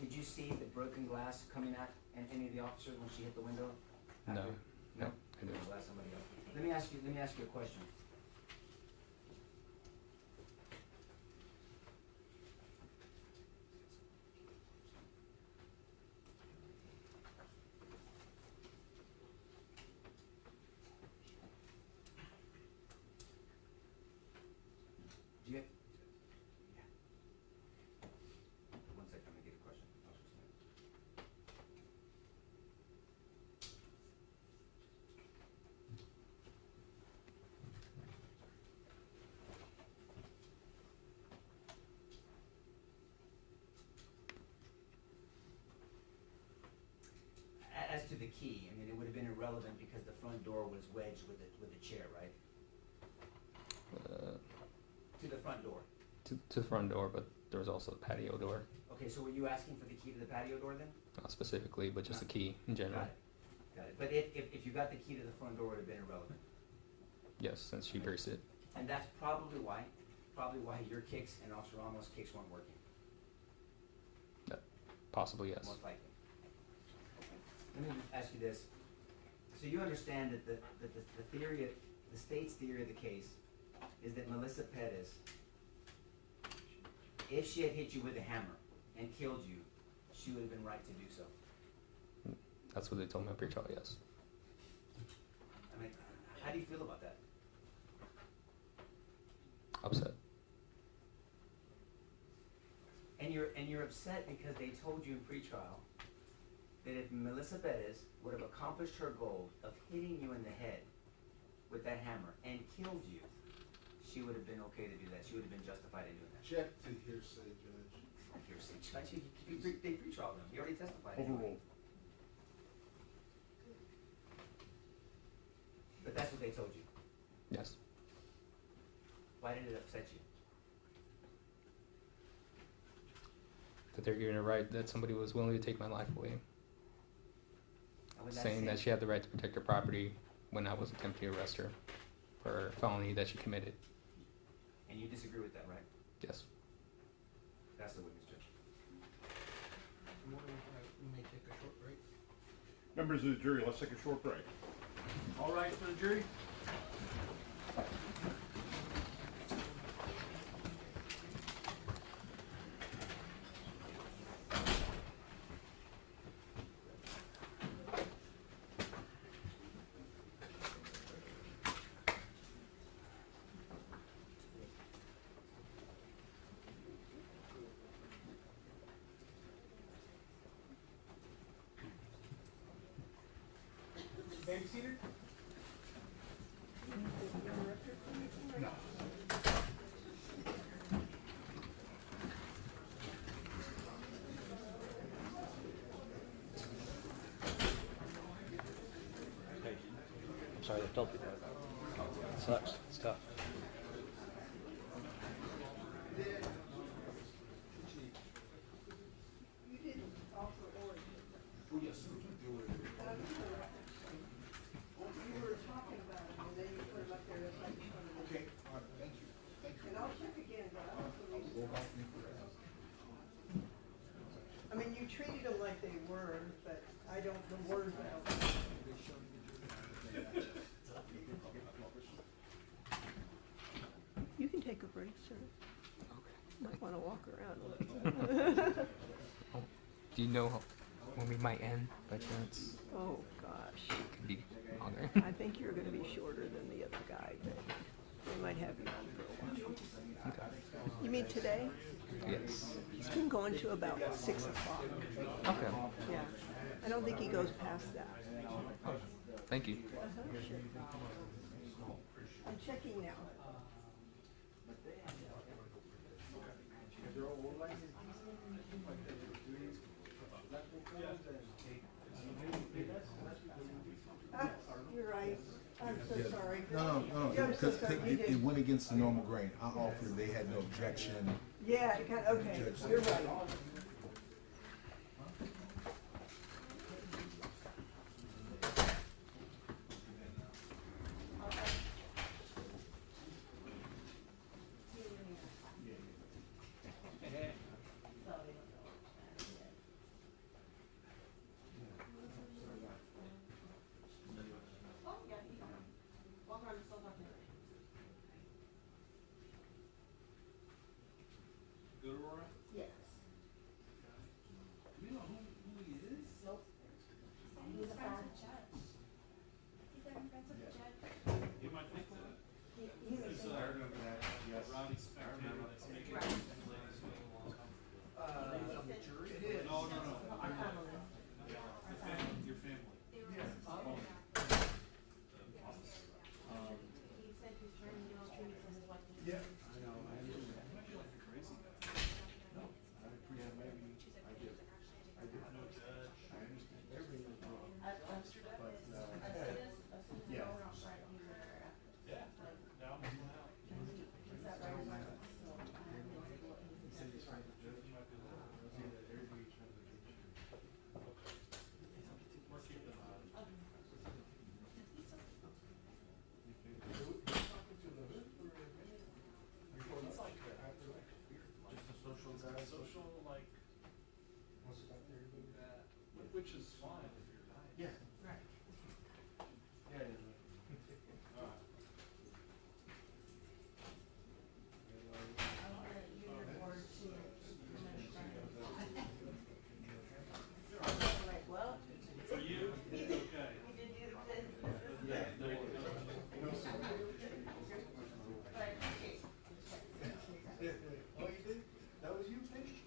Did you see the broken glass coming at any of the officers when she hit the window? No. After? No, I didn't. I'll ask somebody else. Let me ask you a question. Do you? Yeah. One second, I'm gonna get a question. As to the key, I mean, it would have been irrelevant because the front door was wedged with a chair, right? To the front door. To the front door, but there was also the patio door. Okay, so were you asking for the key to the patio door then? Not specifically, but just the key in general. Got it. But if you got the key to the front door, it would have been irrelevant. Yes, since she braced it. And that's probably why your kicks and Officer Ramos' kicks weren't working. Possibly, yes. Most likely. Let me ask you this. So you understand that the state's theory of the case is that Melissa Perez, if she had hit you with a hammer and killed you, she would have been right to do so. That's what they told me on pre-trial, yes. I mean, how do you feel about that? Upset. And you're upset because they told you in pretrial that if Melissa Perez would have accomplished her goal of hitting you in the head with that hammer and killed you, she would have been okay to do that. She would have been justified in doing that. Check to hearsay, Judge. It's not hearsay, Judge. They pre-trialed him. He already testified. Overruled. But that's what they told you. Yes. Why did it upset you? That they're giving a right that somebody was willing to take my life away. And when Saying that she had the right to protect her property when I was attempting to arrest her for a felony that she committed. And you disagree with that, right? Yes. That's the witness, Judge. I'm wondering if we may take a short break. Members of the jury, let's take a short break. All right for the jury? Baby seated? I'm sorry I told you that. It sucks. It's tough. You didn't offer origin. Oh, yes, we can do it. You were talking about it, and then you put them up there, that's like you wanted to. Okay, all right, thank you. Thank you. And I'll check again, but I don't believe Go so. back in for that. I mean, you treated them like they were, but I don't, the words I don't. You can take a break, sir. Might wanna walk around a little. Do you know when we might end by chance? Oh, gosh. Could be longer. I think you're gonna be shorter than the other guy, but they might have you on for a while. Okay. You mean today? Yes. He's been going to about 6 o'clock. Okay. Yeah. I don't think he goes past that. Thank you. Sure. I'm checking now. Ah, you're right. I'm so sorry. No, Yeah, I'm so because sorry. You it did. went against the normal grain. I offered, they had no objection. Yeah, it kinda, okay, you're right. Good, Aurora? Yes. Do you know who he is? Nope. He's a fan. You might think that. He's a It's, fan. Roddy Spectator that's making ladies feel more comfortable. The jury? No, no, no. Our family. The family, your family. Oh. The officer. He said he's trying to do alternatives on his wife. Yeah. I know, I feel like a crazy guy. No, yeah, maybe, I did. No judge. I understand. Everything was wrong. As soon as Yeah. we're outside, he was after. Yeah. Now I'm going out. Is that right? So, He said he's trying to judge. He might be a little, he said that everybody's trying to judge. We're keeping an eye on it. It's like, Just a social guy. social, like, Wants to talk to everybody. which is fine if you're nice. Yeah. Right. Yeah, yeah. All right. I want to use your board to. I'm like, well. For you, it's okay. We did do this. Yeah. But, okay. Oh, you did? That was you, Paige?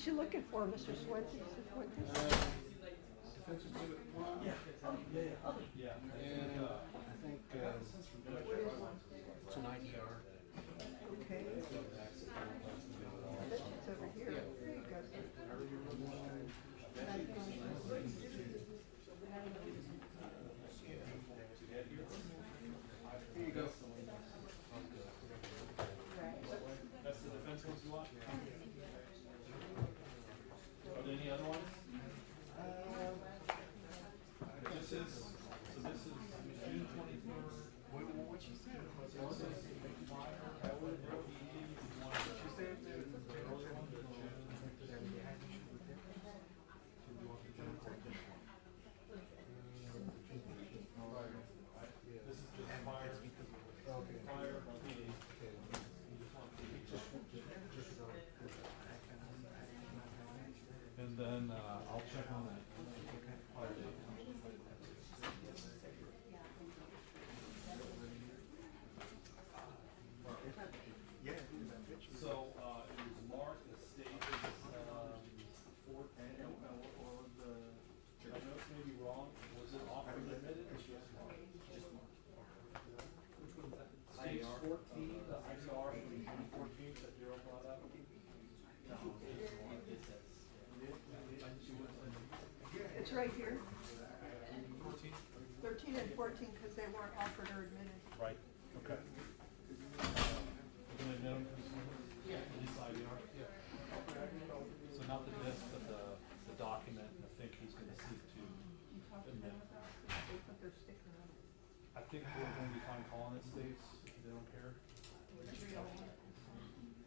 What you looking for, Mr. Fuentes? Defense exhibit one. Yeah. Yeah. And I think, it's an IDR. Okay. I bet you it's over here. There you go. Here you go. That's the defense ones you want? Are there any other ones? This is June 23rd. What she said? This is just fire. Fire, PD. And then, I'll check on that. Fire date. So, it was marked, the state is, 14, what was the, I know this may be wrong, was it offered and admitted? Yes, marked. Just marked. Which one is that? Stage 14, the IDR from June 14th that Daryl brought up. It's right here. 13 and 14, because they weren't offered or admitted. Right, okay. We're gonna admit them to this one? Yeah. This IDR? Yeah. So not the disc, but the document, and I think he's gonna seek to admit. They put their sticker on it. I think we're going to be fine calling it states, if they don't care.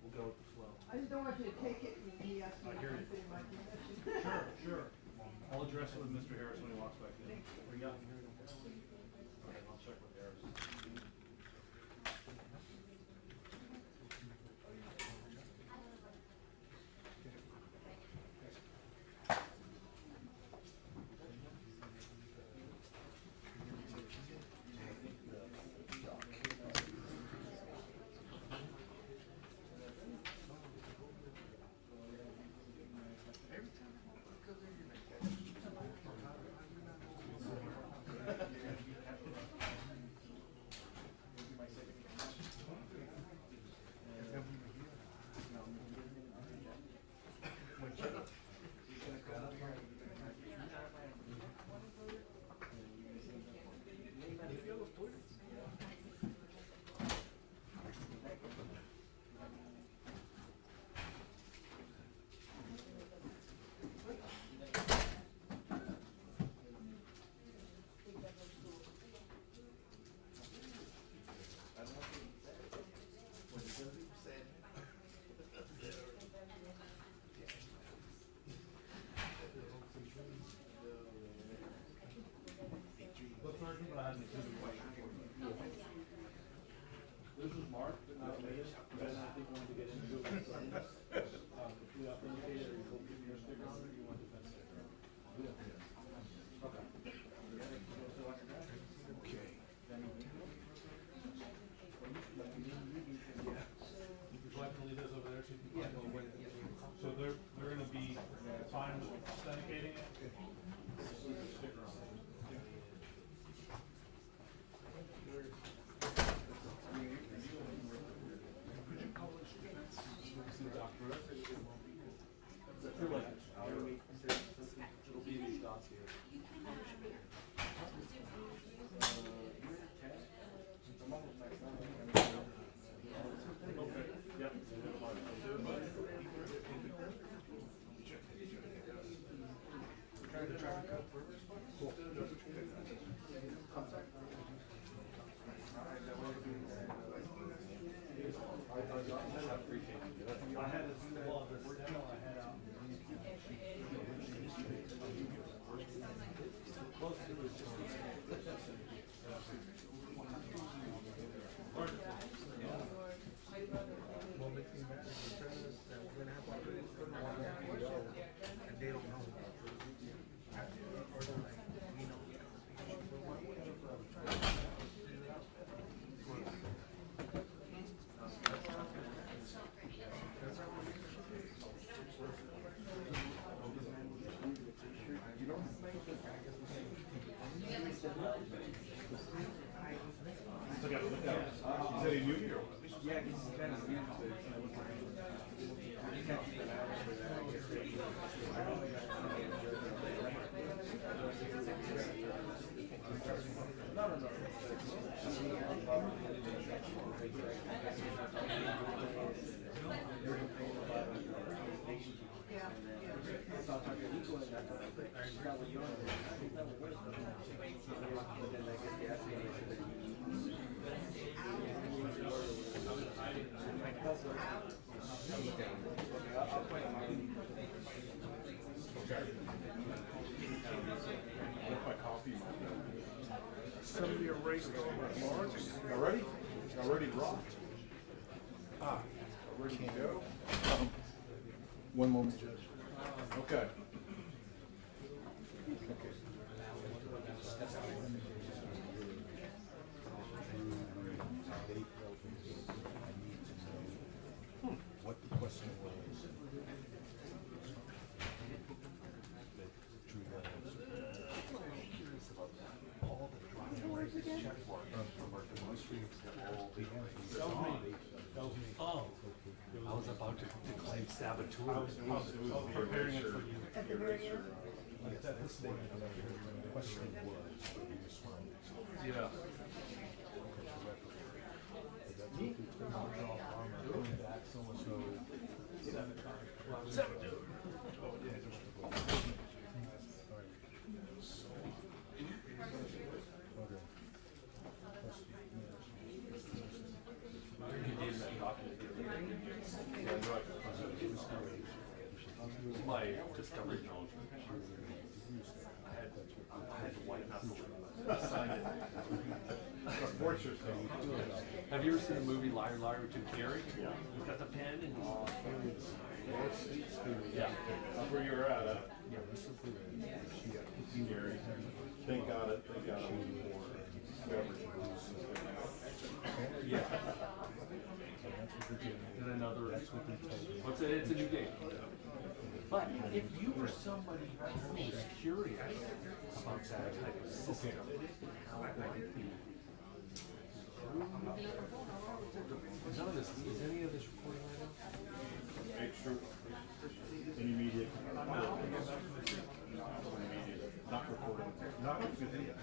We'll go with the flow. I just don't want you to take it and he asks me I hear you. something like that. Sure, sure. I'll address it with Mr. Harris when he walks back in. What you got? Okay, I'll check with Harris. What's urgent, but I had an exhibit question for you. This was marked, but not admitted. You guys, I think, wanted to get into it with sign this. Complete authenticated, or you will give me your sticker on it, or you want defense sticker on it? Okay. Would you like to leave those over there so you can find them? So they're gonna be fine with authenticating it? Sticker on it. He said he knew you. Yeah, he's kind of new to it. Somebody erased all my marks. Y'all ready? Y'all ready to rock? Y'all ready to go? One moment, Judge. Okay. What the question was. All the driving records check mark from our demonstrators that all the Oh, I was about to claim saboteur. I was preparing it for you. At the very end? This morning, the question was, what you responded to. Yeah. My discovery challenge. I had to white knuckle it. Sign it. Have you ever seen the movie Liar Liar with Jim Carrey? Yeah. He's got the pen and Yeah. That's where you're at, huh? Gary. Thank God it. Thank God it was more discovery. yeah. And another. What's it? It's a new game. But if you were somebody who was curious about that type of system, how would it be? None of this, is any of this recording right now? Extra. Immediate. Not recording. Not video.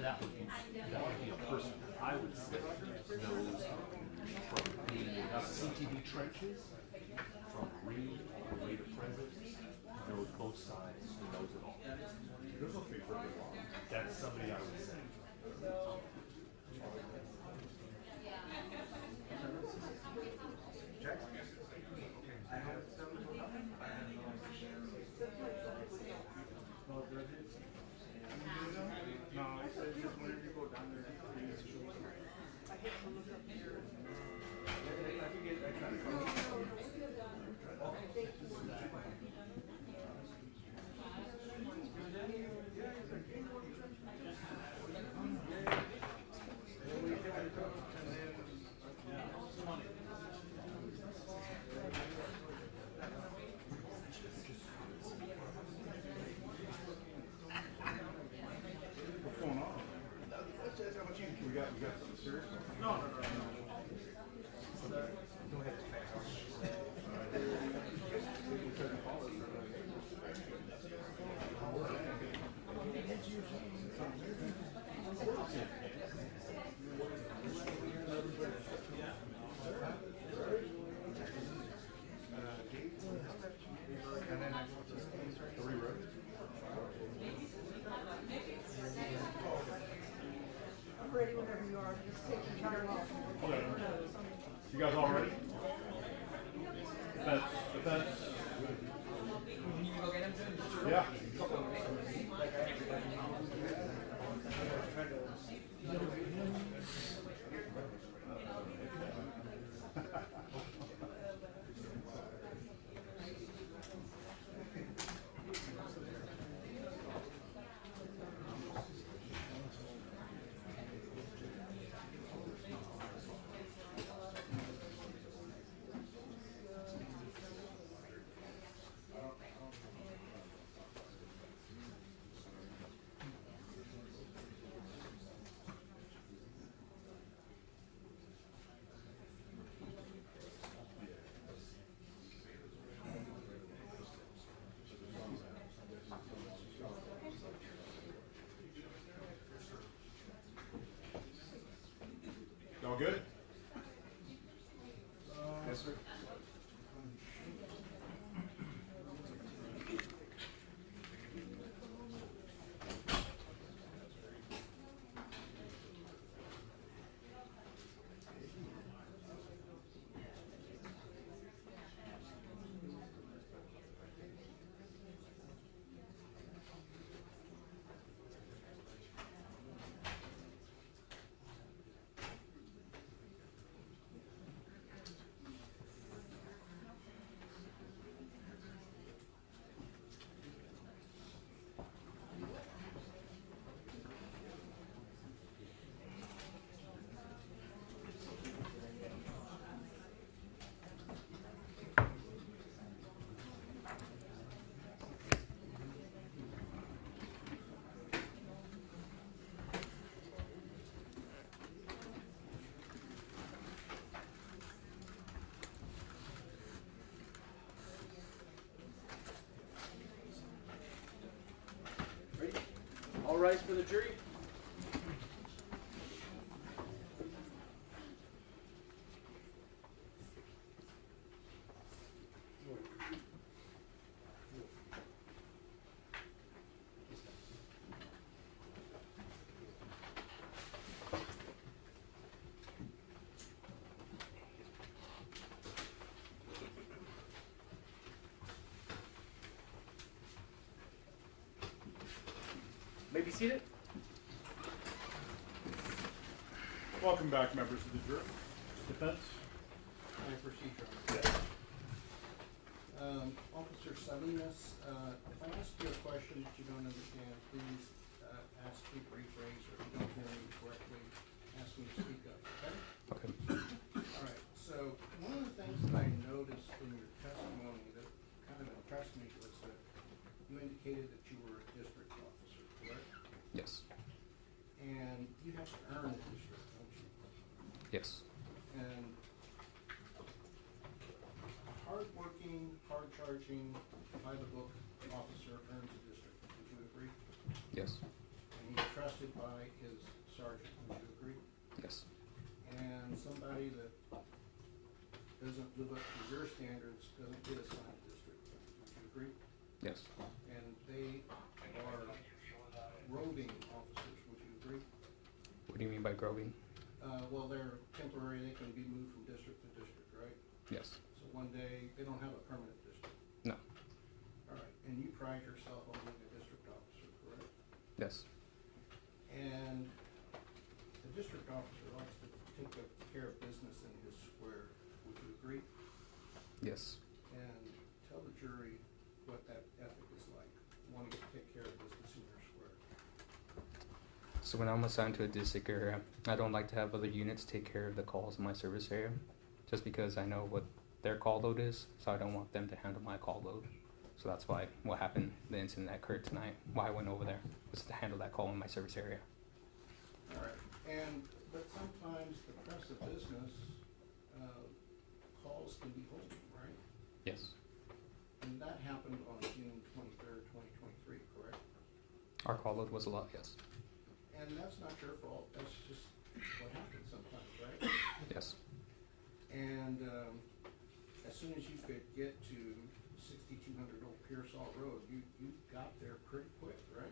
That would be a person I would say knows from the CTV trenches, from Reed all the way to President, knows both sides, knows it all. That's somebody I would say. No, I said just whenever you go down there, please choose. I hate to look up here. I can get, I try to rise for the jury. May be seated. Welcome back, members of the jury. Defense? Can I proceed, Your Honor? Yes. Officer Salinas, if I ask you a question that you don't understand, please ask me to rephrase, or if you don't hear me correctly, ask me to speak up, okay? Okay. All right, so one of the things that I noticed in your testimony that kind of impressed me was that you indicated that you were a district officer, correct? Yes. And you have to earn a district, don't you? Yes. And a hardworking, hard-charging, by-the-book officer earns a district. Would you agree? Yes. And he's trusted by his sergeant. Would you agree? Yes. And somebody that doesn't live up to your standards doesn't get assigned a district. Would you agree? Yes. And they are roving officers. Would you agree? What do you mean by groving? Well, they're temporary. They can be moved from district to district, right? Yes. So one day, they don't have a permanent district. No. All right, and you pride yourself on being a district officer, correct? Yes. And the district officer likes to take care of business in his square. Would you agree? Yes. And tell the jury what that ethic is like, wanting to take care of business in your square. So when I'm assigned to a district area, I don't like to have other units take care of the calls in my service area, just because I know what their call load is, so I don't want them to handle my call load. So that's why what happened, the incident that occurred tonight, why I went over there, was to handle that call in my service area. All right, but sometimes the press of business, calls can be holding, right? Yes. And that happened on June 23rd, 2023, correct? Our call load was a lot, yes. And that's not your fault, that's just what happens sometimes, right? Yes. And as soon as you could get to 6200 Old Pearsall Road, you got there pretty quick, right?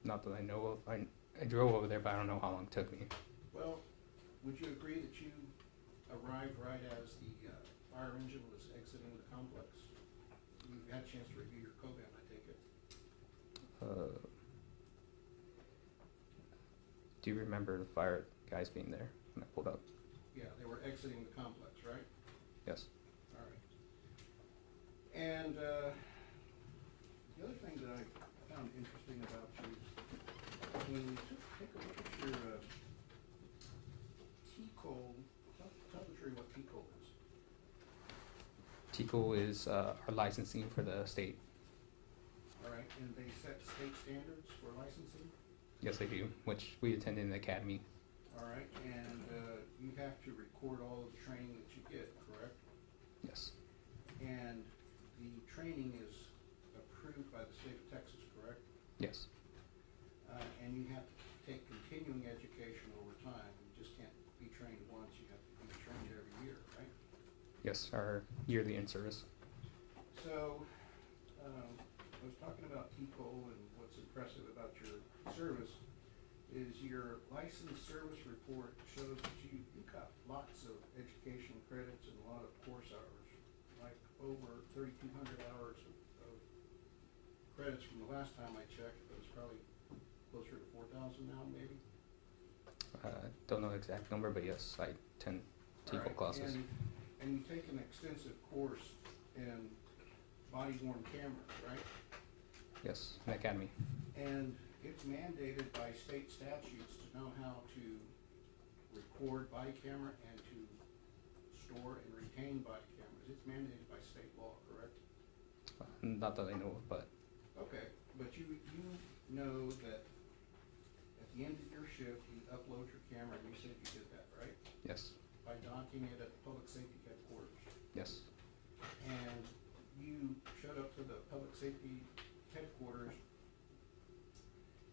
Not that I know of. I drove over there, but I don't know how long it took me. Well, would you agree that you arrived right as the fire engine was exiting the complex? You had a chance to review your Coban, I take it. Do you remember the fire guys being there when I pulled up? Yeah, they were exiting the complex, right? Yes. All right. And the other thing that I found interesting about you, when you take a look at your T-code, tell the jury what T-code is. TICO is our licensing for the state. All right, and they set state standards for licensing? Yes, they do, which we attended in the academy. All right, and you have to record all of the training that you get, correct? Yes. And the training is approved by the state of Texas, correct? Yes. And you have to take continuing education over time. You just can't be trained once, you have to be trained every year, right? Yes, our yearly in-service. So, I was talking about TCOL, and what's impressive about your service is your licensed service report shows that you got lots of education credits and a lot of course hours, like over 3,200 hours of credits from the last time I checked, but it's probably closer to 4,000 now, maybe? Don't know the exact number, but yes, I attend TICO Right, classes. And you take an extensive course in body-worn cameras, right? Yes, in the academy. And it's mandated by state statutes to know how to record body camera and to store and retain body cameras. It's mandated by state law, correct? Not that I know of, but Okay, but you know that at the end of your shift, you upload your camera, and you said you did that, right? yes, By docking it at the public safety headquarters. yes, And you showed up to the public safety headquarters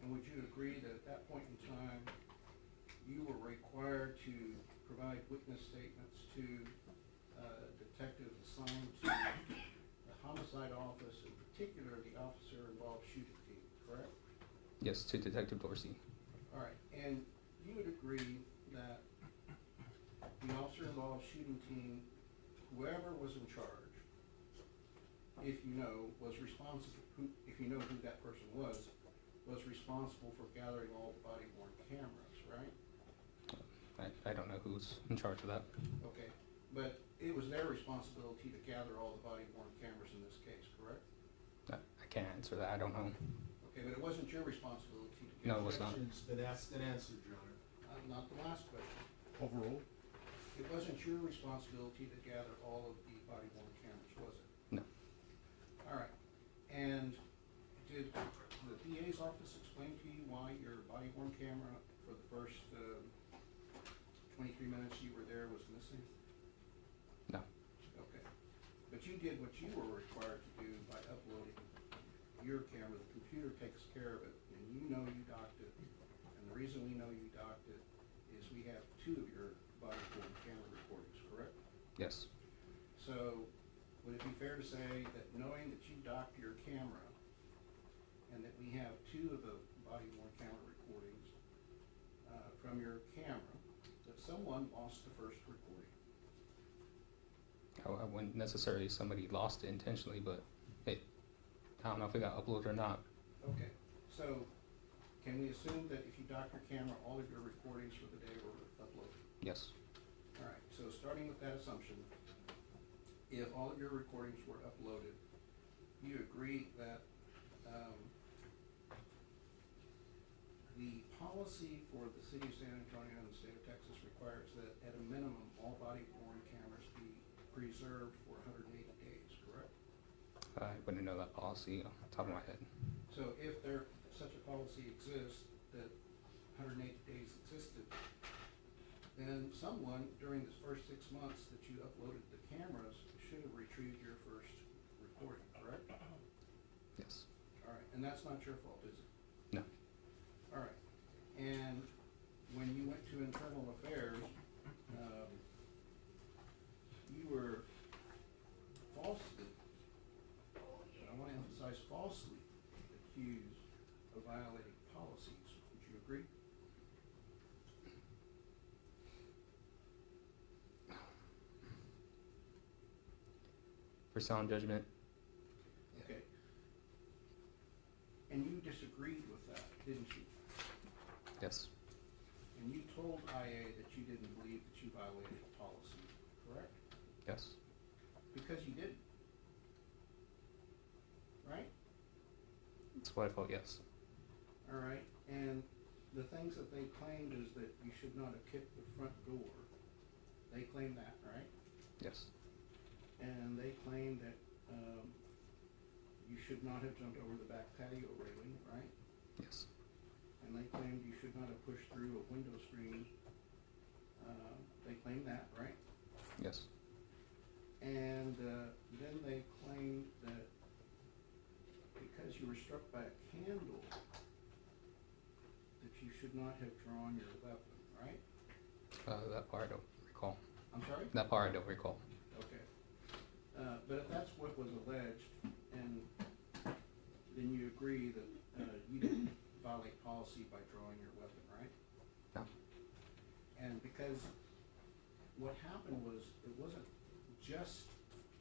And would you agree that at that point in time, you were required to provide witness statements to detectives assigned to the homicide office, in particular the officer involved shooting team, correct? Yes, to Detective Dorsey. All right, and you would agree that the officer involved shooting team, whoever was in charge, if you know, was responsible, if you know who that person was responsible for gathering all the body worn cameras, right? I don't know who's in charge of that. Okay, but it was their responsibility to gather all the body worn cameras in this case, correct? I can't answer that. I don't know. Okay, but it wasn't your responsibility to gather. No, it was not. Question's been asked and answered, Your Honor. Not the last question. Overruled? It wasn't your responsibility to gather all of the body worn cameras, was it? No. All right, and did the DA's office explain to you why your body worn camera for the first 23 minutes you were there was missing? No. Okay, but you did what you were required to do by uploading your camera. The computer takes care of it, and you know you docked it. And the reason we know you docked it is we have 2 of your body worn camera recordings, correct? Yes. So, would it be fair to say that knowing that you docked your camera and that we have 2 of the body worn camera recordings from your camera, that someone lost the first recording? I wouldn't necessarily somebody lost it intentionally, but I don't know if it got uploaded or not. Okay, so can we assume that if you docked your camera, all of your recordings for the day were uploaded? Yes. All right, so starting with that assumption, if all of your recordings were uploaded, you agree that the policy for the city of San Antonio and the state of Texas requires that at a minimum, all body worn cameras be preserved for 180 days, correct? I wouldn't know that policy off the top of my head. So if such a policy exists, that 180 days existed, then someone during this first 6 months that you uploaded the cameras should have retrieved your first recording, correct? Yes. All right, and that's not your fault, is it? No. All right, and when you went to internal affairs, you were falsely, I want to emphasize falsely, accused of violating policies. Would you agree? For sound judgment, Okay. And you disagreed with that, didn't you? yes. And you told IA that you didn't believe that you violated the policy, correct? Yes. Because you didn't. Right? That's what I felt, yes. All right, and the things that they claimed is that you should not have kicked the front door. They claim that, right? Yes. And they claim that you should not have jumped over the back patio railing, right? Yes. And they claimed you should not have pushed through a window screen. They claim that, right? Yes. And then they claimed that because you were struck by a candle, that you should not have drawn your weapon, right? That part I don't recall. I'm sorry? That part I don't recall. Okay. But if that's what was alleged, and then you agree that you didn't violate policy by drawing your weapon, right? No. And because what happened was, it wasn't just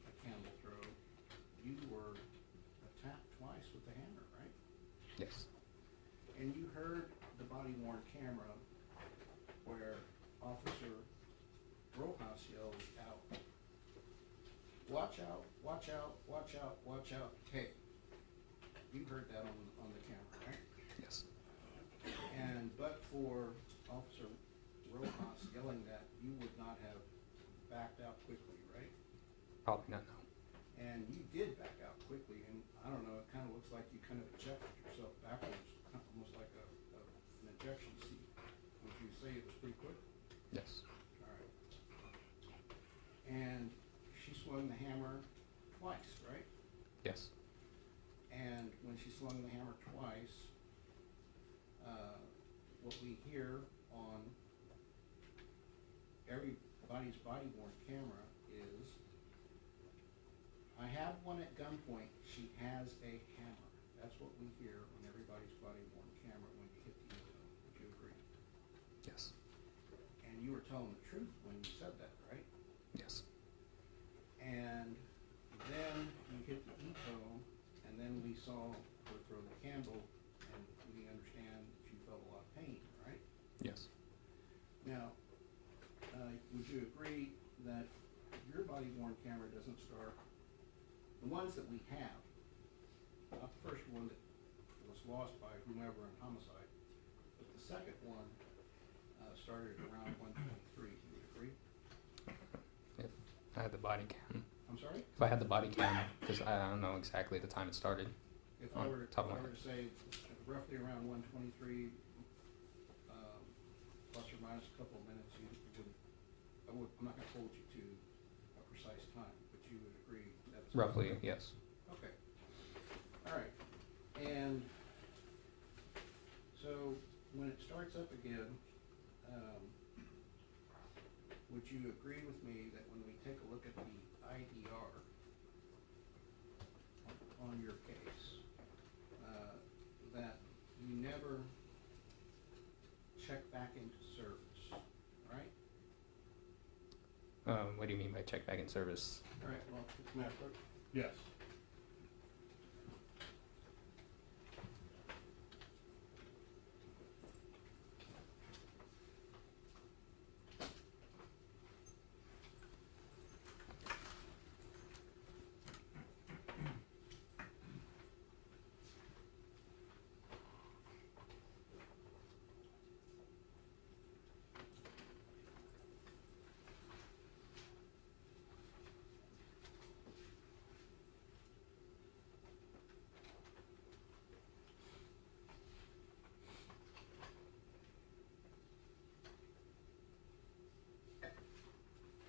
a candle throw, you were attacked twice with the hammer, right? Yes. And you heard the body worn camera where Officer Rojas yelled out, "Watch out, watch out, watch out, watch out, hey." You heard that on the camera, right? Yes. And but for Officer Rojas yelling that, you would not have backed out quickly, right? Probably not, no. And you did back out quickly, and I don't know, it kind of looks like you kind of ejected yourself backwards, almost like an ejection seat. Would you say it was pretty quick? Yes. All right. And she swung the hammer twice, right? Yes. And when she swung the hammer twice, what we hear on everybody's body worn camera is, I have one at gunpoint, she has a hammer. That's what we hear on everybody's body worn camera when you hit the echo. Would you agree? Yes. And you were telling the truth when you said that, right? Yes. And then you hit the echo, and then we saw her throw the candle, and we understand that you felt a lot of pain, right? Yes. Now, would you agree that your body worn camera doesn't start, the ones that we have, not the first one that was lost by whomever in homicide, but the second one started around 1:23. Do you agree? If I had the body cam. I'm sorry? If I had the body cam, because I don't know exactly the time it started. If I on were top of my to head. say roughly around 1:23, plus or minus a couple of minutes, you wouldn't, I'm not gonna hold you to a precise time, but you would agree that's. Roughly, yes. Okay. All right. And so when it starts up again, would you agree with me that when we take a look at the IDR on your case, that you never check back into service, right? What do you mean by check back in service? All right, well, Matt, Yes.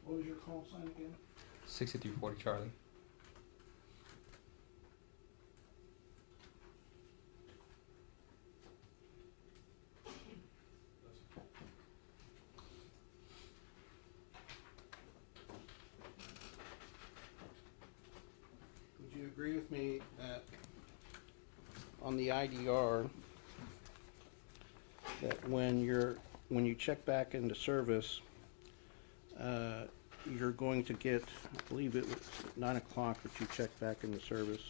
what was your call sign again? 6340 Charlie. Would you agree with me that on the IDR, that when you check back into service, you're going to get, I believe it was 9 o'clock that you check back into service.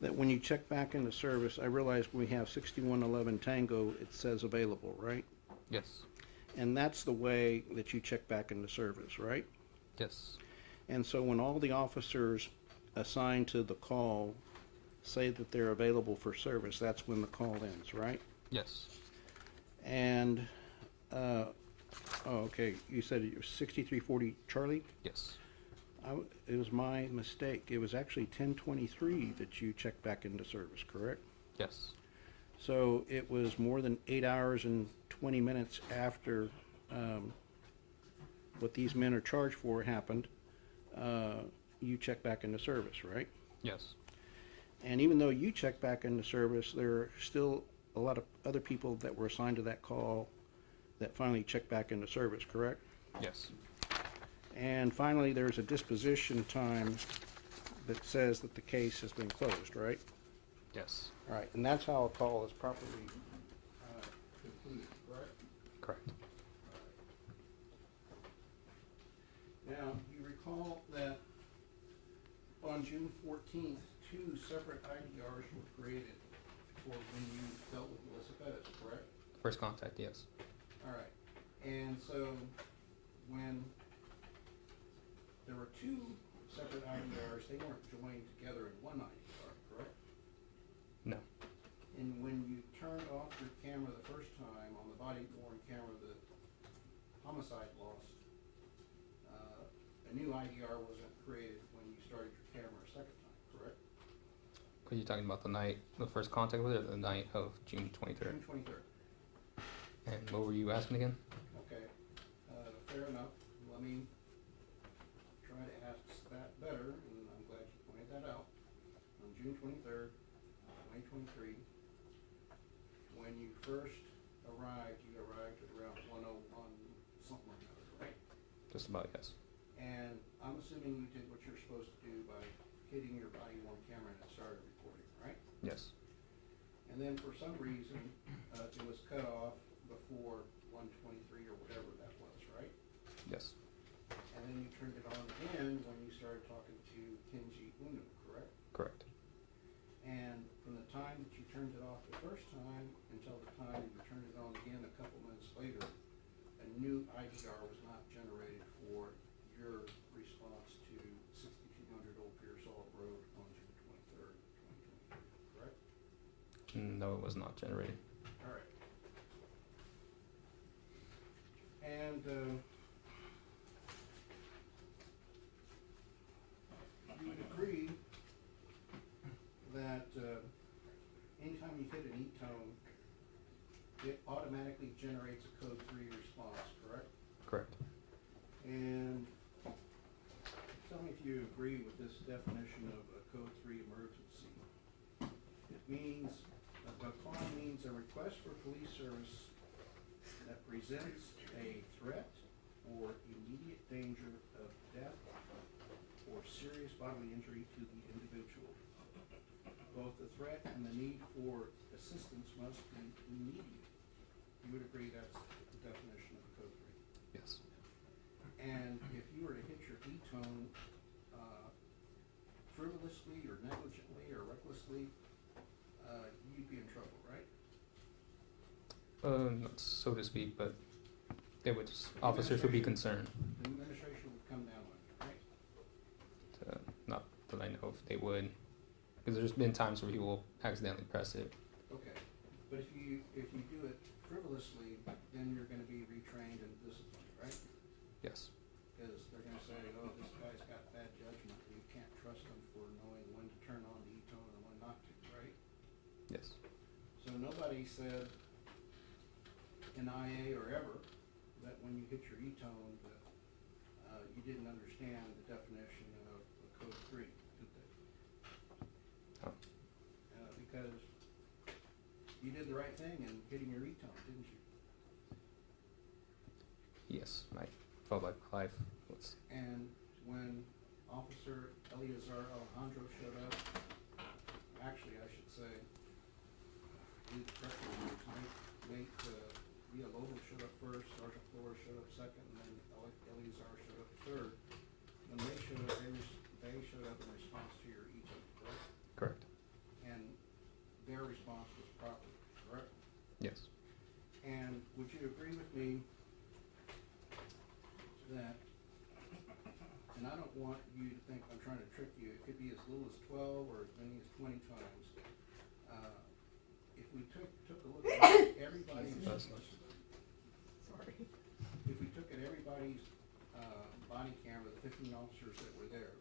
That when you check back into service, I realize we have 6111 Tango, it says available, right? Yes. And that's the way that you check back into service, right? Yes. And so when all the officers assigned to the call say that they're available for service, that's when the call ends, right? Yes. And, okay, you said it was 6340 Charlie? Yes. It was my mistake. It was actually 1023 that you checked back into service, correct? Yes. So it was more than 8 hours and 20 minutes after what these men are charged for happened, you checked back into service, right? Yes. And even though you checked back into service, there are still a lot of other people that were assigned to that call that finally checked back into service, correct? Yes. And finally, there's a disposition time that says that the case has been closed, right? Yes. All right, and that's how a call is properly concluded, correct? Correct. Now, you recall that on June 14th, 2 separate IDRs were created for when you dealt with Melissa Perez, correct? First contact, yes. All right, and so when there were 2 separate IDRs, they weren't joined together in one IDR, correct? No. And when you turned off your camera the first time on the body-worn camera that homicide lost, a new IDR wasn't created when you started your camera a second time, correct? Are you talking about the night, the first contact with it, or the night of June 23rd? June 23rd. And what were you asking again? Okay, fair enough. Let me try to ask that better, and I'm glad you pointed that out. On June 23rd, 2023, when you first arrived, you arrived at around 101 something or another, right? Just about, yes. And I'm assuming you did what you're supposed to do by hitting your body worn camera and it started recording, right? Yes. And then for some reason, it was cut off before 123 or whatever that was, right? Yes. And then you turned it on again when you started talking to Kenji Unu, correct? Correct. And from the time that you turned it off the first time until the time you turned it on again a couple minutes later, a new IDR was not generated for your response to 6200 Old Pierce Salt Road on June 23rd, 2023, correct? No, it was not generated. All right. And you would agree that anytime you hit an E-tone, it automatically generates a code 3 response, correct? Correct. And tell me if you agree with this definition of a code 3 emergency. It means, a call means a request for police service that presents a threat or immediate danger of death or serious bodily injury to the individual. Both the threat and the need for assistance must be immediate. You would agree that's the definition of code 3? Yes. And if you were to hit your E-tone frivolously or negligently or recklessly, you'd be in trouble, right? Not so to speak, but they would just, officers would be concerned. The administration would come down on you, right? Not that I know if they would, because there's been times where people accidentally press it. Okay, but if you do it frivolously, then you're gonna be retrained and disciplined, right? Yes. Because they're gonna say, oh, this guy's got bad judgment, you can't trust him for knowing when to turn on the E-tone and when not to, right? Yes. So nobody said in IA or ever that when you hit your E-tone that you didn't understand the definition of code 3, did they? Oh. Because you did the right thing in hitting your E-tone, didn't you? Yes. I felt like my life was. And when Officer Eleazar Alejandro showed up, actually I should say, read correctly, Nate Villalobos showed up first, Sergeant Flores showed up second, and then Eleazar showed up third. When they showed up, they showed up in response to your E-tone, correct? Correct. And their response was proper, correct? Yes. And would you agree with me that, and I don't want you to think I'm trying to trick you, it could be as little as 12 or as many as 20 times. If we took a look at everybody's, Sorry. if we took at everybody's body camera, the 15 officers that were there,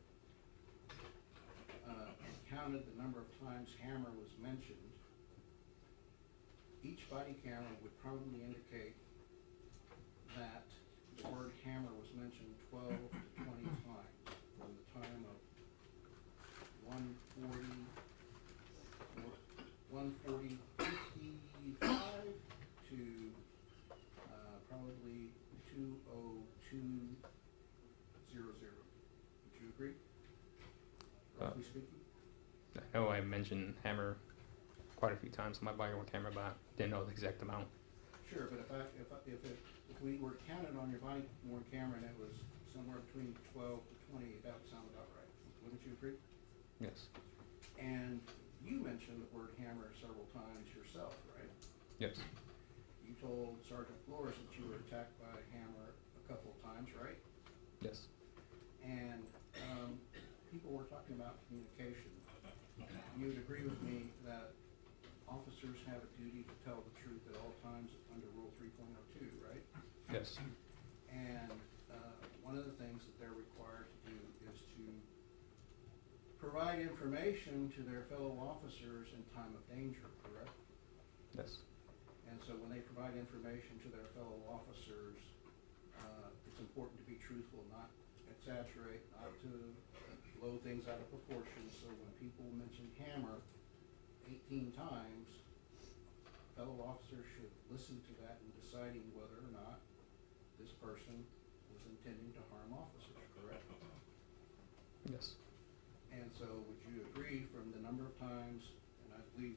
and counted the number of times hammer was mentioned, each body camera would probably indicate that the word hammer was mentioned 12 to 20 times from the time of 1:55 to probably 2:02:00. Would you agree? Roughly speaking? I know I mentioned hammer quite a few times on my body worn camera, but I didn't know the exact amount. Sure, but if we were counted on your body worn camera and it was somewhere between 12 to 20, that would sound about right. Wouldn't you agree? Yes. And you mentioned the word hammer several times yourself, right? Yes. You told Sergeant Flores that you were attacked by a hammer a couple of times, right? Yes. And people were talking about communication. You would agree with me that officers have a duty to tell the truth at all times under Rule 3.02, right? Yes. And one of the things that they're required to do is to provide information to their fellow officers in time of danger, correct? Yes. And so when they provide information to their fellow officers, it's important to be truthful, not exaggerate, not to blow things out of proportion. So when people mention hammer 18 times, fellow officers should listen to that in deciding whether or not this person was intending to harm officers, correct? Yes. And so would you agree from the number of times, and I believe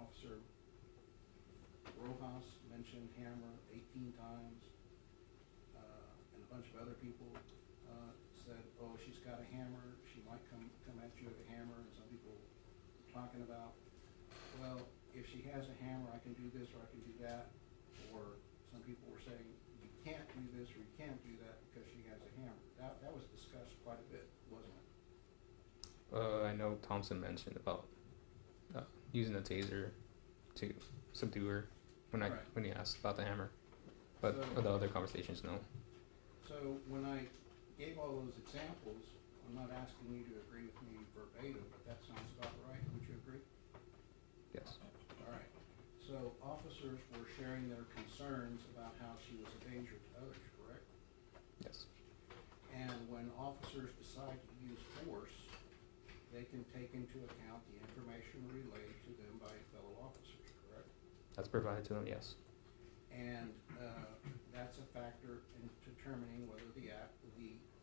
Officer Rojas mentioned hammer 18 times, and a bunch of other people said, oh, she's got a hammer, she might come at you with a hammer, and some people were talking about, well, if she has a hammer, I can do this or I can do that, or some people were saying, you can't do this or you can't do that because she has a hammer. That was discussed quite a bit, wasn't it? I know Thompson mentioned about using the taser to subdue her when Right. when he asked about the hammer, but So- the other conversations, no. So when I gave all those examples, I'm not asking you to agree with me verbatim, but that sounds about right. Would you agree? Yes. All right. So officers were sharing their concerns about how she was a danger to others, correct? Yes. And when officers decide to use force, they can take into account the information relayed to them by fellow officers, correct? That's provided to them. Yes. And that's a factor in determining whether the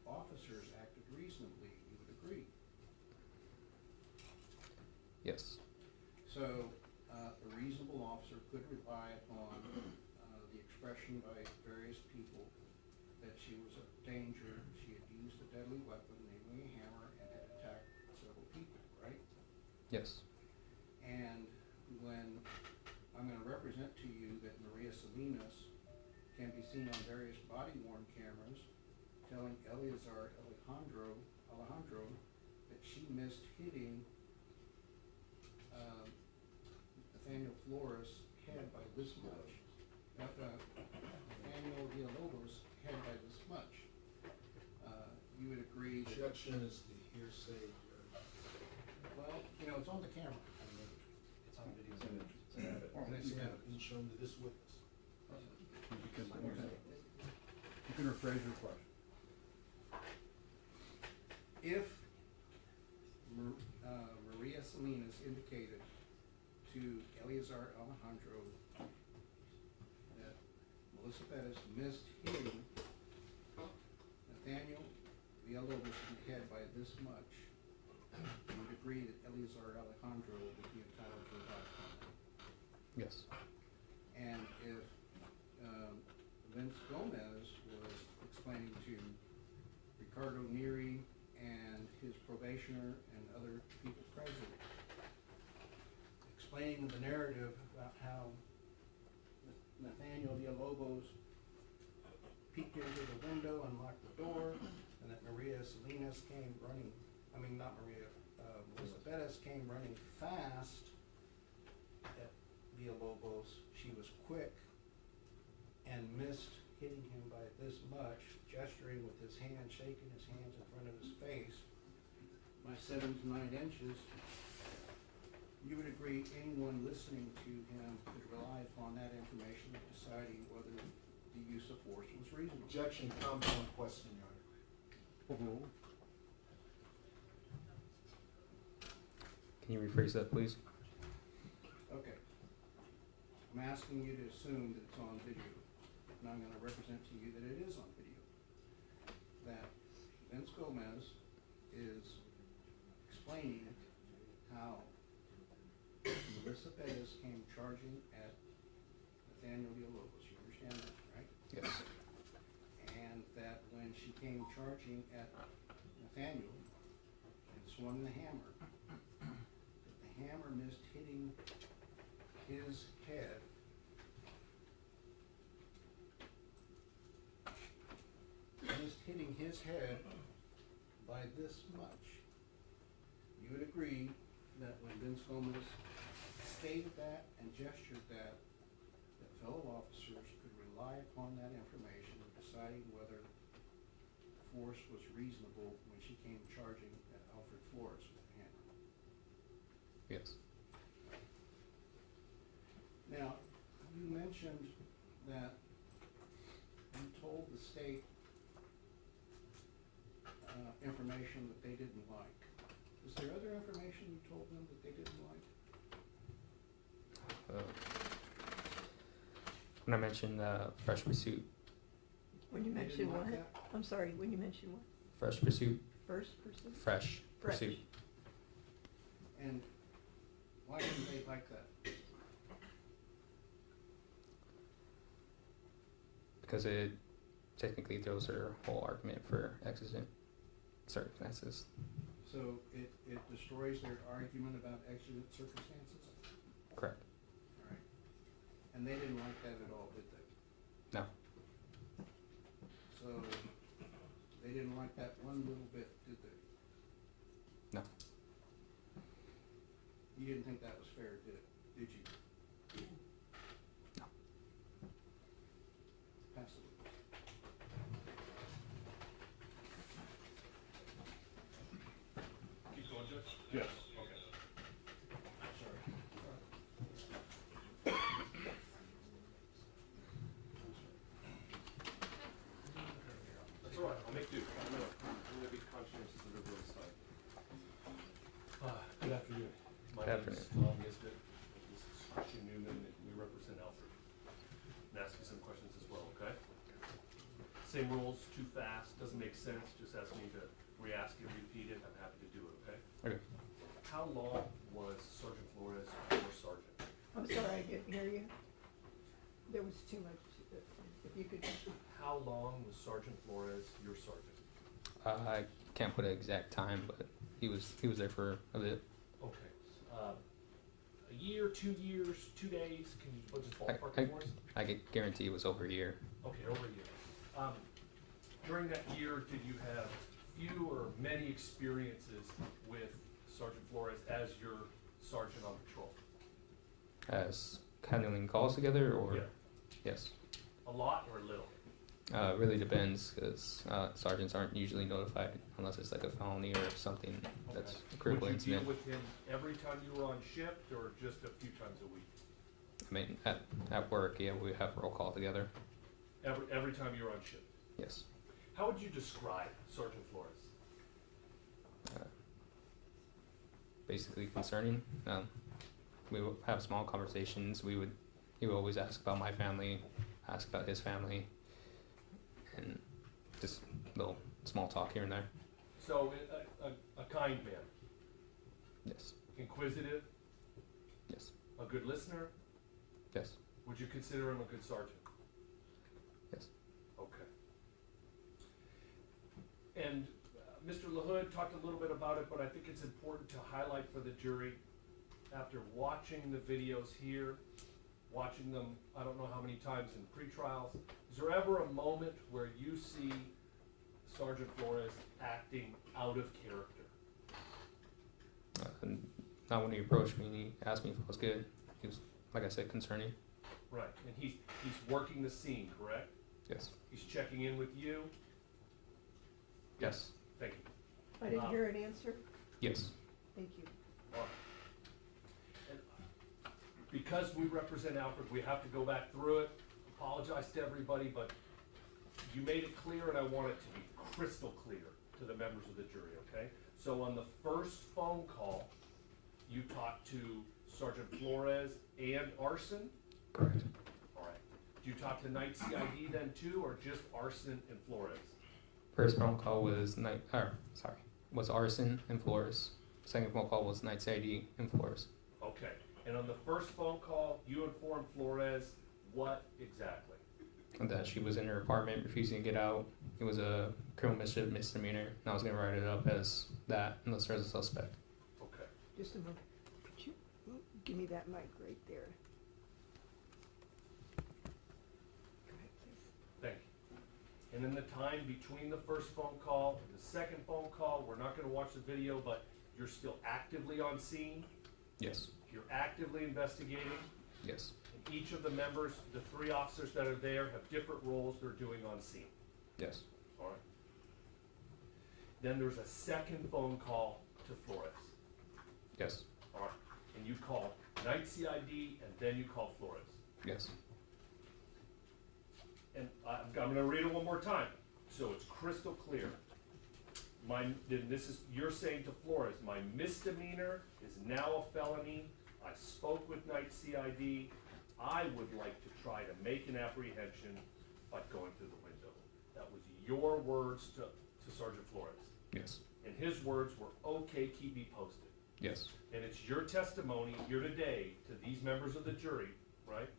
officers acted reasonably. You would agree? Yes. So a reasonable officer could rely upon the expression by various people that she was a danger, she had used a deadly weapon, namely a hammer, and had attacked several people, right? Yes. And when I'm going to represent to you that Maria Salinas can be seen on various body-worn cameras telling Alejandro that she missed hitting Nathaniel Flores' head by this much. Nathaniel Villalobos' head by this much. You would agree that... Objection is the hearsay. Well, you know, it's on the camera. It's on video. It's an evidence. It's shown to this witness. You can rephrase your question. If Maria Salinas indicated to Eleazar Alejandro that Melissa Perez missed hitting Nathaniel Villalobos in the head by this much, you would agree that Eleazar Alejandro would be entitled to a body count. Yes. And if Vince Gomez was explaining to Ricardo Neri and his probationer and other people present, explaining the narrative about how Nathaniel Villalobos peeked into the window and locked the door, and that Maria Salinas came running, Melissa Perez came running fast at Villalobos. She was quick and missed hitting him by this much, gesturing with his hand, shaking his hands in front of his face by 7 to 9 inches. You would agree anyone listening to him could rely upon that information in deciding whether the use of force was reasonable. Objection, compound question, Your Honor. Overruled. Can you rephrase that, please? Okay. I'm asking you to assume that it's on video, and I'm gonna represent to you that it is on video. That Vince Gomez is explaining how Melissa Perez came charging at Nathaniel Villalobos. You understand that, right? Yes. And that when she came charging at Nathaniel and swung the hammer, that the hammer missed hitting his head by this much. You would agree that when Vince Gomez stated that and gestured that fellow officers could rely upon that information in deciding whether force was reasonable when she came charging at Alfred Flores with a hammer. Yes. Now, you mentioned that you told the state information that they didn't like. Is there other information you told them that they didn't like? When I mentioned fresh pursuit, When you They mention didn't what? like that? I'm sorry, when you mention what? fresh pursuit, First person? fresh Fresh. pursuit, And why didn't they like that? because it technically throws their whole argument for exigent circumstances. So it destroys their argument about exigent circumstances? Correct. All right. And they didn't like that at all, did they? No. So they didn't like that one little bit, did they? No. You didn't think that was fair, did you? No. Pass it. Keep going, Judge? Yes. Okay. Sorry. That's all right, I'll make do. I'm gonna be conscientious of everyone's time. Good afternoon. My Good name is afternoon. Tom Nisbet. This is Christian Newman, and we represent Alfred. And ask you some questions as well, okay? Same rules, too fast, doesn't make sense, just ask me to re-ask it, repeat it, I'm happy to do it, okay? Okay. How long was Sergeant Flores your sergeant? I'm sorry, I didn't hear you. There was too much, if you could, How long was Sergeant Flores your sergeant? I can't put an exact time, but he was there for a bit. Okay. A year, 2 years, 2 days, can you just ballpark it for us? I could guarantee it was over a year. Okay, over a year. During that year, did you have few or many experiences with Sergeant Flores as your sergeant on patrol? As handling calls together, or Yeah. yes, A lot or little? really depends, because sergeants aren't usually notified unless it's like a felony or something that's a critical Would you incident. deal with him every time you were on shift or just a few times a week? I mean, at work, yeah, we have roll call together. Every time you were on shift? Yes. How would you describe Sergeant Flores? Basically concerning. We would have small conversations. He would always ask about my family, ask about his family, and just little small talk here and there. So, a kind man, Yes. inquisitive, Yes. a good listener? Yes. Would you consider him a good sergeant? Yes. Okay. And Mr. LaHood talked a little bit about it, but I think it's important to highlight for the jury, after watching the videos here, watching them, I don't know how many times in pre-trials, is there ever a moment where you see Sergeant Flores acting out of character? And not when he approached me, he asked me if I was good. He was, like I said, concerning. Right, and he's working the scene, correct? Yes. He's checking in with you? Yes. Thank you. I didn't hear an answer. Yes. Thank you. And because we represent Alfred, we have to go back through it. Apologize to everybody, but you made it clear, and I want it to be crystal clear to the members of the jury, okay? So on the first phone call, you talked to Sergeant Flores and Arson? Correct. All right. Did you talk to night CID then too, or just Arson and Flores? First phone call was was Arson and Flores. Second phone call was night CID and Flores. Okay. And on the first phone call, you informed Flores what exactly? And that she was in her apartment refusing to get out. It was a criminal misdemeanor, and I was gonna write it up as that unless there's a suspect. Okay. Just a moment. Could you give me that mic right there? Go ahead, please. Thank you. And in the time between the first phone call and the second phone call, we're not gonna watch the video, but you're still actively on scene? Yes. You're actively investigating? Yes. And each of the members, the 3 officers that are there, have different roles they're doing on scene? Yes. All right. Then there's a second phone call to Flores. Yes. All right. And you called night CID and then you called Flores. Yes. And I'm gonna read it one more time, so it's crystal clear. You're saying to Flores, my misdemeanor is now a felony. I spoke with night CID. I would like to try to make an apprehension by going through the window. That was your words to Sergeant Flores. Yes. And his words were, okay, keep me posted. Yes. And it's your testimony here today to these members of the jury, right,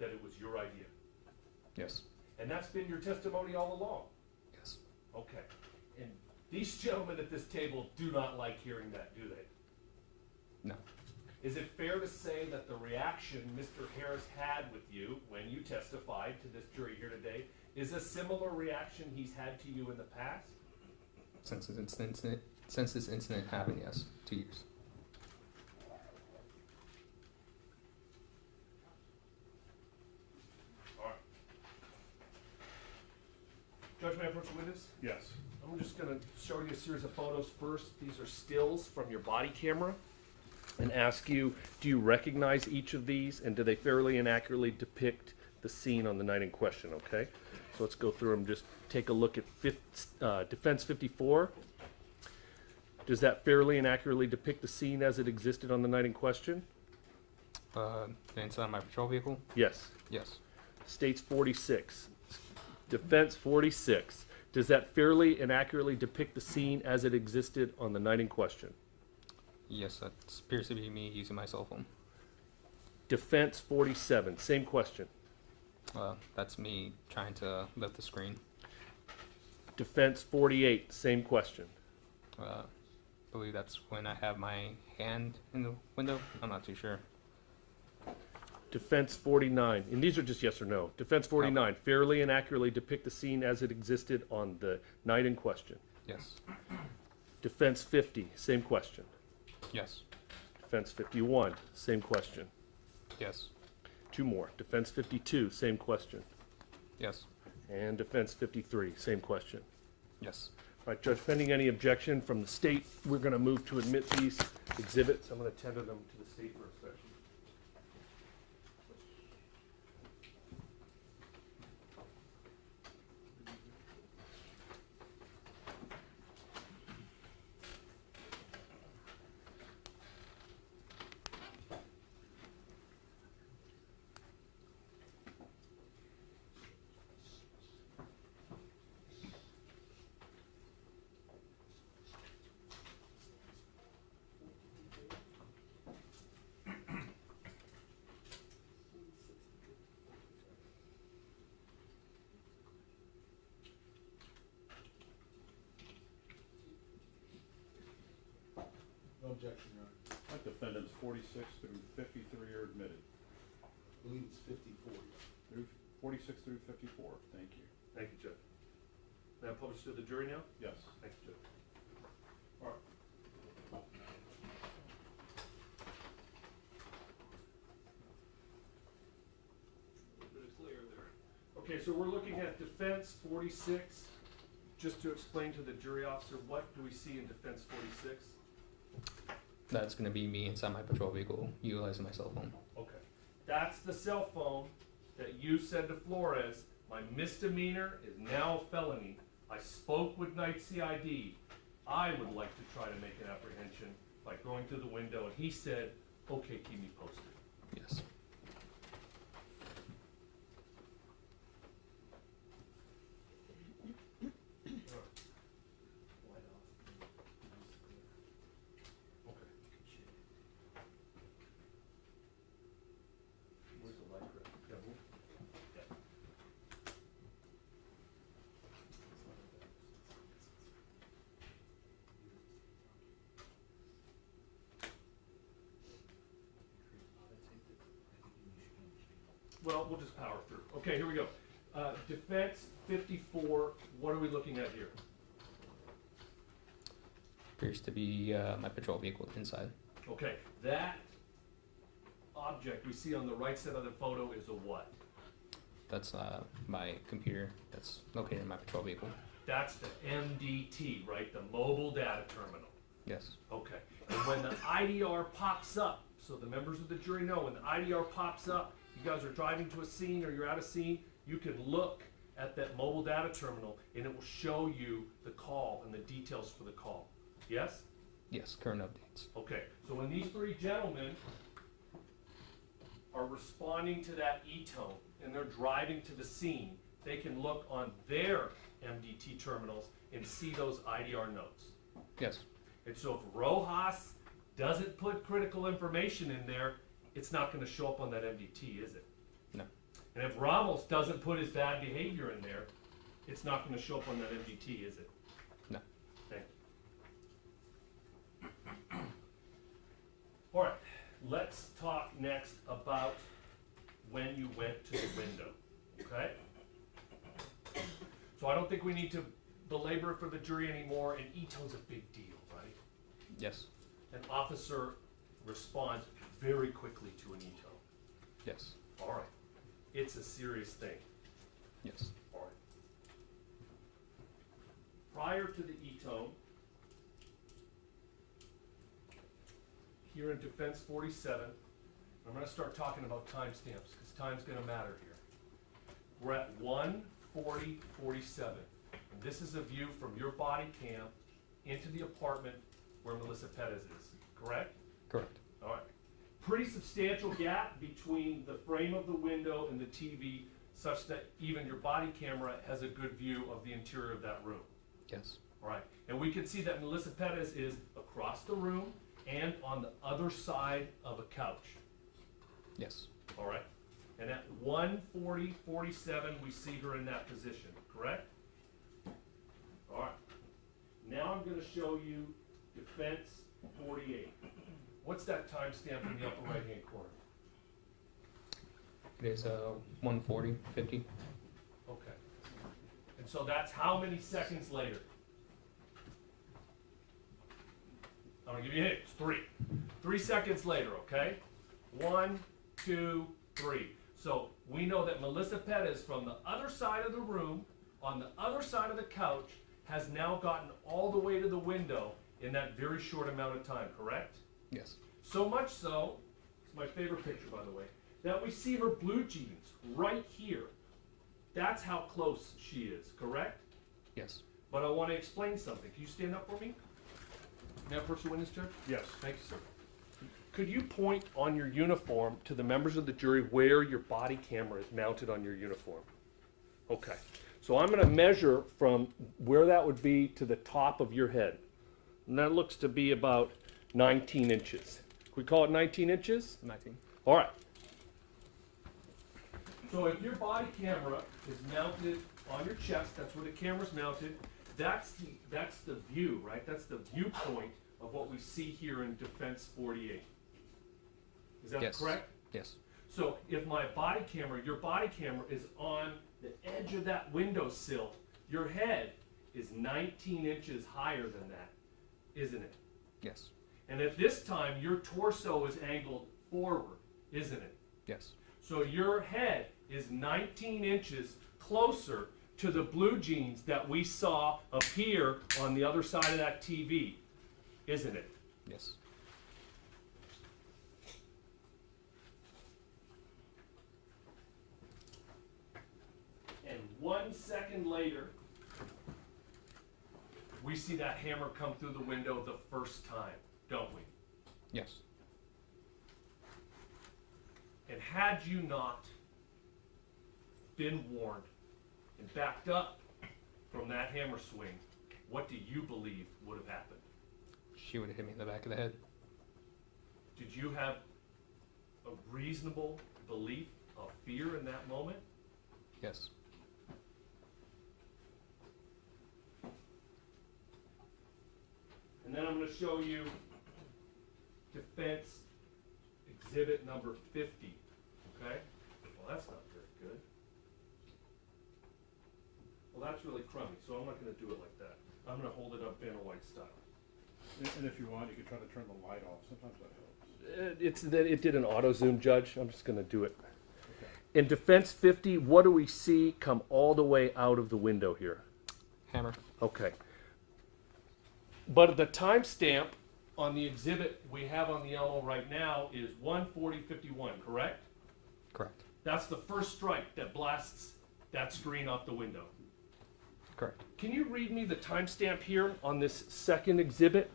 that it was your idea. Yes. And that's been your testimony all along. Yes. Okay. And these gentlemen at this table do not like hearing that, do they? No. Is it fair to say that the reaction Mr. Harris had with you when you testified to this jury here today is a similar reaction he's had to you in the past? Since this incident happened, yes, 2 years. All right. Judge, may I approach the witness? Yes. I'm just gonna show you a series of photos first. These are stills from your body camera. And ask you, do you recognize each of these? And do they fairly and accurately depict the scene on the night in question, okay? So let's go through them. Just take a look at Defense 54. Does that fairly and accurately depict the scene as it existed on the night in question? Inside my patrol vehicle? Yes. Yes. States 46. Defense 46. Does that fairly and accurately depict the scene as it existed on the night in question? Yes, that appears to be me using my cell phone. Defense 47. Same question. That's me trying to lift the screen. Defense 48. Same question. I believe that's when I have my hand in the window. I'm not too sure. Defense 49, and these are just yes or no. Defense 49, fairly and accurately depict the scene as it existed on the night in question. Yes. Defense 50, same question. Yes. Defense 51, same question. Yes. Two more. Defense 52, same question. Yes. And Defense 53, same question. Yes. All right, Judge, pending any objection from the state, we're going to move to admit these exhibits. I'm going to tender them to the state for inspection. No objection, Your Honor. All right, defendants 46 through 53 are admitted. I believe it's 54. Through 46 through 54, thank you. Thank you, Judge. May I publish to the jury now? Yes. Thank you, Judge. All right. A little bit of glare there. Okay, so we're looking at Defense 46. Just to explain to the jury officer, what do we see in Defense 46? That's going to be me inside my patrol vehicle utilizing my cell phone. Okay. That's the cell phone that you said to Flores, my misdemeanor is now a felony. I spoke with night CID. I would like to try to make an apprehension by going through the window, and he said, okay, keep me posted. Yes. Where's the light grip? Yeah, move. Yeah. Well, we'll just power through. Okay, here we go. Defense 54, what are we looking at here? Appears to be my patrol vehicle inside. Okay, that object we see on the right side of the photo is a what? That's my computer that's located in my patrol vehicle. That's the MDT, right? The mobile data terminal. Yes. Okay. And when the IDR pops up, so the members of the jury know, when the IDR pops up, you guys are driving to a scene or you're at a scene, you can look at that mobile data terminal and it will show you the call and the details for the call. Yes? Yes, current updates. Okay, so when these three gentlemen are responding to that E-tone and they're driving to the scene, they can look on their MDT terminals and see those IDR notes. Yes. And so if Rojas doesn't put critical information in there, it's not going to show up on that MDT, is it? No. And if Ramos doesn't put his bad behavior in there, it's not going to show up on that MDT, is it? No. Thank you. All right, let's talk next about when you went to the window, okay? So I don't think we need to belabor it for the jury anymore, and E-tone's a big deal, right? Yes. An officer responds very quickly to an E-tone. Yes. All right. It's a serious thing. Yes. All right. Prior to the E-tone, here in Defense 47, I'm going to start talking about timestamps because time's going to matter here. We're at 1:40:47. And this is a view from your body cam into the apartment where Melissa Perez is, correct? Correct. All right. Pretty substantial gap between the frame of the window and the TV such that even your body camera has a good view of the interior of that room. Yes. All right. And we can see that Melissa Perez is across the room and on the other side of a couch. Yes. All right. And at 1:40:47, we see her in that position, correct? All right. Now I'm going to show you Defense 48. What's that timestamp in the upper right-hand corner? It is 1:40:50. Okay. And so that's how many seconds later? I'm going to give you a hint. It's 3. 3 seconds later, okay? 1, 2, 3. So we know that Melissa Perez from the other side of the room, on the other side of the couch, has now gotten all the way to the window in that very short amount of time, correct? Yes. So much so, it's my favorite picture, by the way, that we see her blue jeans right here. That's how close she is, correct? Yes. But I want to explain something. Can you stand up for me? May I approach the witness, Judge? Yes. Thank you, sir. Could you point on your uniform to the members of the jury where your body camera is mounted on your uniform? Okay. So I'm going to measure from where that would be to the top of your head. And that looks to be about 19 inches. Can we call it 19 inches? 19. All right. So if your body camera is mounted on your chest, that's where the camera's mounted, that's the view, right? That's the viewpoint of what we see here in Defense 48. Is that Yes. correct? Yes. So if my body camera, your body camera is on the edge of that windowsill, your head is 19 inches higher than that, isn't it? Yes. And at this time, your torso is angled forward, isn't it? Yes. So your head is 19 inches closer to the blue jeans that we saw appear on the other side of that TV, isn't it? Yes. And 1 second later, we see that hammer come through the window the first time, don't we? Yes. And had you not been warned and backed up from that hammer swing, what do you believe would have happened? She would have hit me in the back of the head. Did you have a reasonable belief of fear in that moment? Yes. And then I'm going to show you Defense Exhibit number 50. Okay? Well, that's not very good. Well, that's really crummy, so I'm not going to do it like that. I'm going to hold it up Vanna White style. And if you want, you can try to turn the light off. Sometimes that helps. It's that it did an auto zoom, Judge. I'm just going to do it. In Defense 50, what do we see come all the way out of the window here? Hammer. Okay. But the timestamp on the exhibit we have on the Elmo right now is 1:40:51, correct? Correct. That's the first strike that blasts that screen off the window. Correct. Can you read me the timestamp here on this second exhibit?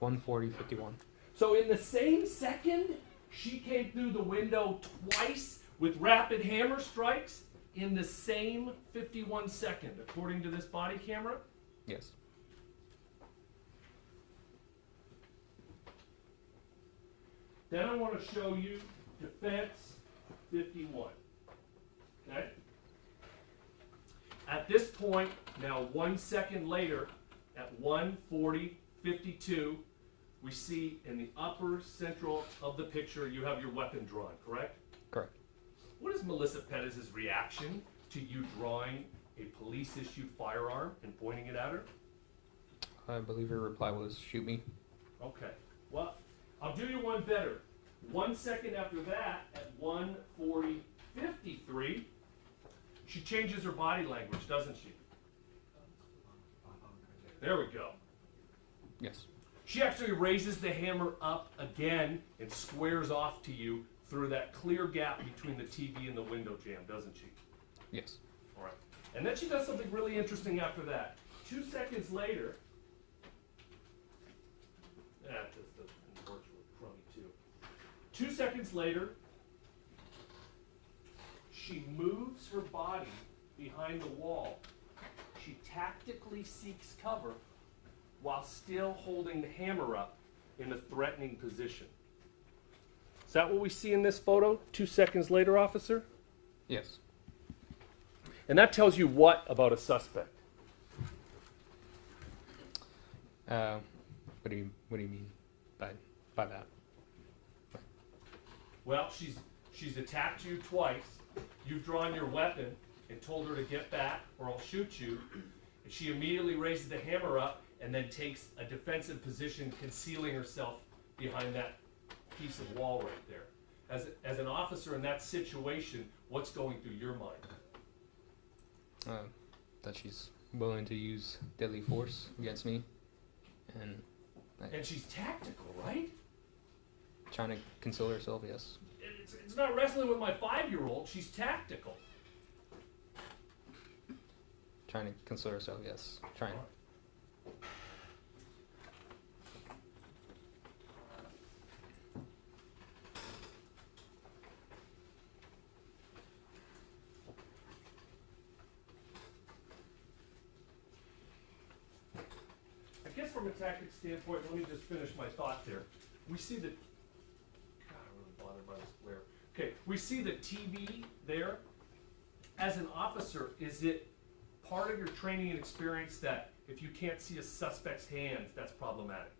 1:40:51. So in the same second, she came through the window twice with rapid hammer strikes in the same 51 second, according to this body camera? Yes. Then I want to show you defense 51. Okay? At this point, now 1 second later, at 1:40:52, we see in the upper central of the picture you have your weapon drawn, correct? Correct. What is Melissa Perez's reaction to you drawing a police-issued firearm and pointing it at her? I believe her reply was, "Shoot me." Okay. Well, I'll do you one better. 1 second after that, at 1:40:53, she changes her body language, doesn't she? There we go. Yes. She actually raises the hammer up again and squares off to you through that clear gap between the TV and the window jamb, doesn't she? Yes. All right. And then she does something really interesting after that. 2 seconds later, this works with crummy too. 2 seconds later, she moves her body behind the wall. She tactically seeks cover while still holding the hammer up in a threatening position. Is that what we see in this photo 2 seconds later, officer? Yes. And that tells you what about a suspect? What do you mean by that? Well, she's attacked you twice. You've drawn your weapon and told her to get back or I'll shoot you. And she immediately raises the hammer up and then takes a defensive position, concealing herself behind that piece of wall right there. As an officer in that situation, what's going through your mind? That she's willing to use deadly force against me, and she's tactical, right? trying to conceal herself. Yes. It's not wrestling with my 5-year-old. She's tactical. Trying to conceal herself. Yes. Trying. I guess from a tactics standpoint, let me just finish my thought there. We see the, God, I'm really bothered by this glare. Okay, we see the TV there. As an officer, is it part of your training and experience that if you can't see a suspect's hands, that's problematic?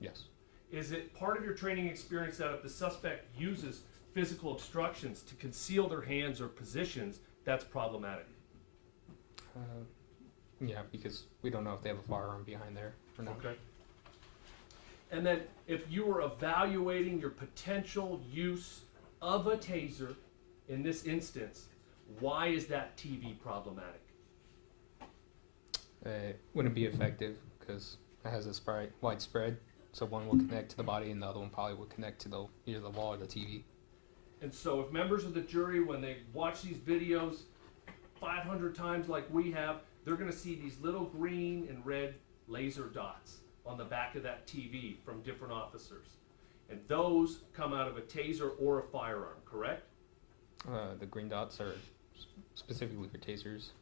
Yes. Is it part of your training experience that if the suspect uses physical obstructions to conceal their hands or positions, that's problematic? Yeah, because we don't know if they have a firearm behind there or not. Okay. And then if you were evaluating your potential use of a taser in this instance, why is that TV problematic? It wouldn't be effective because it has a wide spread, so one will connect to the body and the other one probably will connect to either the wall or the TV. And so if members of the jury, when they watch these videos 500 times like we have, they're going to see these little green and red laser dots on the back of that TV from different officers. And those come out of a taser or a firearm, correct? The green dots are specifically for tasers.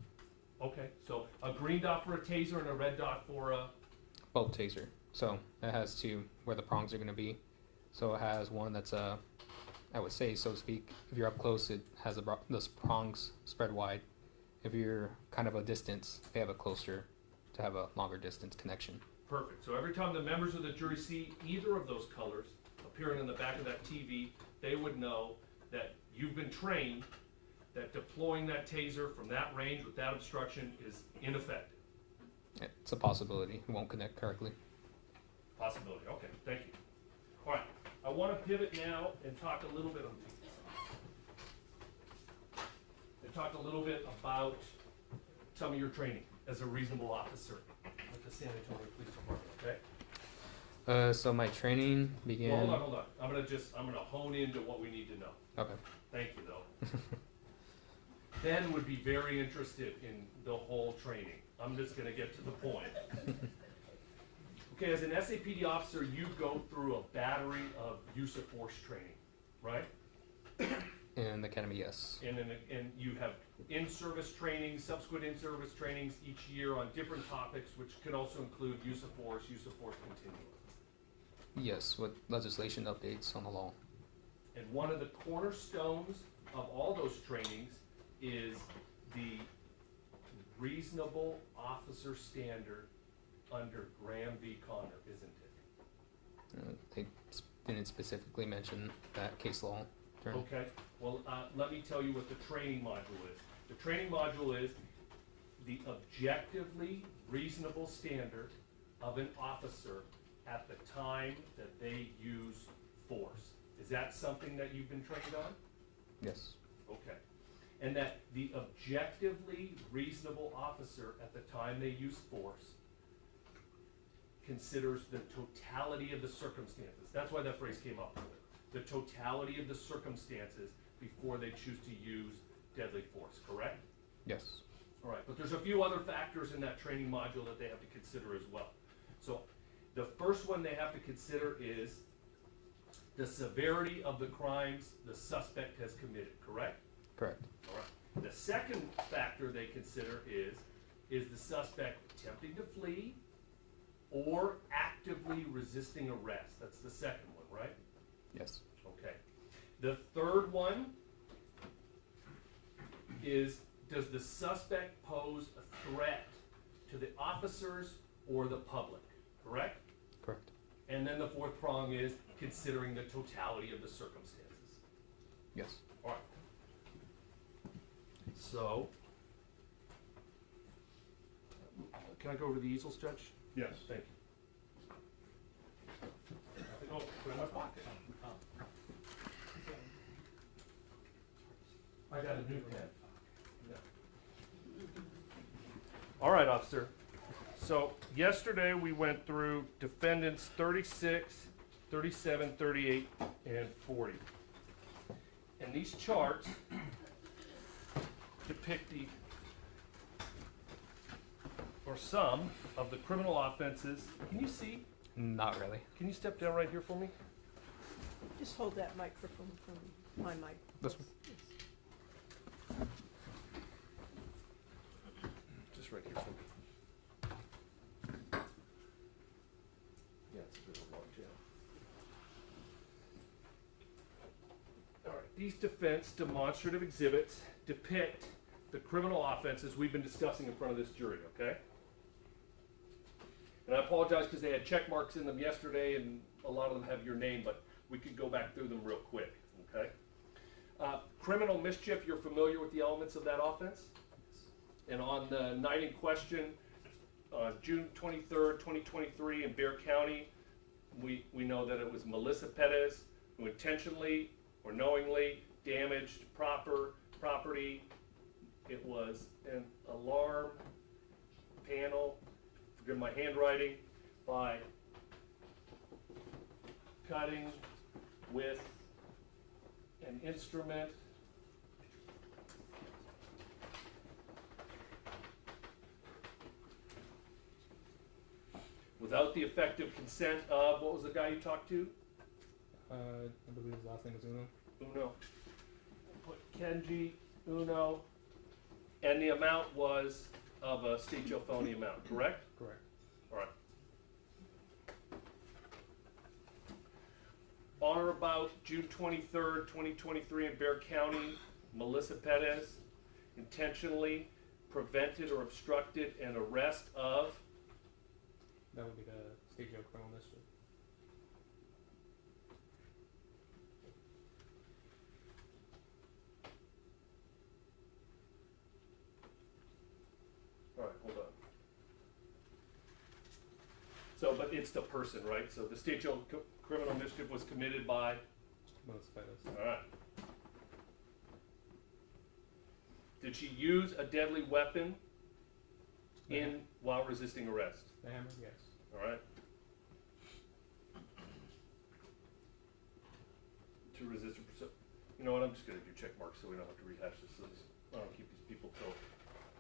Okay, so a green dot for a taser and a red dot for a... Both taser. So it has where the prongs are going to be. So it has one that's I would say, so to speak, if you're up close, it has those prongs spread wide. If you're kind of a distance, they have it closer to have a longer distance connection. Perfect. So every time the members of the jury see either of those colors appearing on the back of that TV, they would know that you've been trained that deploying that taser from that range with that obstruction is ineffective. It's a possibility. It won't connect correctly. Possibility. Okay, thank you. All right, I want to pivot now and talk a little bit about some of your training as a reasonable officer with the San Antonio Police Department, okay? So my training began. Well, hold on. I'm gonna hone into what we need to know. Okay. Thank you, though. Ben would be very interested in the whole training. I'm just gonna get to the point. Okay, as an SAPD officer, you go through a battery of use of force training, right? In the academy, yes. And you have in-service trainings, subsequent in-service trainings each year on different topics, which can also include use of force continuum. Yes, with legislation updates on the law. And one of the cornerstones of all those trainings is the reasonable officer standard under Graham v. Connor, isn't it? They didn't specifically mention that case law term. Okay, well, let me tell you what the training module is. The training module is the objectively reasonable standard of an officer at the time that they use force. Is that something that you've been trained on? Yes. Okay. And that the objectively reasonable officer at the time they use force considers the totality of the circumstances. That's why that phrase came up earlier. The totality of the circumstances before they choose to use deadly force, correct? Yes. All right, but there's a few other factors in that training module that they have to consider as well. So the first one they have to consider is the severity of the crimes the suspect has committed, correct? Correct. All right. The second factor they consider is the suspect attempting to flee or actively resisting arrest? That's the second one, right? Yes. Okay. The third one is, does the suspect pose a threat to the officers or the public, correct? Correct. And then the fourth prong is considering the totality of the circumstances. Yes. All right. So, can I go over the easel stretch? Yes. Thank you. Oh, put it in my pocket. I got a new pen. All right, officer. So yesterday we went through defendants 36, 37, 38, and 40. And these charts depict the, or some of the criminal offenses. Can you see? Not really. Can you step down right here for me? Just hold that microphone from my mic. This one. Just right here for me. Yeah, it's a bit of a log jam. All right, these defense demonstrative exhibits depict the criminal offenses we've been discussing in front of this jury, okay? And I apologize because they had check marks in them yesterday and a lot of them have your name, but we could go back through them real quick, okay? Criminal mischief, you're familiar with the elements of that offense? And on the night in question, June 23rd, 2023 in Bexar County, we know that it was Melissa Perez who intentionally or knowingly damaged property. It was an alarm panel, forgive my handwriting, by cutting with an instrument without the effective consent of, what was the guy you talked to? I believe his last name was Uno. Uno. Put Kenji, Uno, and the amount was of a state jail felony amount, correct? Correct. All right. On or about June 23rd, 2023 in Bexar County, Melissa Perez intentionally prevented or obstructed an arrest of? That would be the state jail criminal mischief. All right, hold on. So, but it's the person, right? So the state jail criminal mischief was committed by? Melissa Perez. All right. Did she use a deadly weapon while resisting arrest? The hammer, yes. All right. to resist you know what, I'm just gonna do check marks so we don't have to rehash this, so I don't keep these people till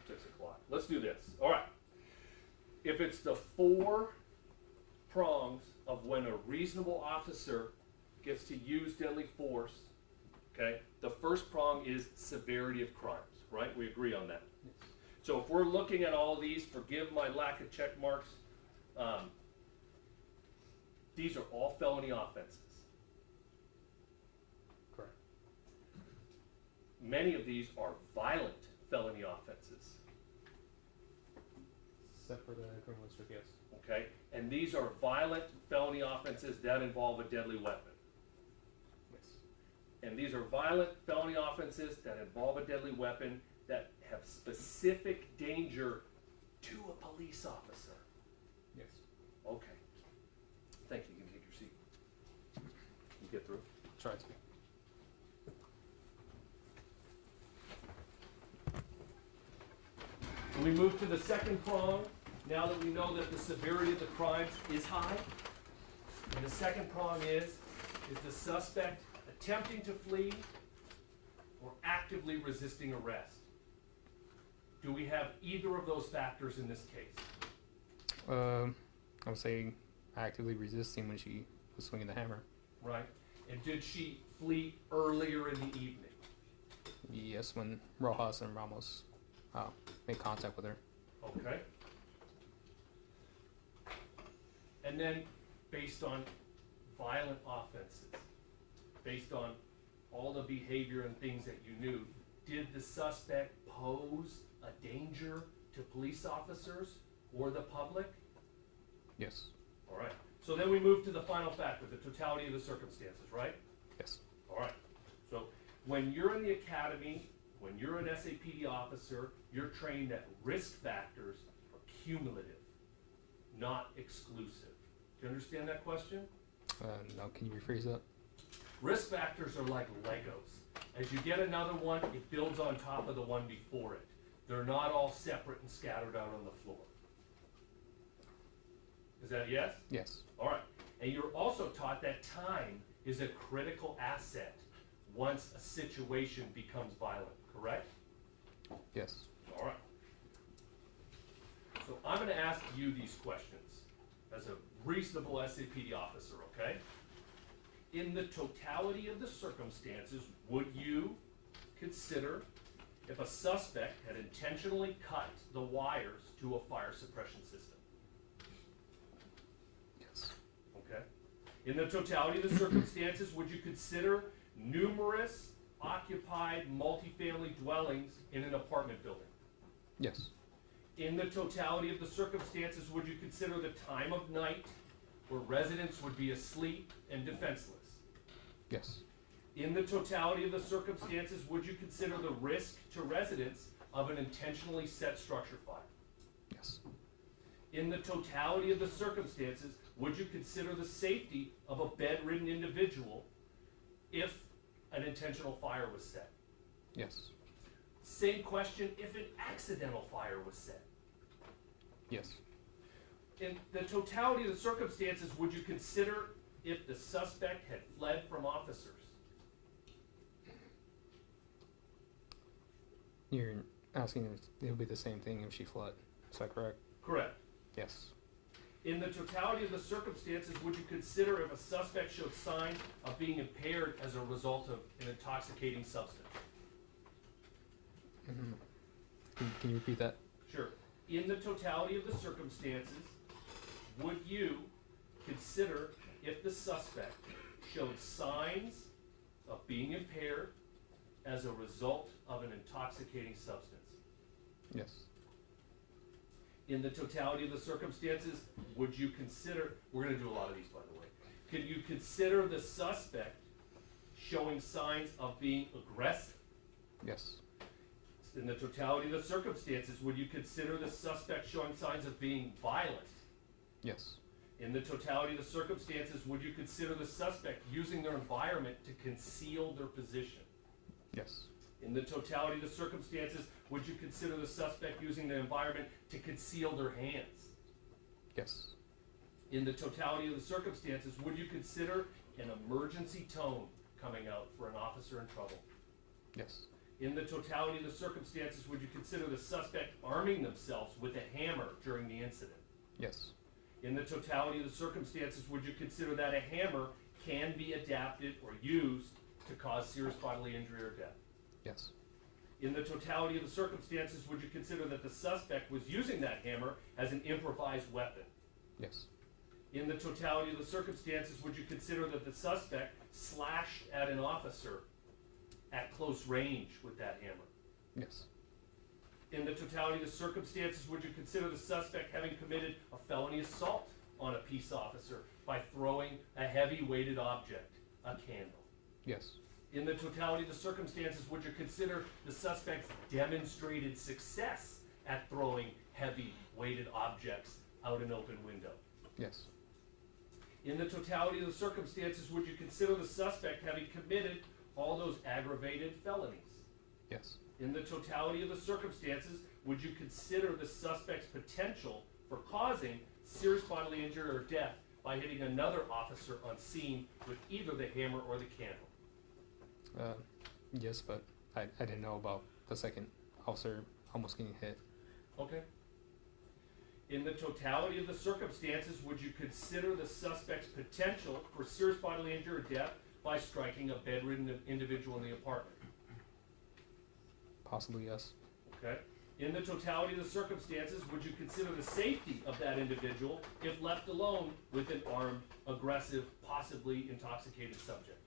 6 o'clock. Let's do this, alright. If it's the 4 prongs of when a reasonable officer gets to use deadly force, okay, the first prong is severity of crimes, right? We agree on that. So if we're looking at all these, forgive my lack of check marks, these are all felony offenses. Correct. Many of these are violent felony offenses, Except for the criminal history, yes. okay? And these are violent felony offenses that involve a deadly weapon. Yes. And these are violent felony offenses that involve a deadly weapon that have specific danger to a police officer. Yes. Okay. Thank you. You can take your seat. You get through. Try to. We move to the second prong, now that we know that the severity of the crimes is high. And the second prong is the suspect attempting to flee or actively resisting arrest? Do we have either of those factors in this case? I would say actively resisting when she was swinging the hammer. Right. And did she flee earlier in the evening? Yes, when Rojas and Ramos made contact with her. Okay. And then, based on violent offenses, based on all the behavior and things that you knew, did the suspect pose a danger to police officers or the public? Yes. All right. So then we move to the final factor, the totality of the circumstances, right? Yes. All right. So when you're in the academy, when you're an SAPD officer, you're trained that risk factors are cumulative, not exclusive. Do you understand that question? No, can you rephrase that? Risk factors are like Legos. As you get another one, it builds on top of the one before it. They're not all separate and scattered out on the floor. Is that a yes? Yes. All right. And you're also taught that time is a critical asset once a situation becomes violent, correct? Yes. All right. So I'm going to ask you these questions as a reasonable SAPD officer, okay? In the totality of the circumstances, would you consider if a suspect had intentionally cut the wires to a fire suppression system? Yes. Okay. In the totality of the circumstances, would you consider numerous occupied multifamily dwellings in an apartment building? Yes. In the totality of the circumstances, would you consider the time of night where residents would be asleep and defenseless? Yes. In the totality of the circumstances, would you consider the risk to residents of an intentionally set structure fire? Yes. In the totality of the circumstances, would you consider the safety of a bedridden individual if an intentional fire was set? Yes. Same question if an accidental fire was set. Yes. In the totality of the circumstances, would you consider if the suspect had fled from officers? You're asking if it would be the same thing if she fled. Is that correct? Correct. Yes. In the totality of the circumstances, would you consider if a suspect showed signs of being impaired as a result of an intoxicating substance? Can you repeat that? Sure. In the totality of the circumstances, would you consider if the suspect showed signs of being impaired as a result of an intoxicating substance? Yes. In the totality of the circumstances, would you consider, we're going to do a lot of these by the way, can you consider the suspect showing signs of being aggressive? Yes. In the totality of the circumstances, would you consider the suspect showing signs of being violent? Yes. In the totality of the circumstances, would you consider the suspect using their environment to conceal their position? Yes. In the totality of the circumstances, would you consider the suspect using their environment to conceal their hands? Yes. In the totality of the circumstances, would you consider an emergency tone coming out for an officer in trouble? Yes. In the totality of the circumstances, would you consider the suspect arming themselves with a hammer during the incident? Yes. In the totality of the circumstances, would you consider that a hammer can be adapted or used to cause serious bodily injury or death? Yes. In the totality of the circumstances, would you consider that the suspect was using that hammer as an improvised weapon? Yes. In the totality of the circumstances, would you consider that the suspect slashed at an officer at close range with that hammer? Yes. In the totality of the circumstances, would you consider the suspect having committed a felony assault on a peace officer by throwing a heavy weighted object, a candle? Yes. In the totality of the circumstances, would you consider the suspect's demonstrated success at throwing heavy weighted objects out an open window? Yes. In the totality of the circumstances, would you consider the suspect having committed all those aggravated felonies? Yes. In the totality of the circumstances, would you consider the suspect's potential for causing serious bodily injury or death by hitting another officer on scene with either the hammer or the candle? Yes, but I didn't know about the second officer almost getting hit. Okay. In the totality of the circumstances, would you consider the suspect's potential for serious bodily injury or death by striking a bedridden individual in the apartment? Possibly yes. Okay. In the totality of the circumstances, would you consider the safety of that individual if left alone with an armed, aggressive, possibly intoxicated subject?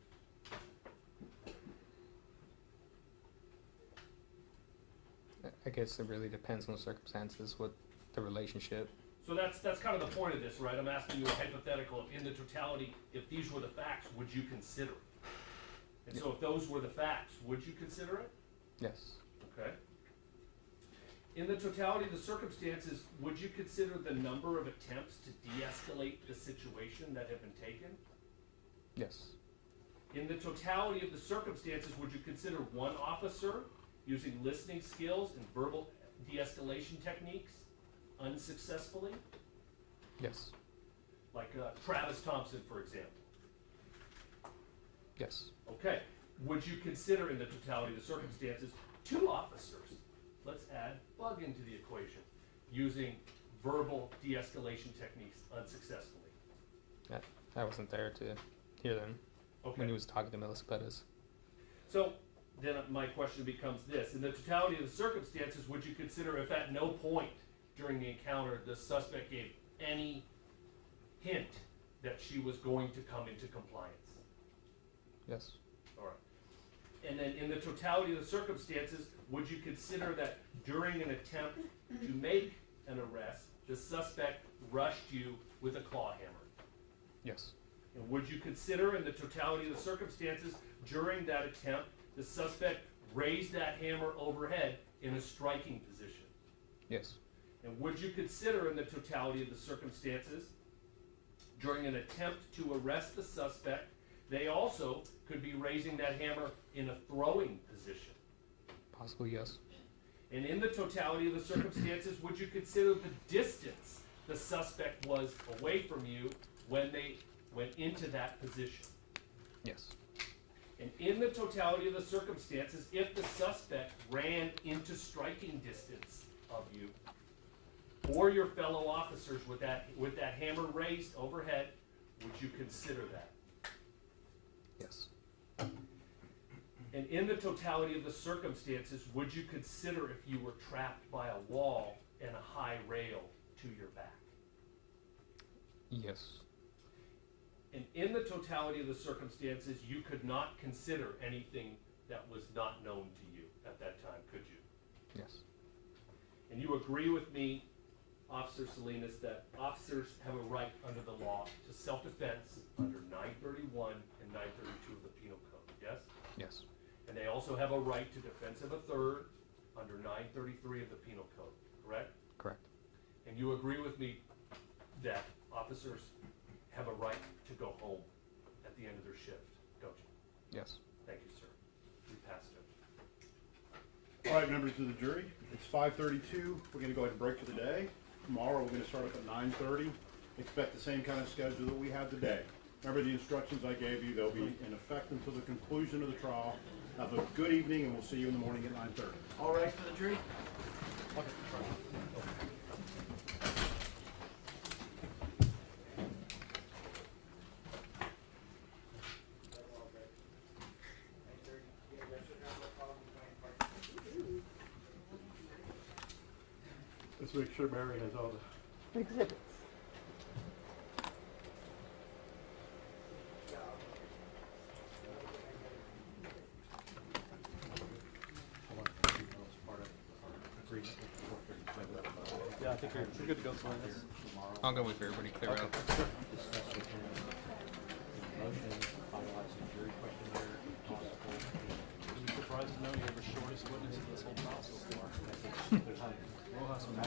I guess it really depends on the circumstances, what the relationship. So that's kind of the point of this, right? I'm asking you a hypothetical. In the totality, if these were the facts, would you consider it? And so if those were the facts, would you consider it? Yes. Okay. In the totality of the circumstances, would you consider the number of attempts to de-escalate the situation that have been taken? Yes. In the totality of the circumstances, would you consider one officer using listening skills and verbal de-escalation techniques unsuccessfully? Yes. Like Travis Thompson, for example. Yes. Okay. Would you consider, in the totality of the circumstances, two officers, let's add Bug into the equation, using verbal de-escalation techniques unsuccessfully? I wasn't there to hear them Okay. when he was talking to Melissa Perez. So then my question becomes this. In the totality of the circumstances, would you consider if at no point during the encounter the suspect gave any hint that she was going to come into compliance? Yes. All right. And then in the totality of the circumstances, would you consider that during an attempt to make an arrest, the suspect rushed you with a claw hammer? Yes. And would you consider in the totality of the circumstances during that attempt, the suspect raised that hammer overhead in a striking position? Yes. And would you consider in the totality of the circumstances during an attempt to arrest the suspect, they also could be raising that hammer in a throwing position? Possibly yes. And in the totality of the circumstances, would you consider the distance the suspect was away from you when they went into that position? Yes. And in the totality of the circumstances, if the suspect ran into striking distance of you or your fellow officers with that hammer raised overhead, would you consider that? Yes. And in the totality of the circumstances, would you consider if you were trapped by a wall and a high rail to your back? Yes. And in the totality of the circumstances, you could not consider anything that was not known to you at that time, could you? Yes. And you agree with me, Officer Salinas, that officers have a right under the law to self-defense under 931 and 932 of the Penal Code, yes? Yes. And they also have a right to defense of a third under 933 of the Penal Code, correct? Correct. And you agree with me that officers have a right to go home at the end of their shift, don't you? Yes. Thank you, sir. We passed it. All right, members of the jury, it's 5:32. We're going to go ahead and break for the day. Tomorrow, we're going to start up at 9:30. Expect the same kind of schedule that we have today. Remember the instructions I gave you, they'll be in effect until the conclusion of the trial. Have a good evening, and we'll see you in the morning at 9:30. All right for the jury? Let's make sure Mary has all the... Exhibits. Yeah, I think we're good to go for this. I'll go with everybody clear out. Discuss with him the motion, finalize the jury questionnaire, if possible. I'm surprised to know you're the shortest witness of this whole trial so far. We'll have some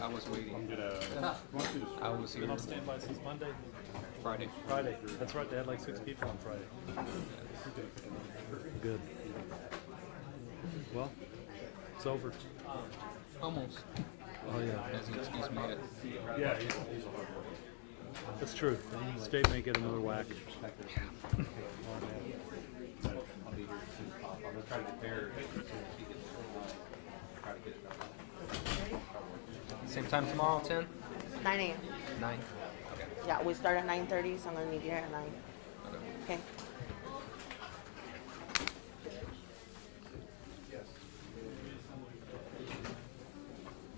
I was waiting. I was here Been on standby since Monday? Friday. Friday. That's right, they had like 6 people on Friday. Good. Well, it's over. Almost. Oh, yeah. As an excuse made it. Yeah, that's true. The state may get another whack. I'll be here as soon as possible. I'm gonna try to get there as soon as he gets online. Try to get it done. Same time tomorrow, 10? 9 a.m. 9? Okay. Yeah, we start at 9:30, so I'm gonna need you here at 9. Okay. Okay.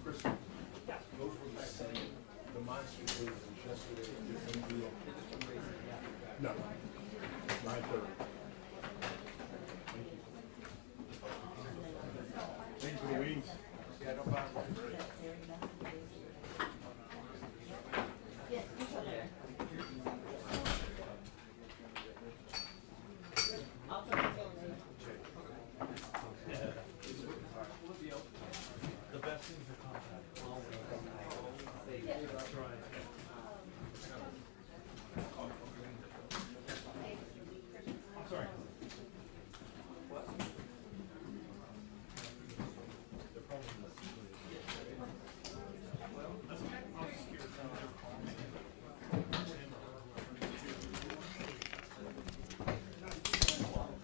Chris, those were the same demonstrative as yesterday, the same deal? No, 9:30.